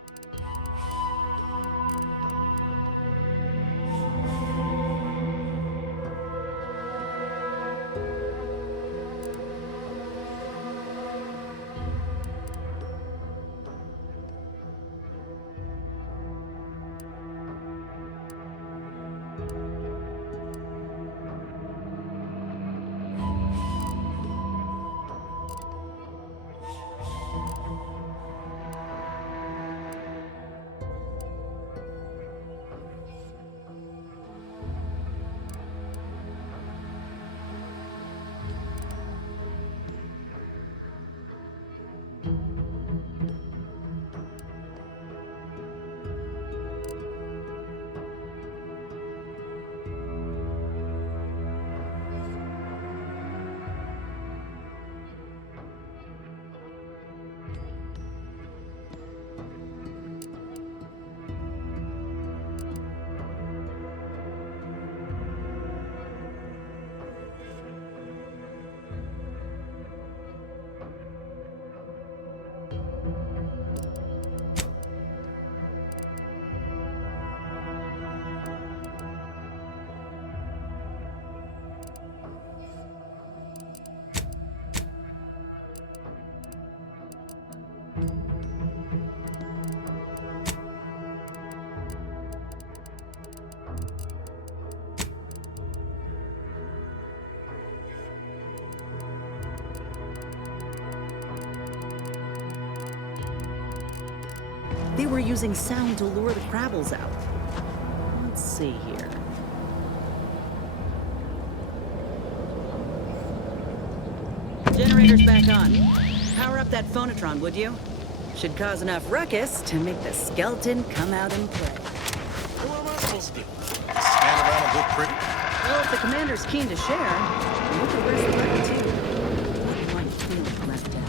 They were using sound to lure the Crabbles out. Let's see here. Generator's back on. Power up that phonotron, would you? Should cause enough ruckus to make the skeleton come out and play. What am I supposed to do? Stand around and look pretty? Well, if the commander's keen to share, we can rest the button too. What one feeling left out?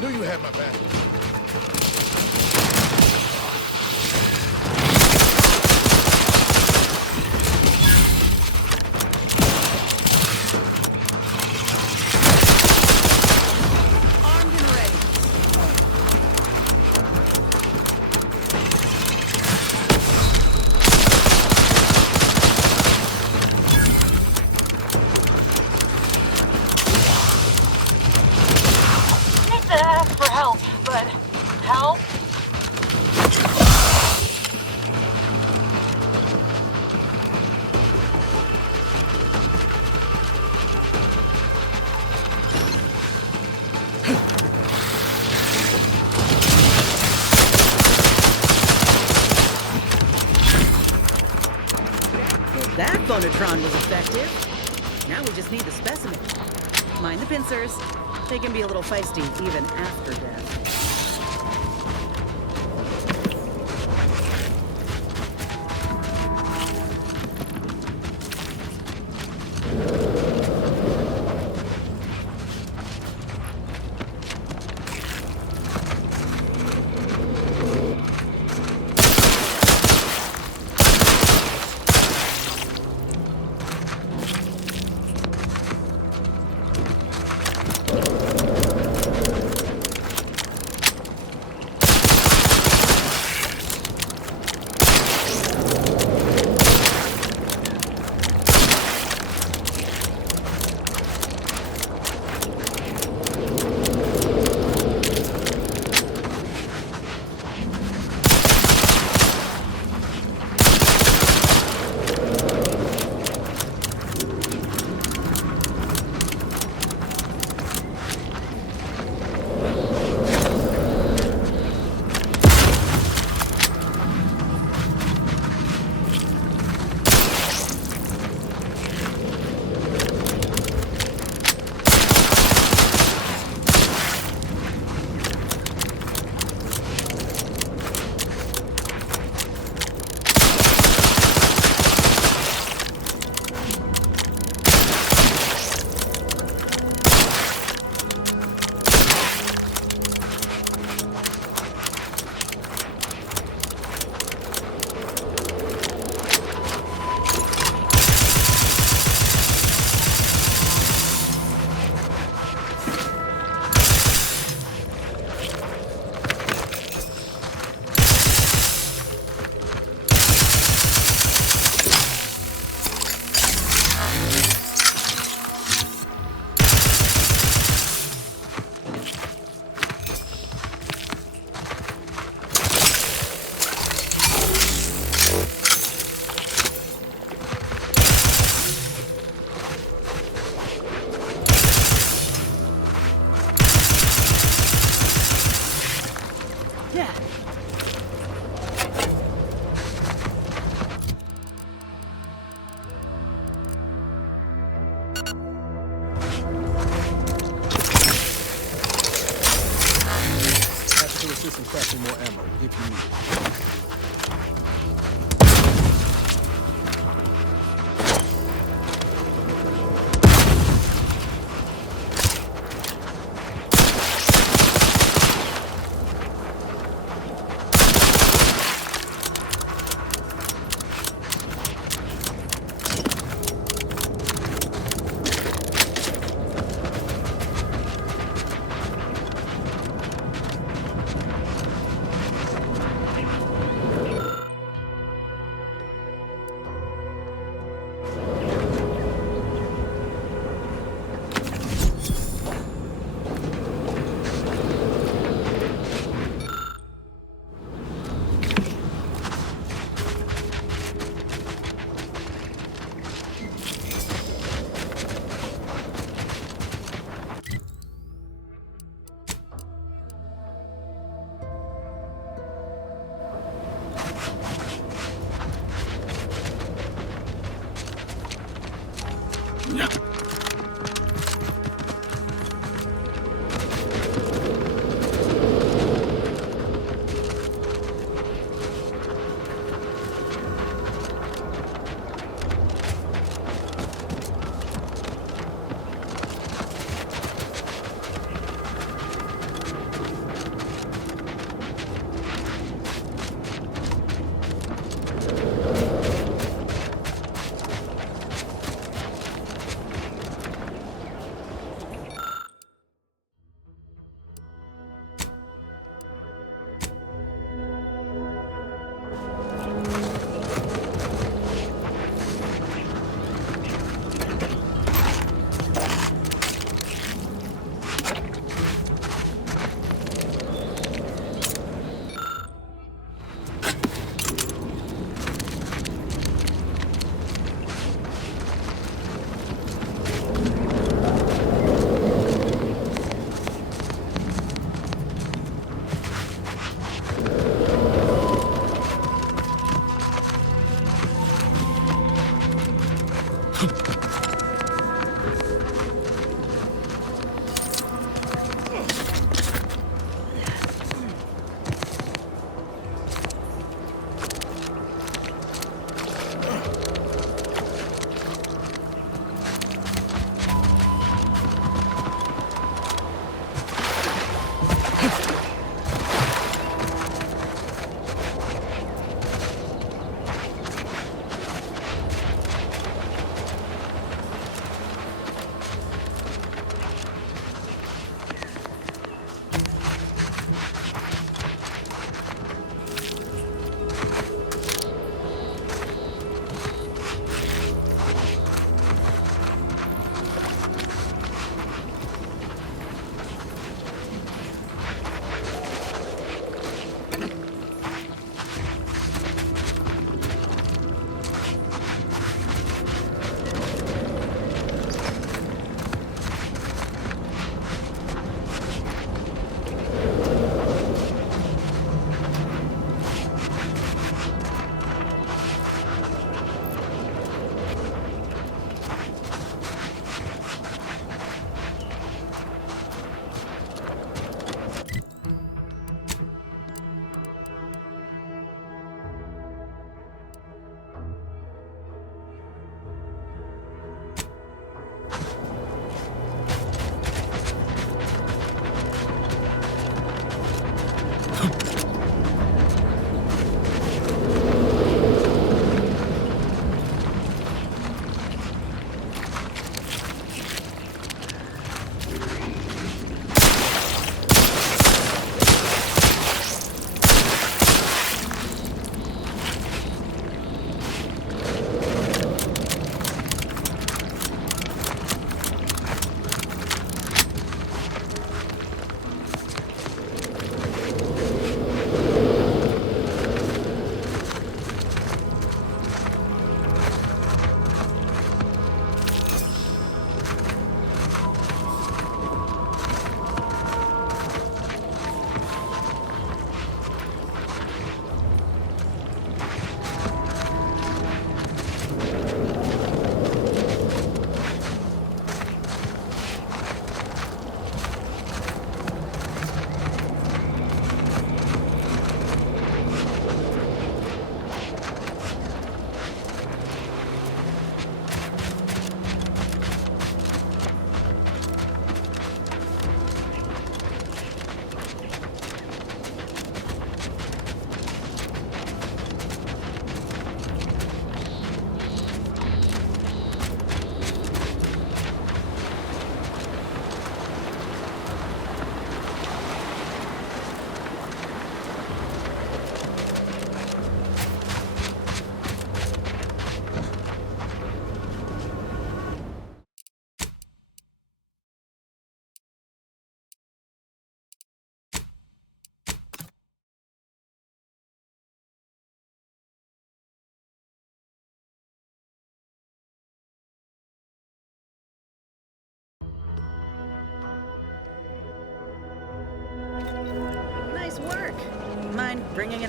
Knew you had my back. Armed and ready. Hate to ask for help, but help? Well, that phonotron was effective. Now we just need the specimen. Mind the pincers. They can be a little feisty even after death. some more ammo if you need it.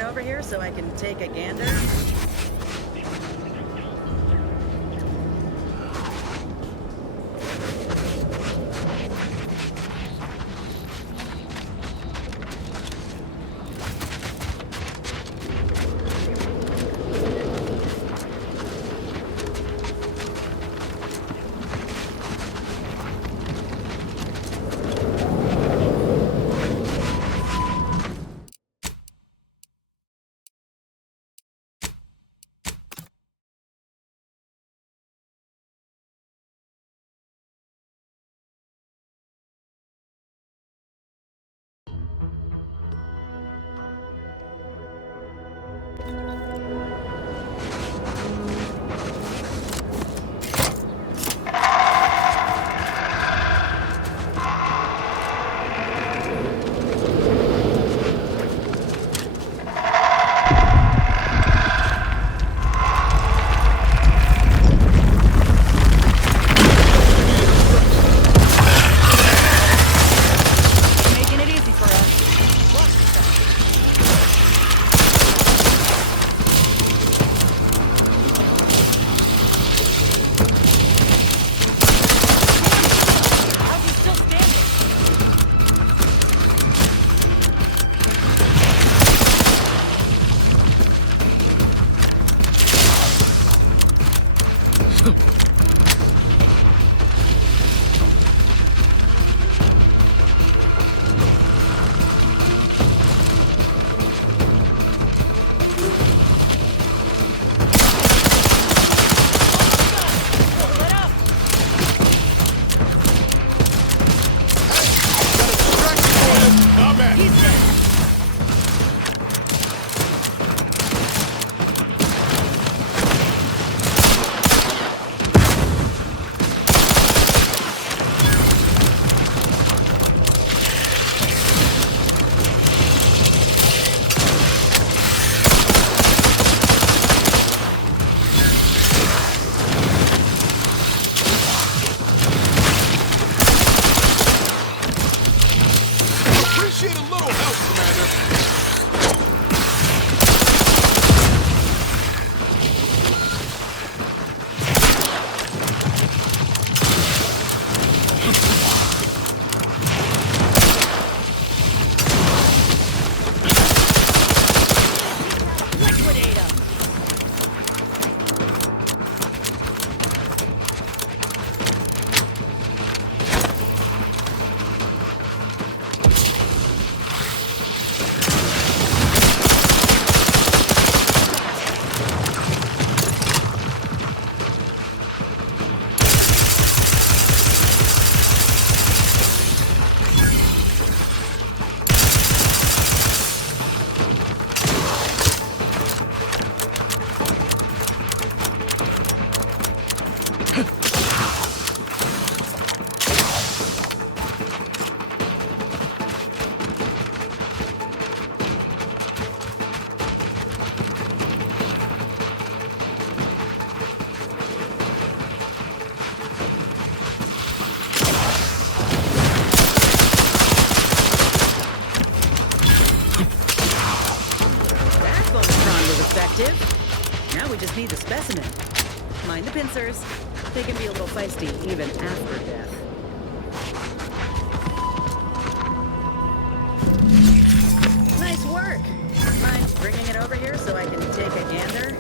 it over here so I can take a gander? Now we just need the specimen. Mind the pincers. They can be a little feisty even after death. Nice work. Mind bringing it over here so I can take a gander?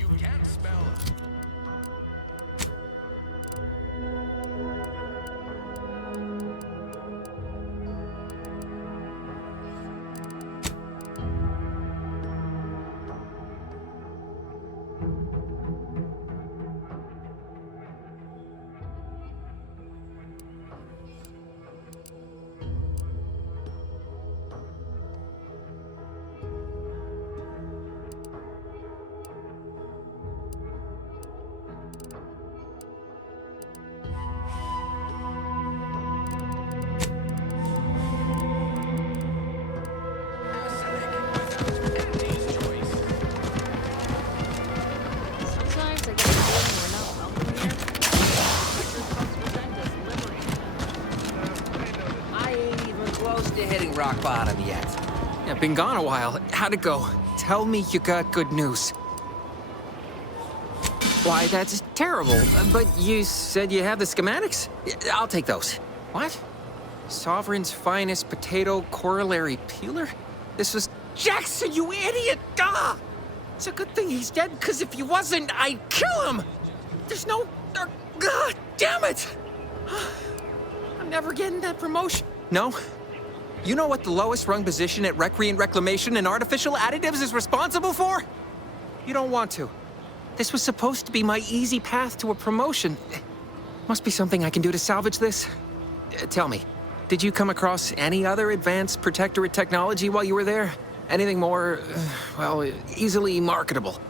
You can't spell. Sometimes I get the feeling we're not welcome here. Folks present us liberating. I ain't even close to hitting rock bottom yet. Yeah, been gone a while. How'd it go? Tell me you got good news. Why, that's terrible. But you said you have the schematics? I'll take those. What? Sovereign's finest potato corollary peeler? This was Jackson, you idiot! Ah! It's a good thing he's dead, because if he wasn't, I'd kill him! There's no... God damn it! I'm never getting that promotion. No? You know what the lowest rung position at Recreant Reclamation and Artificial Additives is responsible for? You don't want to. This was supposed to be my easy path to a promotion. Must be something I can do to salvage this. Tell me, did you come across any other advanced protectorate technology while you were there? Anything more, well, easily marketable?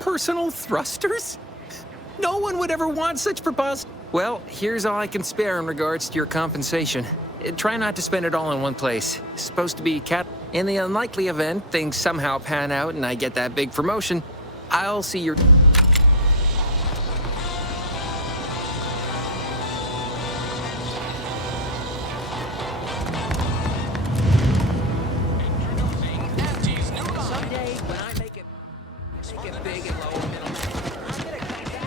Personal thrusters? No one would ever want such preposterous... Well, here's all I can spare in regards to your compensation. Try not to spend it all in one place. It's supposed to be cat... In the unlikely event things somehow pan out and I get that big promotion, I'll see your... Someday, when I make it big and low middle, I'm gonna come back.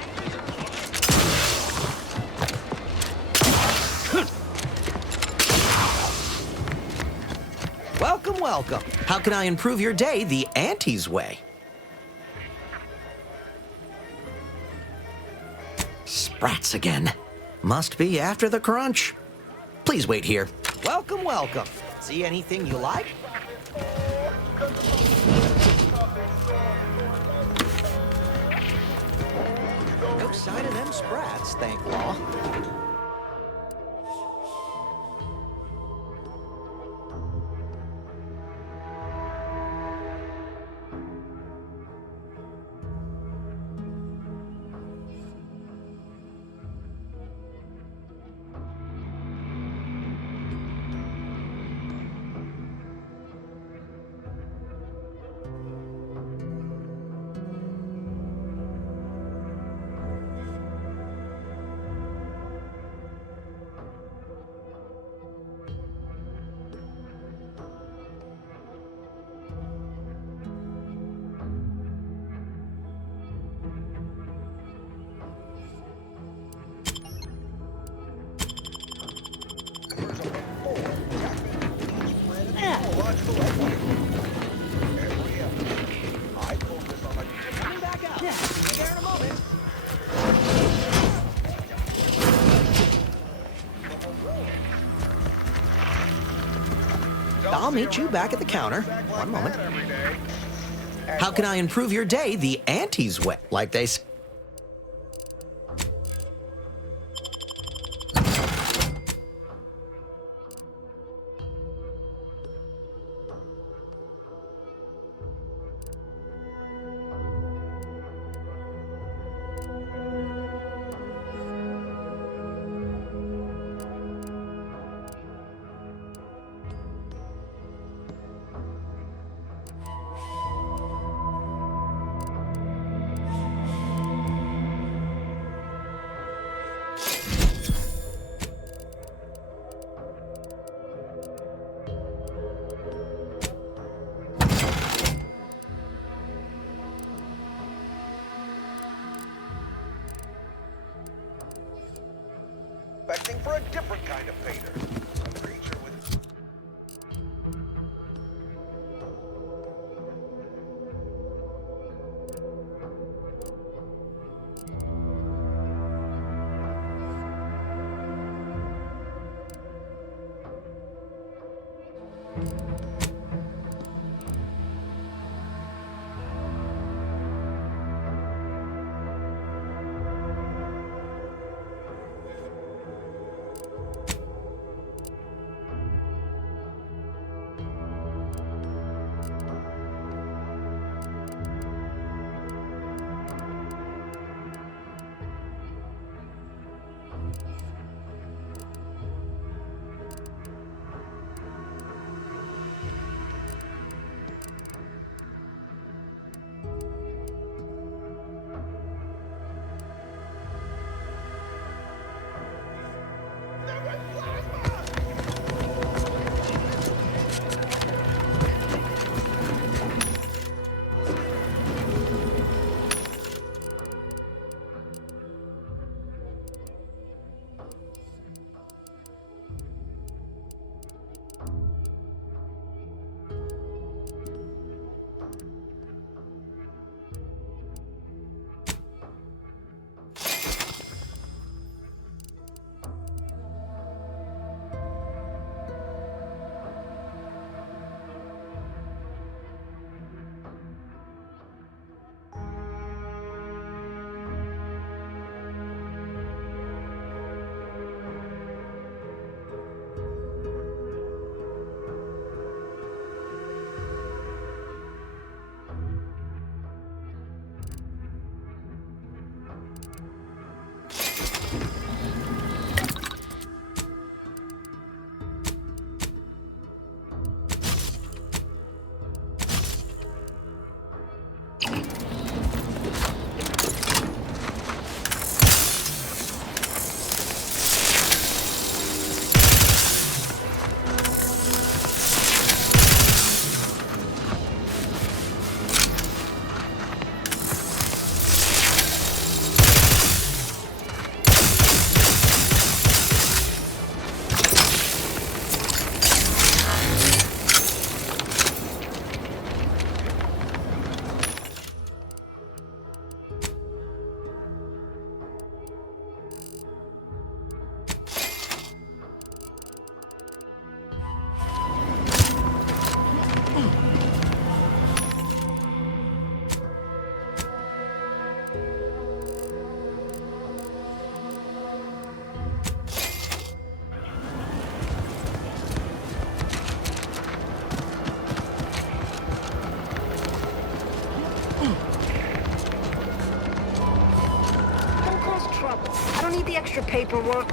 Welcome, welcome. How can I improve your day the Auntie's way? Sprats again. Must be after the crunch. Please wait here. Welcome, welcome. See anything you like? No sign of them sprats, thank law. I'll meet you back at the counter. One moment. How can I improve your day the Auntie's way? Like they say. expecting for a different kind of painter. A creature with... I don't need the extra paperwork.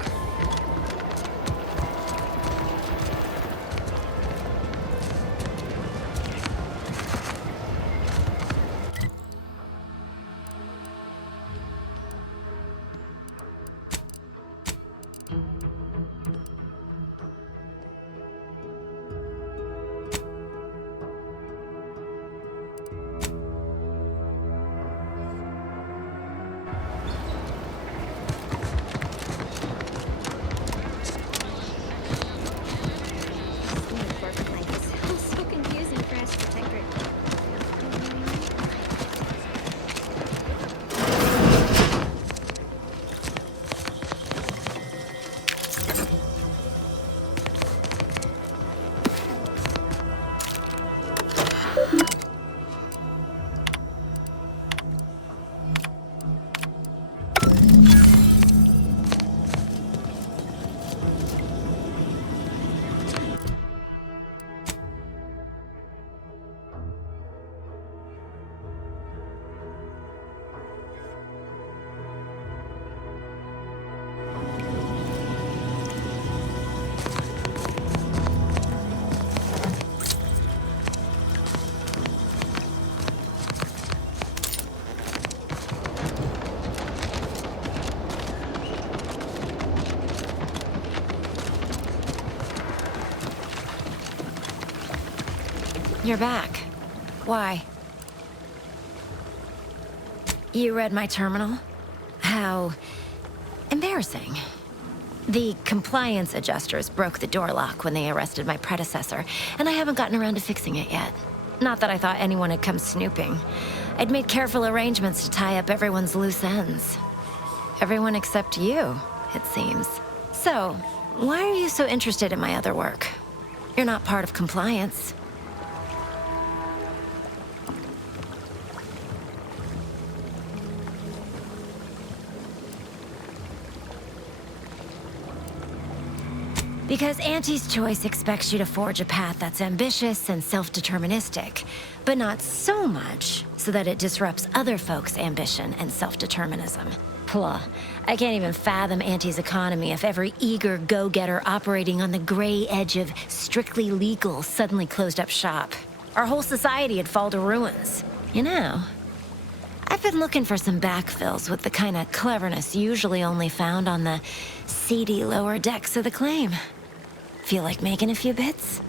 You're back. Why? You read my terminal? How embarrassing. The compliance adjusters broke the door lock when they arrested my predecessor, and I haven't gotten around to fixing it yet. Not that I thought anyone had come snooping. I'd made careful arrangements to tie up everyone's loose ends. Everyone except you, it seems. So, why are you so interested in my other work? You're not part of compliance. Because Auntie's Choice expects you to forge a path that's ambitious and self-deterministic, but not so much so that it disrupts other folks' ambition and self-determinism. Blah. I can't even fathom Auntie's economy if every eager go-getter operating on the gray edge of strictly legal suddenly closed up shop. Our whole society would fall to ruins. You know, I've been looking for some backfills with the kind of cleverness usually only found on the seedy lower decks of the claim. Feel like making a few bits?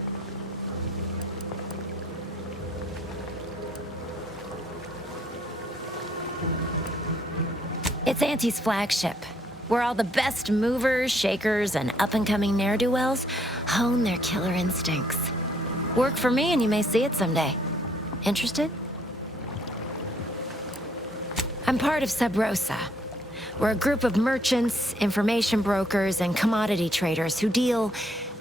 It's Auntie's flagship, where all the best movers, shakers, and up-and-coming ne'er-do-wells hone their killer instincts. Work for me and you may see it someday. Interested? I'm part of Sub Rosa. We're a group of merchants, information brokers, and commodity traders who deal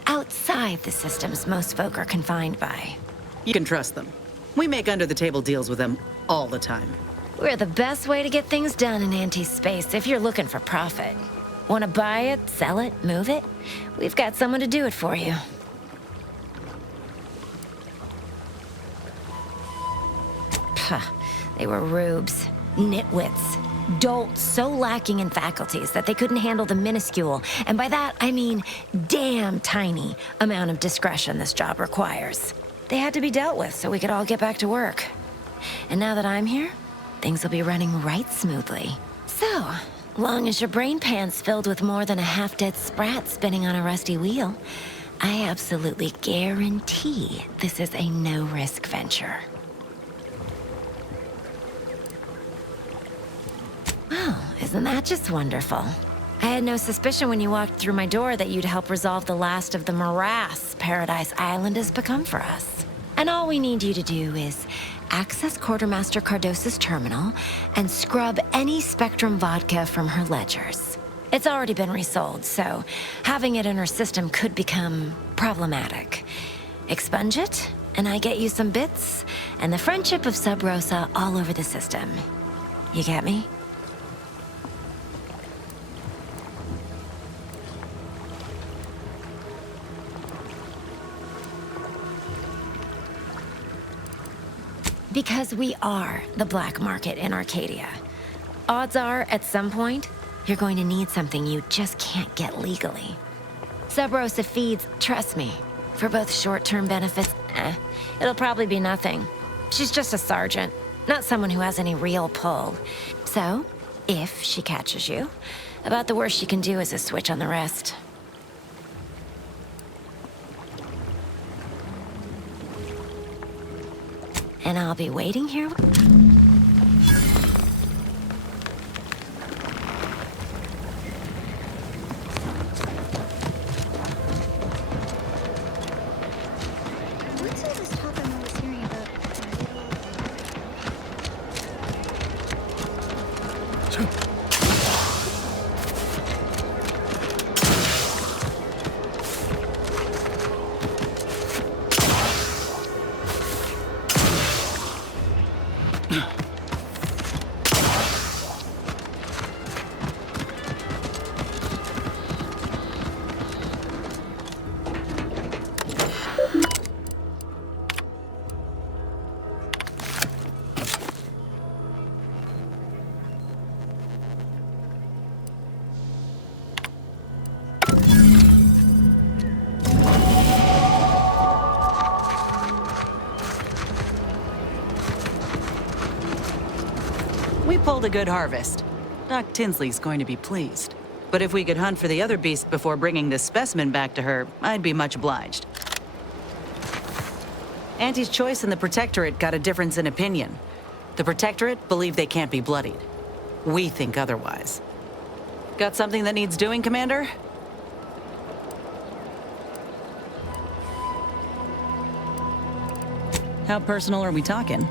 outside the systems most folk are confined by. You can trust them. We make under-the-table deals with them all the time. We're the best way to get things done in anti-space if you're looking for profit. Want to buy it, sell it, move it? We've got someone to do it for you. Puh, they were rubes, nitwits. Dolts so lacking in faculties that they couldn't handle the minuscule, and by that I mean damn tiny, amount of discretion this job requires. They had to be dealt with so we could all get back to work. And now that I'm here, things will be running right smoothly. So, long as your brain pan's filled with more than a half-dead sprat spinning on a rusty wheel, I absolutely guarantee this is a no-risk venture. Well, isn't that just wonderful? I had no suspicion when you walked through my door that you'd help resolve the last of the morass Paradise Island has become for us. And all we need you to do is access Quartermaster Cardos's terminal and scrub any Spectrum vodka from her ledgers. It's already been resold, so having it in her system could become problematic. Expunge it, and I get you some bits, and the friendship of Sub Rosa all over the system. You get me? Because we are the black market in Arcadia. Odds are, at some point, you're going to need something you just can't get legally. Sub Rosa feeds, trust me, for both short-term benefits, it'll probably be nothing. She's just a sergeant, not someone who has any real pull. So, if she catches you, about the worst she can do is a switch on the rest. And I'll be waiting here. What's all this talk I'm always hearing about We pulled a good harvest. Doc Tinsley's going to be pleased. But if we could hunt for the other beasts before bringing this specimen back to her, I'd be much obliged. Auntie's Choice and the Protectorate got a difference in opinion. The Protectorate believe they can't be bloodied. We think otherwise. Got something that needs doing, Commander? How personal are we talking?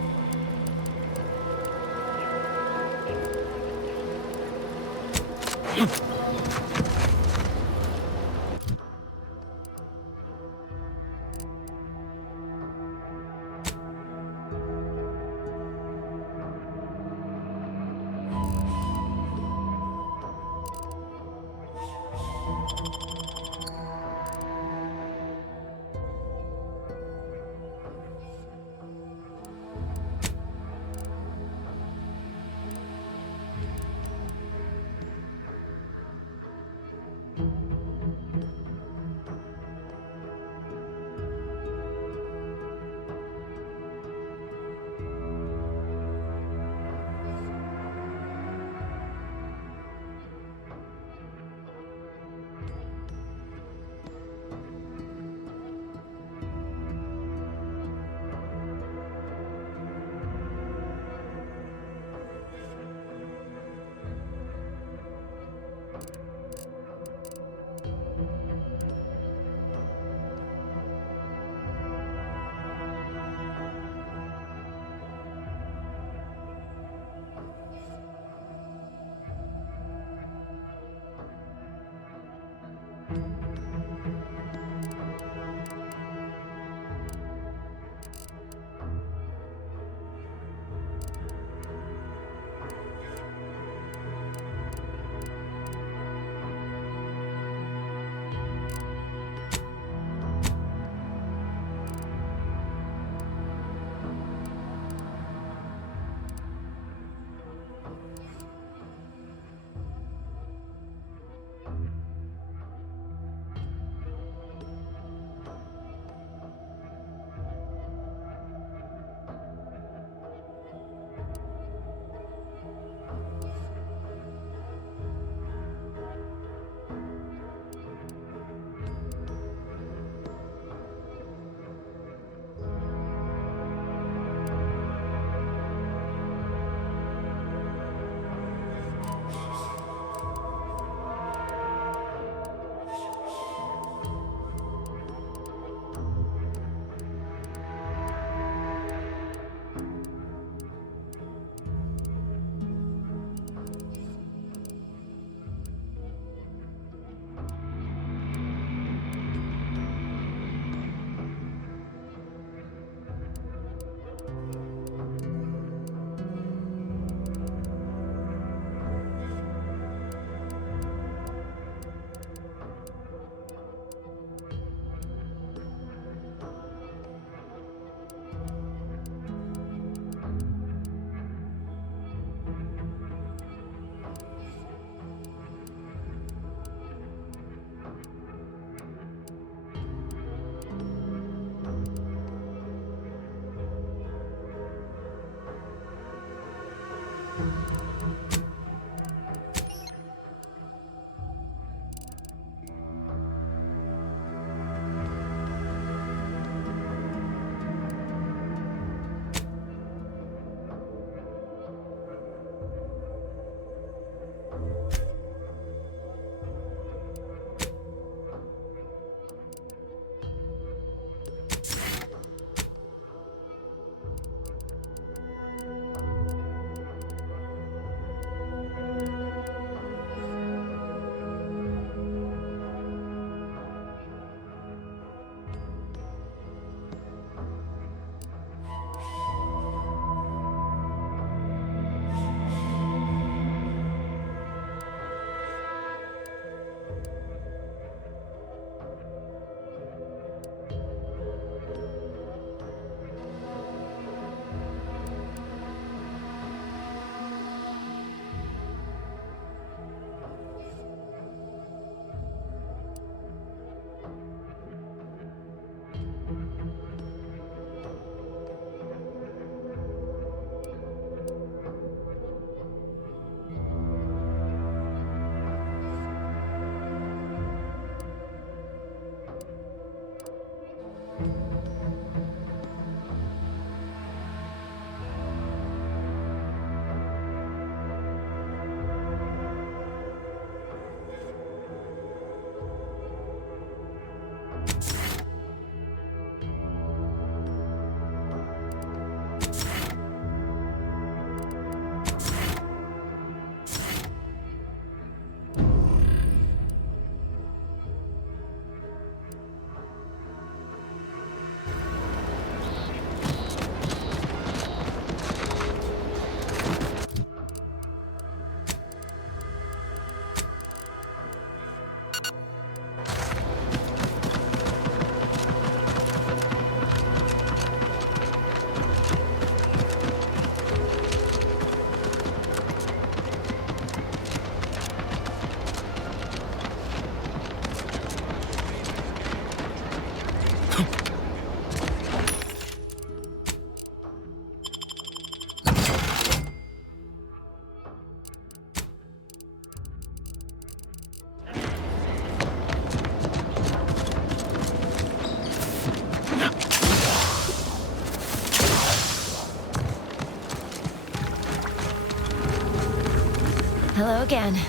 Hello again.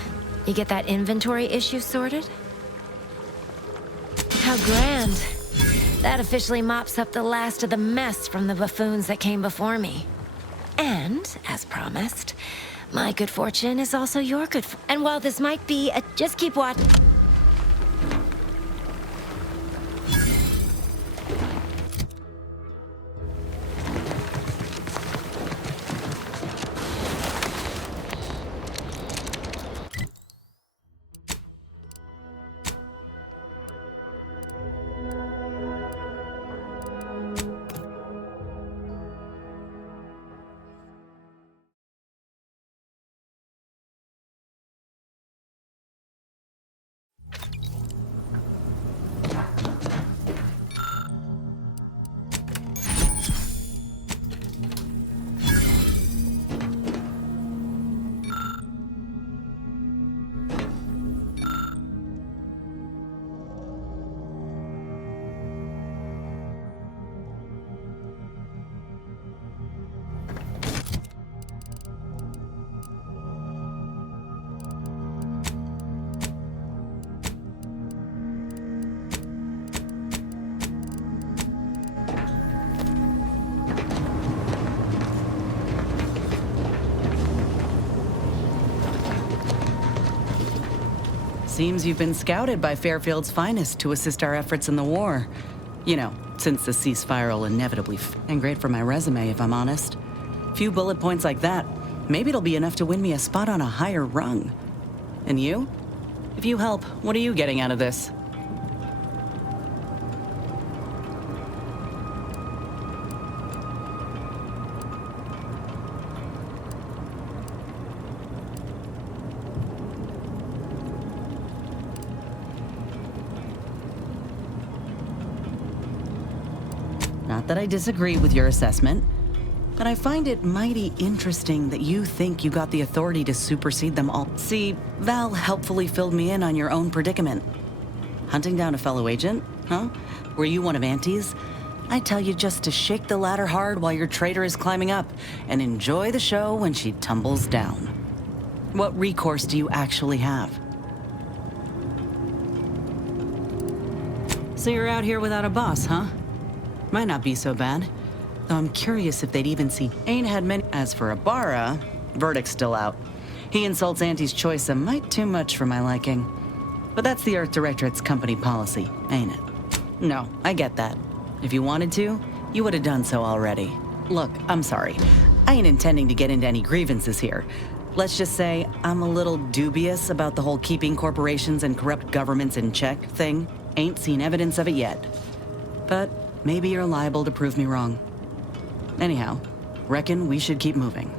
You get that inventory issue sorted? How grand. That officially mops up the last of the mess from the buffoons that came before me. And, as promised, my good fortune is also your good and while this might be a just keep watching. Seems you've been scouted by Fairfield's finest to assist our efforts in the war. You know, since the ceasefire will inevitably and great for my resume, if I'm honest. Few bullet points like that, maybe it'll be enough to win me a spot on a higher rung. And you? If you help, what are you getting out of this? Not that I disagree with your assessment, but I find it mighty interesting that you think you got the authority to supersede them all. See, Val helpfully filled me in on your own predicament. Hunting down a fellow agent, huh? Were you one of Auntie's? I tell you just to shake the ladder hard while your traitor is climbing up, and enjoy the show when she tumbles down. What recourse do you actually have? So you're out here without a boss, huh? Might not be so bad. Though I'm curious if they'd even see. Ain't had many. As for Ibarra, verdict's still out. He insults Auntie's choice a mite too much for my liking. But that's the Earth Directorate's company policy, ain't it? No, I get that. If you wanted to, you would have done so already. Look, I'm sorry. I ain't intending to get into any grievances here. Let's just say I'm a little dubious about the whole keeping corporations and corrupt governments in check thing. Ain't seen evidence of it yet. But maybe you're liable to prove me wrong. Anyhow, reckon we should keep moving.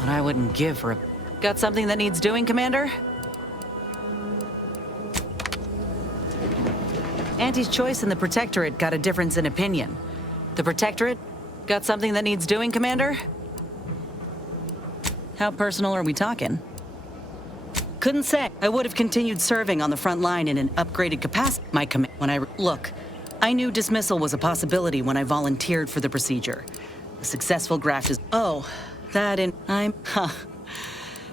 What I wouldn't give for a... Got something that needs doing, Commander? Auntie's Choice and the Protectorate got a difference in opinion. The Protectorate got something that needs doing, Commander? How personal are we talking? Couldn't say. I would have continued serving on the front line in an upgraded capacity. Look, I knew dismissal was a possibility when I volunteered for the procedure. A successful graft is... Oh,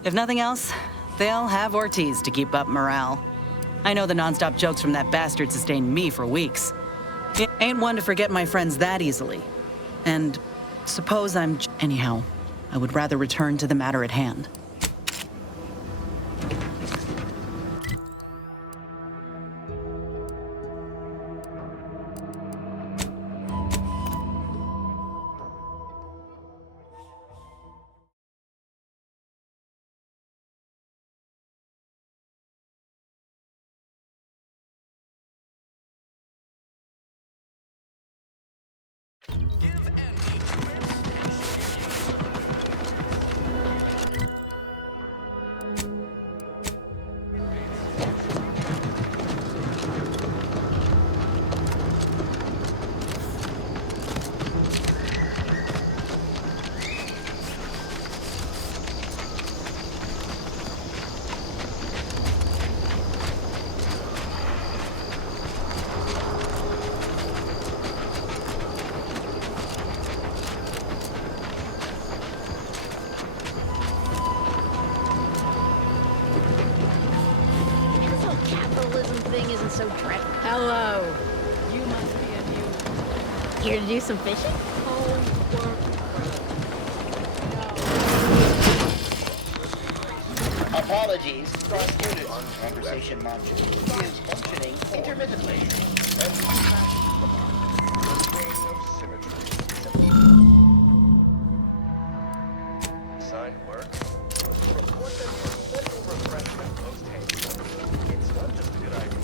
If nothing else, they'll have Ortiz to keep up morale. I know the nonstop jokes from that bastard sustained me for weeks. It ain't one to forget my friends that easily. And suppose Anyhow, I would rather return to the matter at hand. This whole capitalism thing isn't so dreadful. Hello. You must be a new... Here to do some fishing? Apologies. Cross-unit conversation module is functioning intermittently. Sign work. Report them for special refreshment post-haste. It's not just a good idea.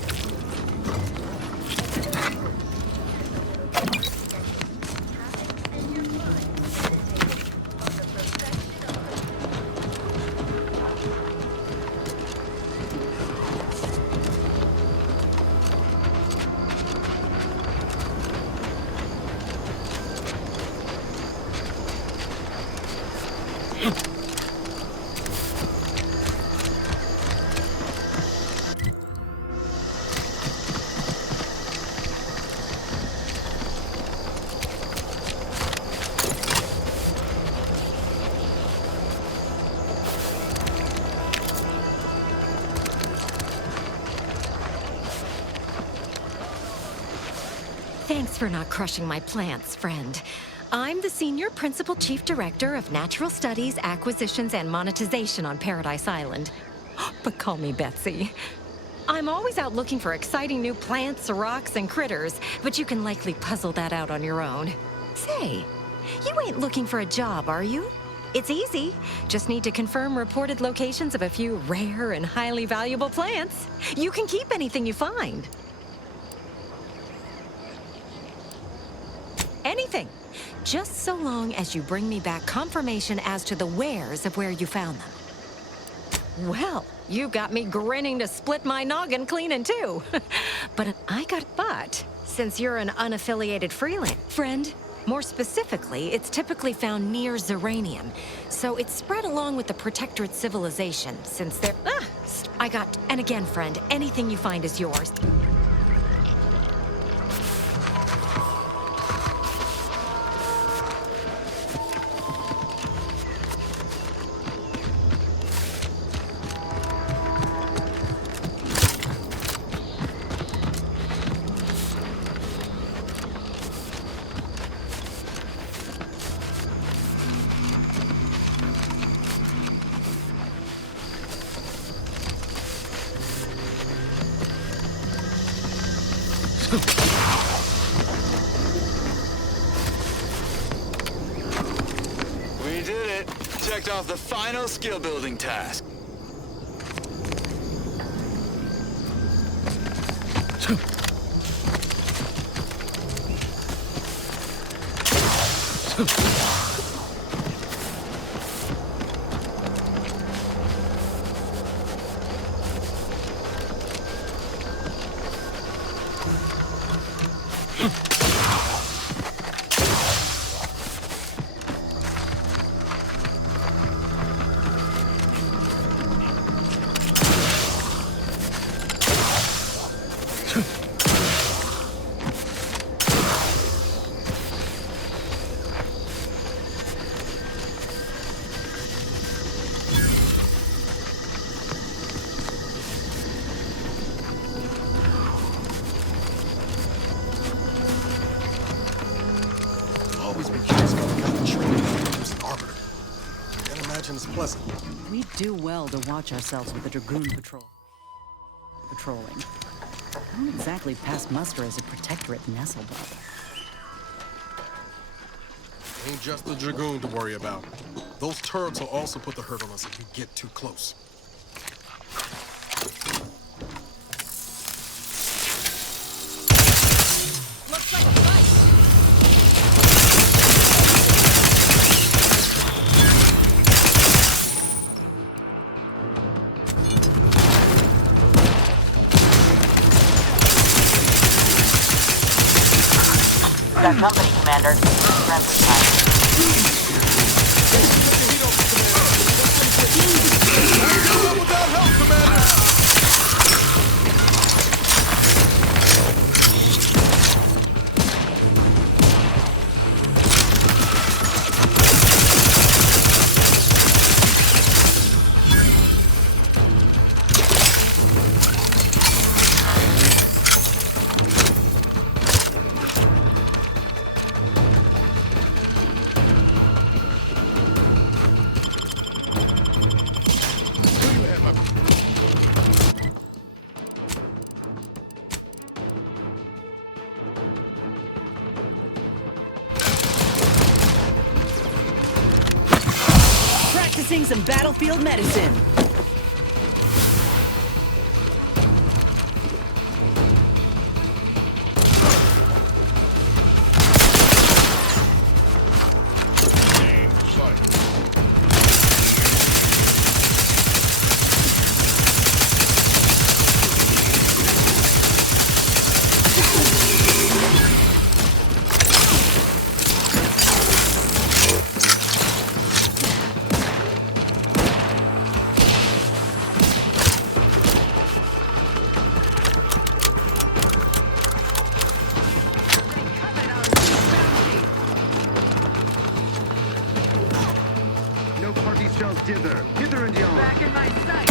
Thanks for not crushing my plants, friend. I'm the Senior Principal Chief Director of Natural Studies, Acquisitions, and Monetization on Paradise Island. But call me Betsy. I'm always out looking for exciting new plants, rocks, and critters, but you can likely puzzle that out on your own. Say, you ain't looking for a job, are you? It's easy. Just need to confirm reported locations of a few rare and highly valuable plants. You can keep anything you find. Anything. Just so long as you bring me back confirmation as to the wheres of where you found them. Well, you got me grinning to split my noggin clean in two. But since you're an unaffiliated freelance friend, more specifically, it's typically found near Zeranium. So it's spread along with the Protectorate civilization since they're... And again, friend, anything you find is yours. We did it. Checked off the final skill building task. attention is pleasant. We do well to watch ourselves with the Dragoon patrolling. I don't exactly pass muster as a protectorate nestlebug. Ain't just the Dragoon to worry about. Those turrets will also put the hurt on us if you get too close. Looks like a fight. Got company, Commander. Transit time. Practicing some battlefield medicine. No party shall dither. Hither and yon. Back in my sight.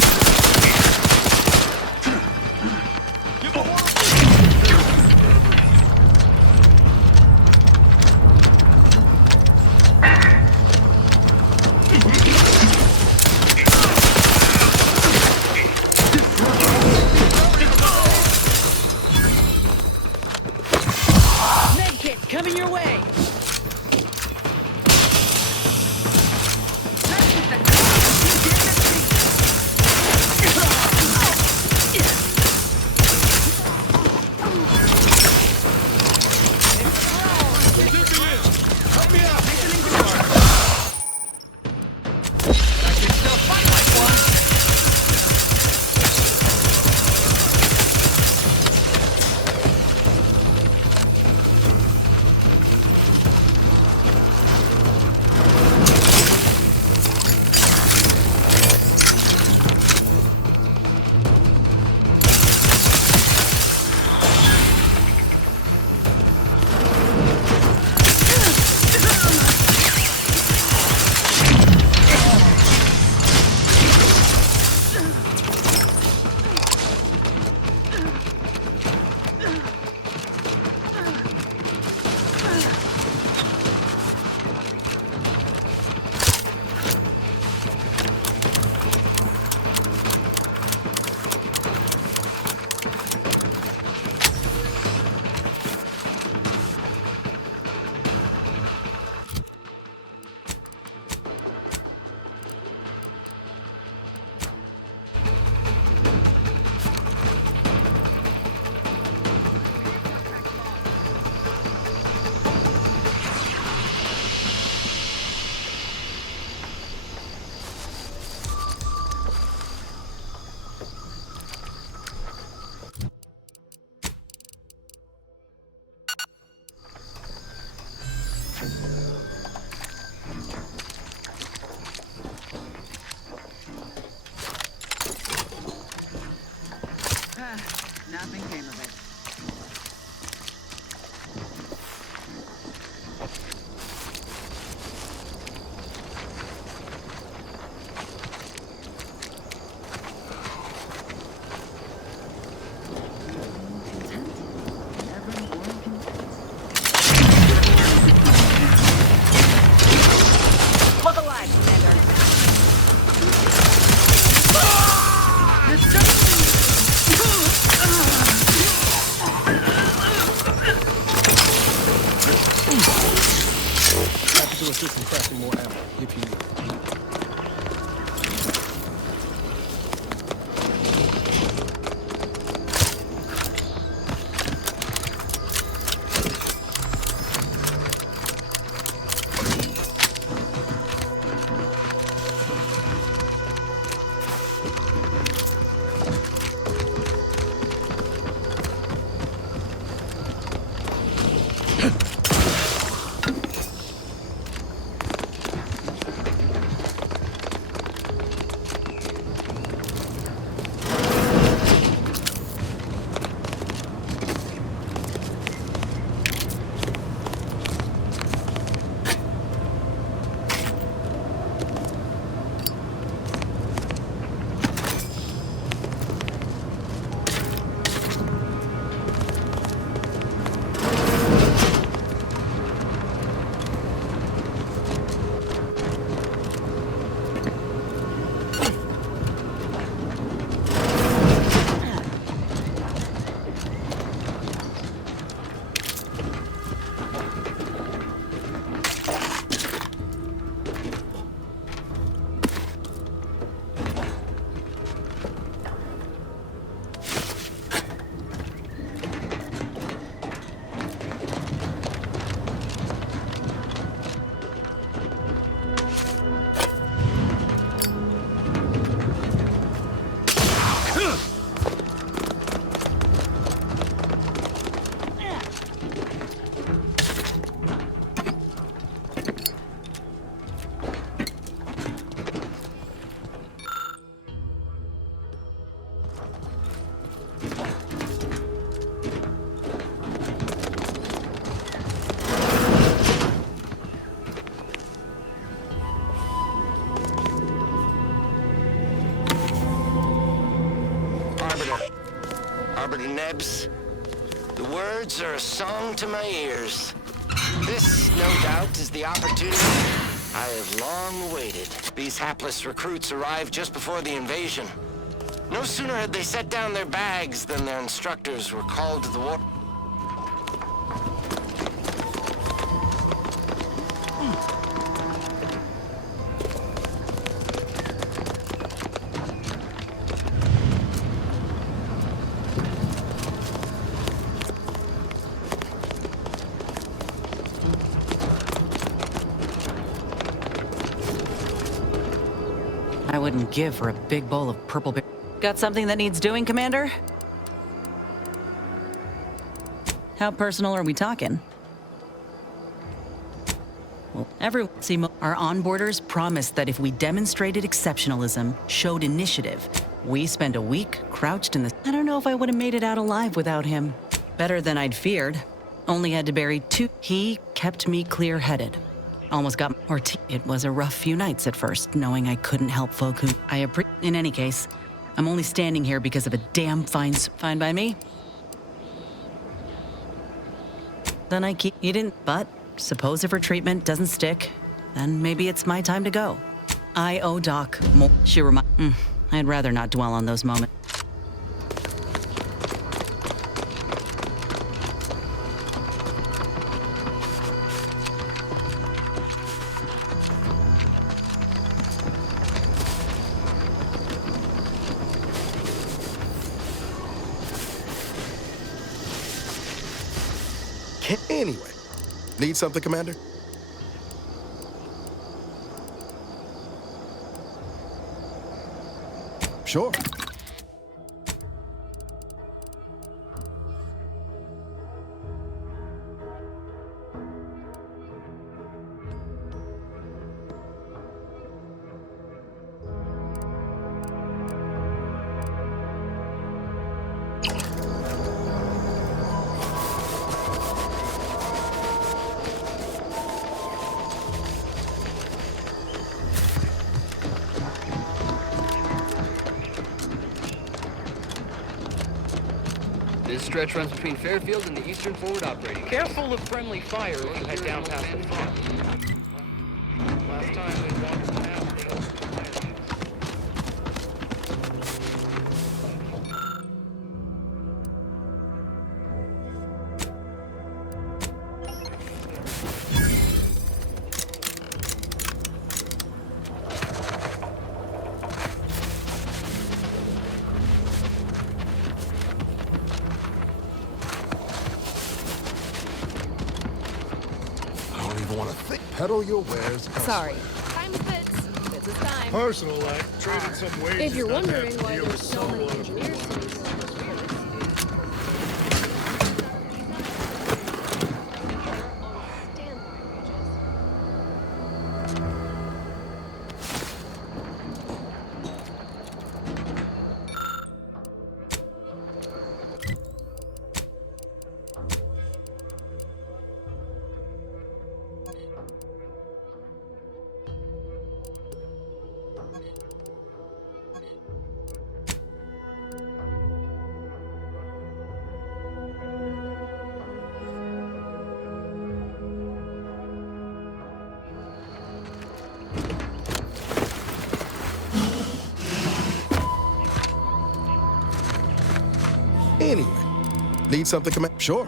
Medkit coming your way. to assist in crafting more ammo, if you need. Arbiter Nebs, the words are a song to my ears. This, no doubt, is the opportunity I have long awaited. These hapless recruits arrived just before the invasion. No sooner had they set down their bags than their instructors were called to the war. I wouldn't give for a big bowl of purple beer. Got something that needs doing, Commander? How personal are we talking? Well, our onboarders promised that if we demonstrated exceptionalism, showed initiative, we spend a week crouched in the... I don't know if I would have made it out alive without him. Better than I'd feared. Only had to bury 2. He kept me clear-headed. Almost got... It was a rough few nights at first, knowing I couldn't help folk who... In any case, I'm only standing here because of a damn fine by me? Then I keep... You didn't... But, suppose if her treatment doesn't stick, then maybe it's my time to go. I owe Doc more... She I'd rather not dwell on those moments. Anyway, need something, Commander? Sure. This stretch runs between Fairfield and the Eastern Forward Operating. Careful of friendly fire as you head down past the front. Last time we walked the path, they opened the fire. Peddle your wares. Sorry. Time fits. Fits is time. Personal life. Traded some wages. If you're not to wondering have to why deal there's with so many someone engineers who- cities. Anyway, need something come up? Sure.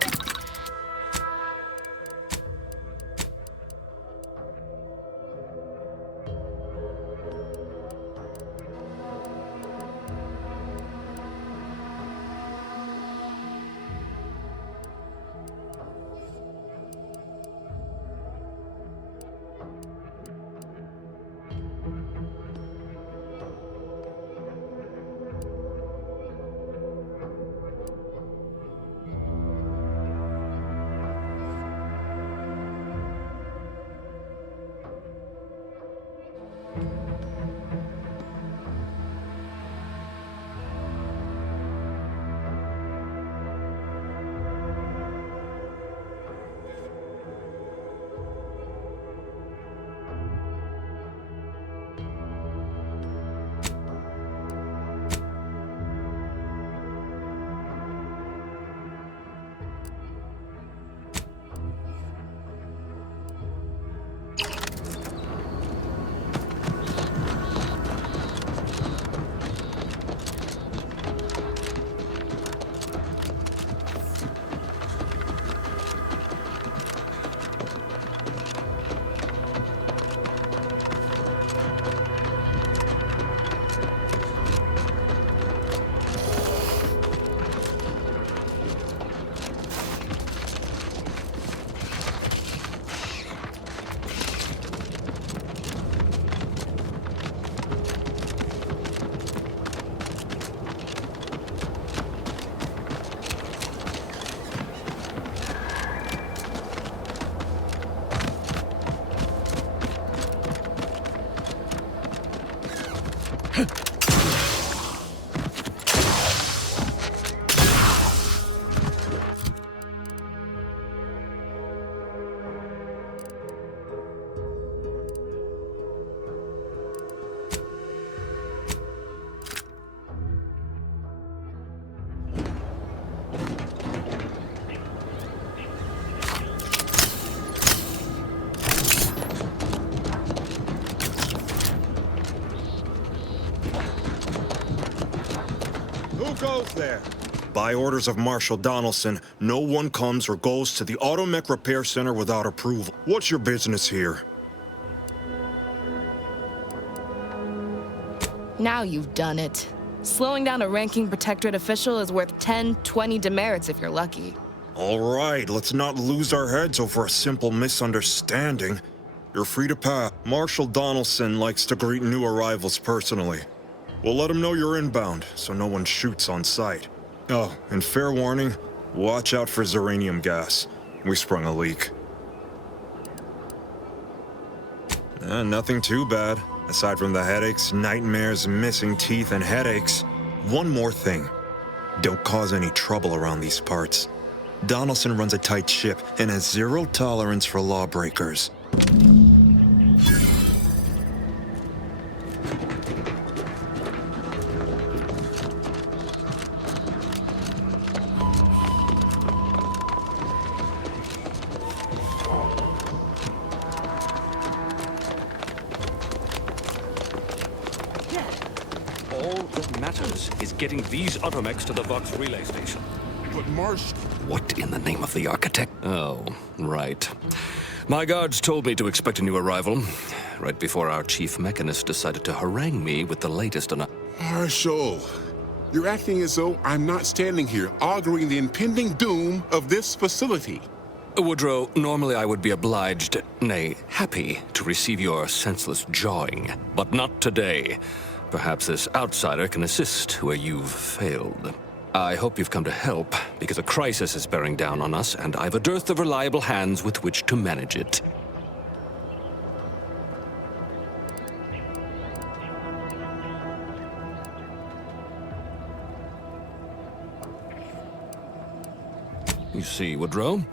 Who goes there? By orders of Marshal Donaldson, no one comes or goes to the Automech Repair Center without approval. What's your business here? Now you've done it. Slowing down a ranking protectorate official is worth 10, 20 demerits if you're lucky. All right, let's not lose our heads over a simple misunderstanding. You're free to pass. Marshal Donaldson likes to greet new arrivals personally. We'll let him know you're inbound, so no one shoots on sight. Oh, and fair warning, watch out for xeranium gas. We sprung a leak. Nothing too bad. Aside from the headaches, nightmares, missing teeth, and headaches. One more thing. Don't cause any trouble around these parts. Donaldson runs a tight ship and has zero tolerance for lawbreakers. All that matters is getting these automechs to the Vox relay station. But Marsh... What in the name of the architect? Oh, right. My guards told me to expect a new arrival, right before our chief mechanist decided to harangue me with the latest on a... Marshal, you're acting as though I'm not standing here arguing the impending doom of this facility. Woodrow, normally I would be obliged, nay, happy, to receive your senseless jawing. But not today. Perhaps this outsider can assist where you've failed. I hope you've come to help, because a crisis is bearing down on us, and I've a dearth of reliable hands with which to manage it. You see, Woodrow,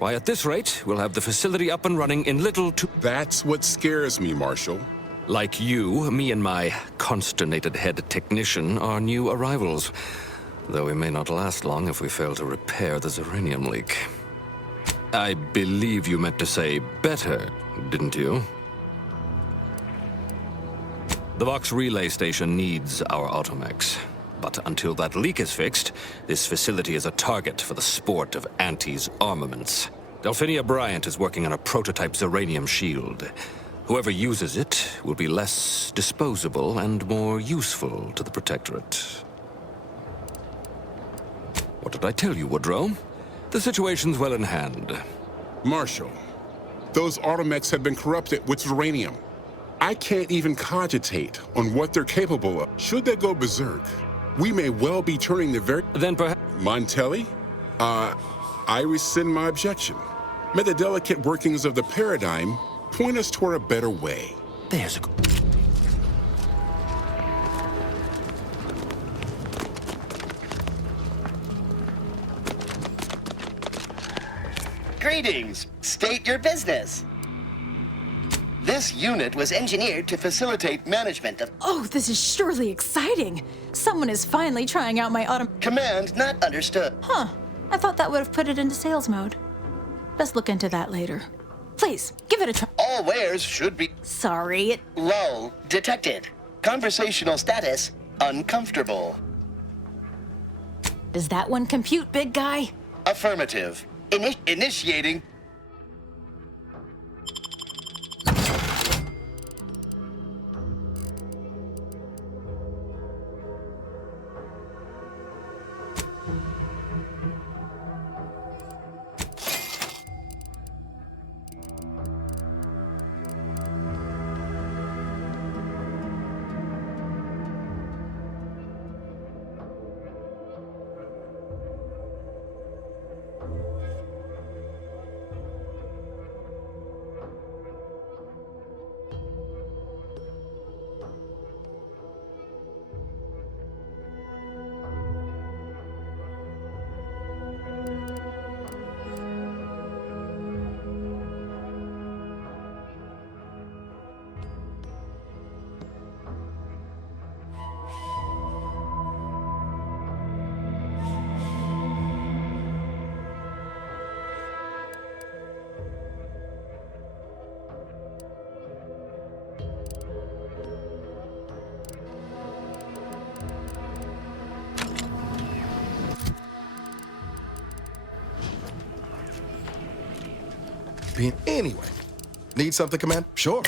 why, at this rate, we'll have the facility up and running in little to... That's what scares me, Marshal. Like you, me and my consternated head technician are new arrivals. Though we may not last long if we fail to repair the uranium leak. I believe you meant to say better, didn't you? The Vox relay station needs our automechs. But until that leak is fixed, this facility is a target for the sport of Auntie's armaments. Delphinia Bryant is working on a prototype uranium shield. Whoever uses it will be less disposable and more useful to the Protectorate. What did I tell you, Woodrow? The situation's well in hand. Marshal, those automechs have been corrupted with uranium. I can't even cogitate on what they're capable of. Should they go berserk, we may well be turning the very... Then perhaps... Montelli? I rescind my objection. May the delicate workings of the paradigm point us toward a better way. There's a... Greetings. State your business. This unit was engineered to facilitate management of... Oh, this is surely exciting. Someone is finally trying out my Command not understood. Huh. I thought that would have put it into sales mode. Best look into that later. Please, give it a try. All wares should be... Sorry, Lull detected. Conversational status uncomfortable. Does that one compute, big guy? Affirmative. Initiating... Anyway, need something, Command? Sure.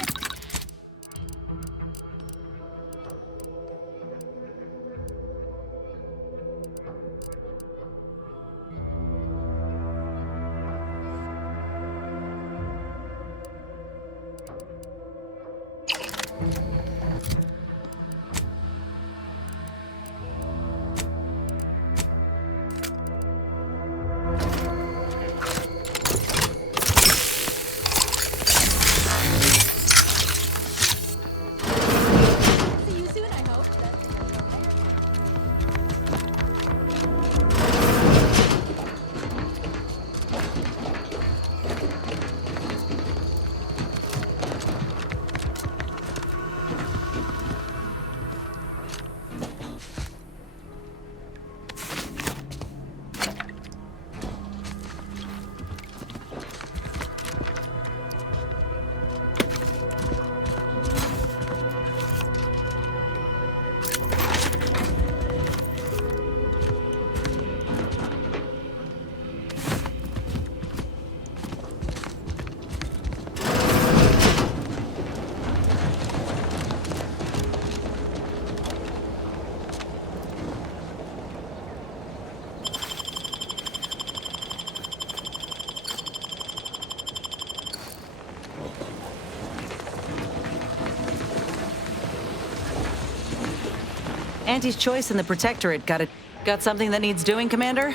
Auntie's Choice and the Protectorate got something that needs doing, Commander?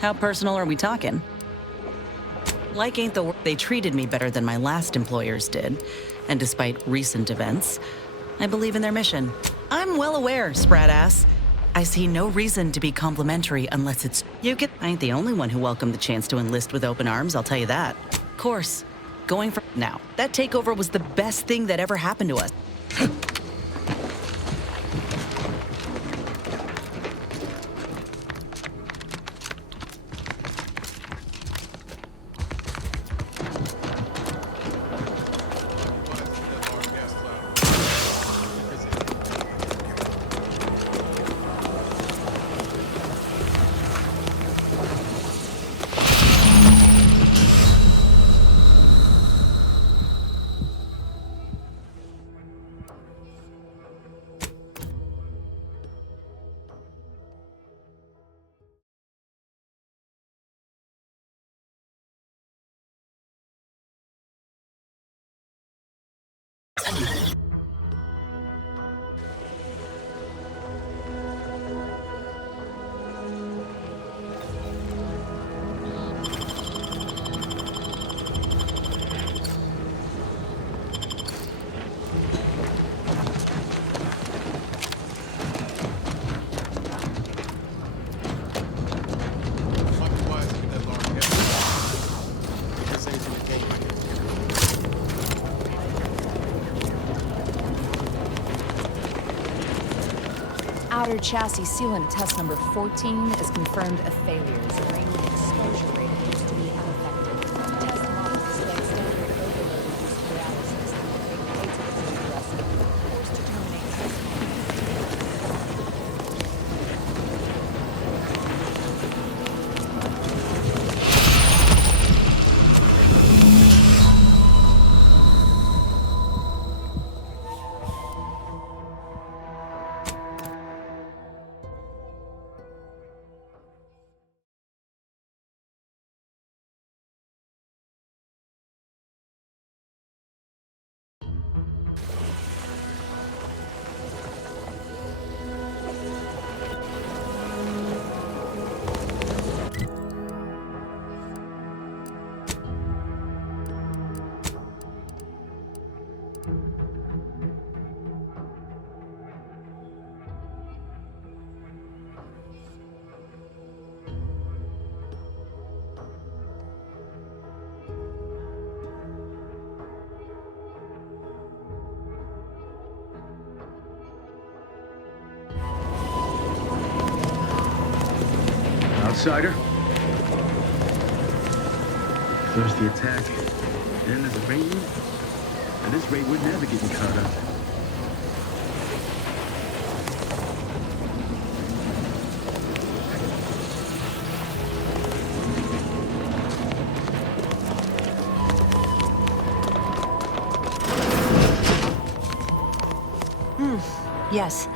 How personal are we talking? Like ain't the word. They treated me better than my last employers did. And despite recent events, I believe in their mission. I'm well aware, sprat ass. I see no reason to be complimentary unless it's I ain't the only one who welcomed the chance to enlist with open arms, I'll tell you that. Of course, going for now. That takeover was the best thing that ever happened to us. Outer chassis sealant test number 14 is confirmed a failure. Uranium exposure rate appears to be unaffected. Test models display standard overload-induced paralysis. Atypical aggressive. Forced to terminate test. Outsider. First the attack, then there's a raid. At this rate, we're never getting caught up. Yes.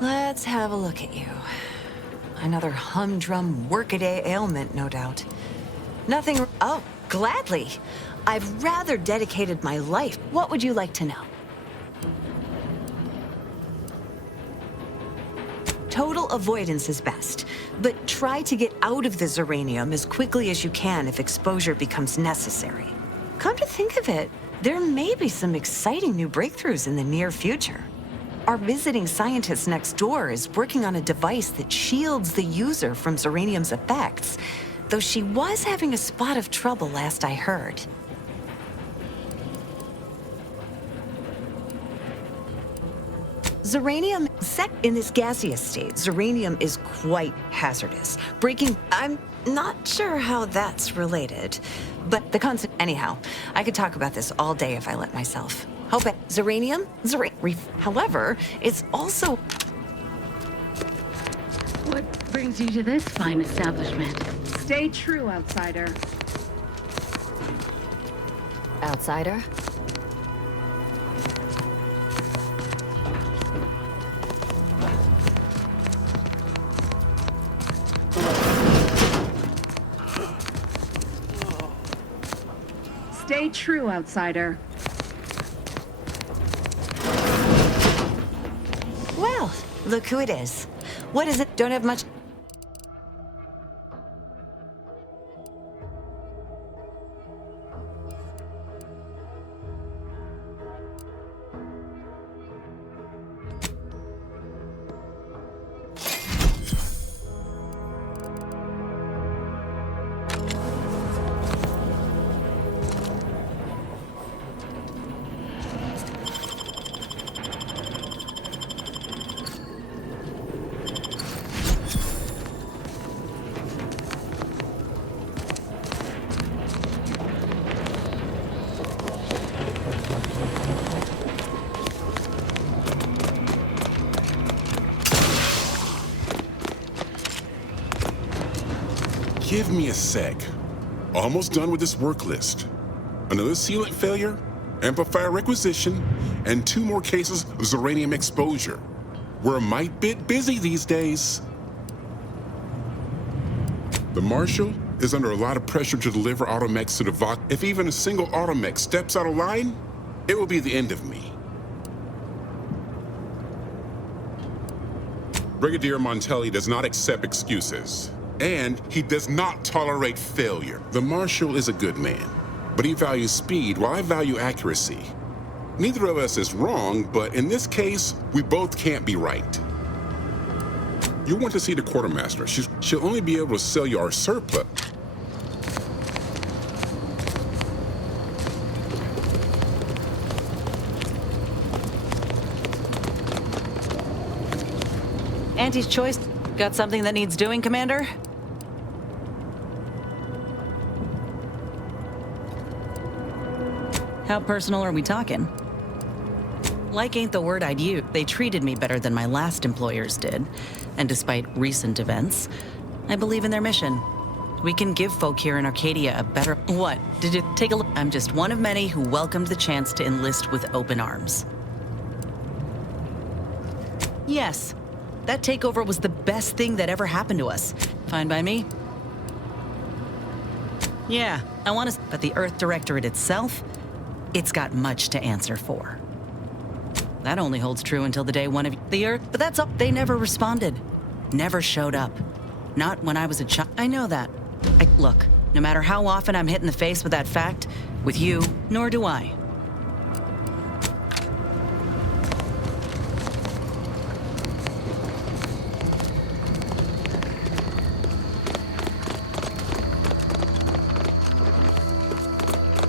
Let's have a look at you. Another humdrum workaday ailment, no doubt. Nothing. Oh, gladly. I've rather dedicated my life. What would you like to know? Total avoidance is best, but try to get out of the Zeranium as quickly as you can if exposure becomes necessary. Come to think of it, there may be some exciting new breakthroughs in the near future. Our visiting scientist next door is working on a device that shields the user from Zeranium's effects, though she was having a spot of trouble last I heard. Zeranium, set in this gaseous state, Zeranium is quite hazardous. I'm not sure how that's related, but the concept, anyhow, I could talk about this all day if I let myself. Zeranium? However, it's also... What brings you to this fine establishment? Stay true, outsider. Outsider? Stay true, outsider. Well, Look who it is. What is it? Don't have much. Give me a sec. Almost done with this work list. Another sealant failure, amplifier requisition, and 2 more cases of uranium exposure. We're a mite bit busy these days. The Marshal is under a lot of pressure to deliver automechs to the Vox. If even a single automech steps out of line, it will be the end of me. Brigadier Montelli does not accept excuses. And he does not tolerate failure. The Marshal is a good man, but he values speed while I value accuracy. Neither of us is wrong, but in this case, we both can't be right. You want to see the quartermaster. She'll only be able to sell you our surplus. Auntie's choice. Got something that needs doing, Commander? How personal are we talking? Like ain't the word I'd use. They treated me better than my last employers did. And despite recent events, I believe in their mission. We can give folk here in Arcadia a better... What? Did you take a look? I'm just one of many who welcomed the chance to enlist with open arms. Yes, that takeover was the best thing that ever happened to us. Fine by me. Yeah, I want to... But the Earth Directorate itself, it's got much to answer for. That only holds true until the day one of the Earth... But that's all. They never responded. Never showed up. Not when I was a child. I know that. Look, no matter how often I'm hit in the face with that fact, with you, nor do I.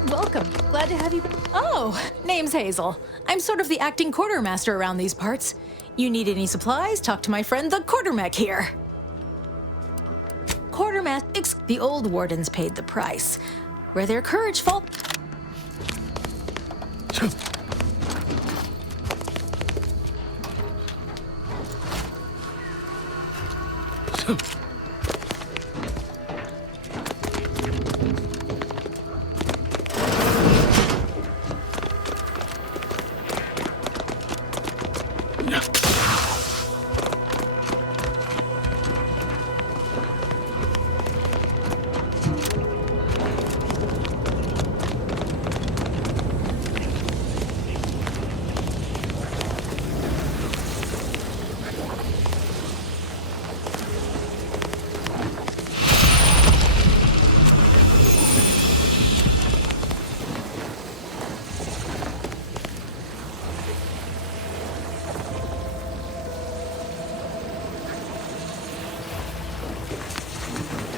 Welcome. Glad to have you. Oh, name's Hazel. I'm sort of the acting quartermaster around these parts. You need any supplies? Talk to my friend, the quartermech here. Quartermaster. The old wardens paid the price. Where their courage fall.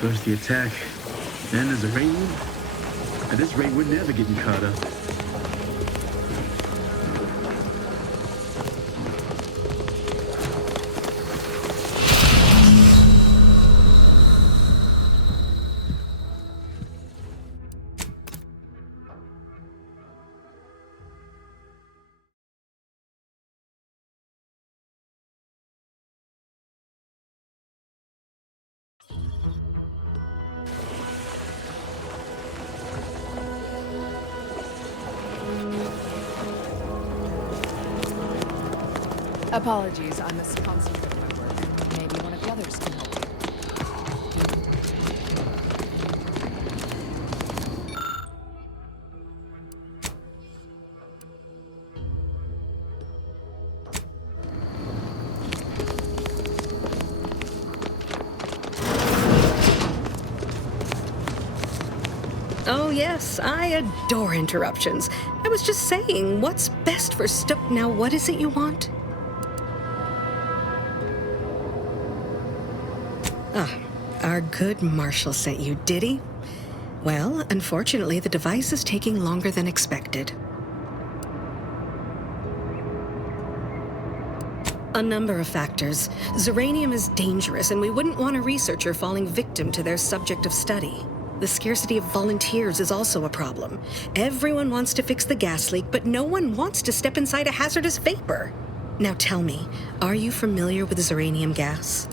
First the attack, then there's a raid. At this rate, we're never getting caught up. Apologies, I must concentrate my work. Maybe one of the others can help. Oh, yes, I adore interruptions. I was just saying, what's best for Now, what is it you want? Ah, our good Marshal sent you, did he? Well, unfortunately, the device is taking longer than expected. A number of factors. Zeranium is dangerous, and we wouldn't want a researcher falling victim to their subject of study. The scarcity of volunteers is also a problem. Everyone wants to fix the gas leak, but no one wants to step inside a hazardous vapor. Now tell me, are you familiar with zeranium gas?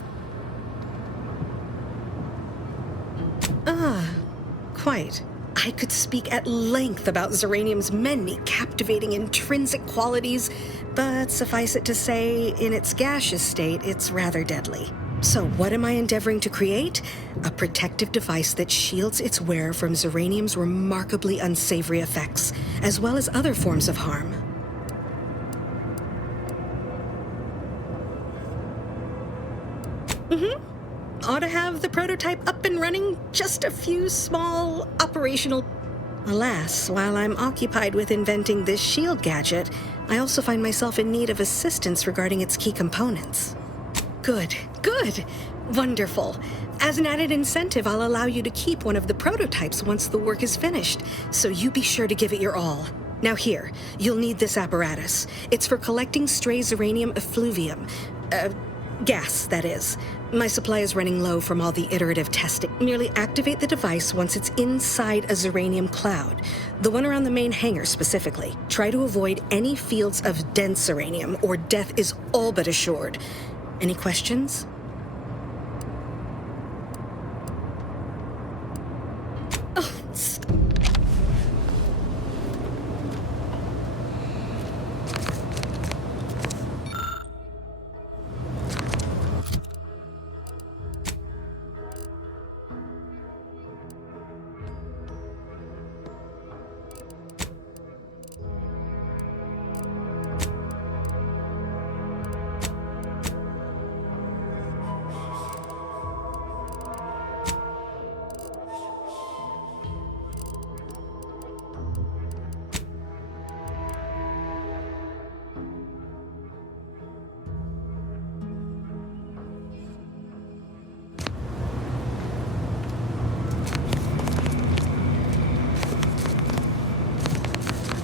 Ah, quite. I could speak at length about zeranium's many captivating intrinsic qualities, but suffice it to say, in its gaseous state, it's rather deadly. So what am I endeavoring to create? A protective device that shields its wearer from zeranium's remarkably unsavory effects, as well as other forms of harm. Ought to have the prototype up and running, just a few small operational... Alas, while I'm occupied with inventing this shield gadget, I also find myself in need of assistance regarding its key components. Good. Wonderful. As an added incentive, I'll allow you to keep one of the prototypes once the work is finished, so you be sure to give it your all. Now here, you'll need this apparatus. It's for collecting stray zeranium effluvium. Gas, that is. My supply is running low from all the iterative testing. Merely activate the device once it's inside a zeranium cloud, the one around the main hangar specifically. Try to avoid any fields of dense zeranium, or death is all but assured. Any questions?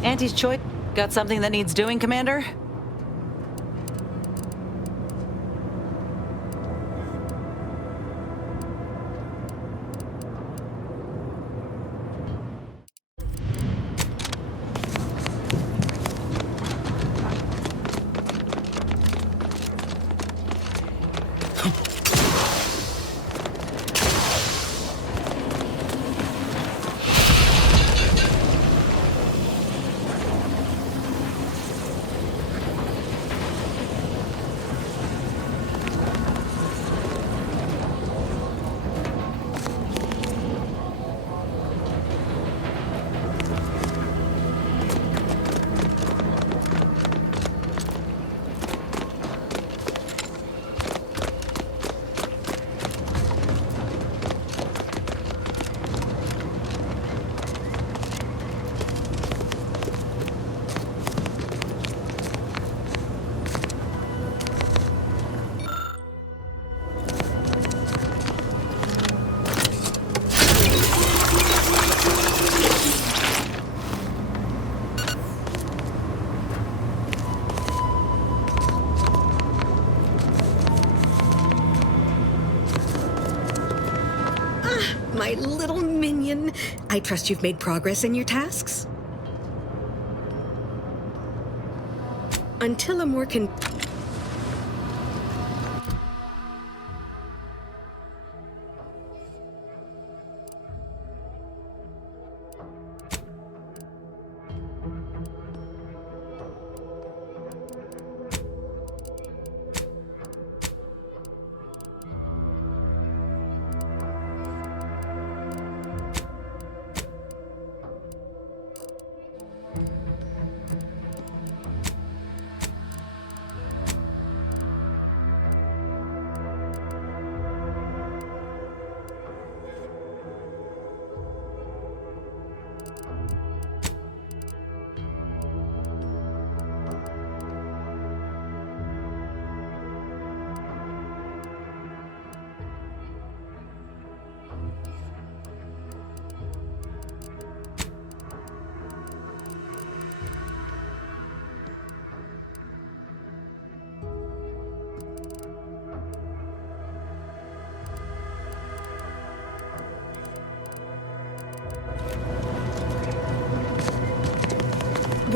Auntie's choice. Got something that needs doing, Commander? My little minion. I trust you've made progress in your tasks? Until a more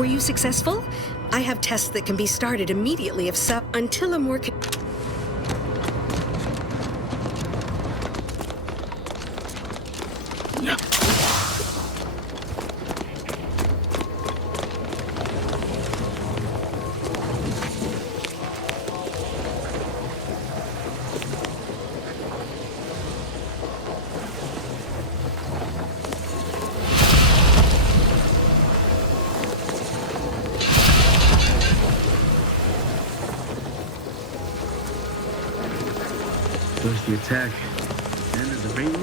Were you successful? I have tests that can be started immediately if so, until a more... First the attack, then there's the radiant.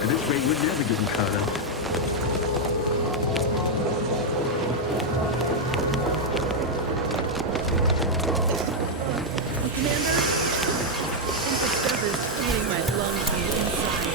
And this rate would never get me caught up. Commander? I think the stuff is eating my lungs from the inside.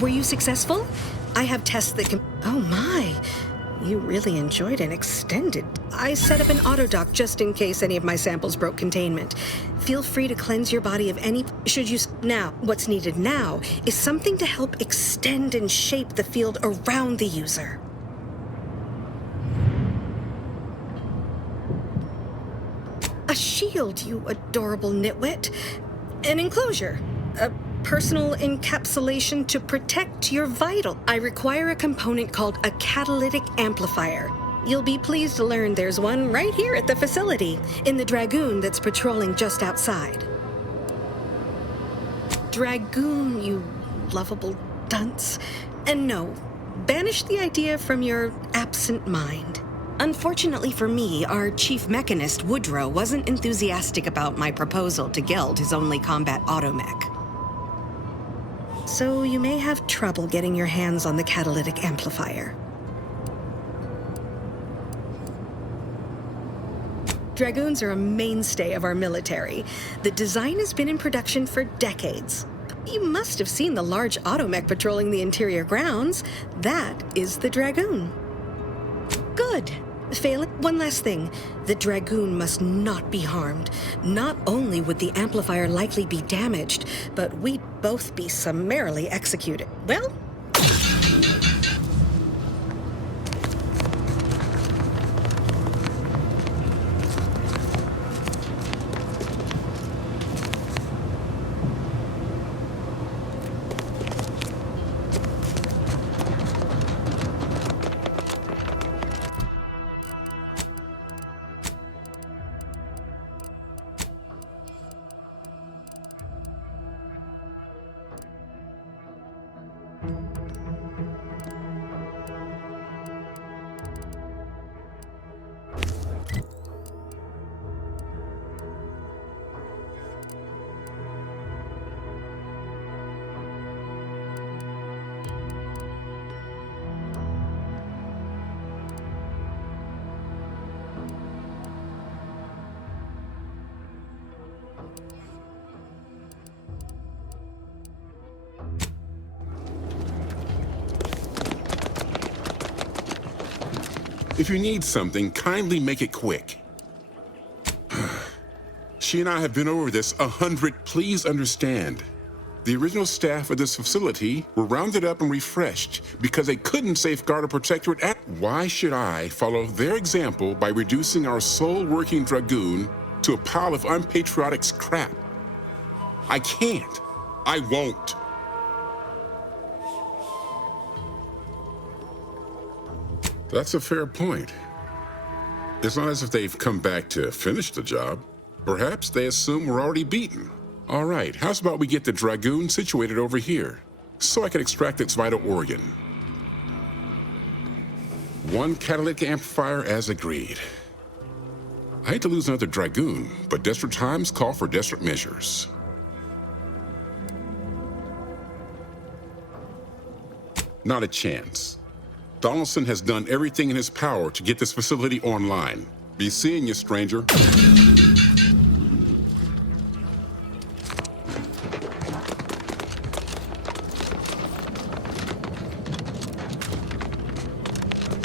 Were you successful? I have tests that can... Oh my! You really enjoyed an extended... I set up an autodock just in case any of my samples broke containment. Feel free to cleanse your body of any... Should you... Now, what's needed now is something to help extend and shape the field around the user. A shield, you adorable nitwit. An enclosure. A personal encapsulation to protect your vital. I require a component called a catalytic amplifier. You'll be pleased to learn there's one right here at the facility, in the Dragoon that's patrolling just outside. Dragoon, you lovable dunce. And no, banish the idea from your absent mind. Unfortunately for me, our chief mechanist, Woodrow, wasn't enthusiastic about my proposal to gild his only combat automech. So you may have trouble getting your hands on the catalytic amplifier. Dragoons are a mainstay of our military. The design has been in production for decades. You must have seen the large automech patrolling the interior grounds. That is the Dragoon. Good. Failing. One last thing. The Dragoon must not be harmed. Not only would the amplifier likely be damaged, but we'd both be summarily executed. Well... If you need something, kindly make it quick. She and I have been over this 100. Please understand. The original staff of this facility were rounded up and refreshed because they couldn't safeguard or protect her at... Why should I follow their example by reducing our sole working Dragoon to a pile of unpatriotic scrap? I can't. I won't. That's a fair point. It's not as if they've come back to finish the job. Perhaps they assume we're already beaten. All right, how's about we get the Dragoon situated over here, so I can extract its vital organ? One catalytic amplifier as agreed. I hate to lose another Dragoon, but desperate times call for desperate measures. Not a chance. Donaldson has done everything in his power to get this facility online. Be seeing you, stranger.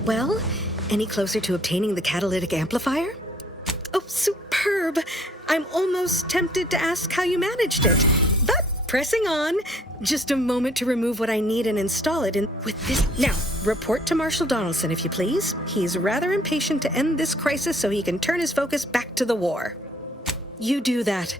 Well, any... closer to obtaining the catalytic amplifier? Oh, superb! I'm almost tempted to ask how you managed it. But pressing on. Just a moment to remove what I need and install it in with this. Now, report to Marshal Donaldson, if you please. He's rather impatient to end this crisis so he can turn his focus back to the war. You do that.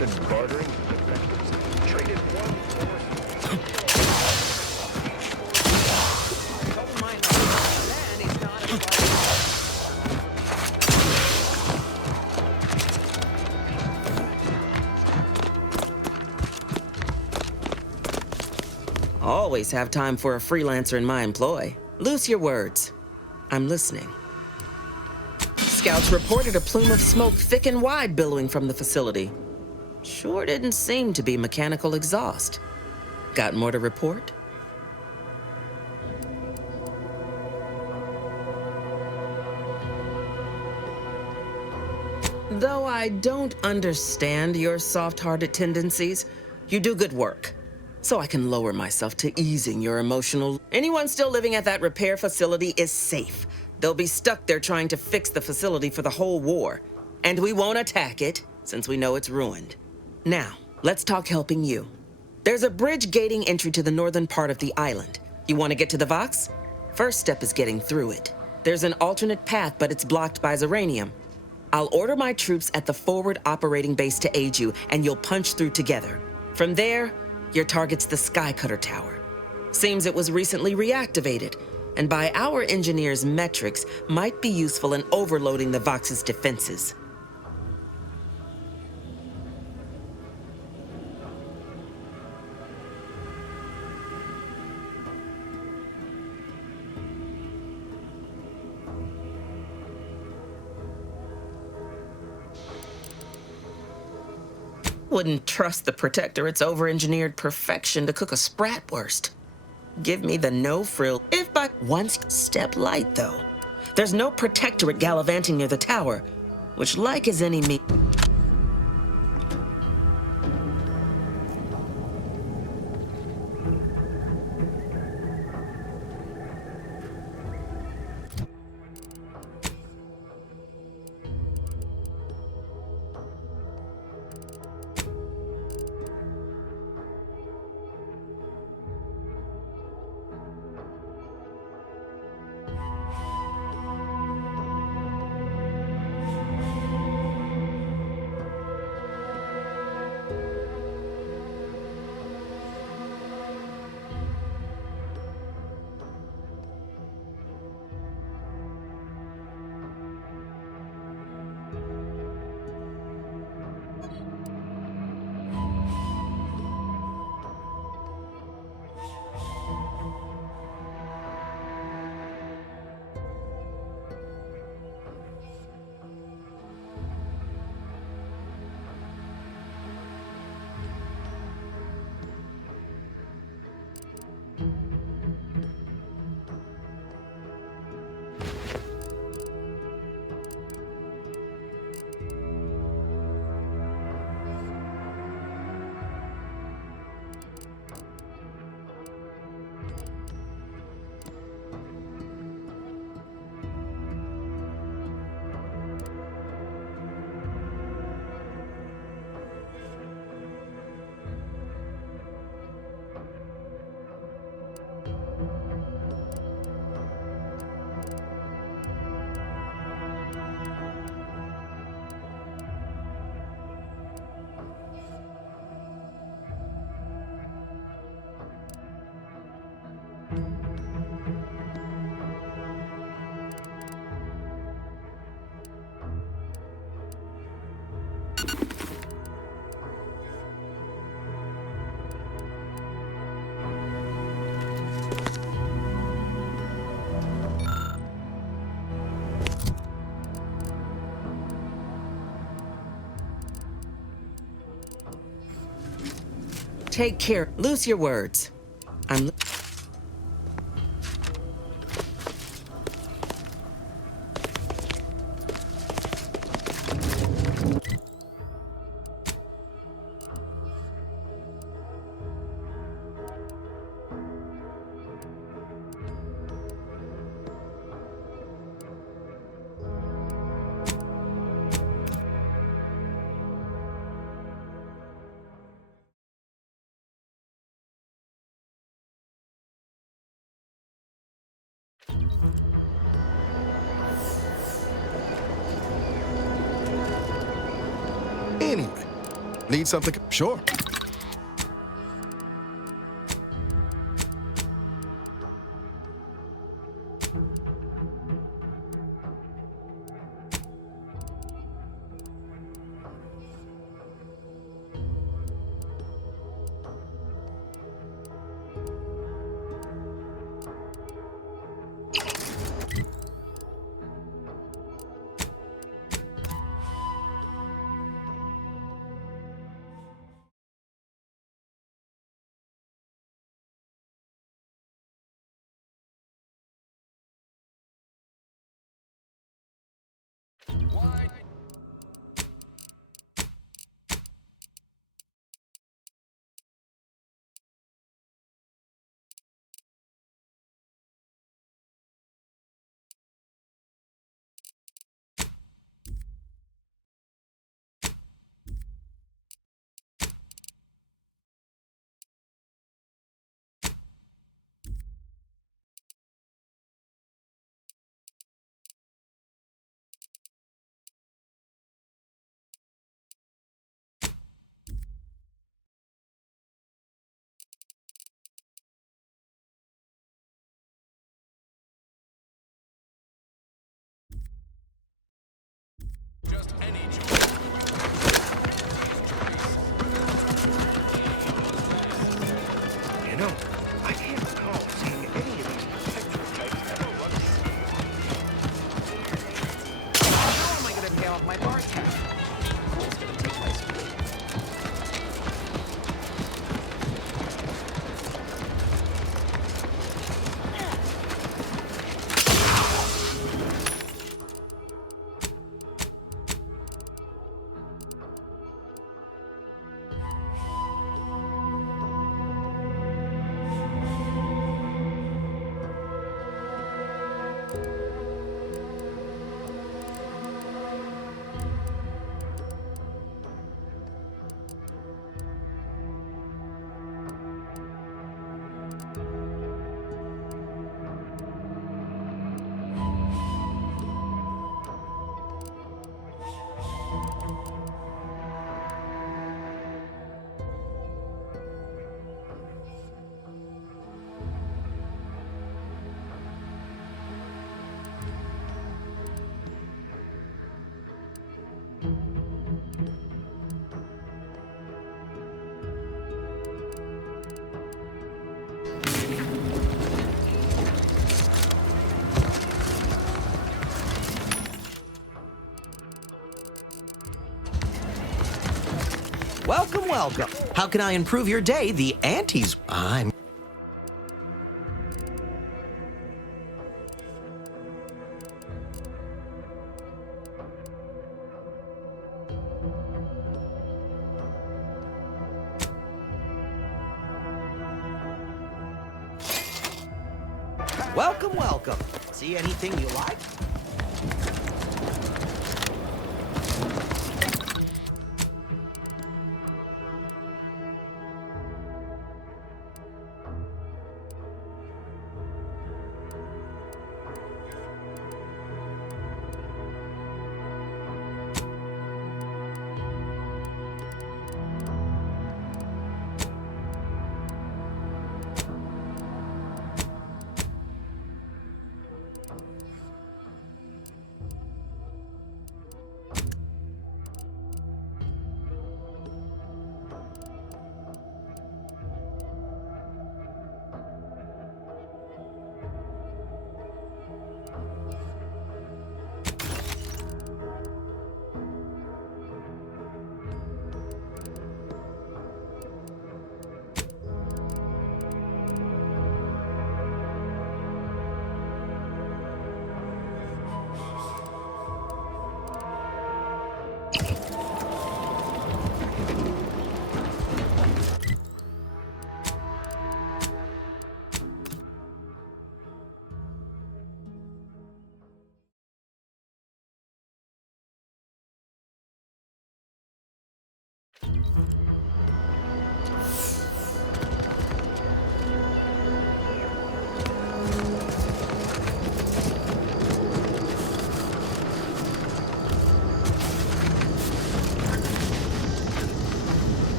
Then bartering is effective. Traded one force. Always have time for a freelancer in my employ. Loose your words. I'm listening. Scouts reported a plume of smoke thick and wide billowing from the facility. Sure didn't seem to be mechanical exhaust. Got more to report? Though I don't understand your soft-hearted tendencies, you do good work. So I can lower myself to easing your emotional... Anyone still living at that repair facility is safe. They'll be stuck there trying to fix the facility for the whole war. And we won't attack it, since we know it's ruined. Now, let's talk helping you. There's a bridge gating entry to the northern part of the island. You want to get to the Vox? First step is getting through it. There's an alternate path, but it's blocked by Zeranium. I'll order my troops at the forward operating base to aid you, and you'll punch through together. From there, your target's the Skycutter Tower. Seems it was recently reactivated, and by our engineers' metrics, might be useful in overloading the Vox's defenses. Wouldn't trust the Protectorate's over-engineered perfection to cook a spratwurst. Give me the no-frill, if by one step light, though. There's no Protectorate gallivanting near the tower, which, like as any me... Take care. Loose your words. I'm... Anyway, Need something? Sure. Just any You know, I can't recall seeing any of these protector types ever run. How am I going to pay off my bar tab? Fool's going to take my school. Welcome, welcome. How can I improve your day? The Aunties. I'm... Welcome, welcome. See anything you like?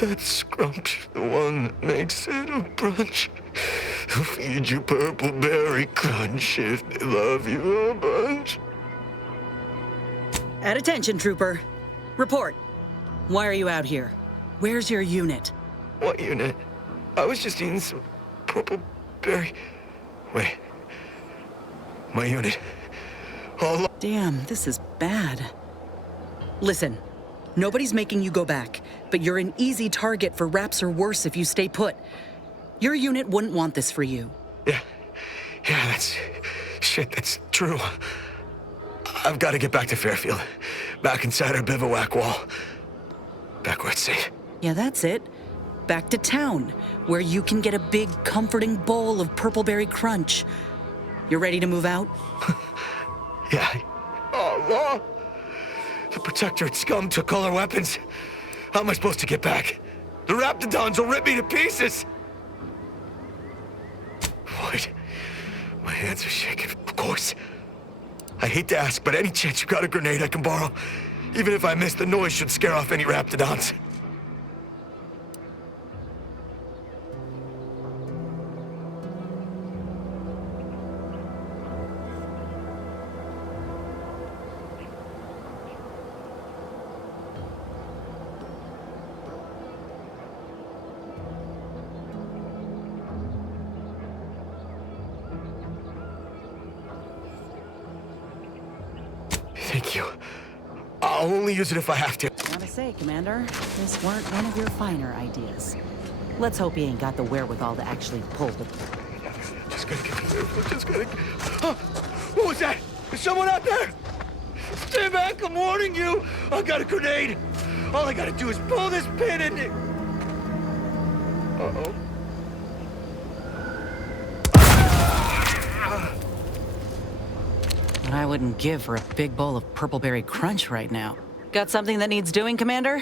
That's Scrump, the one that makes it a brunch. He'll feed you purple berry crunch if they love you a bunch. At attention, Trooper. Report. Why are you out here? Where's your unit? What unit? I was just eating some purple berry... Wait. My unit. Oh, damn, this is bad. Listen, nobody's making you go back, but you're an easy target for raps or worse if you stay put. Your unit wouldn't want this for you. Yeah, that's... Shit, that's true. I've got to get back to Fairfield. Back inside our bivouac wall. Back where it's safe. Yeah, that's it. Back to town, where you can get a big, comforting bowl of purpleberry crunch. You ready to move out? Yeah. Oh, Law! The Protectorate scum took all our weapons. How am I supposed to get back? The Raptidons will rip me to pieces! Wait. My hands are shaking. Of course. I hate to ask, but any chance you got a grenade I can borrow? Even if I miss, the noise should scare off any Raptidons. Thank you. I'll only use it if I have to. Gotta say, Commander, this weren't one of your finer ideas. Let's hope he ain't got the wherewithal to actually pull the... Just gotta get careful, just gotta... Oh, what was that? Is someone out there? Stay back, I'm warning you! I got a grenade! All I gotta do is pull this pin and... Uh-oh. What I wouldn't give for a big bowl of purpleberry crunch right now. Got something that needs doing, Commander?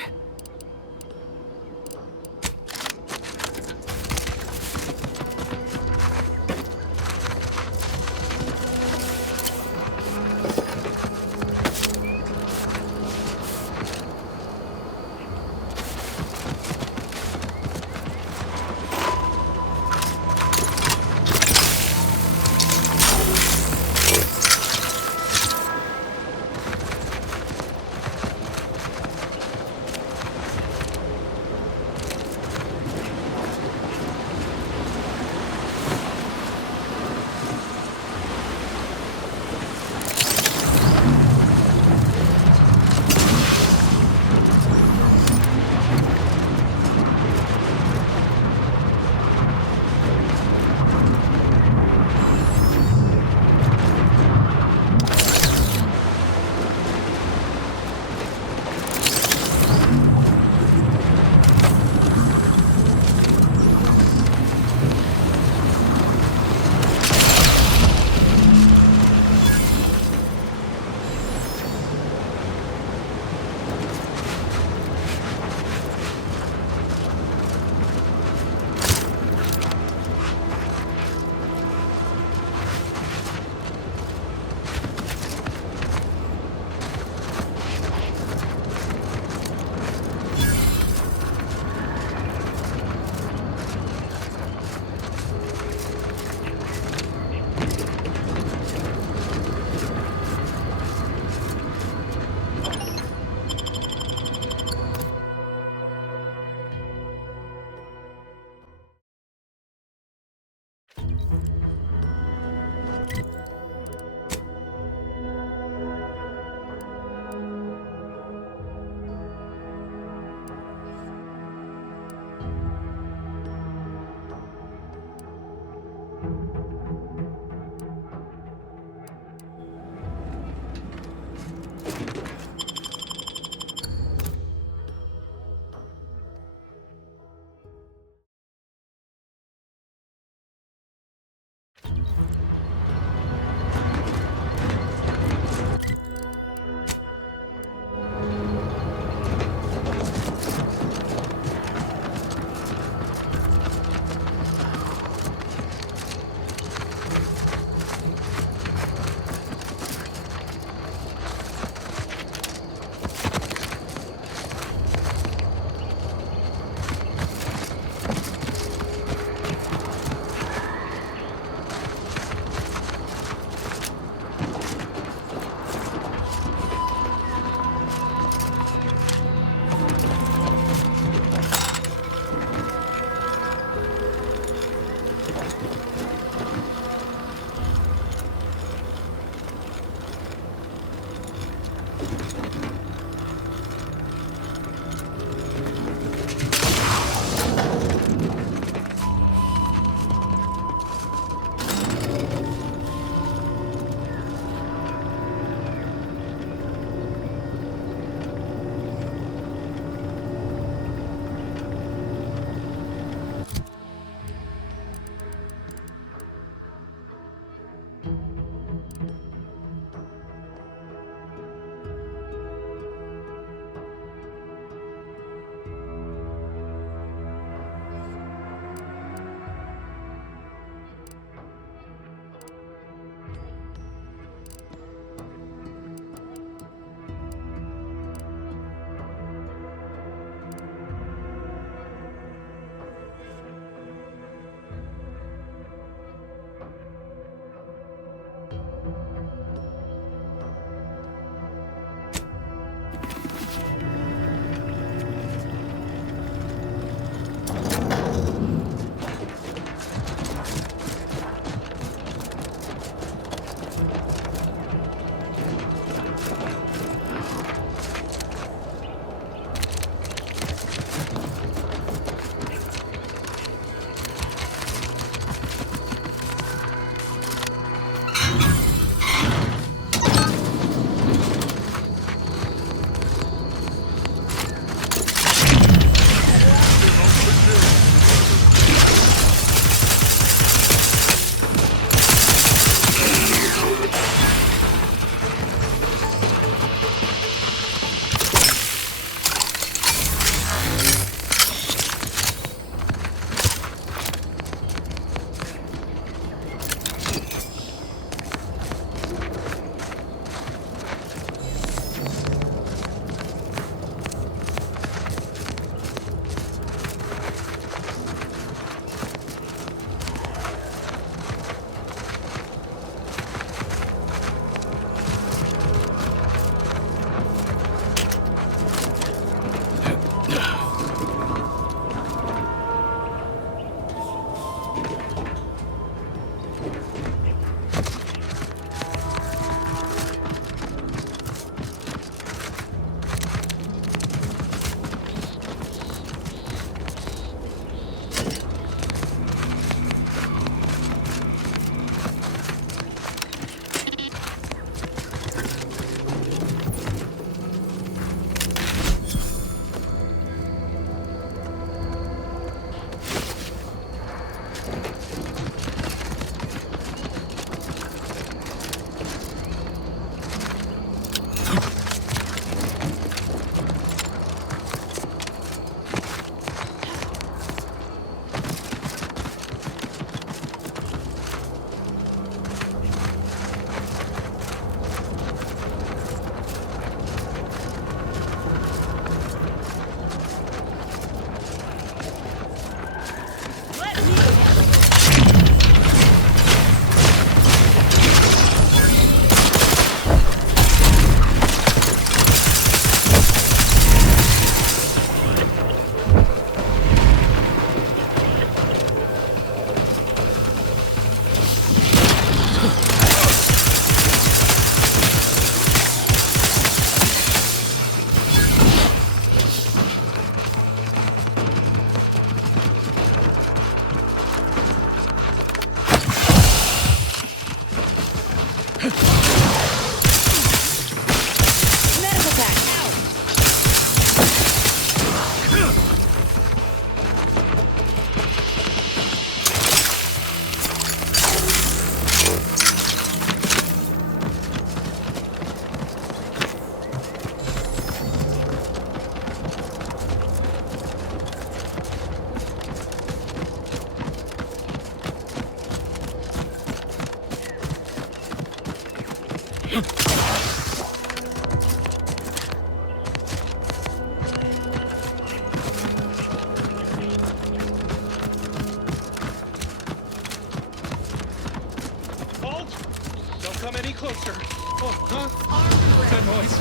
closer. Oh, huh? What's that noise?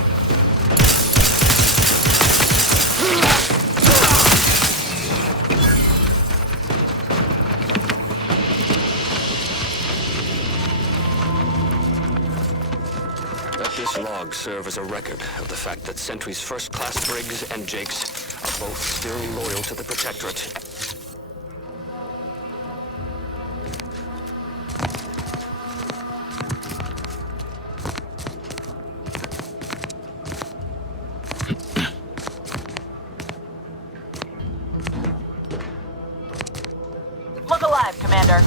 Let this log serve as a record of the fact that Sentry's first-class Briggs and Jakes are both still loyal to the Protectorate. Look alive, Commander.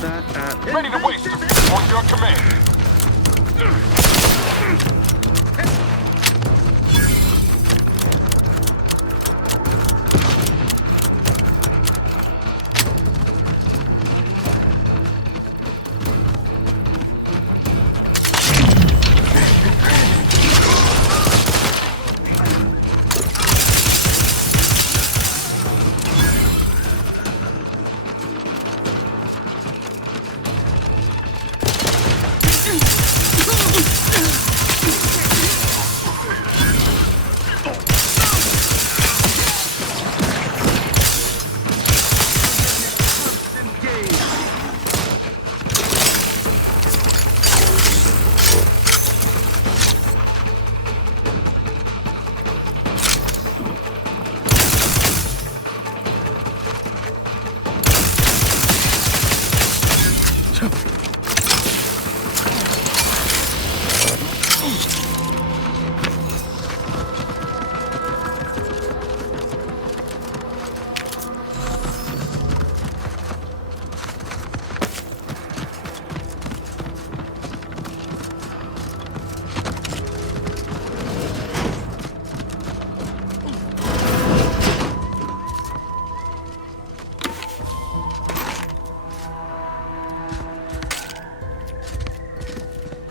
that at... Ready to waste. On your command.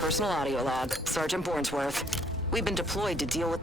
Personal audio log. Sergeant Bornsworth. We've been deployed to deal with...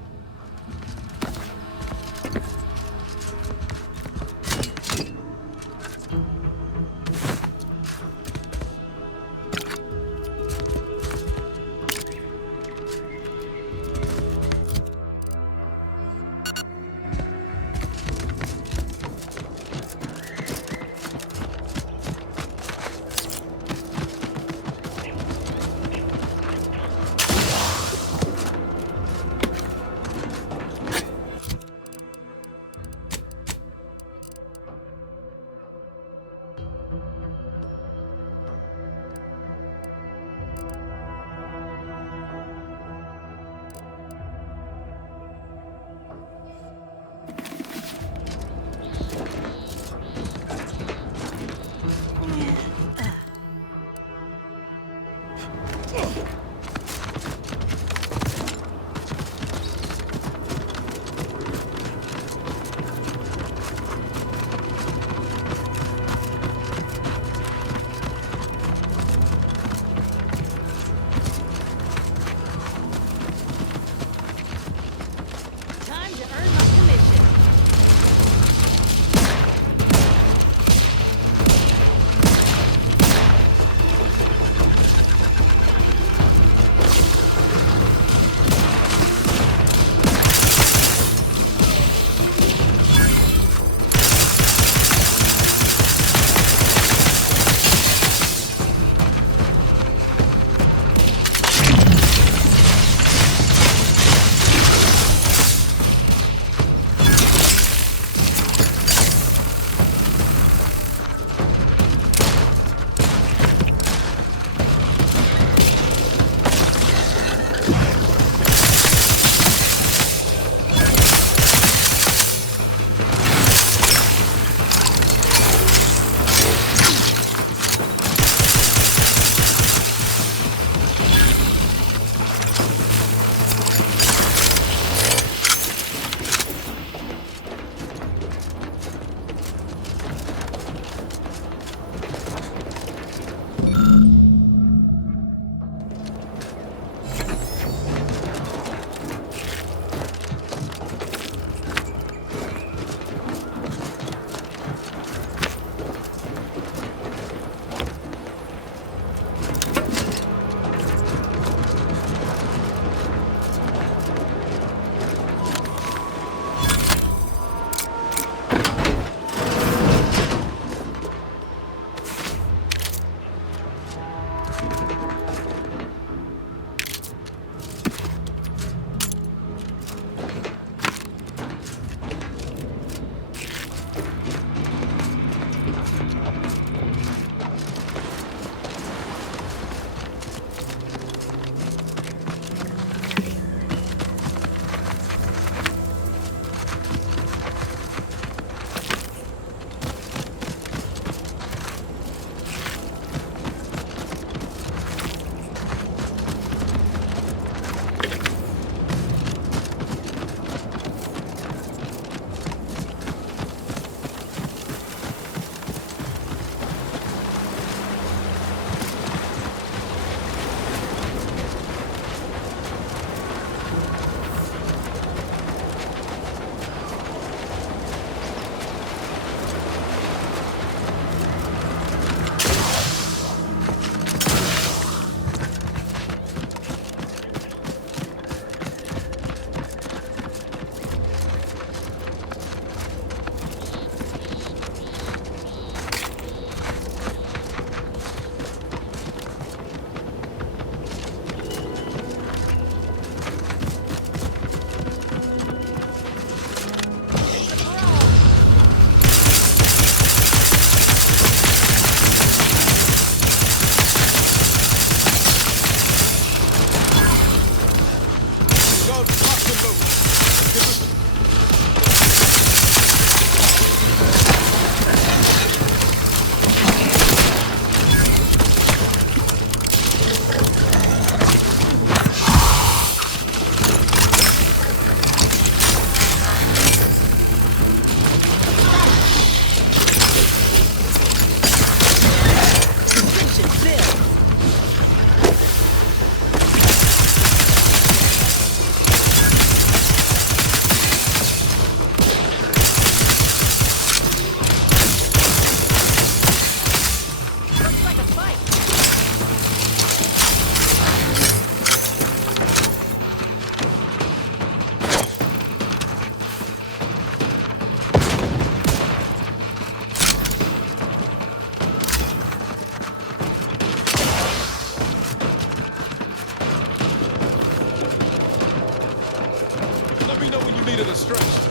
little stretched.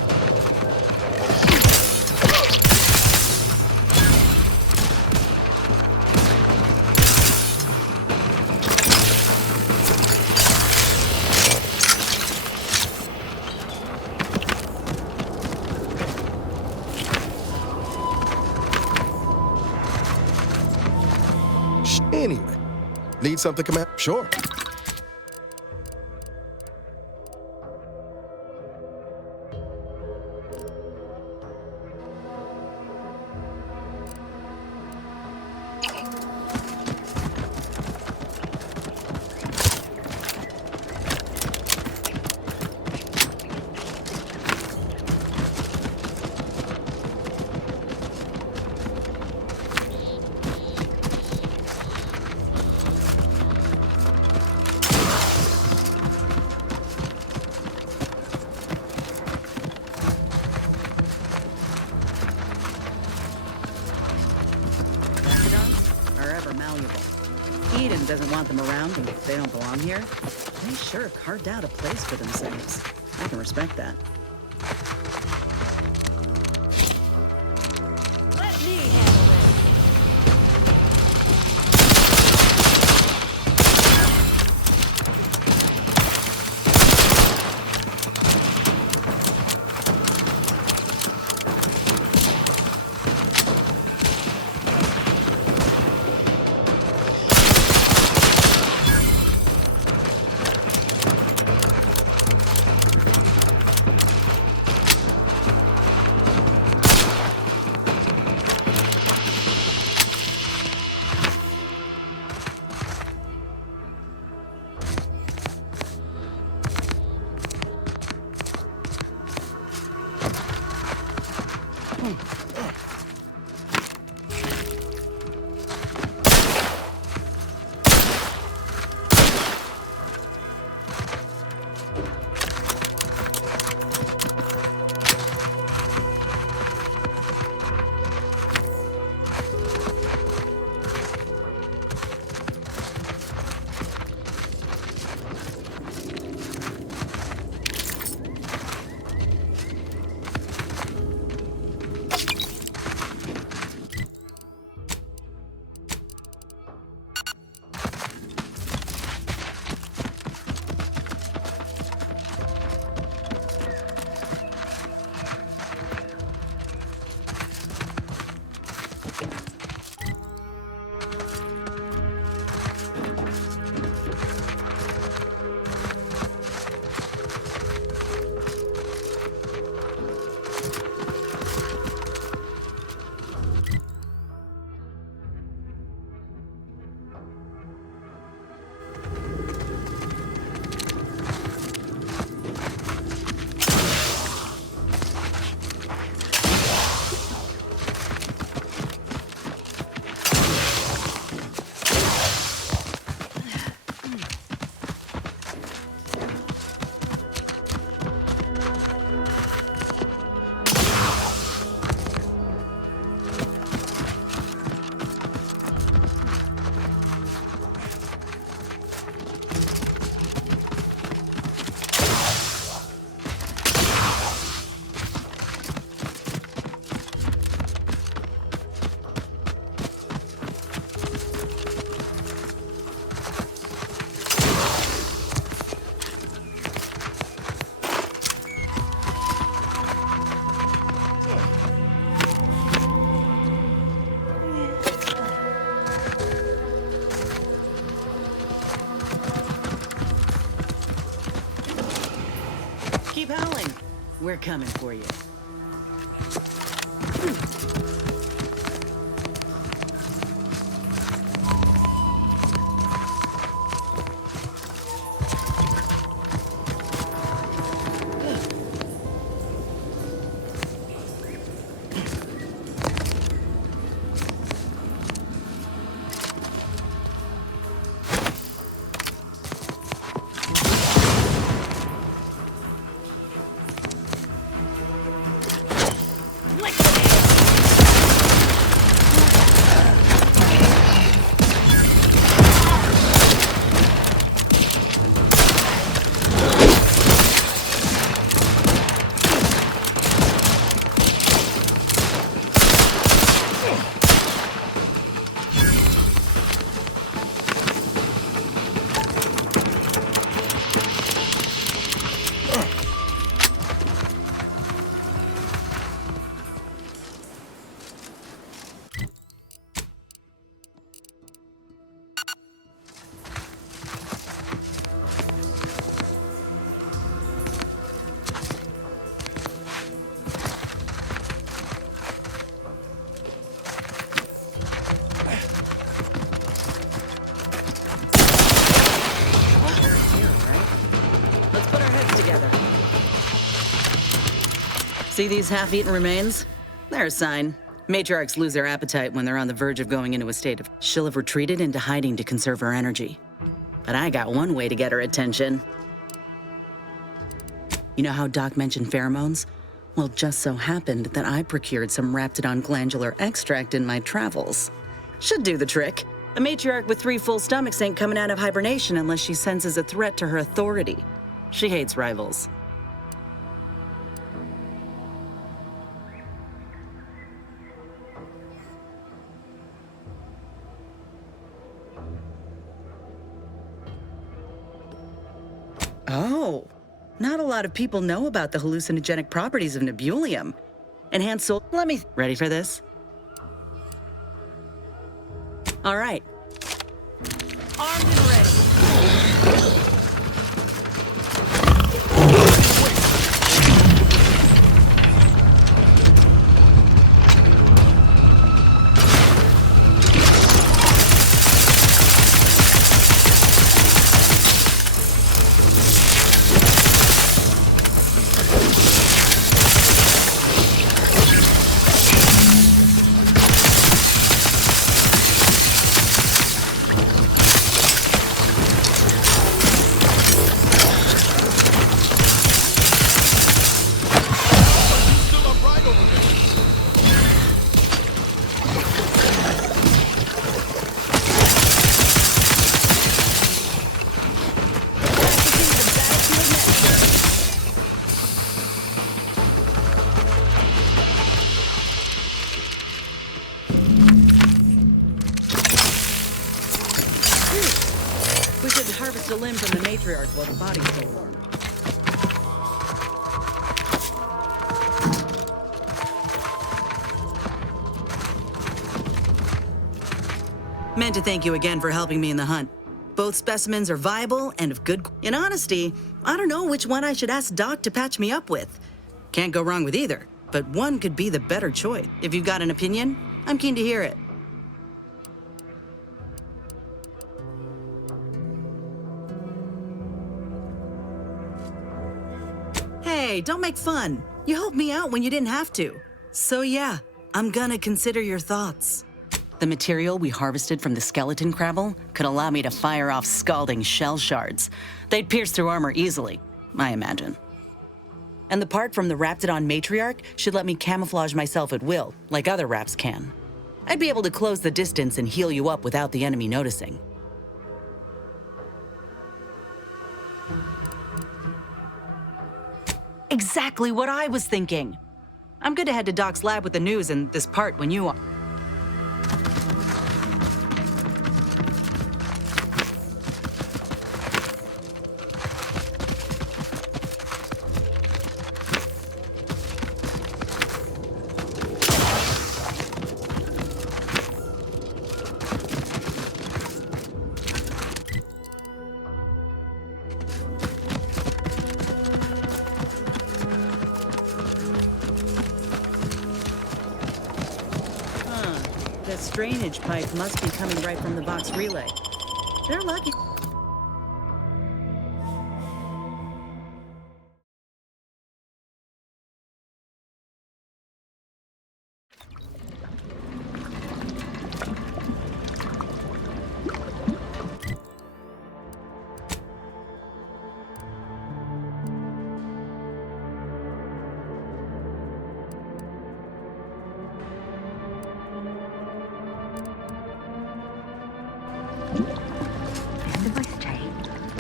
Anyway, need something, Command? Sure. Eden doesn't want them around, and if they don't belong here, they sure have carved out a place for themselves. I can respect that. Let me handle this. Keep howling. We're coming for you. See these half-eaten remains? They're a sign. Matriarchs lose their appetite when they're on the verge of going into a state of... She'll have retreated into hiding to conserve her energy. But I got one way to get her attention. You know how Doc mentioned pheromones? Well, just so happened that I procured some Raptidon glandular extract in my travels. Should do the trick. A matriarch with 3 full stomachs ain't coming out of hibernation unless she senses a threat to her authority. She hates rivals. Oh, not a lot of people know about the hallucinogenic properties of nebulium. Enhanced soul... Ready for this? All right. Armed and ready. We should harvest a limb from the matriarch while the body's still warm. Meant to thank you again for helping me in the hunt. Both specimens are viable and of good... In honesty, I don't know which one I should ask Doc to patch me up with. Can't go wrong with either, but one could be the better choice. If you've got an opinion, I'm keen to hear it. Hey, don't make fun. You helped me out when you didn't have to. So yeah, I'm gonna consider your thoughts. The material we harvested from the skeleton crabble could allow me to fire off scalding shell shards. They'd pierce through armor easily, I imagine. And the part from the Raptidon matriarch should let me camouflage myself at will, like other Raps can. I'd be able to close the distance and heal you up without the enemy noticing. Exactly what I was thinking. I'm good to head to Doc's lab with the news and this part when you are. The drainage pipe must be coming right from the box relay. They're lucky.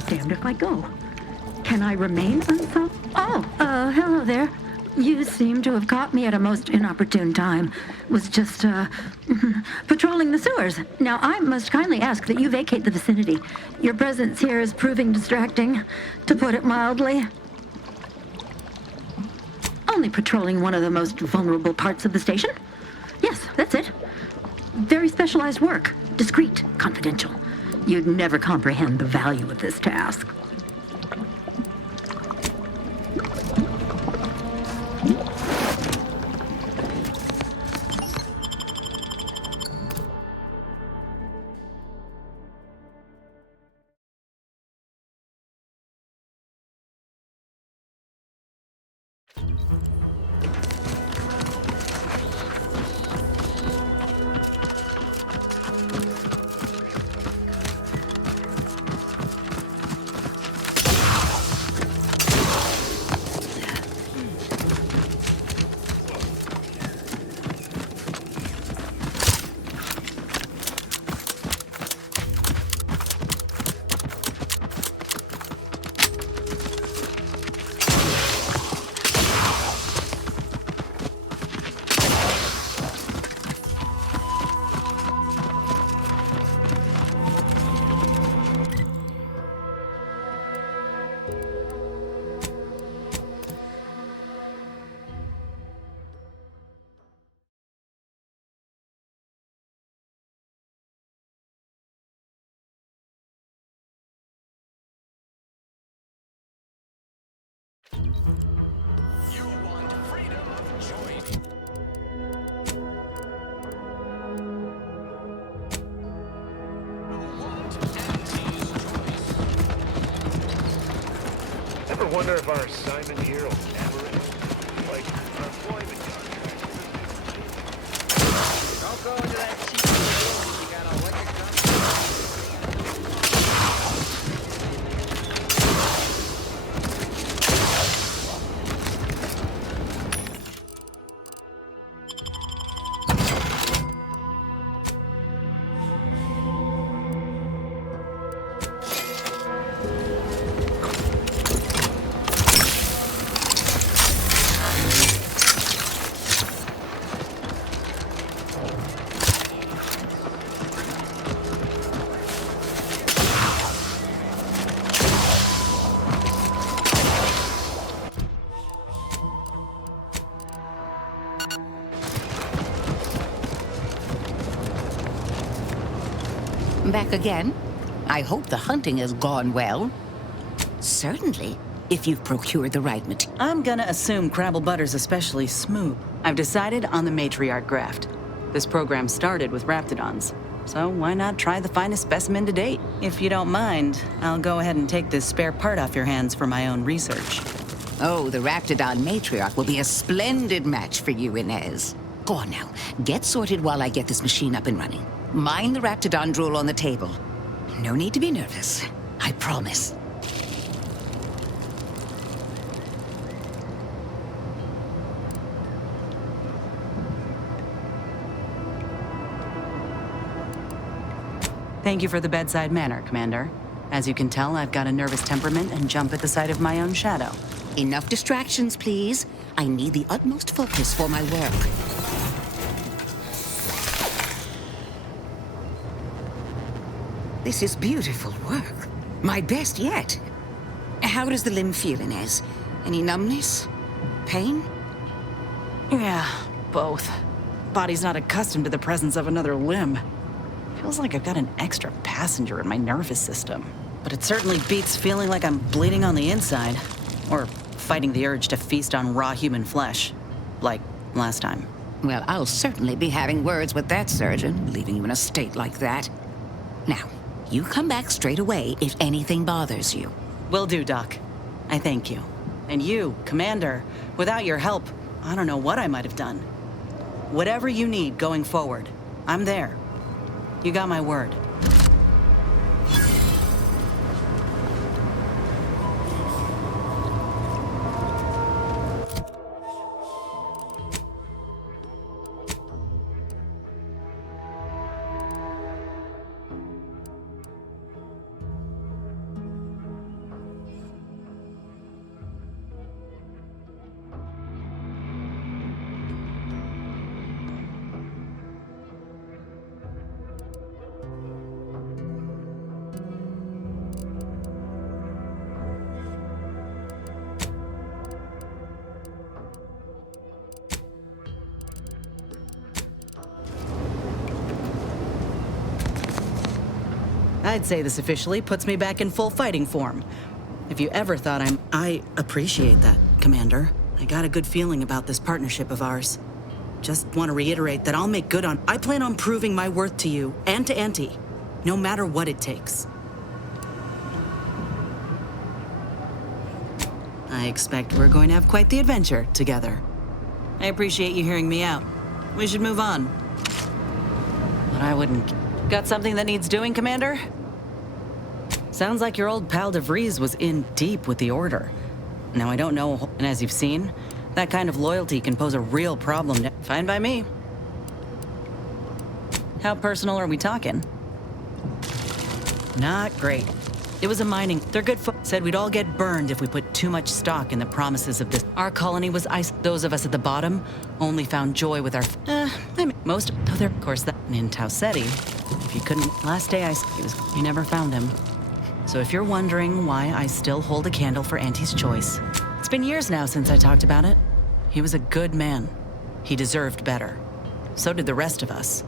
Damned if I go. Can I remain unsolved? Oh, hello there. You seem to have caught me at a most inopportune time. Was just, patrolling the sewers. Now, I must kindly ask that you vacate the vicinity. Your presence here is proving distracting, to put it mildly. Only patrolling one of the most vulnerable parts of the station? Yes, that's it. Very specialized work. Discreet, confidential. You'd never comprehend the value of this task. Ever wonder if our assignment here will never end? Like, our employment contract. Don't go into that cheap deal. You got electric Back again? I hope the hunting has gone well. Certainly, if you've procured the right material. I'm gonna assume Crabble Butter's especially smooth. I've decided on the matriarch graft. This program started with Raptidons, so why not try the finest specimen to date? If you don't mind, I'll go ahead and take this spare part off your hands for my own research. Oh, the Raptidon matriarch will be a splendid match for you, Inez. Go on now, get sorted while I get this machine up and running. Mind the Raptidon drool on the table. No need to be nervous. I promise. Thank you for the bedside manner, Commander. As you can tell, I've got a nervous temperament and jump at the sight of my own shadow. Enough distractions, please. I need the utmost focus for my work. This is beautiful work. My best yet. How does the limb feel, Inez? Any numbness? Pain? Yeah, both. Body's not accustomed to the presence of another limb. Feels like I've got an extra passenger in my nervous system. But it certainly beats feeling like I'm bleeding on the inside. Or fighting the urge to feast on raw human flesh. Like last time. Well, I'll certainly be having words with that surgeon, leaving you in a state like that. Now, you come back straight away if anything bothers you. Will do, Doc. I thank you. And you, Commander, without your help, I don't know what I might have done. Whatever you need going forward, I'm there. You got my word. I'd say this officially puts me back in full fighting form. If you ever thought I appreciate that, Commander. I got a good feeling about this partnership of ours. Just want to reiterate that I'll make good on... I plan on proving my worth to you and to Auntie, no matter what it takes. I expect we're going to have quite the adventure together. I appreciate you hearing me out. We should move on. But I wouldn't... Got something that needs doing, Commander? Sounds like your old pal DeVries was in deep with the Order. Now, I don't know, and as you've seen, that kind of loyalty can pose a real problem. Fine by me. How personal are we talking? Not great. It was a mining... They're good said we'd all get burned if we put too much stock in the promises of this. Our colony was ice. Those of us at the bottom only found joy with our... most... Though they're... Of course, that... In Tausetti, if you couldn't... Last day we never found him. So if you're wondering why I still hold a candle for Auntie's choice, it's been years now since I talked about it. He was a good man. He deserved better. So did the rest of us.